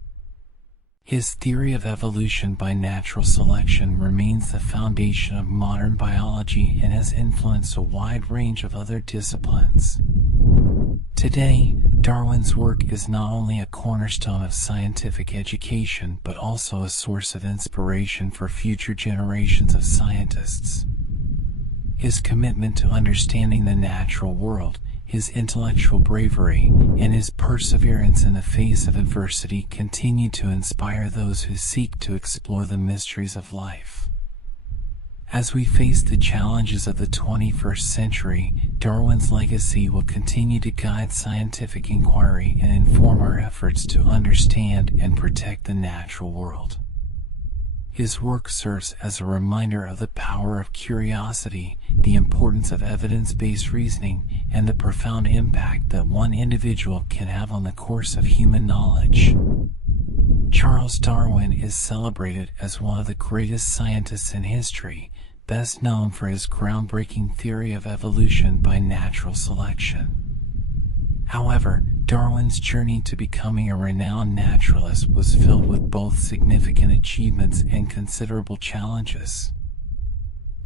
His theory of evolution by natural selection remains the foundation of modern biology and has influenced a wide range of other disciplines. Today, Darwin's work is not only a cornerstone of scientific education but also a source of inspiration for future generations of scientists. His commitment to understanding the natural world, his intellectual bravery, and his perseverance in the face of adversity continue to inspire those who seek to explore the mysteries of life. As we face the challenges of the 21st century, Darwin's legacy will continue to guide scientific inquiry and inform our efforts to understand and protect the natural world. His work serves as a reminder of the power of curiosity, the importance of evidence-based reasoning, and the profound impact that one individual can have on the course of human knowledge. Charles Darwin is celebrated as one of the greatest scientists in history, best known for his groundbreaking theory of evolution by natural selection. However, Darwin's journey to becoming a renowned naturalist was filled with both significant achievements and considerable challenges.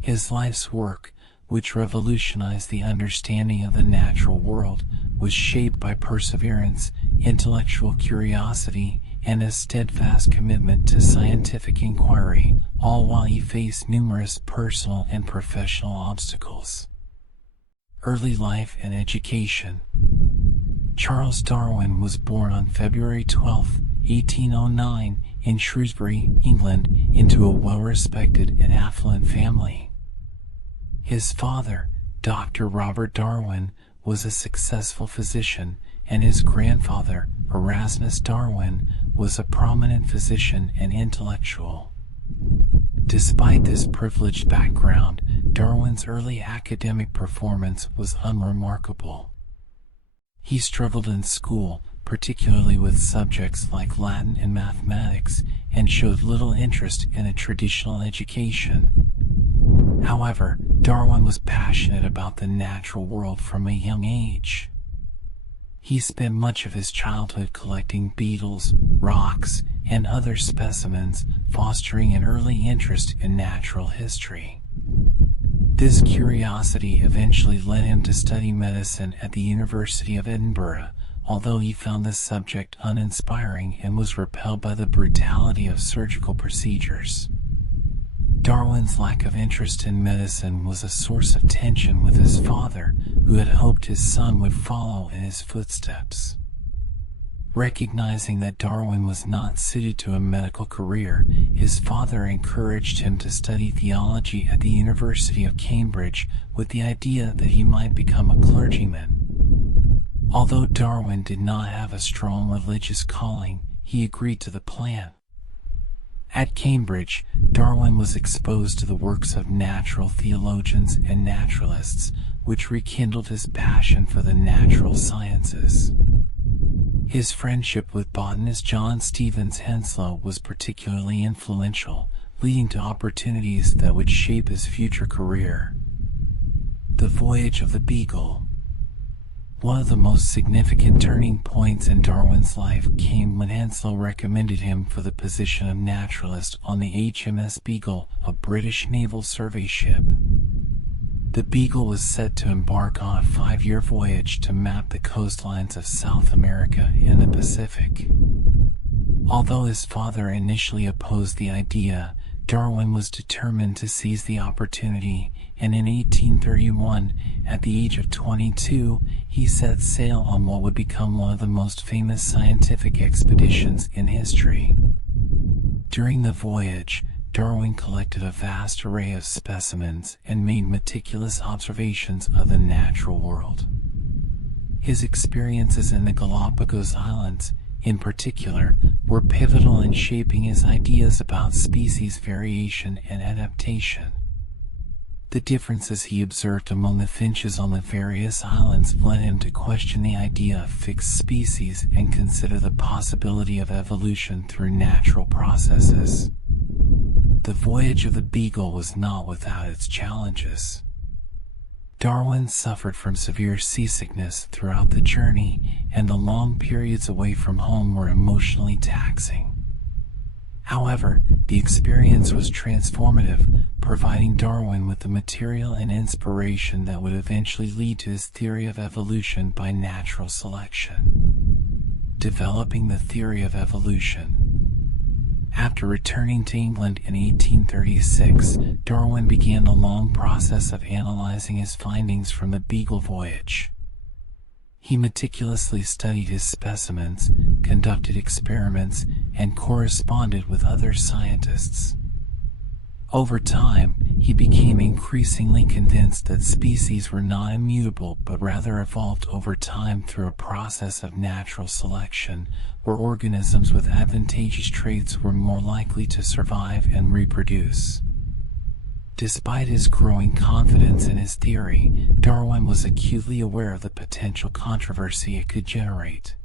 His life's work, which revolutionized the understanding of the natural world, was shaped by perseverance, intellectual curiosity, and a steadfast commitment to scientific inquiry, all while he faced numerous personal and professional obstacles. Early life and education. Charles Darwin was born on February 12, 1809, in Shrewsbury, England, into a well-respected and affluent family. His father, Dr. Robert Darwin, was a successful physician, and his grandfather, Erasmus Darwin, was a prominent physician and intellectual. Despite this privileged background, Darwin's early academic performance was unremarkable. He struggled in school, particularly with subjects like Latin and mathematics, and showed little interest in a traditional education. However, Darwin was passionate about the natural world from a young age. He spent much of his childhood collecting beetles, rocks, and other specimens, fostering an early interest in natural history. This curiosity eventually led him to study medicine at the University of Edinburgh, although he found this subject uninspiring and was repelled by the brutality of surgical procedures. Darwin's lack of interest in medicine was a source of tension with his father, who had hoped his son would follow in his footsteps. Recognizing that Darwin was not suited to a medical career, his father encouraged him to study theology at the University of Cambridge with the idea that he might become a clergyman. Although Darwin did not have a strong religious calling, he agreed to the plan. At Cambridge, Darwin was exposed to the works of natural theologians and naturalists, which rekindled his passion for the natural sciences. His friendship with botanist John Stevens Henslow was particularly influential, leading to opportunities that would shape his future career. The voyage of the Beagle. One of the most significant turning points in Darwin's life came when Henslow recommended him for the position of naturalist on the HMS Beagle, a British naval survey ship. The Beagle was set to embark on a 5-year voyage to map the coastlines of South America and the Pacific. Although his father initially opposed the idea, Darwin was determined to seize the opportunity, and in 1831, at the age of 22, he set sail on what would become one of the most famous scientific expeditions in history. During the voyage, Darwin collected a vast array of specimens and made meticulous observations of the natural world. His experiences in the Galapagos Islands, in particular, were pivotal in shaping his ideas about species variation and adaptation. The differences he observed among the finches on the various islands led him to question the idea of fixed species and consider the possibility of evolution through natural processes. The voyage of the Beagle was not without its challenges. Darwin suffered from severe seasickness throughout the journey, and the long periods away from home were emotionally taxing. However, the experience was transformative, providing Darwin with the material and inspiration that would eventually lead to his theory of evolution by natural selection. Developing the theory of evolution. After returning to England in 1836, Darwin began the long process of analyzing his findings from the Beagle voyage. He meticulously studied his specimens, conducted experiments, and corresponded with other scientists. Over time, he became increasingly convinced that species were not immutable but rather evolved over time through a process of natural selection, where organisms with advantageous traits were more likely to survive and reproduce. Despite his growing confidence in his theory, Darwin was acutely aware of the potential controversy it could generate.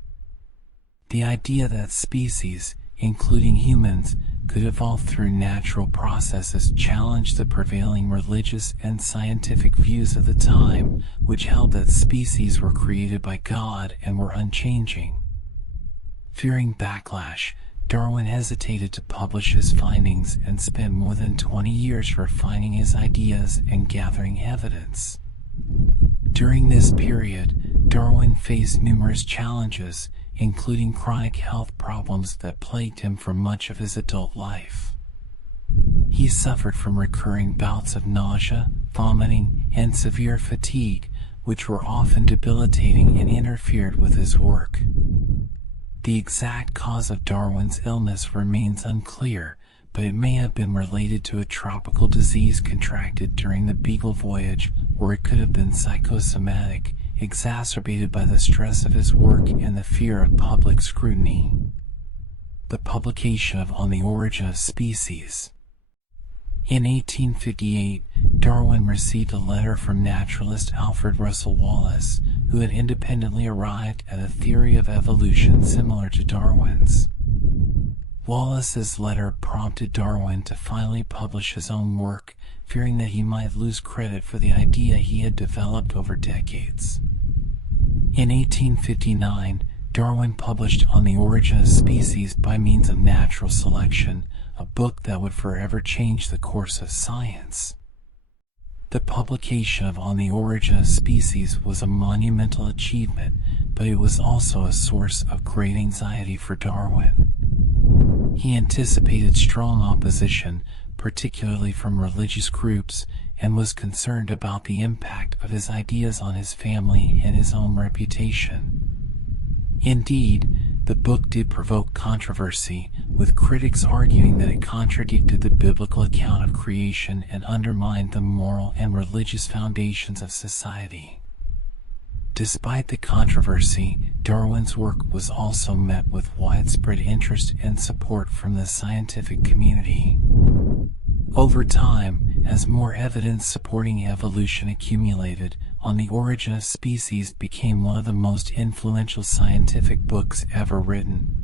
The idea that species, including humans, could evolve through natural processes challenged the prevailing religious and scientific views of the time, which held that species were created by God and were unchanging. Fearing backlash, Darwin hesitated to publish his findings and spent more than 20 years refining his ideas and gathering evidence. During this period, Darwin faced numerous challenges, including chronic health problems that plagued him for much of his adult life. He suffered from recurring bouts of nausea, vomiting, and severe fatigue, which were often debilitating and interfered with his work. The exact cause of Darwin's illness remains unclear, but it may have been related to a tropical disease contracted during the Beagle voyage, or it could have been psychosomatic, exacerbated by the stress of his work and the fear of public scrutiny. The publication of On the Origin of Species. In 1858, Darwin received a letter from naturalist Alfred Russel Wallace, who had independently arrived at a theory of evolution similar to Darwin's. Wallace's letter prompted Darwin to finally publish his own work, fearing that he might lose credit for the idea he had developed over decades. In 1859, Darwin published On the Origin of Species by Means of Natural Selection, a book that would forever change the course of science. The publication of On the Origin of Species was a monumental achievement, but it was also a source of great anxiety for Darwin. He anticipated strong opposition, particularly from religious groups, and was concerned about the impact of his ideas on his family and his own reputation. Indeed, the book did provoke controversy, with critics arguing that it contradicted the biblical account of creation and undermined the moral and religious foundations of society. Despite the controversy, Darwin's work was also met with widespread interest and support from the scientific community. Over time, as more evidence supporting evolution accumulated, On the Origin of Species became one of the most influential scientific books ever written.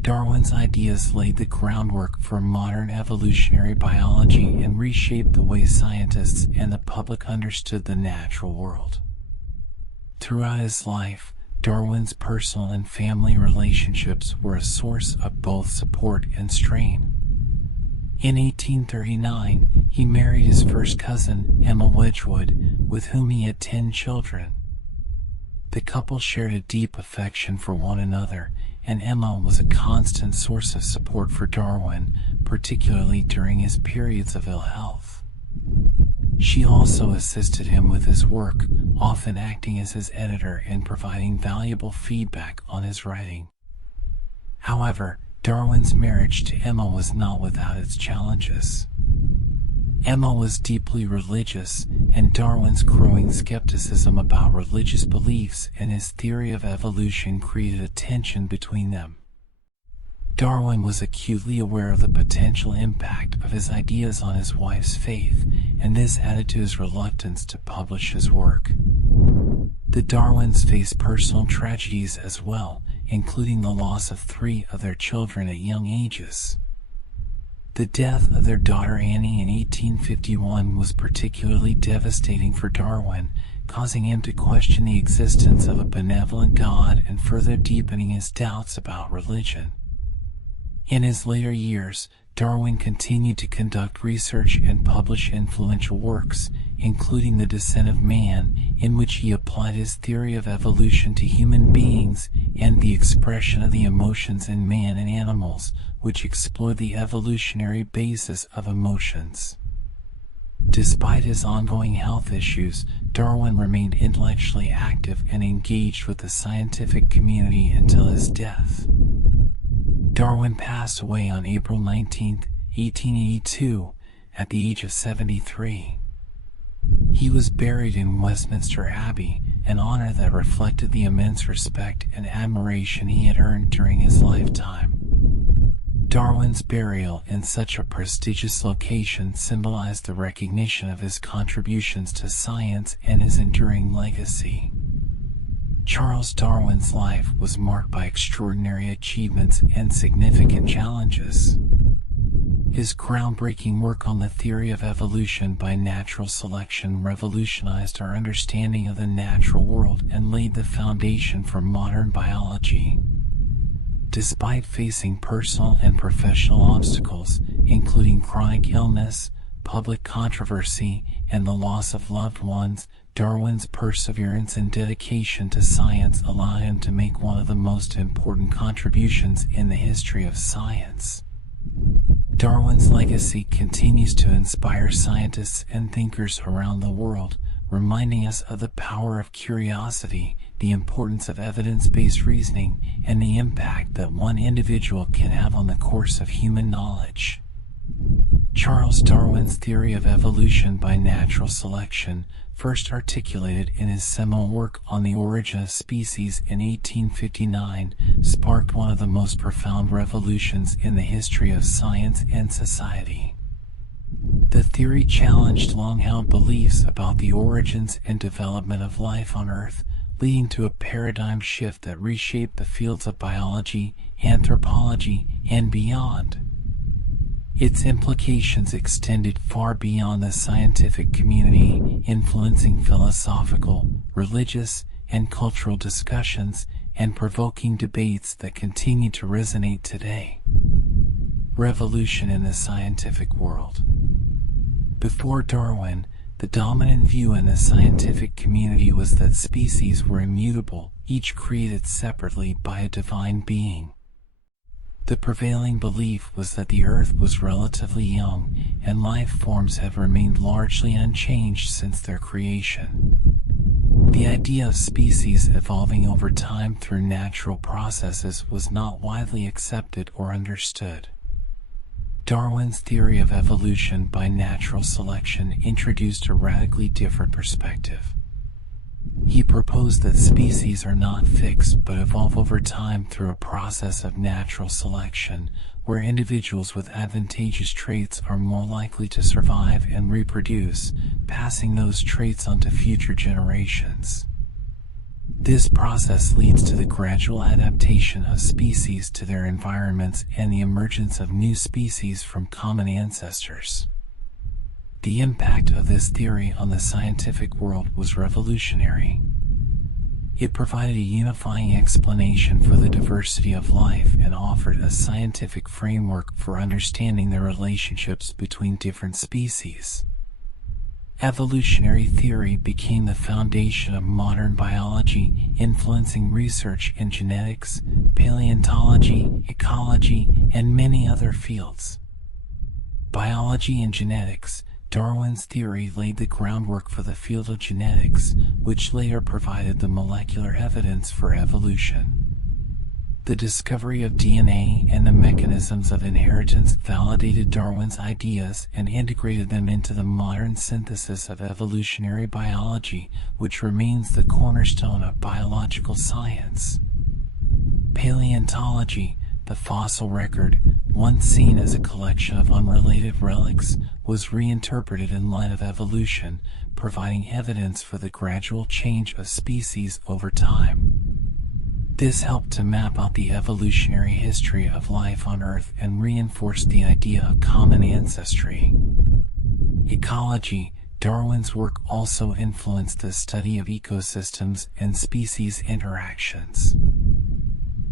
Darwin's ideas laid the groundwork for modern evolutionary biology and reshaped the way scientists and the public understood the natural world. Throughout his life, Darwin's personal and family relationships were a source of both support and strain. In 1839, he married his first cousin, Emma Wedgwood, with whom he had 10 children. The couple shared a deep affection for one another, and Emma was a constant source of support for Darwin, particularly during his periods of ill health. She also assisted him with his work, often acting as his editor and providing valuable feedback on his writing. However, Darwin's marriage to Emma was not without its challenges. Emma was deeply religious, and Darwin's growing skepticism about religious beliefs and his theory of evolution created a tension between them. Darwin was acutely aware of the potential impact of his ideas on his wife's faith, and this added to his reluctance to publish his work. The Darwins faced personal tragedies as well, including the loss of 3 of their children at young ages. The death of their daughter Annie in 1851 was particularly devastating for Darwin, causing him to question the existence of a benevolent God and further deepening his doubts about religion. In his later years, Darwin continued to conduct research and publish influential works, including The Descent of Man, in which he applied his theory of evolution to human beings, and The Expression of the Emotions in Man and Animals, which explored the evolutionary basis of emotions. Despite his ongoing health issues, Darwin remained intellectually active and engaged with the scientific community until his death. Darwin passed away on April 19, 1882, at the age of 73. He was buried in Westminster Abbey, an honor that reflected the immense respect and admiration he had earned during his lifetime. Darwin's burial in such a prestigious location symbolized the recognition of his contributions to science and his enduring legacy. Charles Darwin's life was marked by extraordinary achievements and significant challenges. His groundbreaking work on the theory of evolution by natural selection revolutionized our understanding of the natural world and laid the foundation for modern biology. Despite facing personal and professional obstacles, including chronic illness, public controversy, and the loss of loved ones, Darwin's perseverance and dedication to science allowed him to make one of the most important contributions in the history of science. Darwin's legacy continues to inspire scientists and thinkers around the world, reminding us of the power of curiosity, the importance of evidence-based reasoning, and the impact that one individual can have on the course of human knowledge. Charles Darwin's theory of evolution by natural selection, first articulated in his seminal work on the origin of species in 1859, sparked one of the most profound revolutions in the history of science and society. The theory challenged long-held beliefs about the origins and development of life on Earth, leading to a paradigm shift that reshaped the fields of biology, anthropology, and beyond. Its implications extended far beyond the scientific community, influencing philosophical, religious, and cultural discussions, and provoking debates that continue to resonate today. Revolution in the scientific world. Before Darwin, the dominant view in the scientific community was that species were immutable, each created separately by a divine being. The prevailing belief was that the Earth was relatively young, and life forms have remained largely unchanged since their creation. The idea of species evolving over time through natural processes was not widely accepted or understood. Darwin's theory of evolution by natural selection introduced a radically different perspective. He proposed that species are not fixed but evolve over time through a process of natural selection, where individuals with advantageous traits are more likely to survive and reproduce, passing those traits on to future generations. This process leads to the gradual adaptation of species to their environments and the emergence of new species from common ancestors. The impact of this theory on the scientific world was revolutionary. It provided a unifying explanation for the diversity of life and offered a scientific framework for understanding the relationships between different species. Evolutionary theory became the foundation of modern biology, influencing research in genetics, paleontology, ecology, and many other fields. Biology and genetics. Darwin's theory laid the groundwork for the field of genetics, which later provided the molecular evidence for evolution. The discovery of DNA and the mechanisms of inheritance validated Darwin's ideas and integrated them into the modern synthesis of evolutionary biology, which remains the cornerstone of biological science. Paleontology, the fossil record, once seen as a collection of unrelated relics, was reinterpreted in light of evolution, providing evidence for the gradual change of species over time. This helped to map out the evolutionary history of life on Earth and reinforced the idea of common ancestry. Ecology. Darwin's work also influenced the study of ecosystems and species interactions.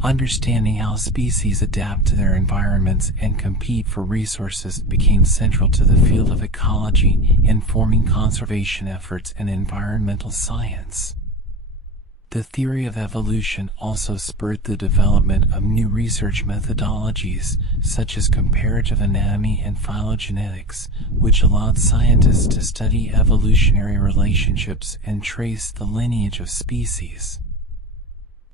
Understanding how species adapt to their environments and compete for resources became central to the field of ecology, informing conservation efforts and environmental science. The theory of evolution also spurred the development of new research methodologies, such as comparative anatomy and phylogenetics, which allowed scientists to study evolutionary relationships and trace the lineage of species.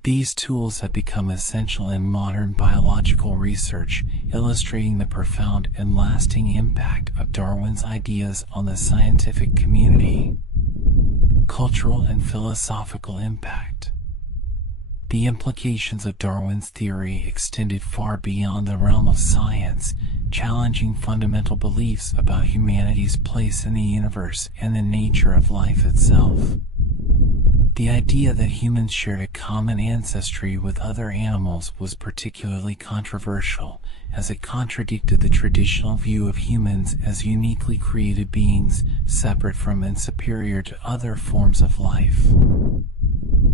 These tools have become essential in modern biological research, illustrating the profound and lasting impact of Darwin's ideas on the scientific community. Cultural and philosophical impact. The implications of Darwin's theory extended far beyond the realm of science, challenging fundamental beliefs about humanity's place in the universe and the nature of life itself. The idea that humans shared a common ancestry with other animals was particularly controversial, as it contradicted the traditional view of humans as uniquely created beings, separate from and superior to other forms of life.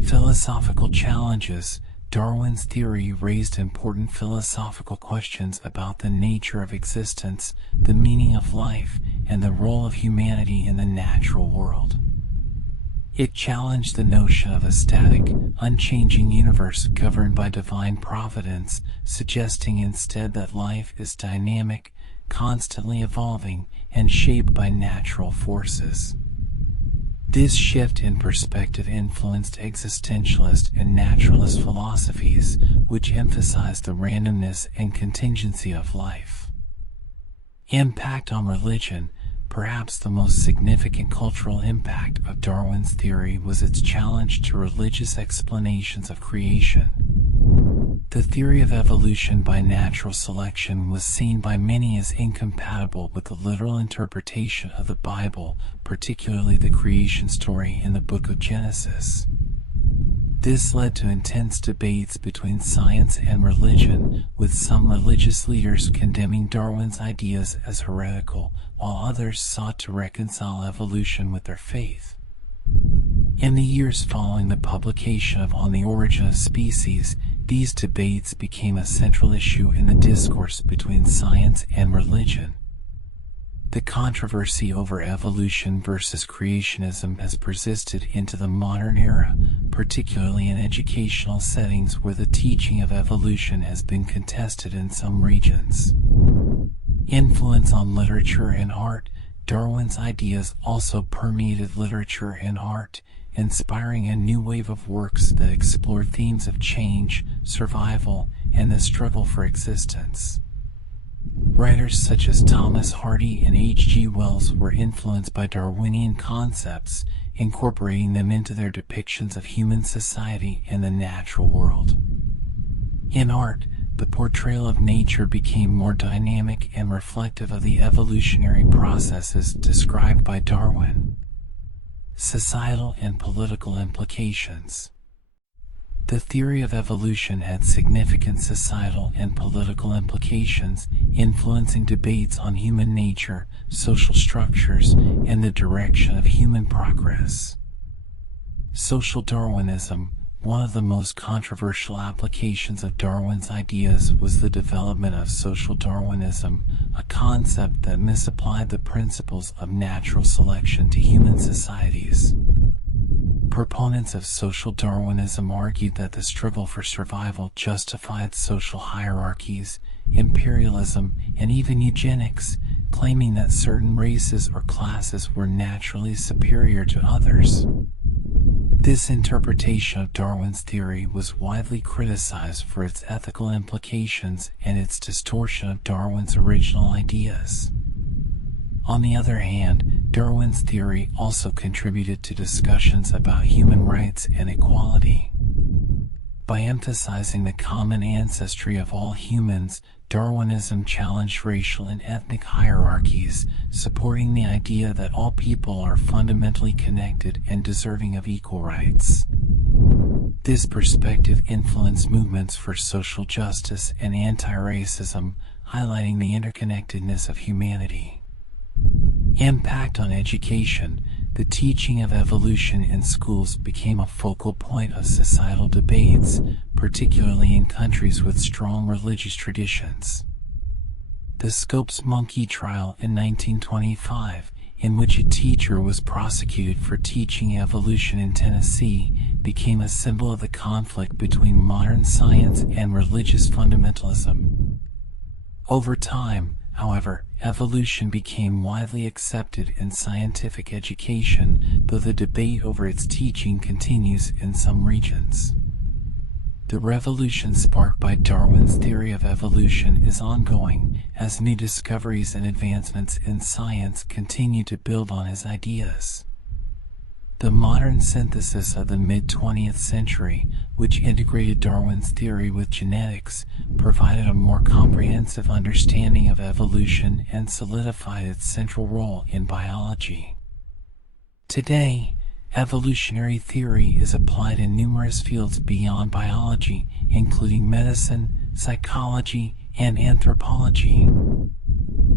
Philosophical challenges. Darwin's theory raised important philosophical questions about the nature of existence, the meaning of life, and the role of humanity in the natural world. It challenged the notion of a static, unchanging universe governed by divine providence, suggesting instead that life is dynamic, constantly evolving, and shaped by natural forces. This shift in perspective influenced existentialist and naturalist philosophies, which emphasized the randomness and contingency of life. Impact on religion. Perhaps the most significant cultural impact of Darwin's theory was its challenge to religious explanations of creation. The theory of evolution by natural selection was seen by many as incompatible with the literal interpretation of the Bible, particularly the creation story in the book of Genesis. This led to intense debates between science and religion, with some religious leaders condemning Darwin's ideas as heretical, while others sought to reconcile evolution with their faith. In the years following the publication of On the Origin of Species, these debates became a central issue in the discourse between science and religion. The controversy over evolution versus creationism has persisted into the modern era, particularly in educational settings where the teaching of evolution has been contested in some regions. Influence on literature and art. Darwin's ideas also permeated literature and art, inspiring a new wave of works that explored themes of change, survival, and the struggle for existence. Writers such as Thomas Hardy and H.G. Wells were influenced by Darwinian concepts, incorporating them into their depictions of human society and the natural world. In art, the portrayal of nature became more dynamic and reflective of the evolutionary processes described by Darwin. Societal and political implications. The theory of evolution had significant societal and political implications, influencing debates on human nature, social structures, and the direction of human progress. Social Darwinism. One of the most controversial applications of Darwin's ideas was the development of social Darwinism, a concept that misapplied the principles of natural selection to human societies. Proponents of social Darwinism argued that the struggle for survival justified social hierarchies, imperialism, and even eugenics, claiming that certain races or classes were naturally superior to others. This interpretation of Darwin's theory was widely criticized for its ethical implications and its distortion of Darwin's original ideas. On the other hand, Darwin's theory also contributed to discussions about human rights and equality. By emphasizing the common ancestry of all humans, Darwinism challenged racial and ethnic hierarchies, supporting the idea that all people are fundamentally connected and deserving of equal rights. This perspective influenced movements for social justice and anti-racism, highlighting the interconnectedness of humanity. Impact on education. The teaching of evolution in schools became a focal point of societal debates, particularly in countries with strong religious traditions. The Scopes monkey trial in 1925, in which a teacher was prosecuted for teaching evolution in Tennessee, became a symbol of the conflict between modern science and religious fundamentalism. Over time, however, evolution became widely accepted in scientific education, though the debate over its teaching continues in some regions. The revolution sparked by Darwin's theory of evolution is ongoing, as new discoveries and advancements in science continue to build on his ideas. The modern synthesis of the mid-20th century, which integrated Darwin's theory with genetics, provided a more comprehensive understanding of evolution and solidified its central role in biology. Today, Evolutionary theory is applied in numerous fields beyond biology, including medicine, psychology, and anthropology.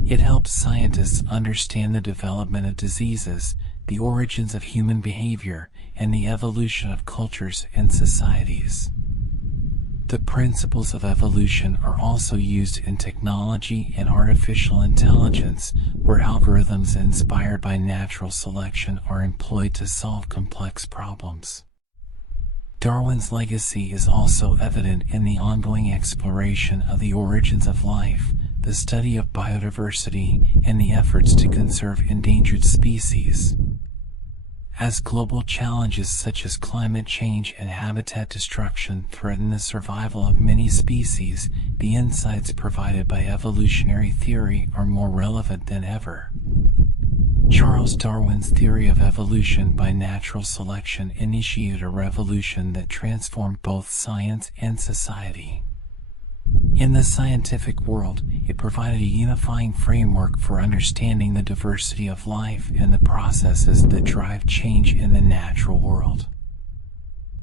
It helps scientists understand the development of diseases, the origins of human behavior, and the evolution of cultures and societies. The principles of evolution are also used in technology and artificial intelligence, where algorithms inspired by natural selection are employed to solve complex problems. Darwin's legacy is also evident in the ongoing exploration of the origins of life, the study of biodiversity, and the efforts to conserve endangered species. As global challenges such as climate change and habitat destruction threaten the survival of many species, the insights provided by evolutionary theory are more relevant than ever. Charles Darwin's theory of evolution by natural selection initiated a revolution that transformed both science and society. In the scientific world, it provided a unifying framework for understanding the diversity of life and the processes that drive change in the natural world.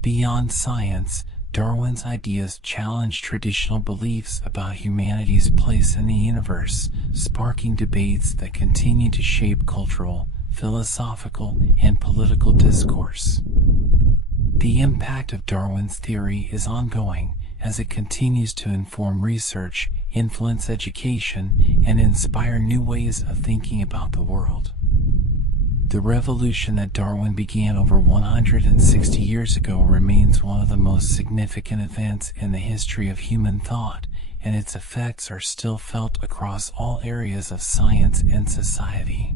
Beyond science, Darwin's ideas challenged traditional beliefs about humanity's place in the universe, sparking debates that continue to shape cultural, philosophical, and political discourse. The impact of Darwin's theory is ongoing, as it continues to inform research, influence education, and inspire new ways of thinking about the world. The revolution that Darwin began over 160 years ago remains one of the most significant events in the history of human thought, and its effects are still felt across all areas of science and society.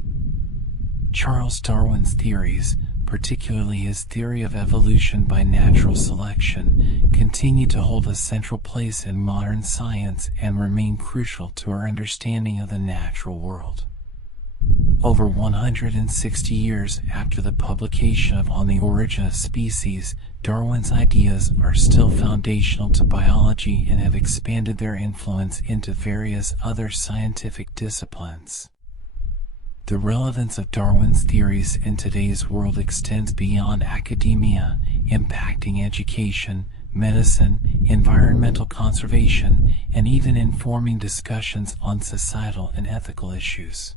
Charles Darwin's theories, particularly his theory of evolution by natural selection, continue to hold a central place in modern science and remain crucial to our understanding of the natural world. Over 160 years after the publication of On the Origin of Species, Darwin's ideas are still foundational to biology and have expanded their influence into various other scientific disciplines. The relevance of Darwin's theories in today's world extends beyond academia, impacting education, medicine, environmental conservation, and even informing discussions on societal and ethical issues.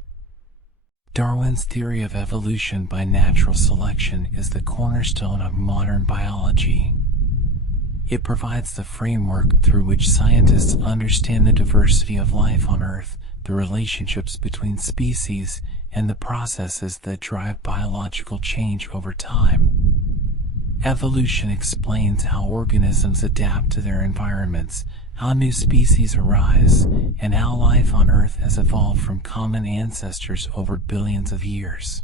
Darwin's theory of evolution by natural selection is the cornerstone of modern biology. It provides the framework through which scientists understand the diversity of life on Earth, the relationships between species, and the processes that drive biological change over time. Evolution explains how organisms adapt to their environments, how new species arise, and how life on Earth has evolved from common ancestors over billions of years.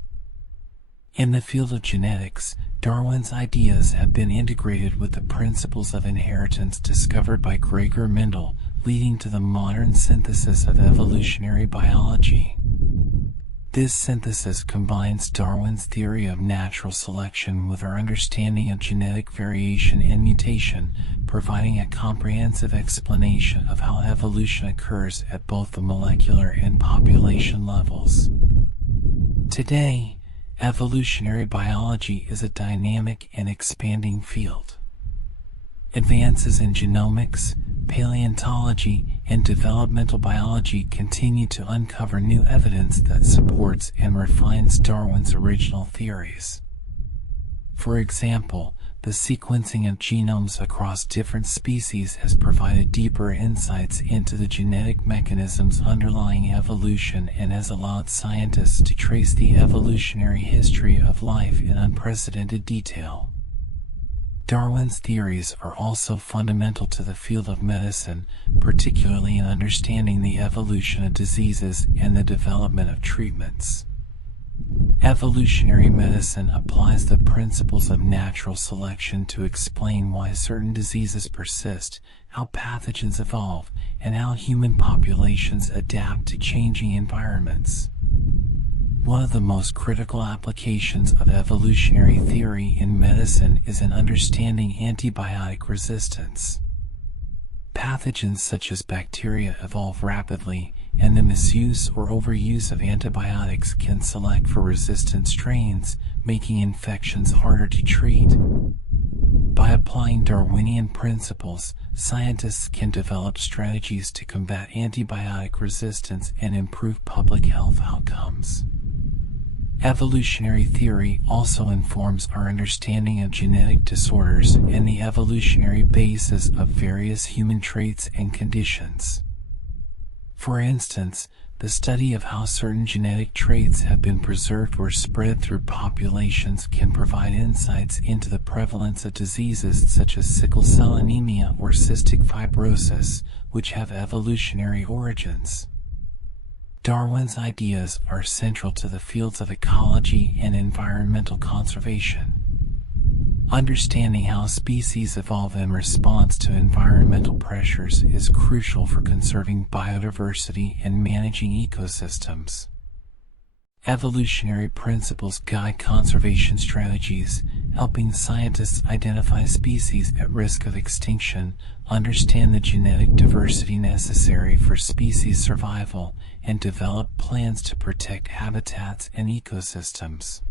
In the field of genetics, Darwin's ideas have been integrated with the principles of inheritance discovered by Gregor Mendel, leading to the modern synthesis of evolutionary biology. This synthesis combines Darwin's theory of natural selection with our understanding of genetic variation and mutation, providing a comprehensive explanation of how evolution occurs at both the molecular and population levels. Today, evolutionary biology is a dynamic and expanding field. Advances in genomics, paleontology, and developmental biology continue to uncover new evidence that supports and refines Darwin's original theories. For example, the sequencing of genomes across different species has provided deeper insights into the genetic mechanisms underlying evolution and has allowed scientists to trace the evolutionary history of life in unprecedented detail. Darwin's theories are also fundamental to the field of medicine, particularly in understanding the evolution of diseases and the development of treatments. Evolutionary medicine applies the principles of natural selection to explain why certain diseases persist, how pathogens evolve, and how human populations adapt to changing environments. One of the most critical applications of evolutionary theory in medicine is in understanding antibiotic resistance. Pathogens such as bacteria evolve rapidly, and the misuse or overuse of antibiotics can select for resistant strains, making infections harder to treat. By applying Darwinian principles, scientists can develop strategies to combat antibiotic resistance and improve public health outcomes. Evolutionary theory also informs our understanding of genetic disorders and the evolutionary basis of various human traits and conditions. For instance, the study of how certain genetic traits have been preserved or spread through populations can provide insights into the prevalence of diseases such as sickle cell anemia or cystic fibrosis, which have evolutionary origins. Darwin's ideas are central to the fields of ecology and environmental conservation. Understanding how species evolve in response to environmental pressures is crucial for conserving biodiversity and managing ecosystems. Evolutionary principles guide conservation strategies, helping scientists identify species at risk of extinction, understand the genetic diversity necessary for species survival, and develop plans to protect habitats and ecosystems.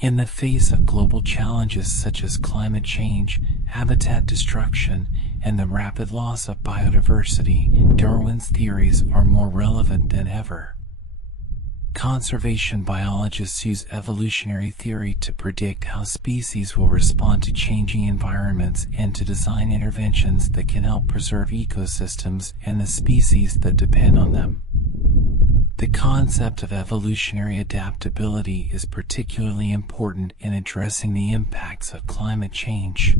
In the face of global challenges such as climate change, habitat destruction, and the rapid loss of biodiversity, Darwin's theories are more relevant than ever. Conservation biologists use evolutionary theory to predict how species will respond to changing environments and to design interventions that can help preserve ecosystems and the species that depend on them. The concept of evolutionary adaptability is particularly important in addressing the impacts of climate change.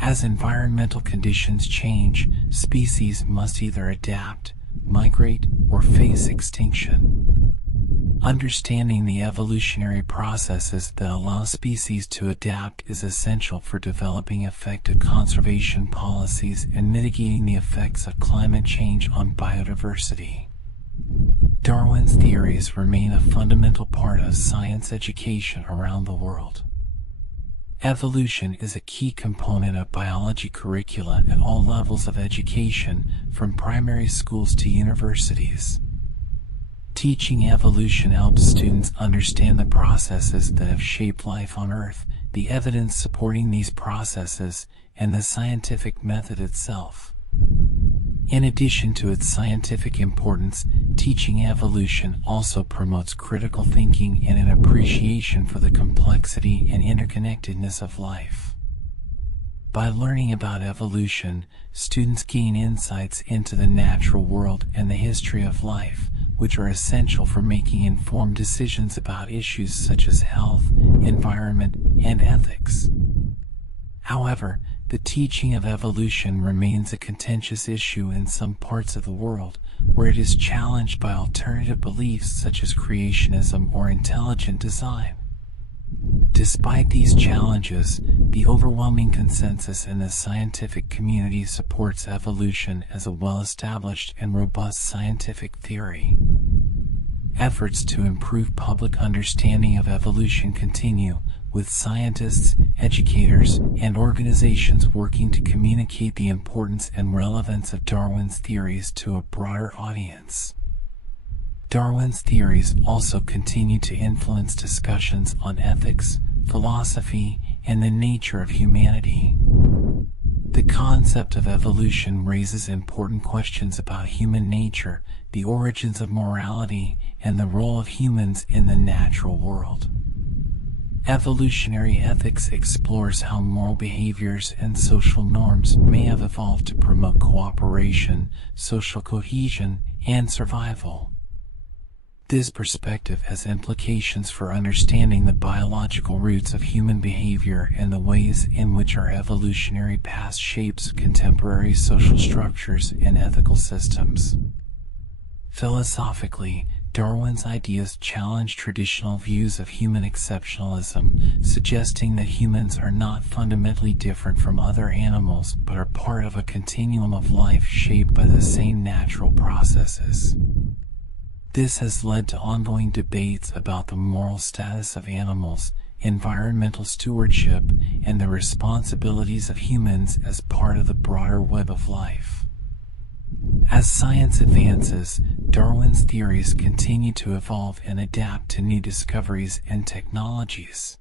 As environmental conditions change, species must either adapt, migrate, or face extinction. Understanding the evolutionary processes that allow species to adapt is essential for developing effective conservation policies and mitigating the effects of climate change on biodiversity. Darwin's theories remain a fundamental part of science education around the world. Evolution is a key component of biology curricula at all levels of education, from primary schools to universities. Teaching evolution helps students understand the processes that have shaped life on Earth, the evidence supporting these processes, and the scientific method itself. In addition to its scientific importance, teaching evolution also promotes critical thinking and an appreciation for the complexity and interconnectedness of life. By learning about evolution, students gain insights into the natural world and the history of life, which are essential for making informed decisions about issues such as health, environment, and ethics. However, the teaching of evolution remains a contentious issue in some parts of the world, where it is challenged by alternative beliefs such as creationism or intelligent design. Despite these challenges, the overwhelming consensus in the scientific community supports evolution as a well-established and robust scientific theory. Efforts to improve public understanding of evolution continue, with scientists, educators, and organizations working to communicate the importance and relevance of Darwin's theories to a broader audience. Darwin's theories also continue to influence discussions on ethics, philosophy, and the nature of humanity. The concept of evolution raises important questions about human nature, the origins of morality, and the role of humans in the natural world. Evolutionary ethics explores how moral behaviors and social norms may have evolved to promote cooperation, social cohesion, and survival. This perspective has implications for understanding the biological roots of human behavior and the ways in which our evolutionary past shapes contemporary social structures and ethical systems. Philosophically, Darwin's ideas challenge traditional views of human exceptionalism, suggesting that humans are not fundamentally different from other animals but are part of a continuum of life shaped by the same natural processes. This has led to ongoing debates about the moral status of animals, environmental stewardship, and the responsibilities of humans as part of the broader web of life. As science advances, Darwin's theories continue to evolve and adapt to new discoveries and technologies.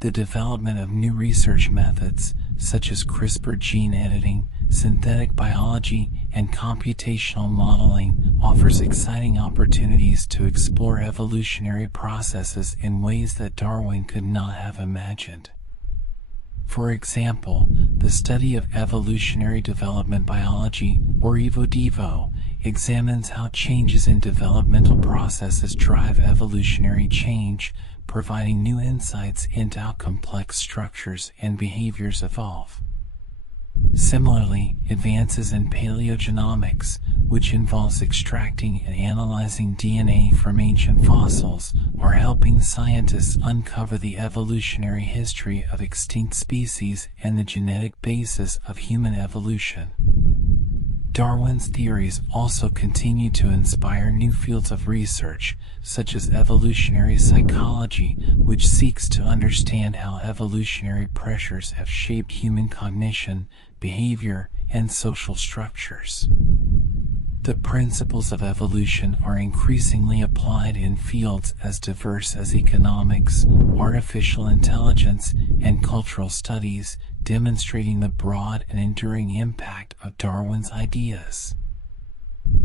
The development of new research methods, such as CRISPR gene editing, synthetic biology, and computational modeling, offers exciting opportunities to explore evolutionary processes in ways that Darwin could not have imagined. For example, the study of evolutionary development biology, or EvoDevo, examines how changes in developmental processes drive evolutionary change, providing new insights into how complex structures and behaviors evolve. Similarly, advances in paleogenomics, which involves extracting and analyzing DNA from ancient fossils, are helping scientists uncover the evolutionary history of extinct species and the genetic basis of human evolution. Darwin's theories also continue to inspire new fields of research, such as evolutionary psychology, which seeks to understand how evolutionary pressures have shaped human cognition, behavior, and social structures. The principles of evolution are increasingly applied in fields as diverse as economics, artificial intelligence, and cultural studies, demonstrating the broad and enduring impact of Darwin's ideas.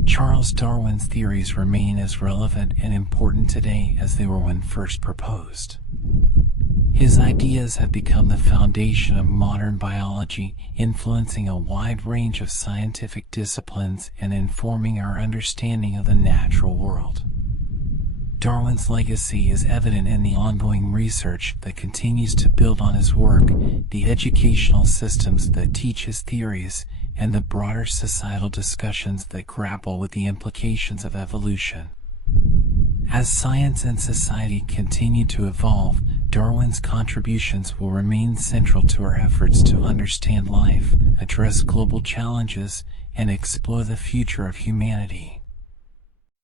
Charles Darwin's theories remain as relevant and important today as they were when first proposed. His ideas have become the foundation of modern biology, influencing a wide range of scientific disciplines and informing our understanding of the natural world. Darwin's legacy is evident in the ongoing research that continues to build on his work, the educational systems that teach his theories, and the broader societal discussions that grapple with the implications of evolution. As science and society continue to evolve, Darwin's contributions will remain central to our efforts to understand life, address global challenges, and explore the future of humanity.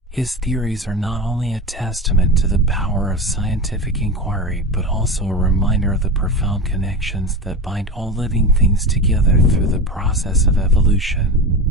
His theories are not only a testament to the power of scientific inquiry, but also a reminder of the profound connections that bind all living things together through the process of evolution.